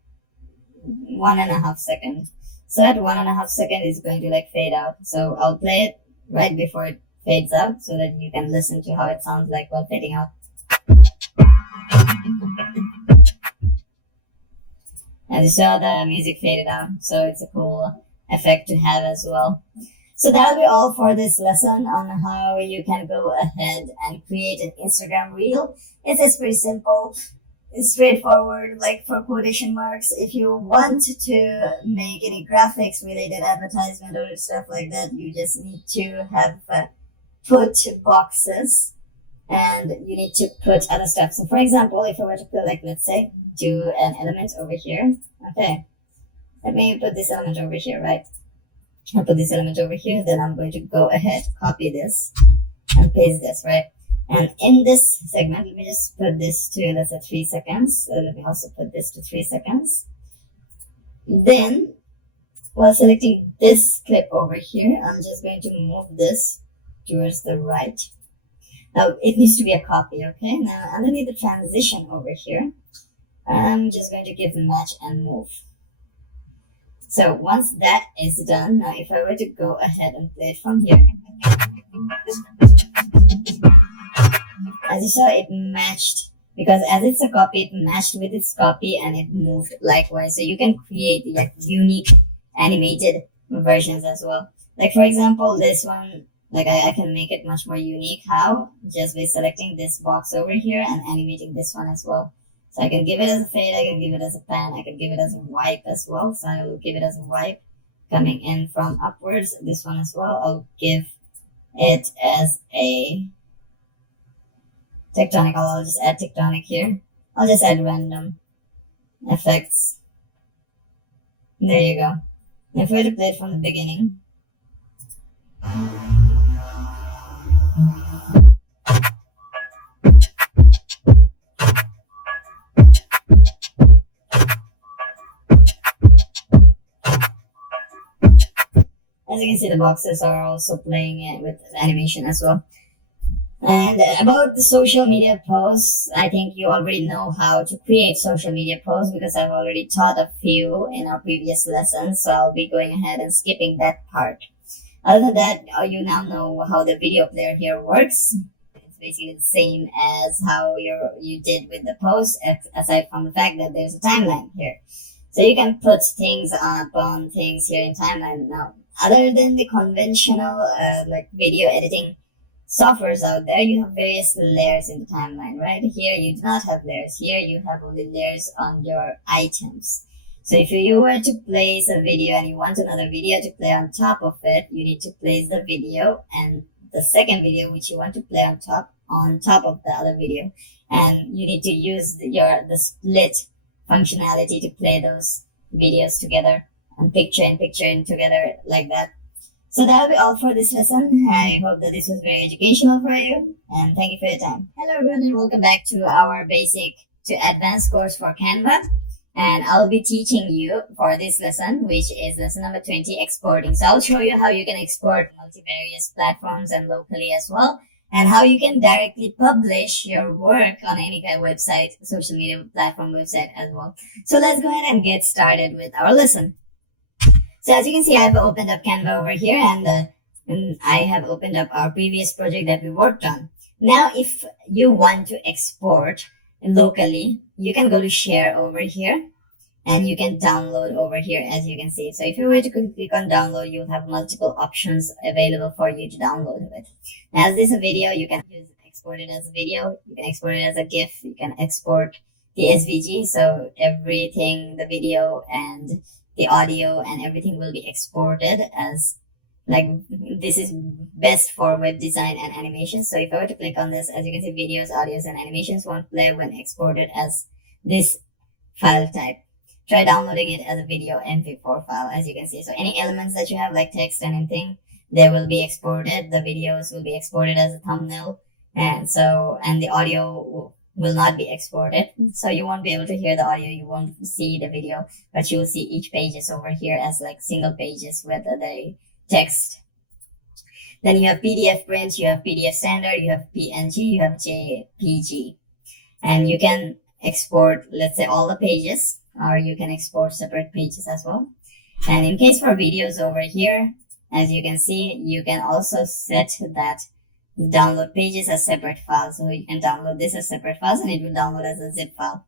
1.5 seconds. So at 1.5 seconds, it's going to like fade out. So I'll play it right before it fades out so that you can listen to how it sounds like while fading out. As you saw, the music faded out, so it's a cool effect to have as well. So that'll be all for this lesson on how you can go ahead and create an Instagram reel. It's pretty simple. It's straightforward, like for quotation marks. If you want to make any graphics related advertisement or stuff like that, you just need to have put boxes, and you need to put other stuff. So for example, if I were to put like, let's say, do an element over here. Okay, let me put this element over here, right? I'll put this element over here. Then I'm going to go ahead, copy this, and paste this, right? And in this segment, let me just put this to, let's say, 3 seconds. So let me also put this to 3 seconds. Then, while selecting this clip over here, I'm just going to move this towards the right. Now, it needs to be a copy, okay? Now, underneath the transition over here, I'm just going to give match and move. So once that is done, now if I were to go ahead and play it from here, as you saw, it matched, because as it's a copy, it matched with its copy and it moved likewise. So you can create like unique animated versions as well. Like for example, this one, like I can make it much more unique. How? Just by selecting this box over here and animating this one as well. So I can give it as a fade, I can give it as a pan, I can give it as a wipe as well. So I will give it as a wipe coming in from upwards. This one as well, I'll give it as a tectonic. I'll just add tectonic here. I'll just add random effects. There you go. If we were to play it from the beginning, as you can see, the boxes are also playing it with animation as well. And about the social media posts, I think you already know how to create social media posts because I've already taught a few in our previous lessons. So I'll be going ahead and skipping that part. Other than that, you now know how the video player here works. It's basically the same as how you did with the post, aside from the fact that there's a timeline here. So you can put things upon things here in timeline. Now, other than the conventional like video editing softwares out there, you have various layers in the timeline, right? Here you do not have layers. Here you have only layers on your items. So if you were to place a video and you want another video to play on top of it, you need to place the video and the second video which you want to play on top of the other video. And you need to use the split functionality to play those videos together and picture in picture in together like that. So that'll be all for this lesson. I hope that this was very educational for you, and thank you for your time. Hello everyone, and welcome back to our basic to advanced course for Canva. And I'll be teaching you for this lesson, which is lesson number 20, exporting. So I'll show you how you can export multivarious platforms and locally as well, and how you can directly publish your work on any kind of website, social media platform website as well. So let's go ahead and get started with our lesson. So as you can see, I've opened up Canva over here, and I have opened up our previous project that we worked on. Now, if you want to export locally, you can go to share over here and you can download over here, as you can see. So if you were to click on download, you'll have multiple options available for you to download it. Now, as this is a video, you can export it as a video, you can export it as a GIF, you can export the SVG. So everything, the video and the audio and everything will be exported as, like, this is best for web design and animation. So if I were to click on this, as you can see, videos, audios, and animations won't play when exported as this file type. Try downloading it as a video MP4 file, as you can see. So any elements that you have, like text and anything, they will be exported. The videos will be exported as a thumbnail, and the audio will not be exported. So you won't be able to hear the audio, you won't see the video, but you will see each pages over here as like single pages with the text. Then you have PDF print, you have PDF standard, you have PNG, you have JPG. And you can export, let's say, all the pages, or you can export separate pages as well. And in case for videos over here, as you can see, you can also set that download pages as separate files. So you can download this as separate files and it will download as a zip file.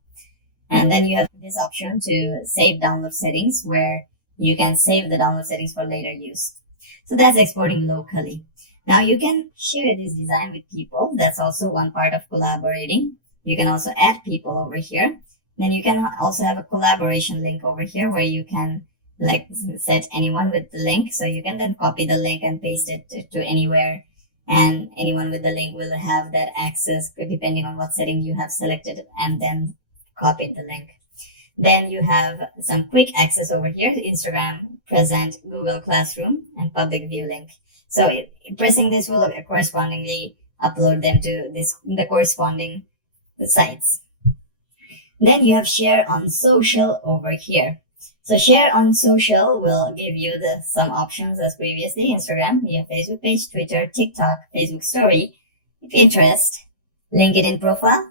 And then you have this option to save download settings, where you can save the download settings for later use. So that's exporting locally. Now you can share this design with people. That's also one part of collaborating. You can also add people over here. Then you can also have a collaboration link over here where you can like set anyone with the link. So you can then copy the link and paste it to anywhere, and anyone with the link will have that access depending on what setting you have selected and then copied the link. Then you have some quick access over here: Instagram, Present, Google Classroom, and public view link. So pressing this will correspondingly upload them to the corresponding sites. Then you have share on social over here. So share on social will give you some options as previously. Instagram, you have Facebook page, Twitter, TikTok, Facebook story, Pinterest, LinkedIn profile,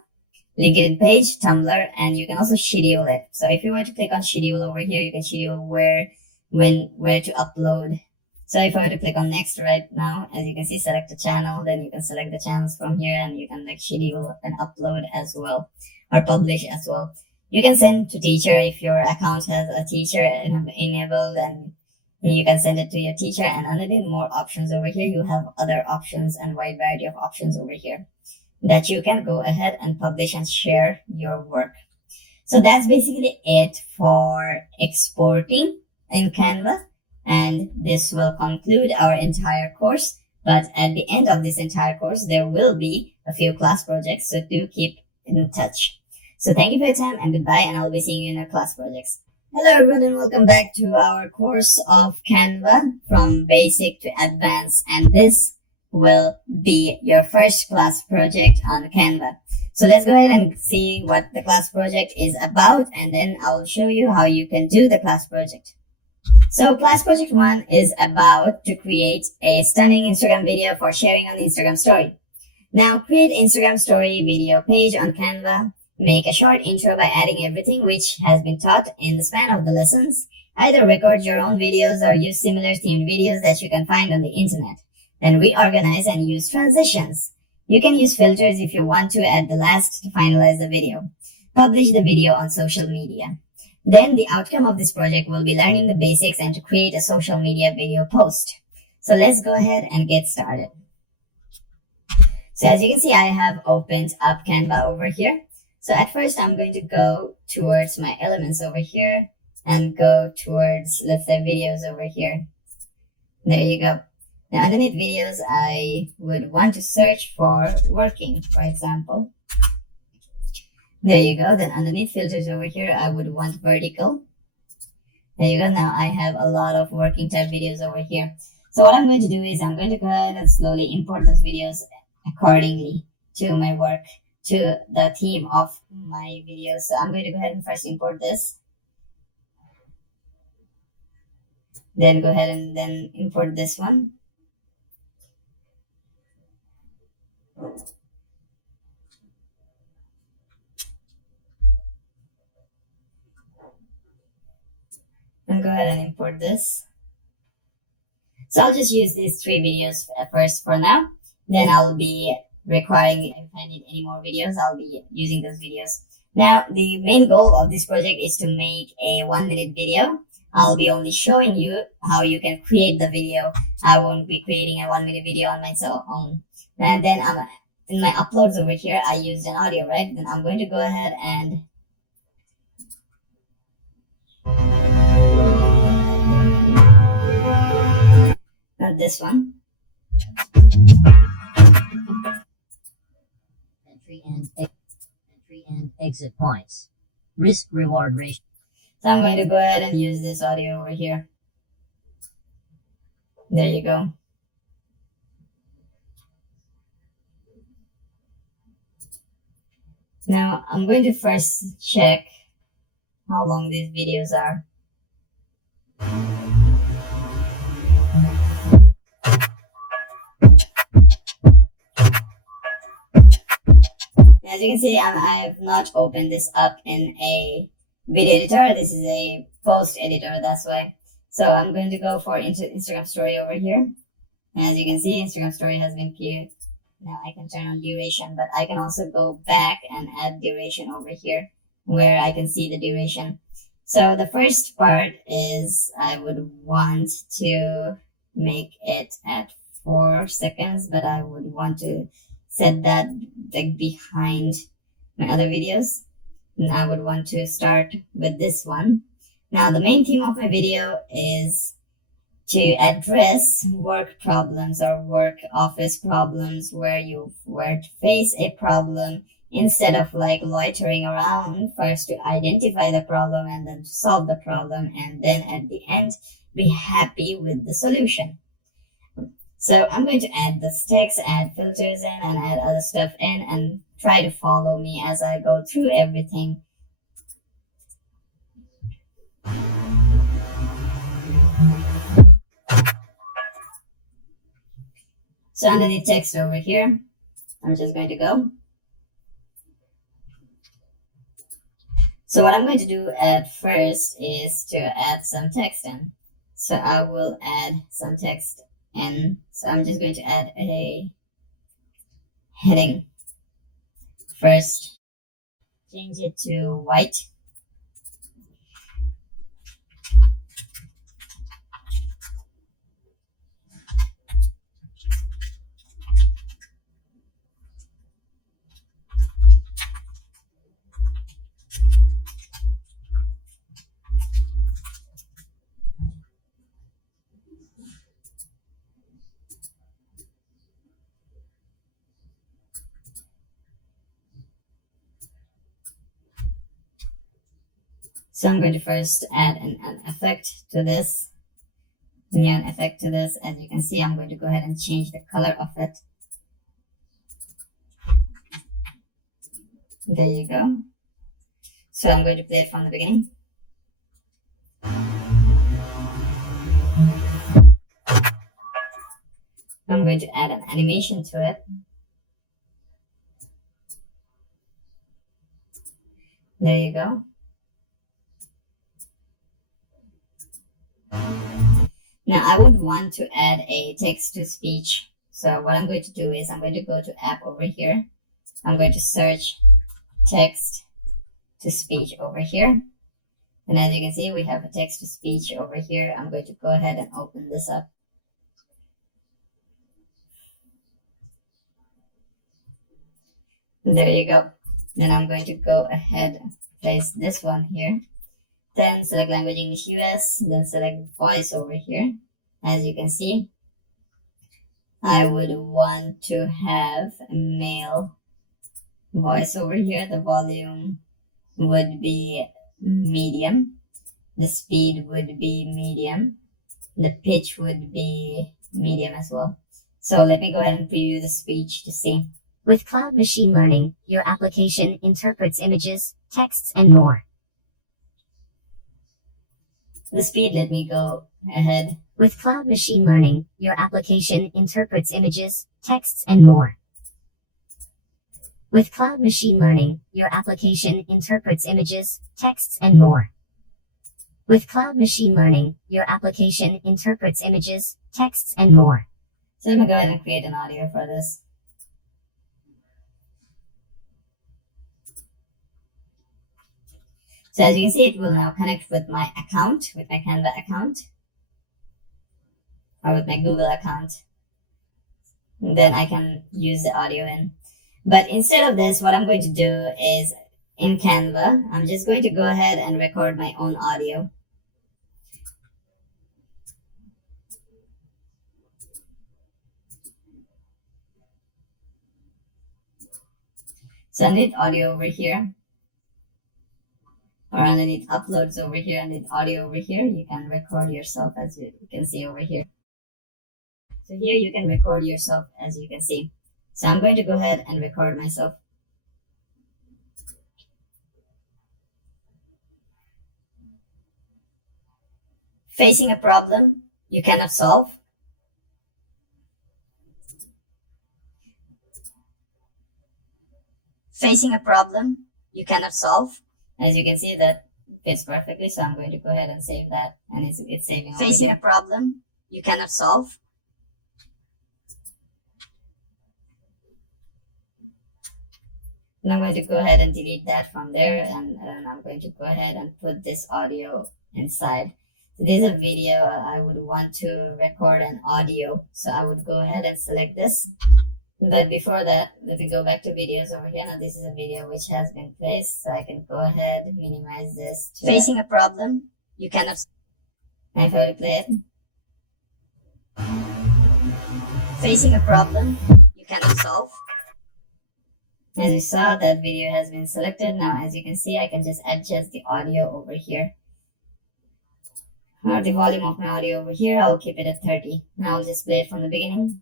LinkedIn page, Tumblr, and you can also schedule it. So if you were to click on schedule over here, you can schedule where to upload. So if I were to click on next right now, as you can see, select a channel, then you can select the channels from here and you can like schedule and upload as well, or publish as well. You can send to teacher if your account has a teacher enabled, and you can send it to your teacher. And underneath more options over here, you have other options and wide variety of options over here that you can go ahead and publish and share your work. So that's basically it for exporting in Canva. And this will conclude our entire course. But at the end of this entire course, there will be a few class projects. So do keep in touch. So thank you for your time and goodbye. And I'll be seeing you in our class projects. Hello everyone and welcome back to our course of Canva from basic to advanced. And this will be your first class project on Canva. So let's go ahead and see what the class project is about, and then I'll show you how you can do the class project. So class project 1 is about to create a stunning Instagram video for sharing on Instagram story. Now create Instagram story video page on Canva. Make a short intro by adding everything which has been taught in the span of the lessons. Either record your own videos or use similar themed videos that you can find on the internet. Then reorganize and use transitions. You can use filters if you want to at the last to finalize the video. Publish the video on social media. Then the outcome of this project will be learning the basics and to create a social media video post. So let's go ahead and get started. So as you can see, I have opened up Canva over here. So at first I'm going to go towards my elements over here and go towards, let's say, videos over here. There you go. Now underneath videos, I would want to search for working, for example. There you go. Then underneath filters over here, I would want vertical. There you go. Now I have a lot of working type videos over here. So what I'm going to do is I'm going to go ahead and slowly import those videos accordingly to my work, to the theme of my videos. So I'm going to go ahead and first import this. Then go ahead and then import this one. And go ahead and import this. So I'll just use these 3 videos first for now. Then I'll be requiring, if I need any more videos, I'll be using those videos. Now, the main goal of this project is to make a 1-minute video. I'll be only showing you how you can create the video. I won't be creating a 1-minute video on my own. And then in my uploads over here, I used an audio, right? Then I'm going to go ahead and not this one. Entry and exit points. Risk reward ratio. So I'm going to go ahead and use this audio over here. There you go. Now I'm going to first check how long these videos are. As you can see, I have not opened this up in a video editor. This is a post editor, that's why. So I'm going to go for Instagram story over here. As you can see, Instagram story has been queued. Now I can turn on duration, but I can also go back and add duration over here where I can see the duration. So the first part is I would want to make it at 4 seconds, but I would want to set that like behind my other videos. And I would want to start with this one. Now the main theme of my video is to address work problems or work office problems where you were to face a problem instead of like loitering around, first to identify the problem and then to solve the problem and then at the end be happy with the solution. So I'm going to add this text, add filters in, and add other stuff in, and try to follow me as I go through everything. So under the text over here, I'm just going to go. So what I'm going to do at first is to add some text in. So I will add some text in. So I'm just going to add a heading first. Change it to white. So I'm going to first add an effect to this, neon effect to this. As you can see, I'm going to go ahead and change the color of it. There you go. So I'm going to play it from the beginning. I'm going to add an animation to it. There you go. Now I would want to add a text to speech. So what I'm going to do is I'm going to go to app over here. I'm going to search text to speech over here. And as you can see, we have a text to speech over here. I'm going to go ahead and open this up. There you go. Then I'm going to go ahead and place this one here. Then select language English US, then select voice over here. As you can see, I would want to have a male voice over here. The volume would be medium. The speed would be medium. The pitch would be medium as well. So let me go ahead and preview the speech to see. With cloud machine learning, your application interprets images, texts, and more. The speed, let me go ahead. With cloud machine learning, your application interprets images, texts, and more. With cloud machine learning, your application interprets images, texts, and more. With cloud machine learning, your application interprets images, texts, and more. So let me go ahead and create an audio for this. So as you can see, it will now connect with my account, with my Canva account, or with my Google account. And then I can use the audio in. But instead of this, what I'm going to do is in Canva, I'm just going to go ahead and record my own audio. So underneath audio over here, or underneath uploads over here, underneath audio over here, you can record yourself as you can see over here. So here you can record yourself as you can see. So I'm going to go ahead and record myself. Facing a problem you cannot solve. Facing a problem you cannot solve. As you can see, that fits perfectly, so I'm going to go ahead and save that, and it's saving. Facing a problem you cannot solve. And I'm going to go ahead and delete that from there, and then I'm going to go ahead and put this audio inside. So this is a video. I would want to record an audio, so I would go ahead and select this. But before that, let me go back to videos over here. Now this is a video which has been placed, so I can go ahead and minimize this. Facing a problem you cannot. I will play it. Facing a problem you cannot solve. As you saw, that video has been selected. Now, as you can see, I can just adjust the audio over here. or the volume of my audio over here, I'll keep it at 30. Now I'll just play it from the beginning.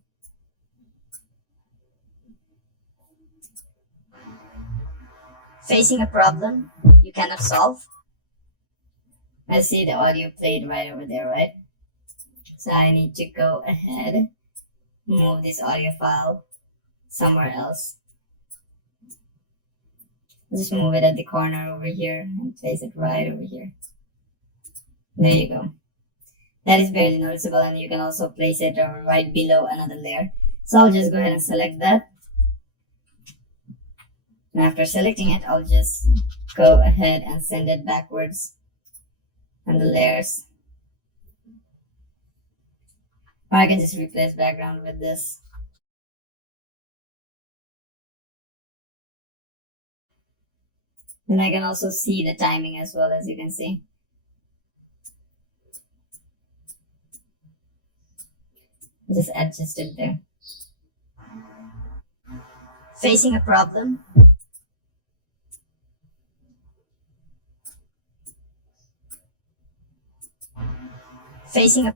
Facing a problem you cannot solve. I see the audio played right over there, right? So I need to go ahead, move this audio file somewhere else. Just move it at the corner over here and place it right over here. There you go. That is barely noticeable, and you can also place it right below another layer. So I'll just go ahead and select that. And after selecting it, I'll just go ahead and send it backwards on the layers. Or I can just replace background with this. Then I can also see the timing as well, as you can see. Just adjust it there. Facing a problem. Facing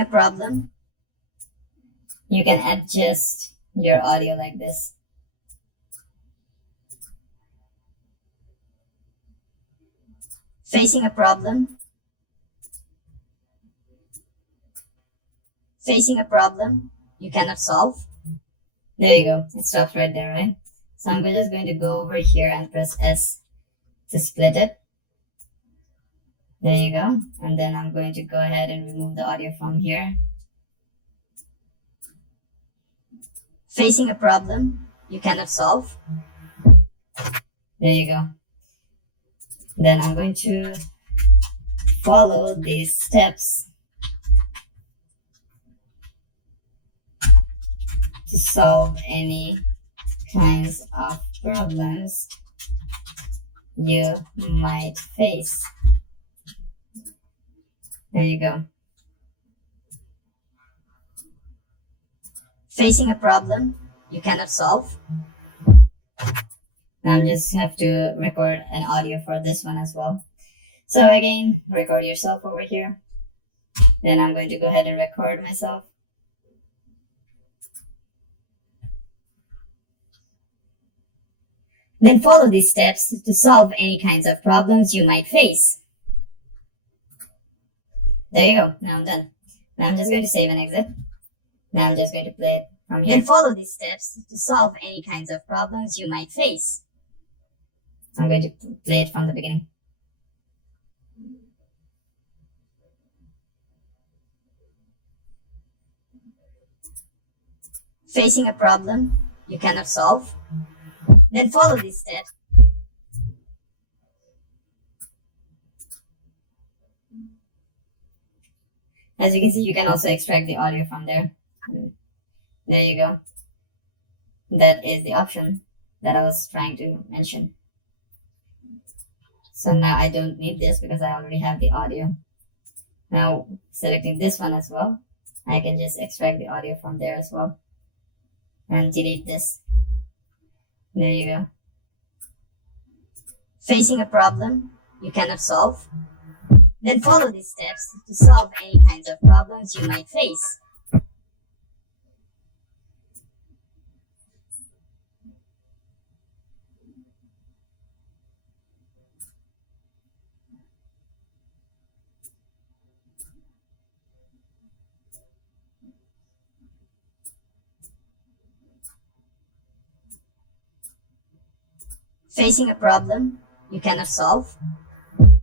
a problem, you can adjust your audio like this. Facing a problem. Facing a problem you cannot solve. There you go. It stops right there, right? So I'm just going to go over here and press S to split it. There you go. And then I'm going to go ahead and remove the audio from here. Facing a problem you cannot solve. There you go. Then I'm going to follow these steps to solve any kinds of problems you might face. There you go. Facing a problem you cannot solve. Now just have to record an audio for this one as well. So again, record yourself over here. Then I'm going to go ahead and record myself. Then follow these steps to solve any kinds of problems you might face. There you go. Now I'm done. Now I'm just going to save and exit. Now I'm just going to play it from here. Then follow these steps to solve any kinds of problems you might face. I'm going to play it from the beginning. Facing a problem you cannot solve. Then follow these steps. As you can see, you can also extract the audio from there. There you go. That is the option that I was trying to mention. So now I don't need this because I already have the audio. Now selecting this one as well, I can just extract the audio from there as well and delete this. There you go. Facing a problem you cannot solve. Then follow these steps to solve any kinds of problems you might face. Facing a problem you cannot solve.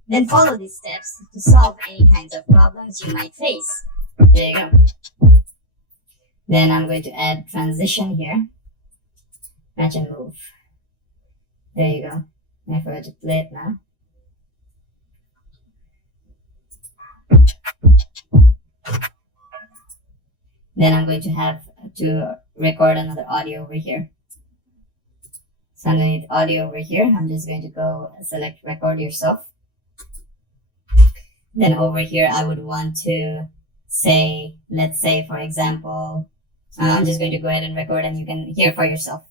Then follow these steps to solve any kinds of problems you might face. There you go. Then I'm going to add transition here. Match and move. There you go. I forgot to play it now. Then I'm going to have to record another audio over here. So underneath audio over here, I'm just going to go select record yourself. Then over here, I would want to say, let's say, for example, I'm just going to go ahead and record and you can hear for yourself.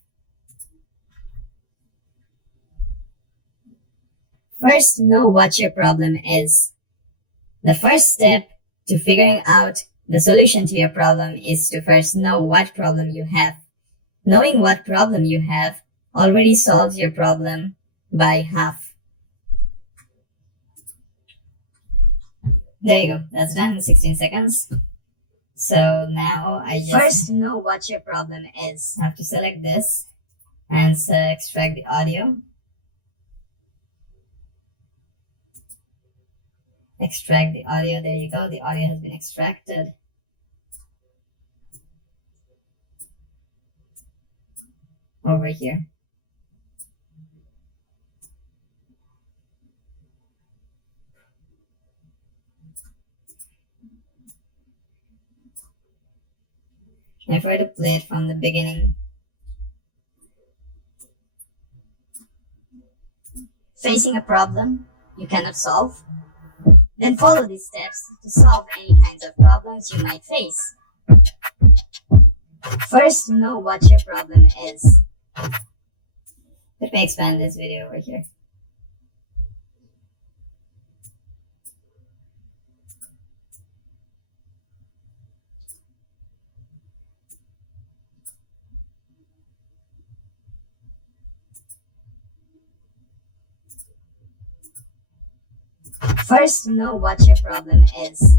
First, know what your problem is. The first step to figuring out the solution to your problem is to first know what problem you have. Knowing what problem you have already solves your problem by half. There you go. That's done in 16 seconds. So now I just first know what your problem is. I have to select this and extract the audio. Extract the audio. There you go. The audio has been extracted. Over here. If I were to play it from the beginning. Facing a problem you cannot solve, then follow these steps to solve any kinds of problems you might face. First, know what your problem is. Let me expand this video over here. First, know what your problem is.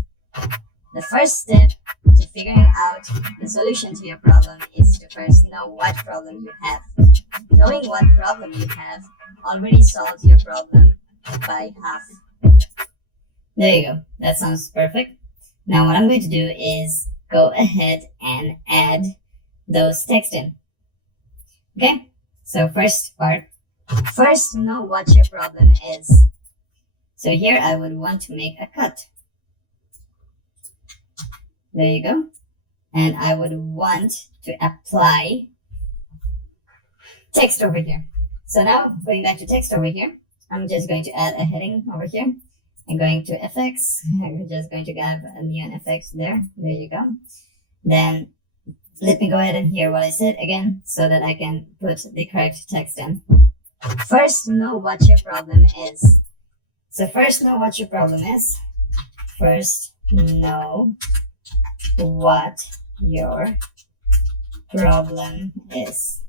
The first step to figuring out the solution to your problem is to first know what problem you have. Knowing what problem you have already solves your problem by half. There you go. That sounds perfect. Now what I'm going to do is go ahead and add those text in. Okay? So first part. First, know what your problem is. So here I would want to make a cut. There you go. And I would want to apply text over here. So now going back to text over here, I'm just going to add a heading over here. I'm going to FX. I'm just going to have a neon FX there. There you go. Then let me go ahead and hear what I said again so that I can put the correct text in. First, know what your problem is. So first, know what your problem is. First, know what your problem is.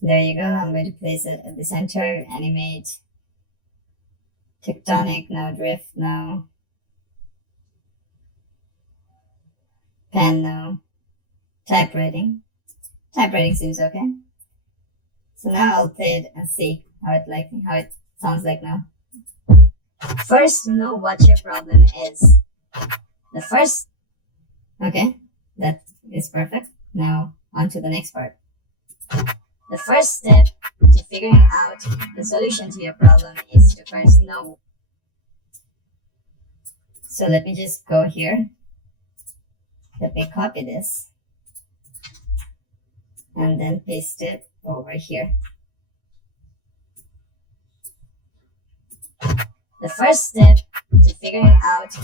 There you go. I'm going to place it at the center. Animate. Tectonic. No. Drift. No. Pen. No. Typewriting. Typewriting seems okay. So now I'll play it and see how it sounds like now. First, know what your problem is. The first. Okay, that is perfect. Now on to the next part. The first step to figuring out the solution to your problem is to first know. So let me just go here. Let me copy this and then paste it over here. The first step to figuring out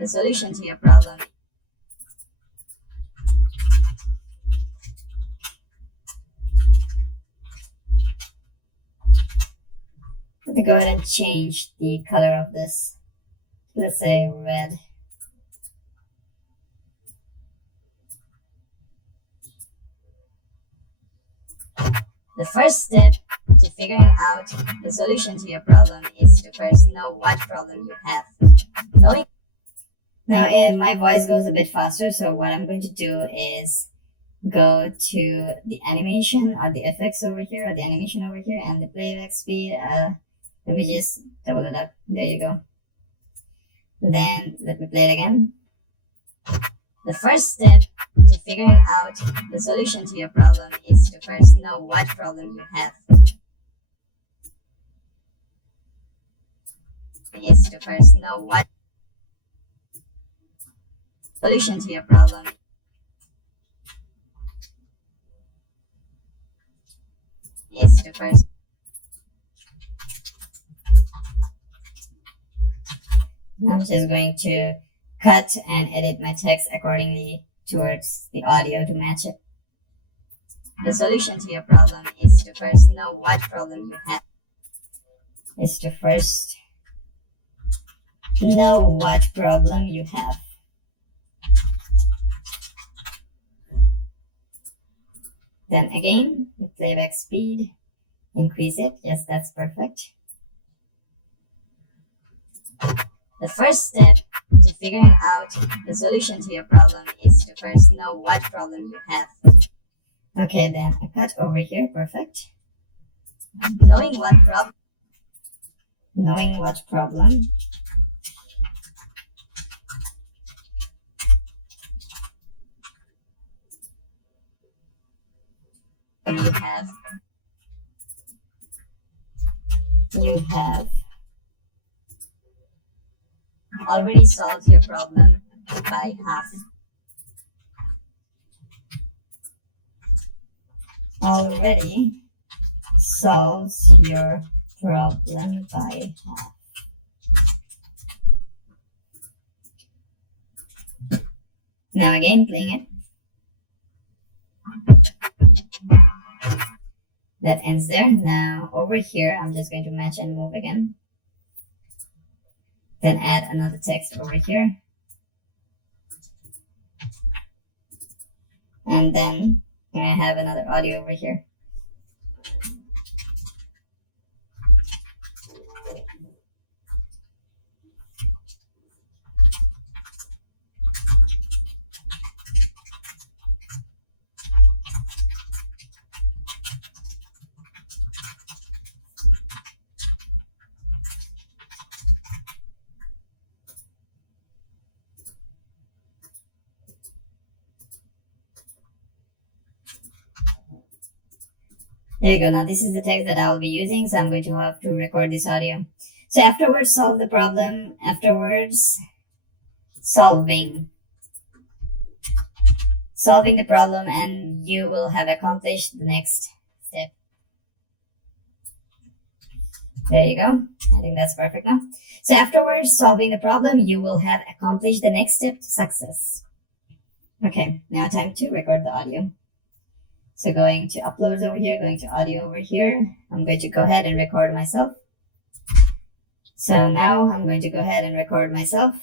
the solution to your problem. Let me go ahead and change the color of this. Let's say red. The first step to figuring out the solution to your problem is to first know what problem you have. Now, my voice goes a bit faster, so what I'm going to do is go to the animation or the effects over here, or the animation over here, and the playback speed. Let me just double it up. There you go. Then let me play it again. The first step to figuring out the solution to your problem is to first know what problem you have. Is to first know what solution to your problem is to first. I'm just going to cut and edit my text accordingly towards the audio to match it. The solution to your problem is to first know what problem you have. Then again, the playback speed, increase it. Yes, that's perfect. The first step to figuring out the solution to your problem is to first know what problem you have. Okay, then I cut over here, perfect. Knowing what problem you have already solved your problem by half. Already solves your problem by half. Now again, playing it. That ends there. Now over here, I'm just going to match and move again. Then add another text over here. And then I have another audio over here. There you go. Now this is the text that I will be using, so I'm going to have to record this audio. So afterwards, solve the problem. Afterwards, solving the problem, and you will have accomplished the next step. There you go. I think that's perfect now. So afterwards, solving the problem, you will have accomplished the next step to success. Okay, now time to record the audio. So going to uploads over here, going to audio over here. I'm going to go ahead and record myself. So now I'm going to go ahead and record myself.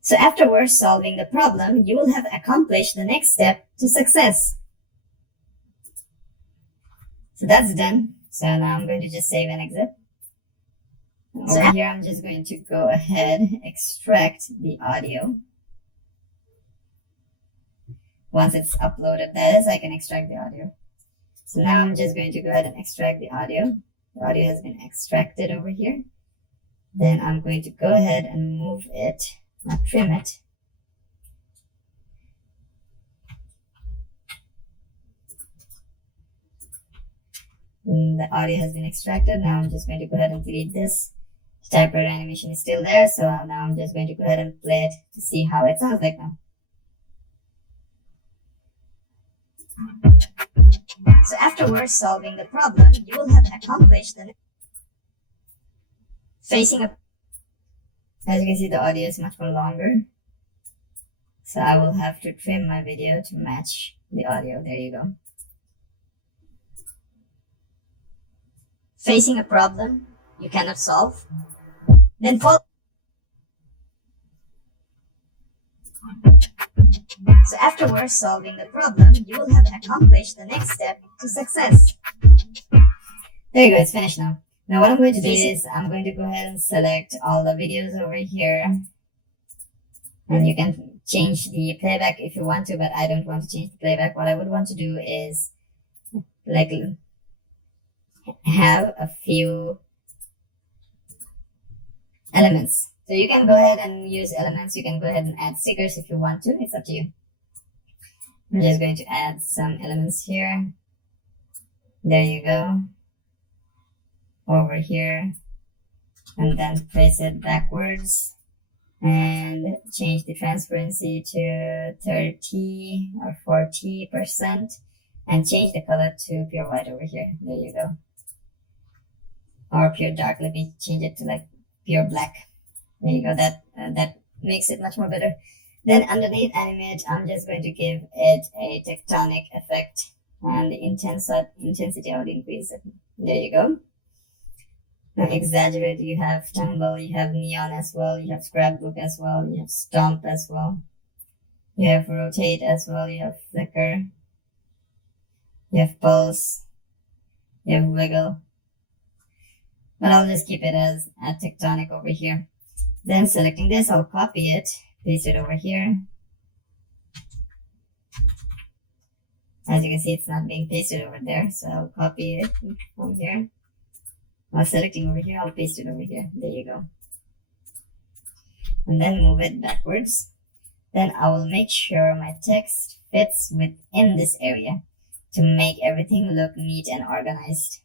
So afterwards, solving the problem, you will have accomplished the next step to success. So that's done. So now I'm going to just save and exit. Over here, I'm just going to go ahead, extract the audio. Once it's uploaded, that is, I can extract the audio. So now I'm just going to go ahead and extract the audio. The audio has been extracted over here. Then I'm going to go ahead and move it, not trim it. And the audio has been extracted. Now I'm just going to go ahead and delete this. The typewriter animation is still there, so now I'm just going to go ahead and play it to see how it sounds like now. So afterwards, solving the problem, you will have accomplished the facing a. As you can see, the audio is much more longer. So I will have to trim my video to match the audio. There you go. Facing a problem you cannot solve, then follow. So afterwards, solving the problem, you will have accomplished the next step to success. There you go, it's finished now. Now what I'm going to do is I'm going to go ahead and select all the videos over here. And you can change the playback if you want to, but I don't want to change the playback. What I would want to do is like have a few elements. So you can go ahead and use elements. You can go ahead and add stickers if you want to. It's up to you. I'm just going to add some elements here. There you go. Over here. And then place it backwards. and change the transparency to 30 or 40% and change the color to pure white over here. There you go. Or pure dark. Let me change it to like pure black. There you go. That makes it much more better. Then underneath animate, I'm just going to give it a tectonic effect, and the intensity I would increase it. There you go. Now exaggerate, you have tumble, you have neon as well, you have scrapbook as well, you have stomp as well, you have rotate as well, you have flicker, you have pulse, you have wiggle. But I'll just keep it as a tectonic over here. Then selecting this, I'll copy it, paste it over here. As you can see, it's not being pasted over there, so I'll copy it from here. While selecting over here, I'll paste it over here. There you go. And then move it backwards. Then I will make sure my text fits within this area to make everything look neat and organized.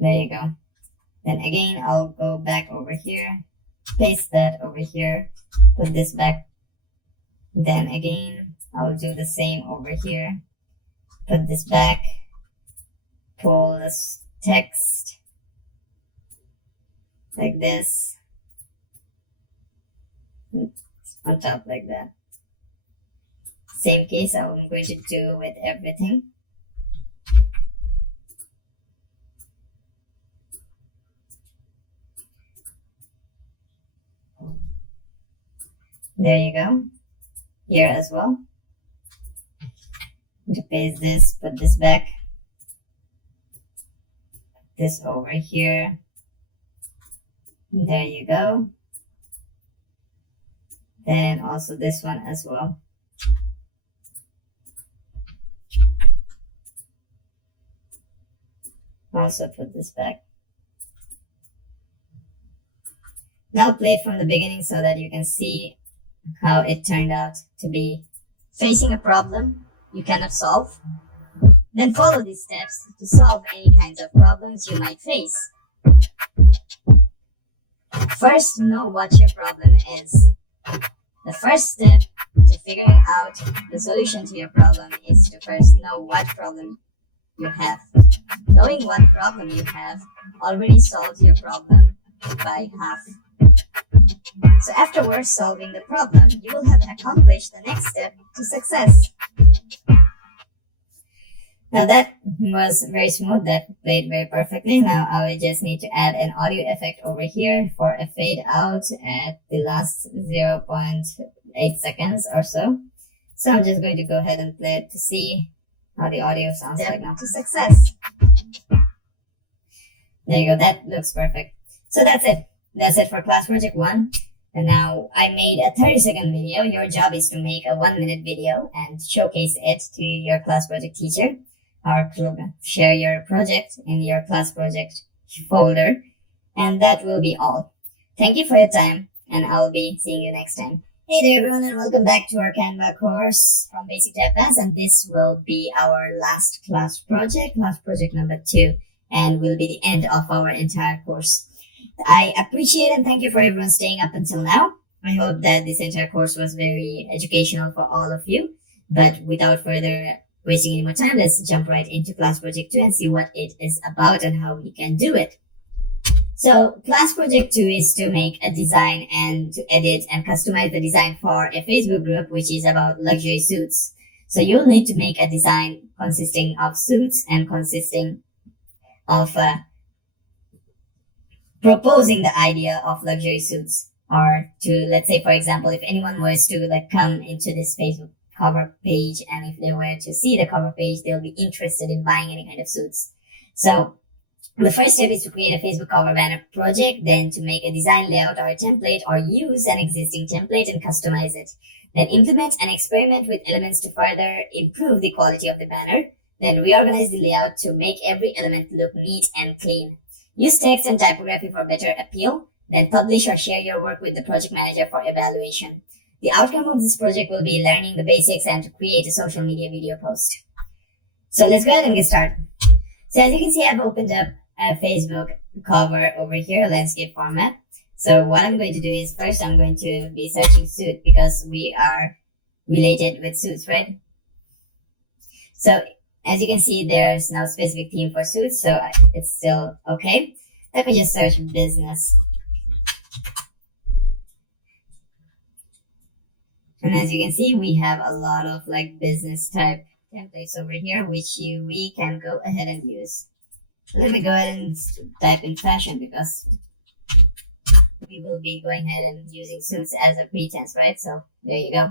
There you go. Then again, I'll go back over here, paste that over here, put this back. Then again, I'll do the same over here. Put this back, pull this text like this on top like that. Same case I'm going to do with everything. There you go. Here as well. To paste this, put this back, this over here. There you go. Then also this one as well. Also put this back. Now play it from the beginning so that you can see how it turned out to be. Facing a problem you cannot solve, then follow these steps to solve any kinds of problems you might face. First, know what your problem is. The first step to figuring out the solution to your problem is to first know what problem you have. Knowing what problem you have already solves your problem by half. So afterwards solving the problem, you will have accomplished the next step to success. Now that was very smooth, that played very perfectly. Now I will just need to add an audio effect over here for a fade out at the last 0.8 seconds or so. So I'm just going to go ahead and play it to see how the audio sounds like now. To success. There you go, that looks perfect. So that's it. That's it for class project 1. And now I made a 30-second video. Your job is to make a 1-minute video and showcase it to your class project teacher or share your project in your class project folder. And that will be all. Thank you for your time, and I'll be seeing you next time. Hey there everyone, and welcome back to our Canva course from Basic to Advanced, and this will be our last class project number 2, and will be the end of our entire course. I appreciate and thank you for everyone staying up until now. I hope that this entire course was very educational for all of you. But without further wasting any more time, let's jump right into class project 2 and see what it is about and how we can do it. So class project 2 is to make a design and to edit and customize the design for a Facebook group which is about luxury suits. So you'll need to make a design consisting of suits and consisting of proposing the idea of luxury suits, or to, let's say, for example, if anyone was to come into this Facebook cover page, and if they were to see the cover page, they'll be interested in buying any kind of suits. So the first step is to create a Facebook cover banner project, then to make a design layout or a template, or use an existing template and customize it. Then implement and experiment with elements to further improve the quality of the banner. Then reorganize the layout to make every element look neat and clean. Use text and typography for better appeal. Then publish or share your work with the project manager for evaluation. The outcome of this project will be learning the basics and to create a social media video post. So let's go ahead and get started. So as you can see, I've opened up Facebook cover over here, landscape format. So what I'm going to do is first I'm going to be searching suit because we are related with suits, right? So as you can see, there's no specific theme for suits, so it's still okay. Let me just search business. And as you can see, we have a lot of like business type templates over here, which we can go ahead and use. Let me go ahead and type in fashion because we will be going ahead and using suits as a pretense, right? So there you go.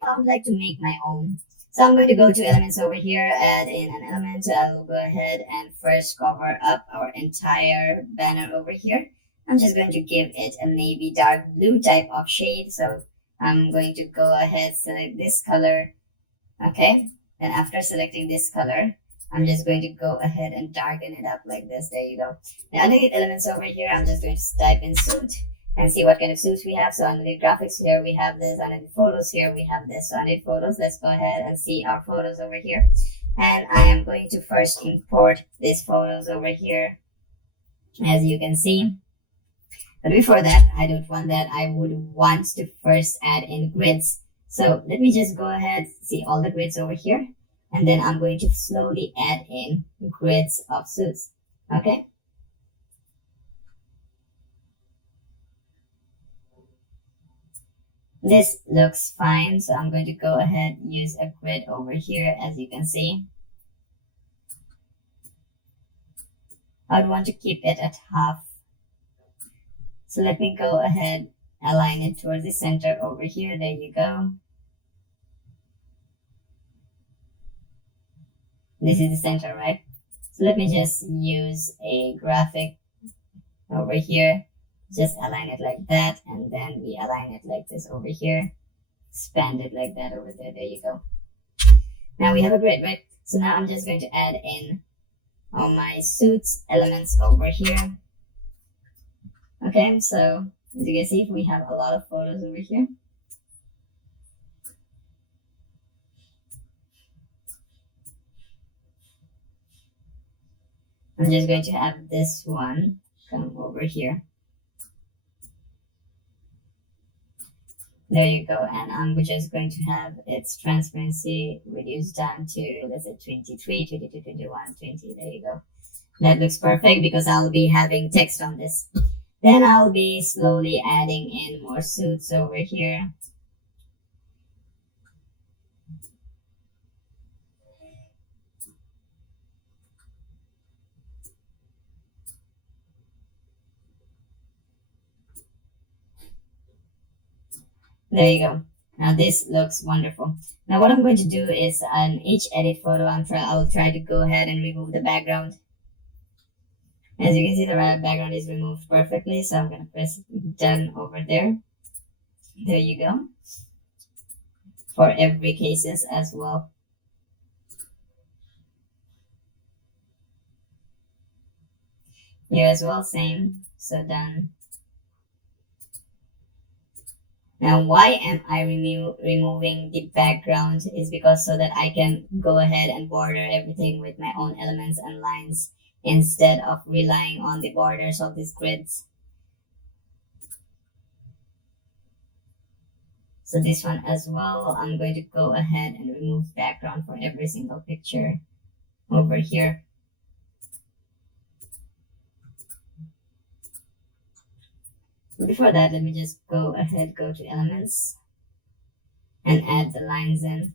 I would like to make my own. So I'm going to go to elements over here, add in an element. I will go ahead and first cover up our entire banner over here. I'm just going to give it a navy dark blue type of shade. So I'm going to go ahead, select this color. Okay. Then after selecting this color, I'm just going to go ahead and darken it up like this. There you go. Now underneath elements over here, I'm just going to type in suit and see what kind of suits we have. So under the graphics here, we have this. Under the photos here, we have this. So under the photos, let's go ahead and see our photos over here. And I am going to first import these photos over here, as you can see. But before that, I don't want that. I would want to first add in grids. So let me just go ahead, see all the grids over here. And then I'm going to slowly add in grids of suits. Okay. This looks fine, so I'm going to go ahead and use a grid over here, as you can see. I would want to keep it at half. So let me go ahead, align it towards the center over here. There you go. This is the center, right? So let me just use a graphic over here. Just align it like that, and then we align it like this over here. Expand it like that over there. There you go. Now we have a grid, right? So now I'm just going to add in all my suits elements over here. Okay, so as you can see, we have a lot of photos over here. I'm just going to have this one come over here. There you go. And I'm just going to have its transparency reduced down to, let's say, 23, 22, 21, 20. There you go. That looks perfect because I'll be having text on this. Then I'll be slowly adding in more suits over here. There you go. Now this looks wonderful. Now what I'm going to do is on each edit photo, I'll try to go ahead and remove the background. As you can see, the background is removed perfectly. So I'm going to press done over there. There you go. For every cases as well. Here as well, same. So done. Now, why am I removing the background is because so that I can go ahead and border everything with my own elements and lines instead of relying on the borders of these grids. So this one as well, I'm going to go ahead and remove background for every single picture over here. Before that, let me just go ahead, go to elements and add the lines in.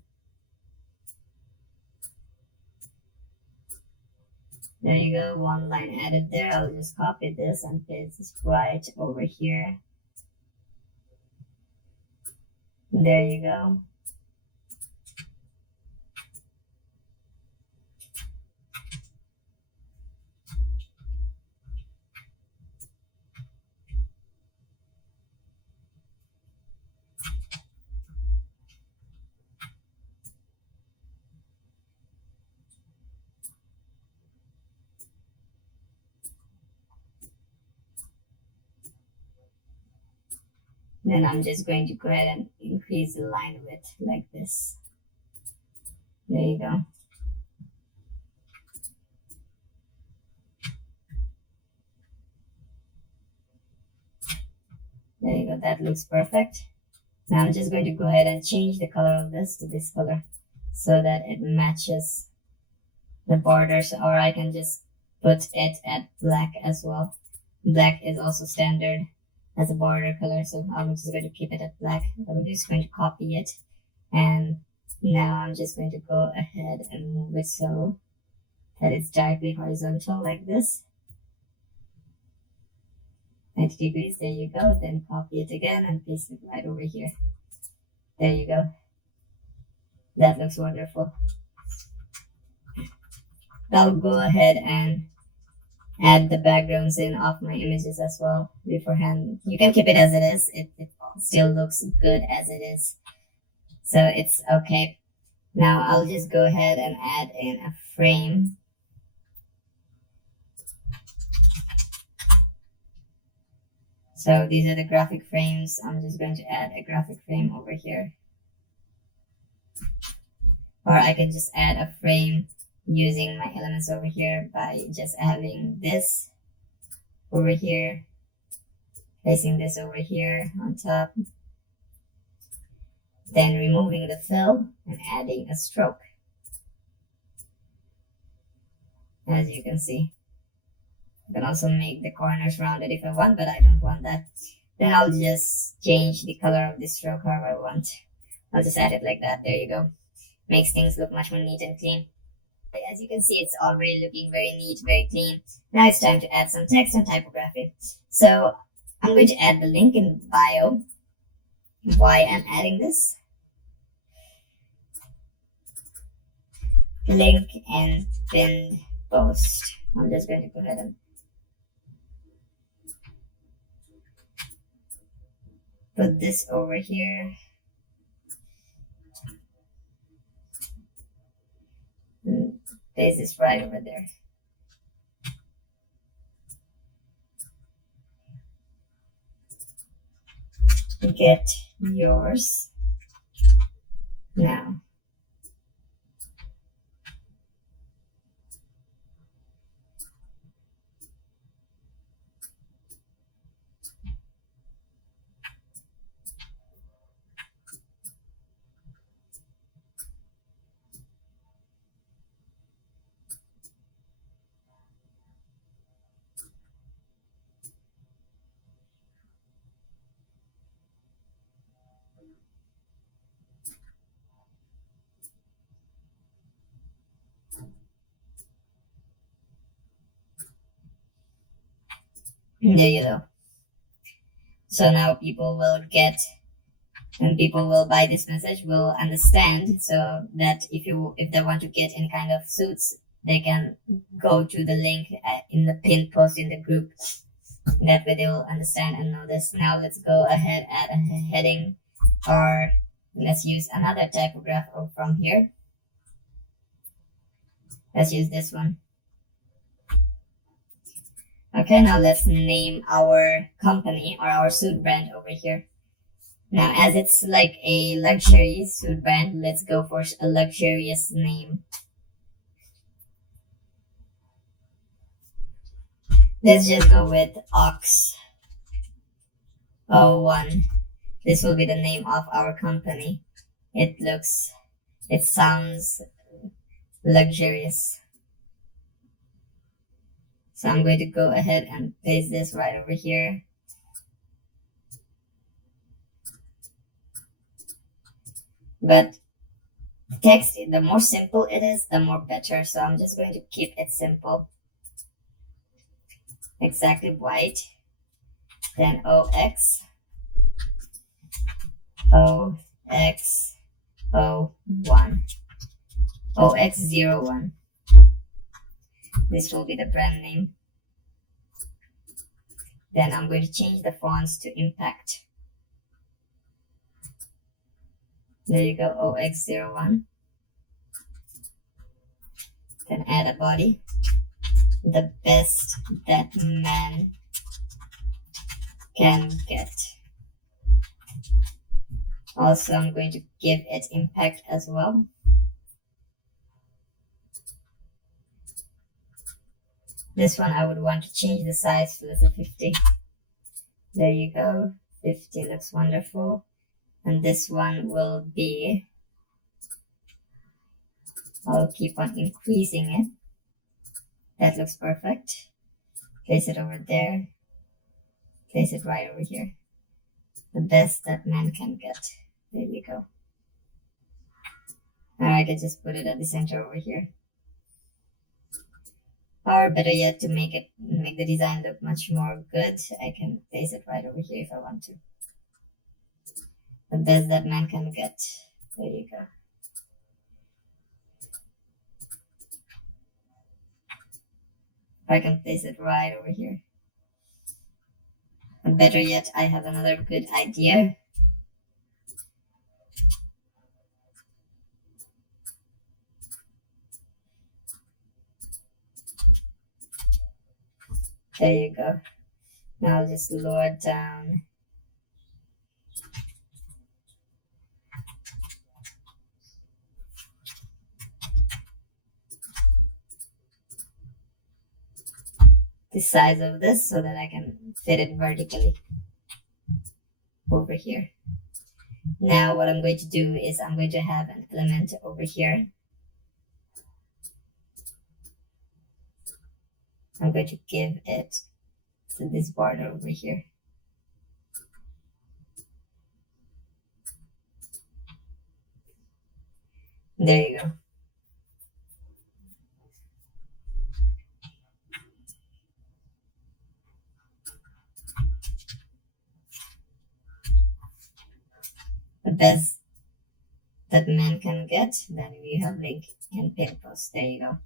There you go, one line added there. I'll just copy this and paste this right over here. There you go. Then I'm just going to go ahead and increase the line width like this. There you go. go. That looks perfect. Now I'm just going to go ahead and change the color of this to this color so that it matches the borders, or I can just put it at black as well. Black is also standard as a border color, so I'm just going to keep it at black. I'm just going to copy it, and now I'm just going to go ahead and move it so that it's directly horizontal like this. 90 degrees, there you go. Then copy it again and paste it right over here. There you go. That looks wonderful. I'll go ahead and add the backgrounds in of my images as well beforehand. You can keep it as it is. It still looks good as it is. So it's okay. Now I'll just go ahead and add in a frame. So these are the graphic frames. I'm just going to add a graphic frame over here. Or I can just add a frame using my elements over here by just adding this over here, placing this over here on top, then removing the fill and adding a stroke. As you can see, I can also make the corners rounded if I want, but I don't want that. Then I'll just change the color of this stroke however I want. I'll just add it like that. There you go. Makes things look much more neat and clean. As you can see, it's already looking very neat, very clean. Now it's time to add some text and typography. So I'm going to add the link in bio. Why I'm adding this? Link and pinned post. I'm just going to go ahead and put this over here. And place this right over there. Get yours now. There you go. So now people will get, and people will buy this message, will understand, so that if they want to get any kind of suits, they can go to the link in the pinned post in the group. That way they will understand and know this. Now let's go ahead, add a heading, or let's use another typograph from here. Let's use this one. Okay, now let's name our company or our suit brand over here. Now, as it's like a luxury suit brand, let's go for a luxurious name. Let's just go with Ox 01. This will be the name of our company. It sounds luxurious. So I'm going to go ahead and paste this right over here. But text, the more simple it is, the more better. So I'm just going to keep it simple. Exactly white. Then OX. OX01. OX01. This will be the brand name. Then I'm going to change the fonts to Impact. There you go, OX01. Then add a body. The best that man can get. Also, I'm going to give it Impact as well. This one I would want to change the size to, let's say, 50. There you go, 50 looks wonderful. And this one will be, I'll keep on increasing it. That looks perfect. Place it over there. Place it right over here. The best that man can get. There you go. Or I could just put it at the center over here. Or better yet, to make the design look much more good, I can place it right over here if I want to. The best that man can get. There you go. I can place it right over here. And better yet, I have another good idea. There you go. Now I'll just lower it down. The size of this so that I can fit it vertically over here. Now what I'm going to do is I'm going to have an element over here. I'm going to give it to this border over here. There you go. The best that man can get. Then we have link and pin post. There you go.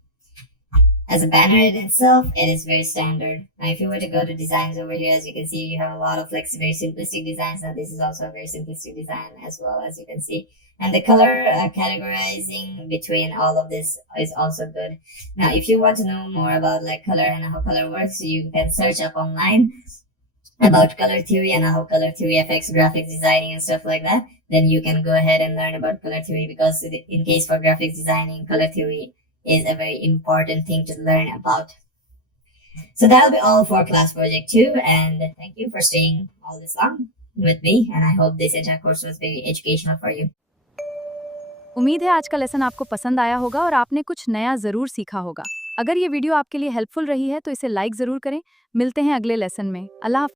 As a banner in itself, it is very standard. Now, if you were to go to designs over here, as you can see, you have a lot of like very simplistic designs. Now, this is also a very simplistic design as well, as you can see. And the color categorizing between all of this is also good. Now, if you want to know more about like color and how color works, you can search up online about color theory and how color theory affects graphics designing and stuff like that. Then you can go ahead and learn about color theory, because in case for graphics designing, color theory is a very important thing to learn about. So that'll be all for class project 2, and thank you for staying all this long with me, and I hope this entire course was very educational for you. उम्मीद है आज का lesson आपको पसंद आया होगा और आपने कुछ नया ज़रूर सीखा होगा। अगर ये वीडियो आपके लिए हेल्पफुल रही है तो इसे लाइक ज़रूर करें। मिलते हैं अगले लेसन में। अल्लाह हाफ़िज़।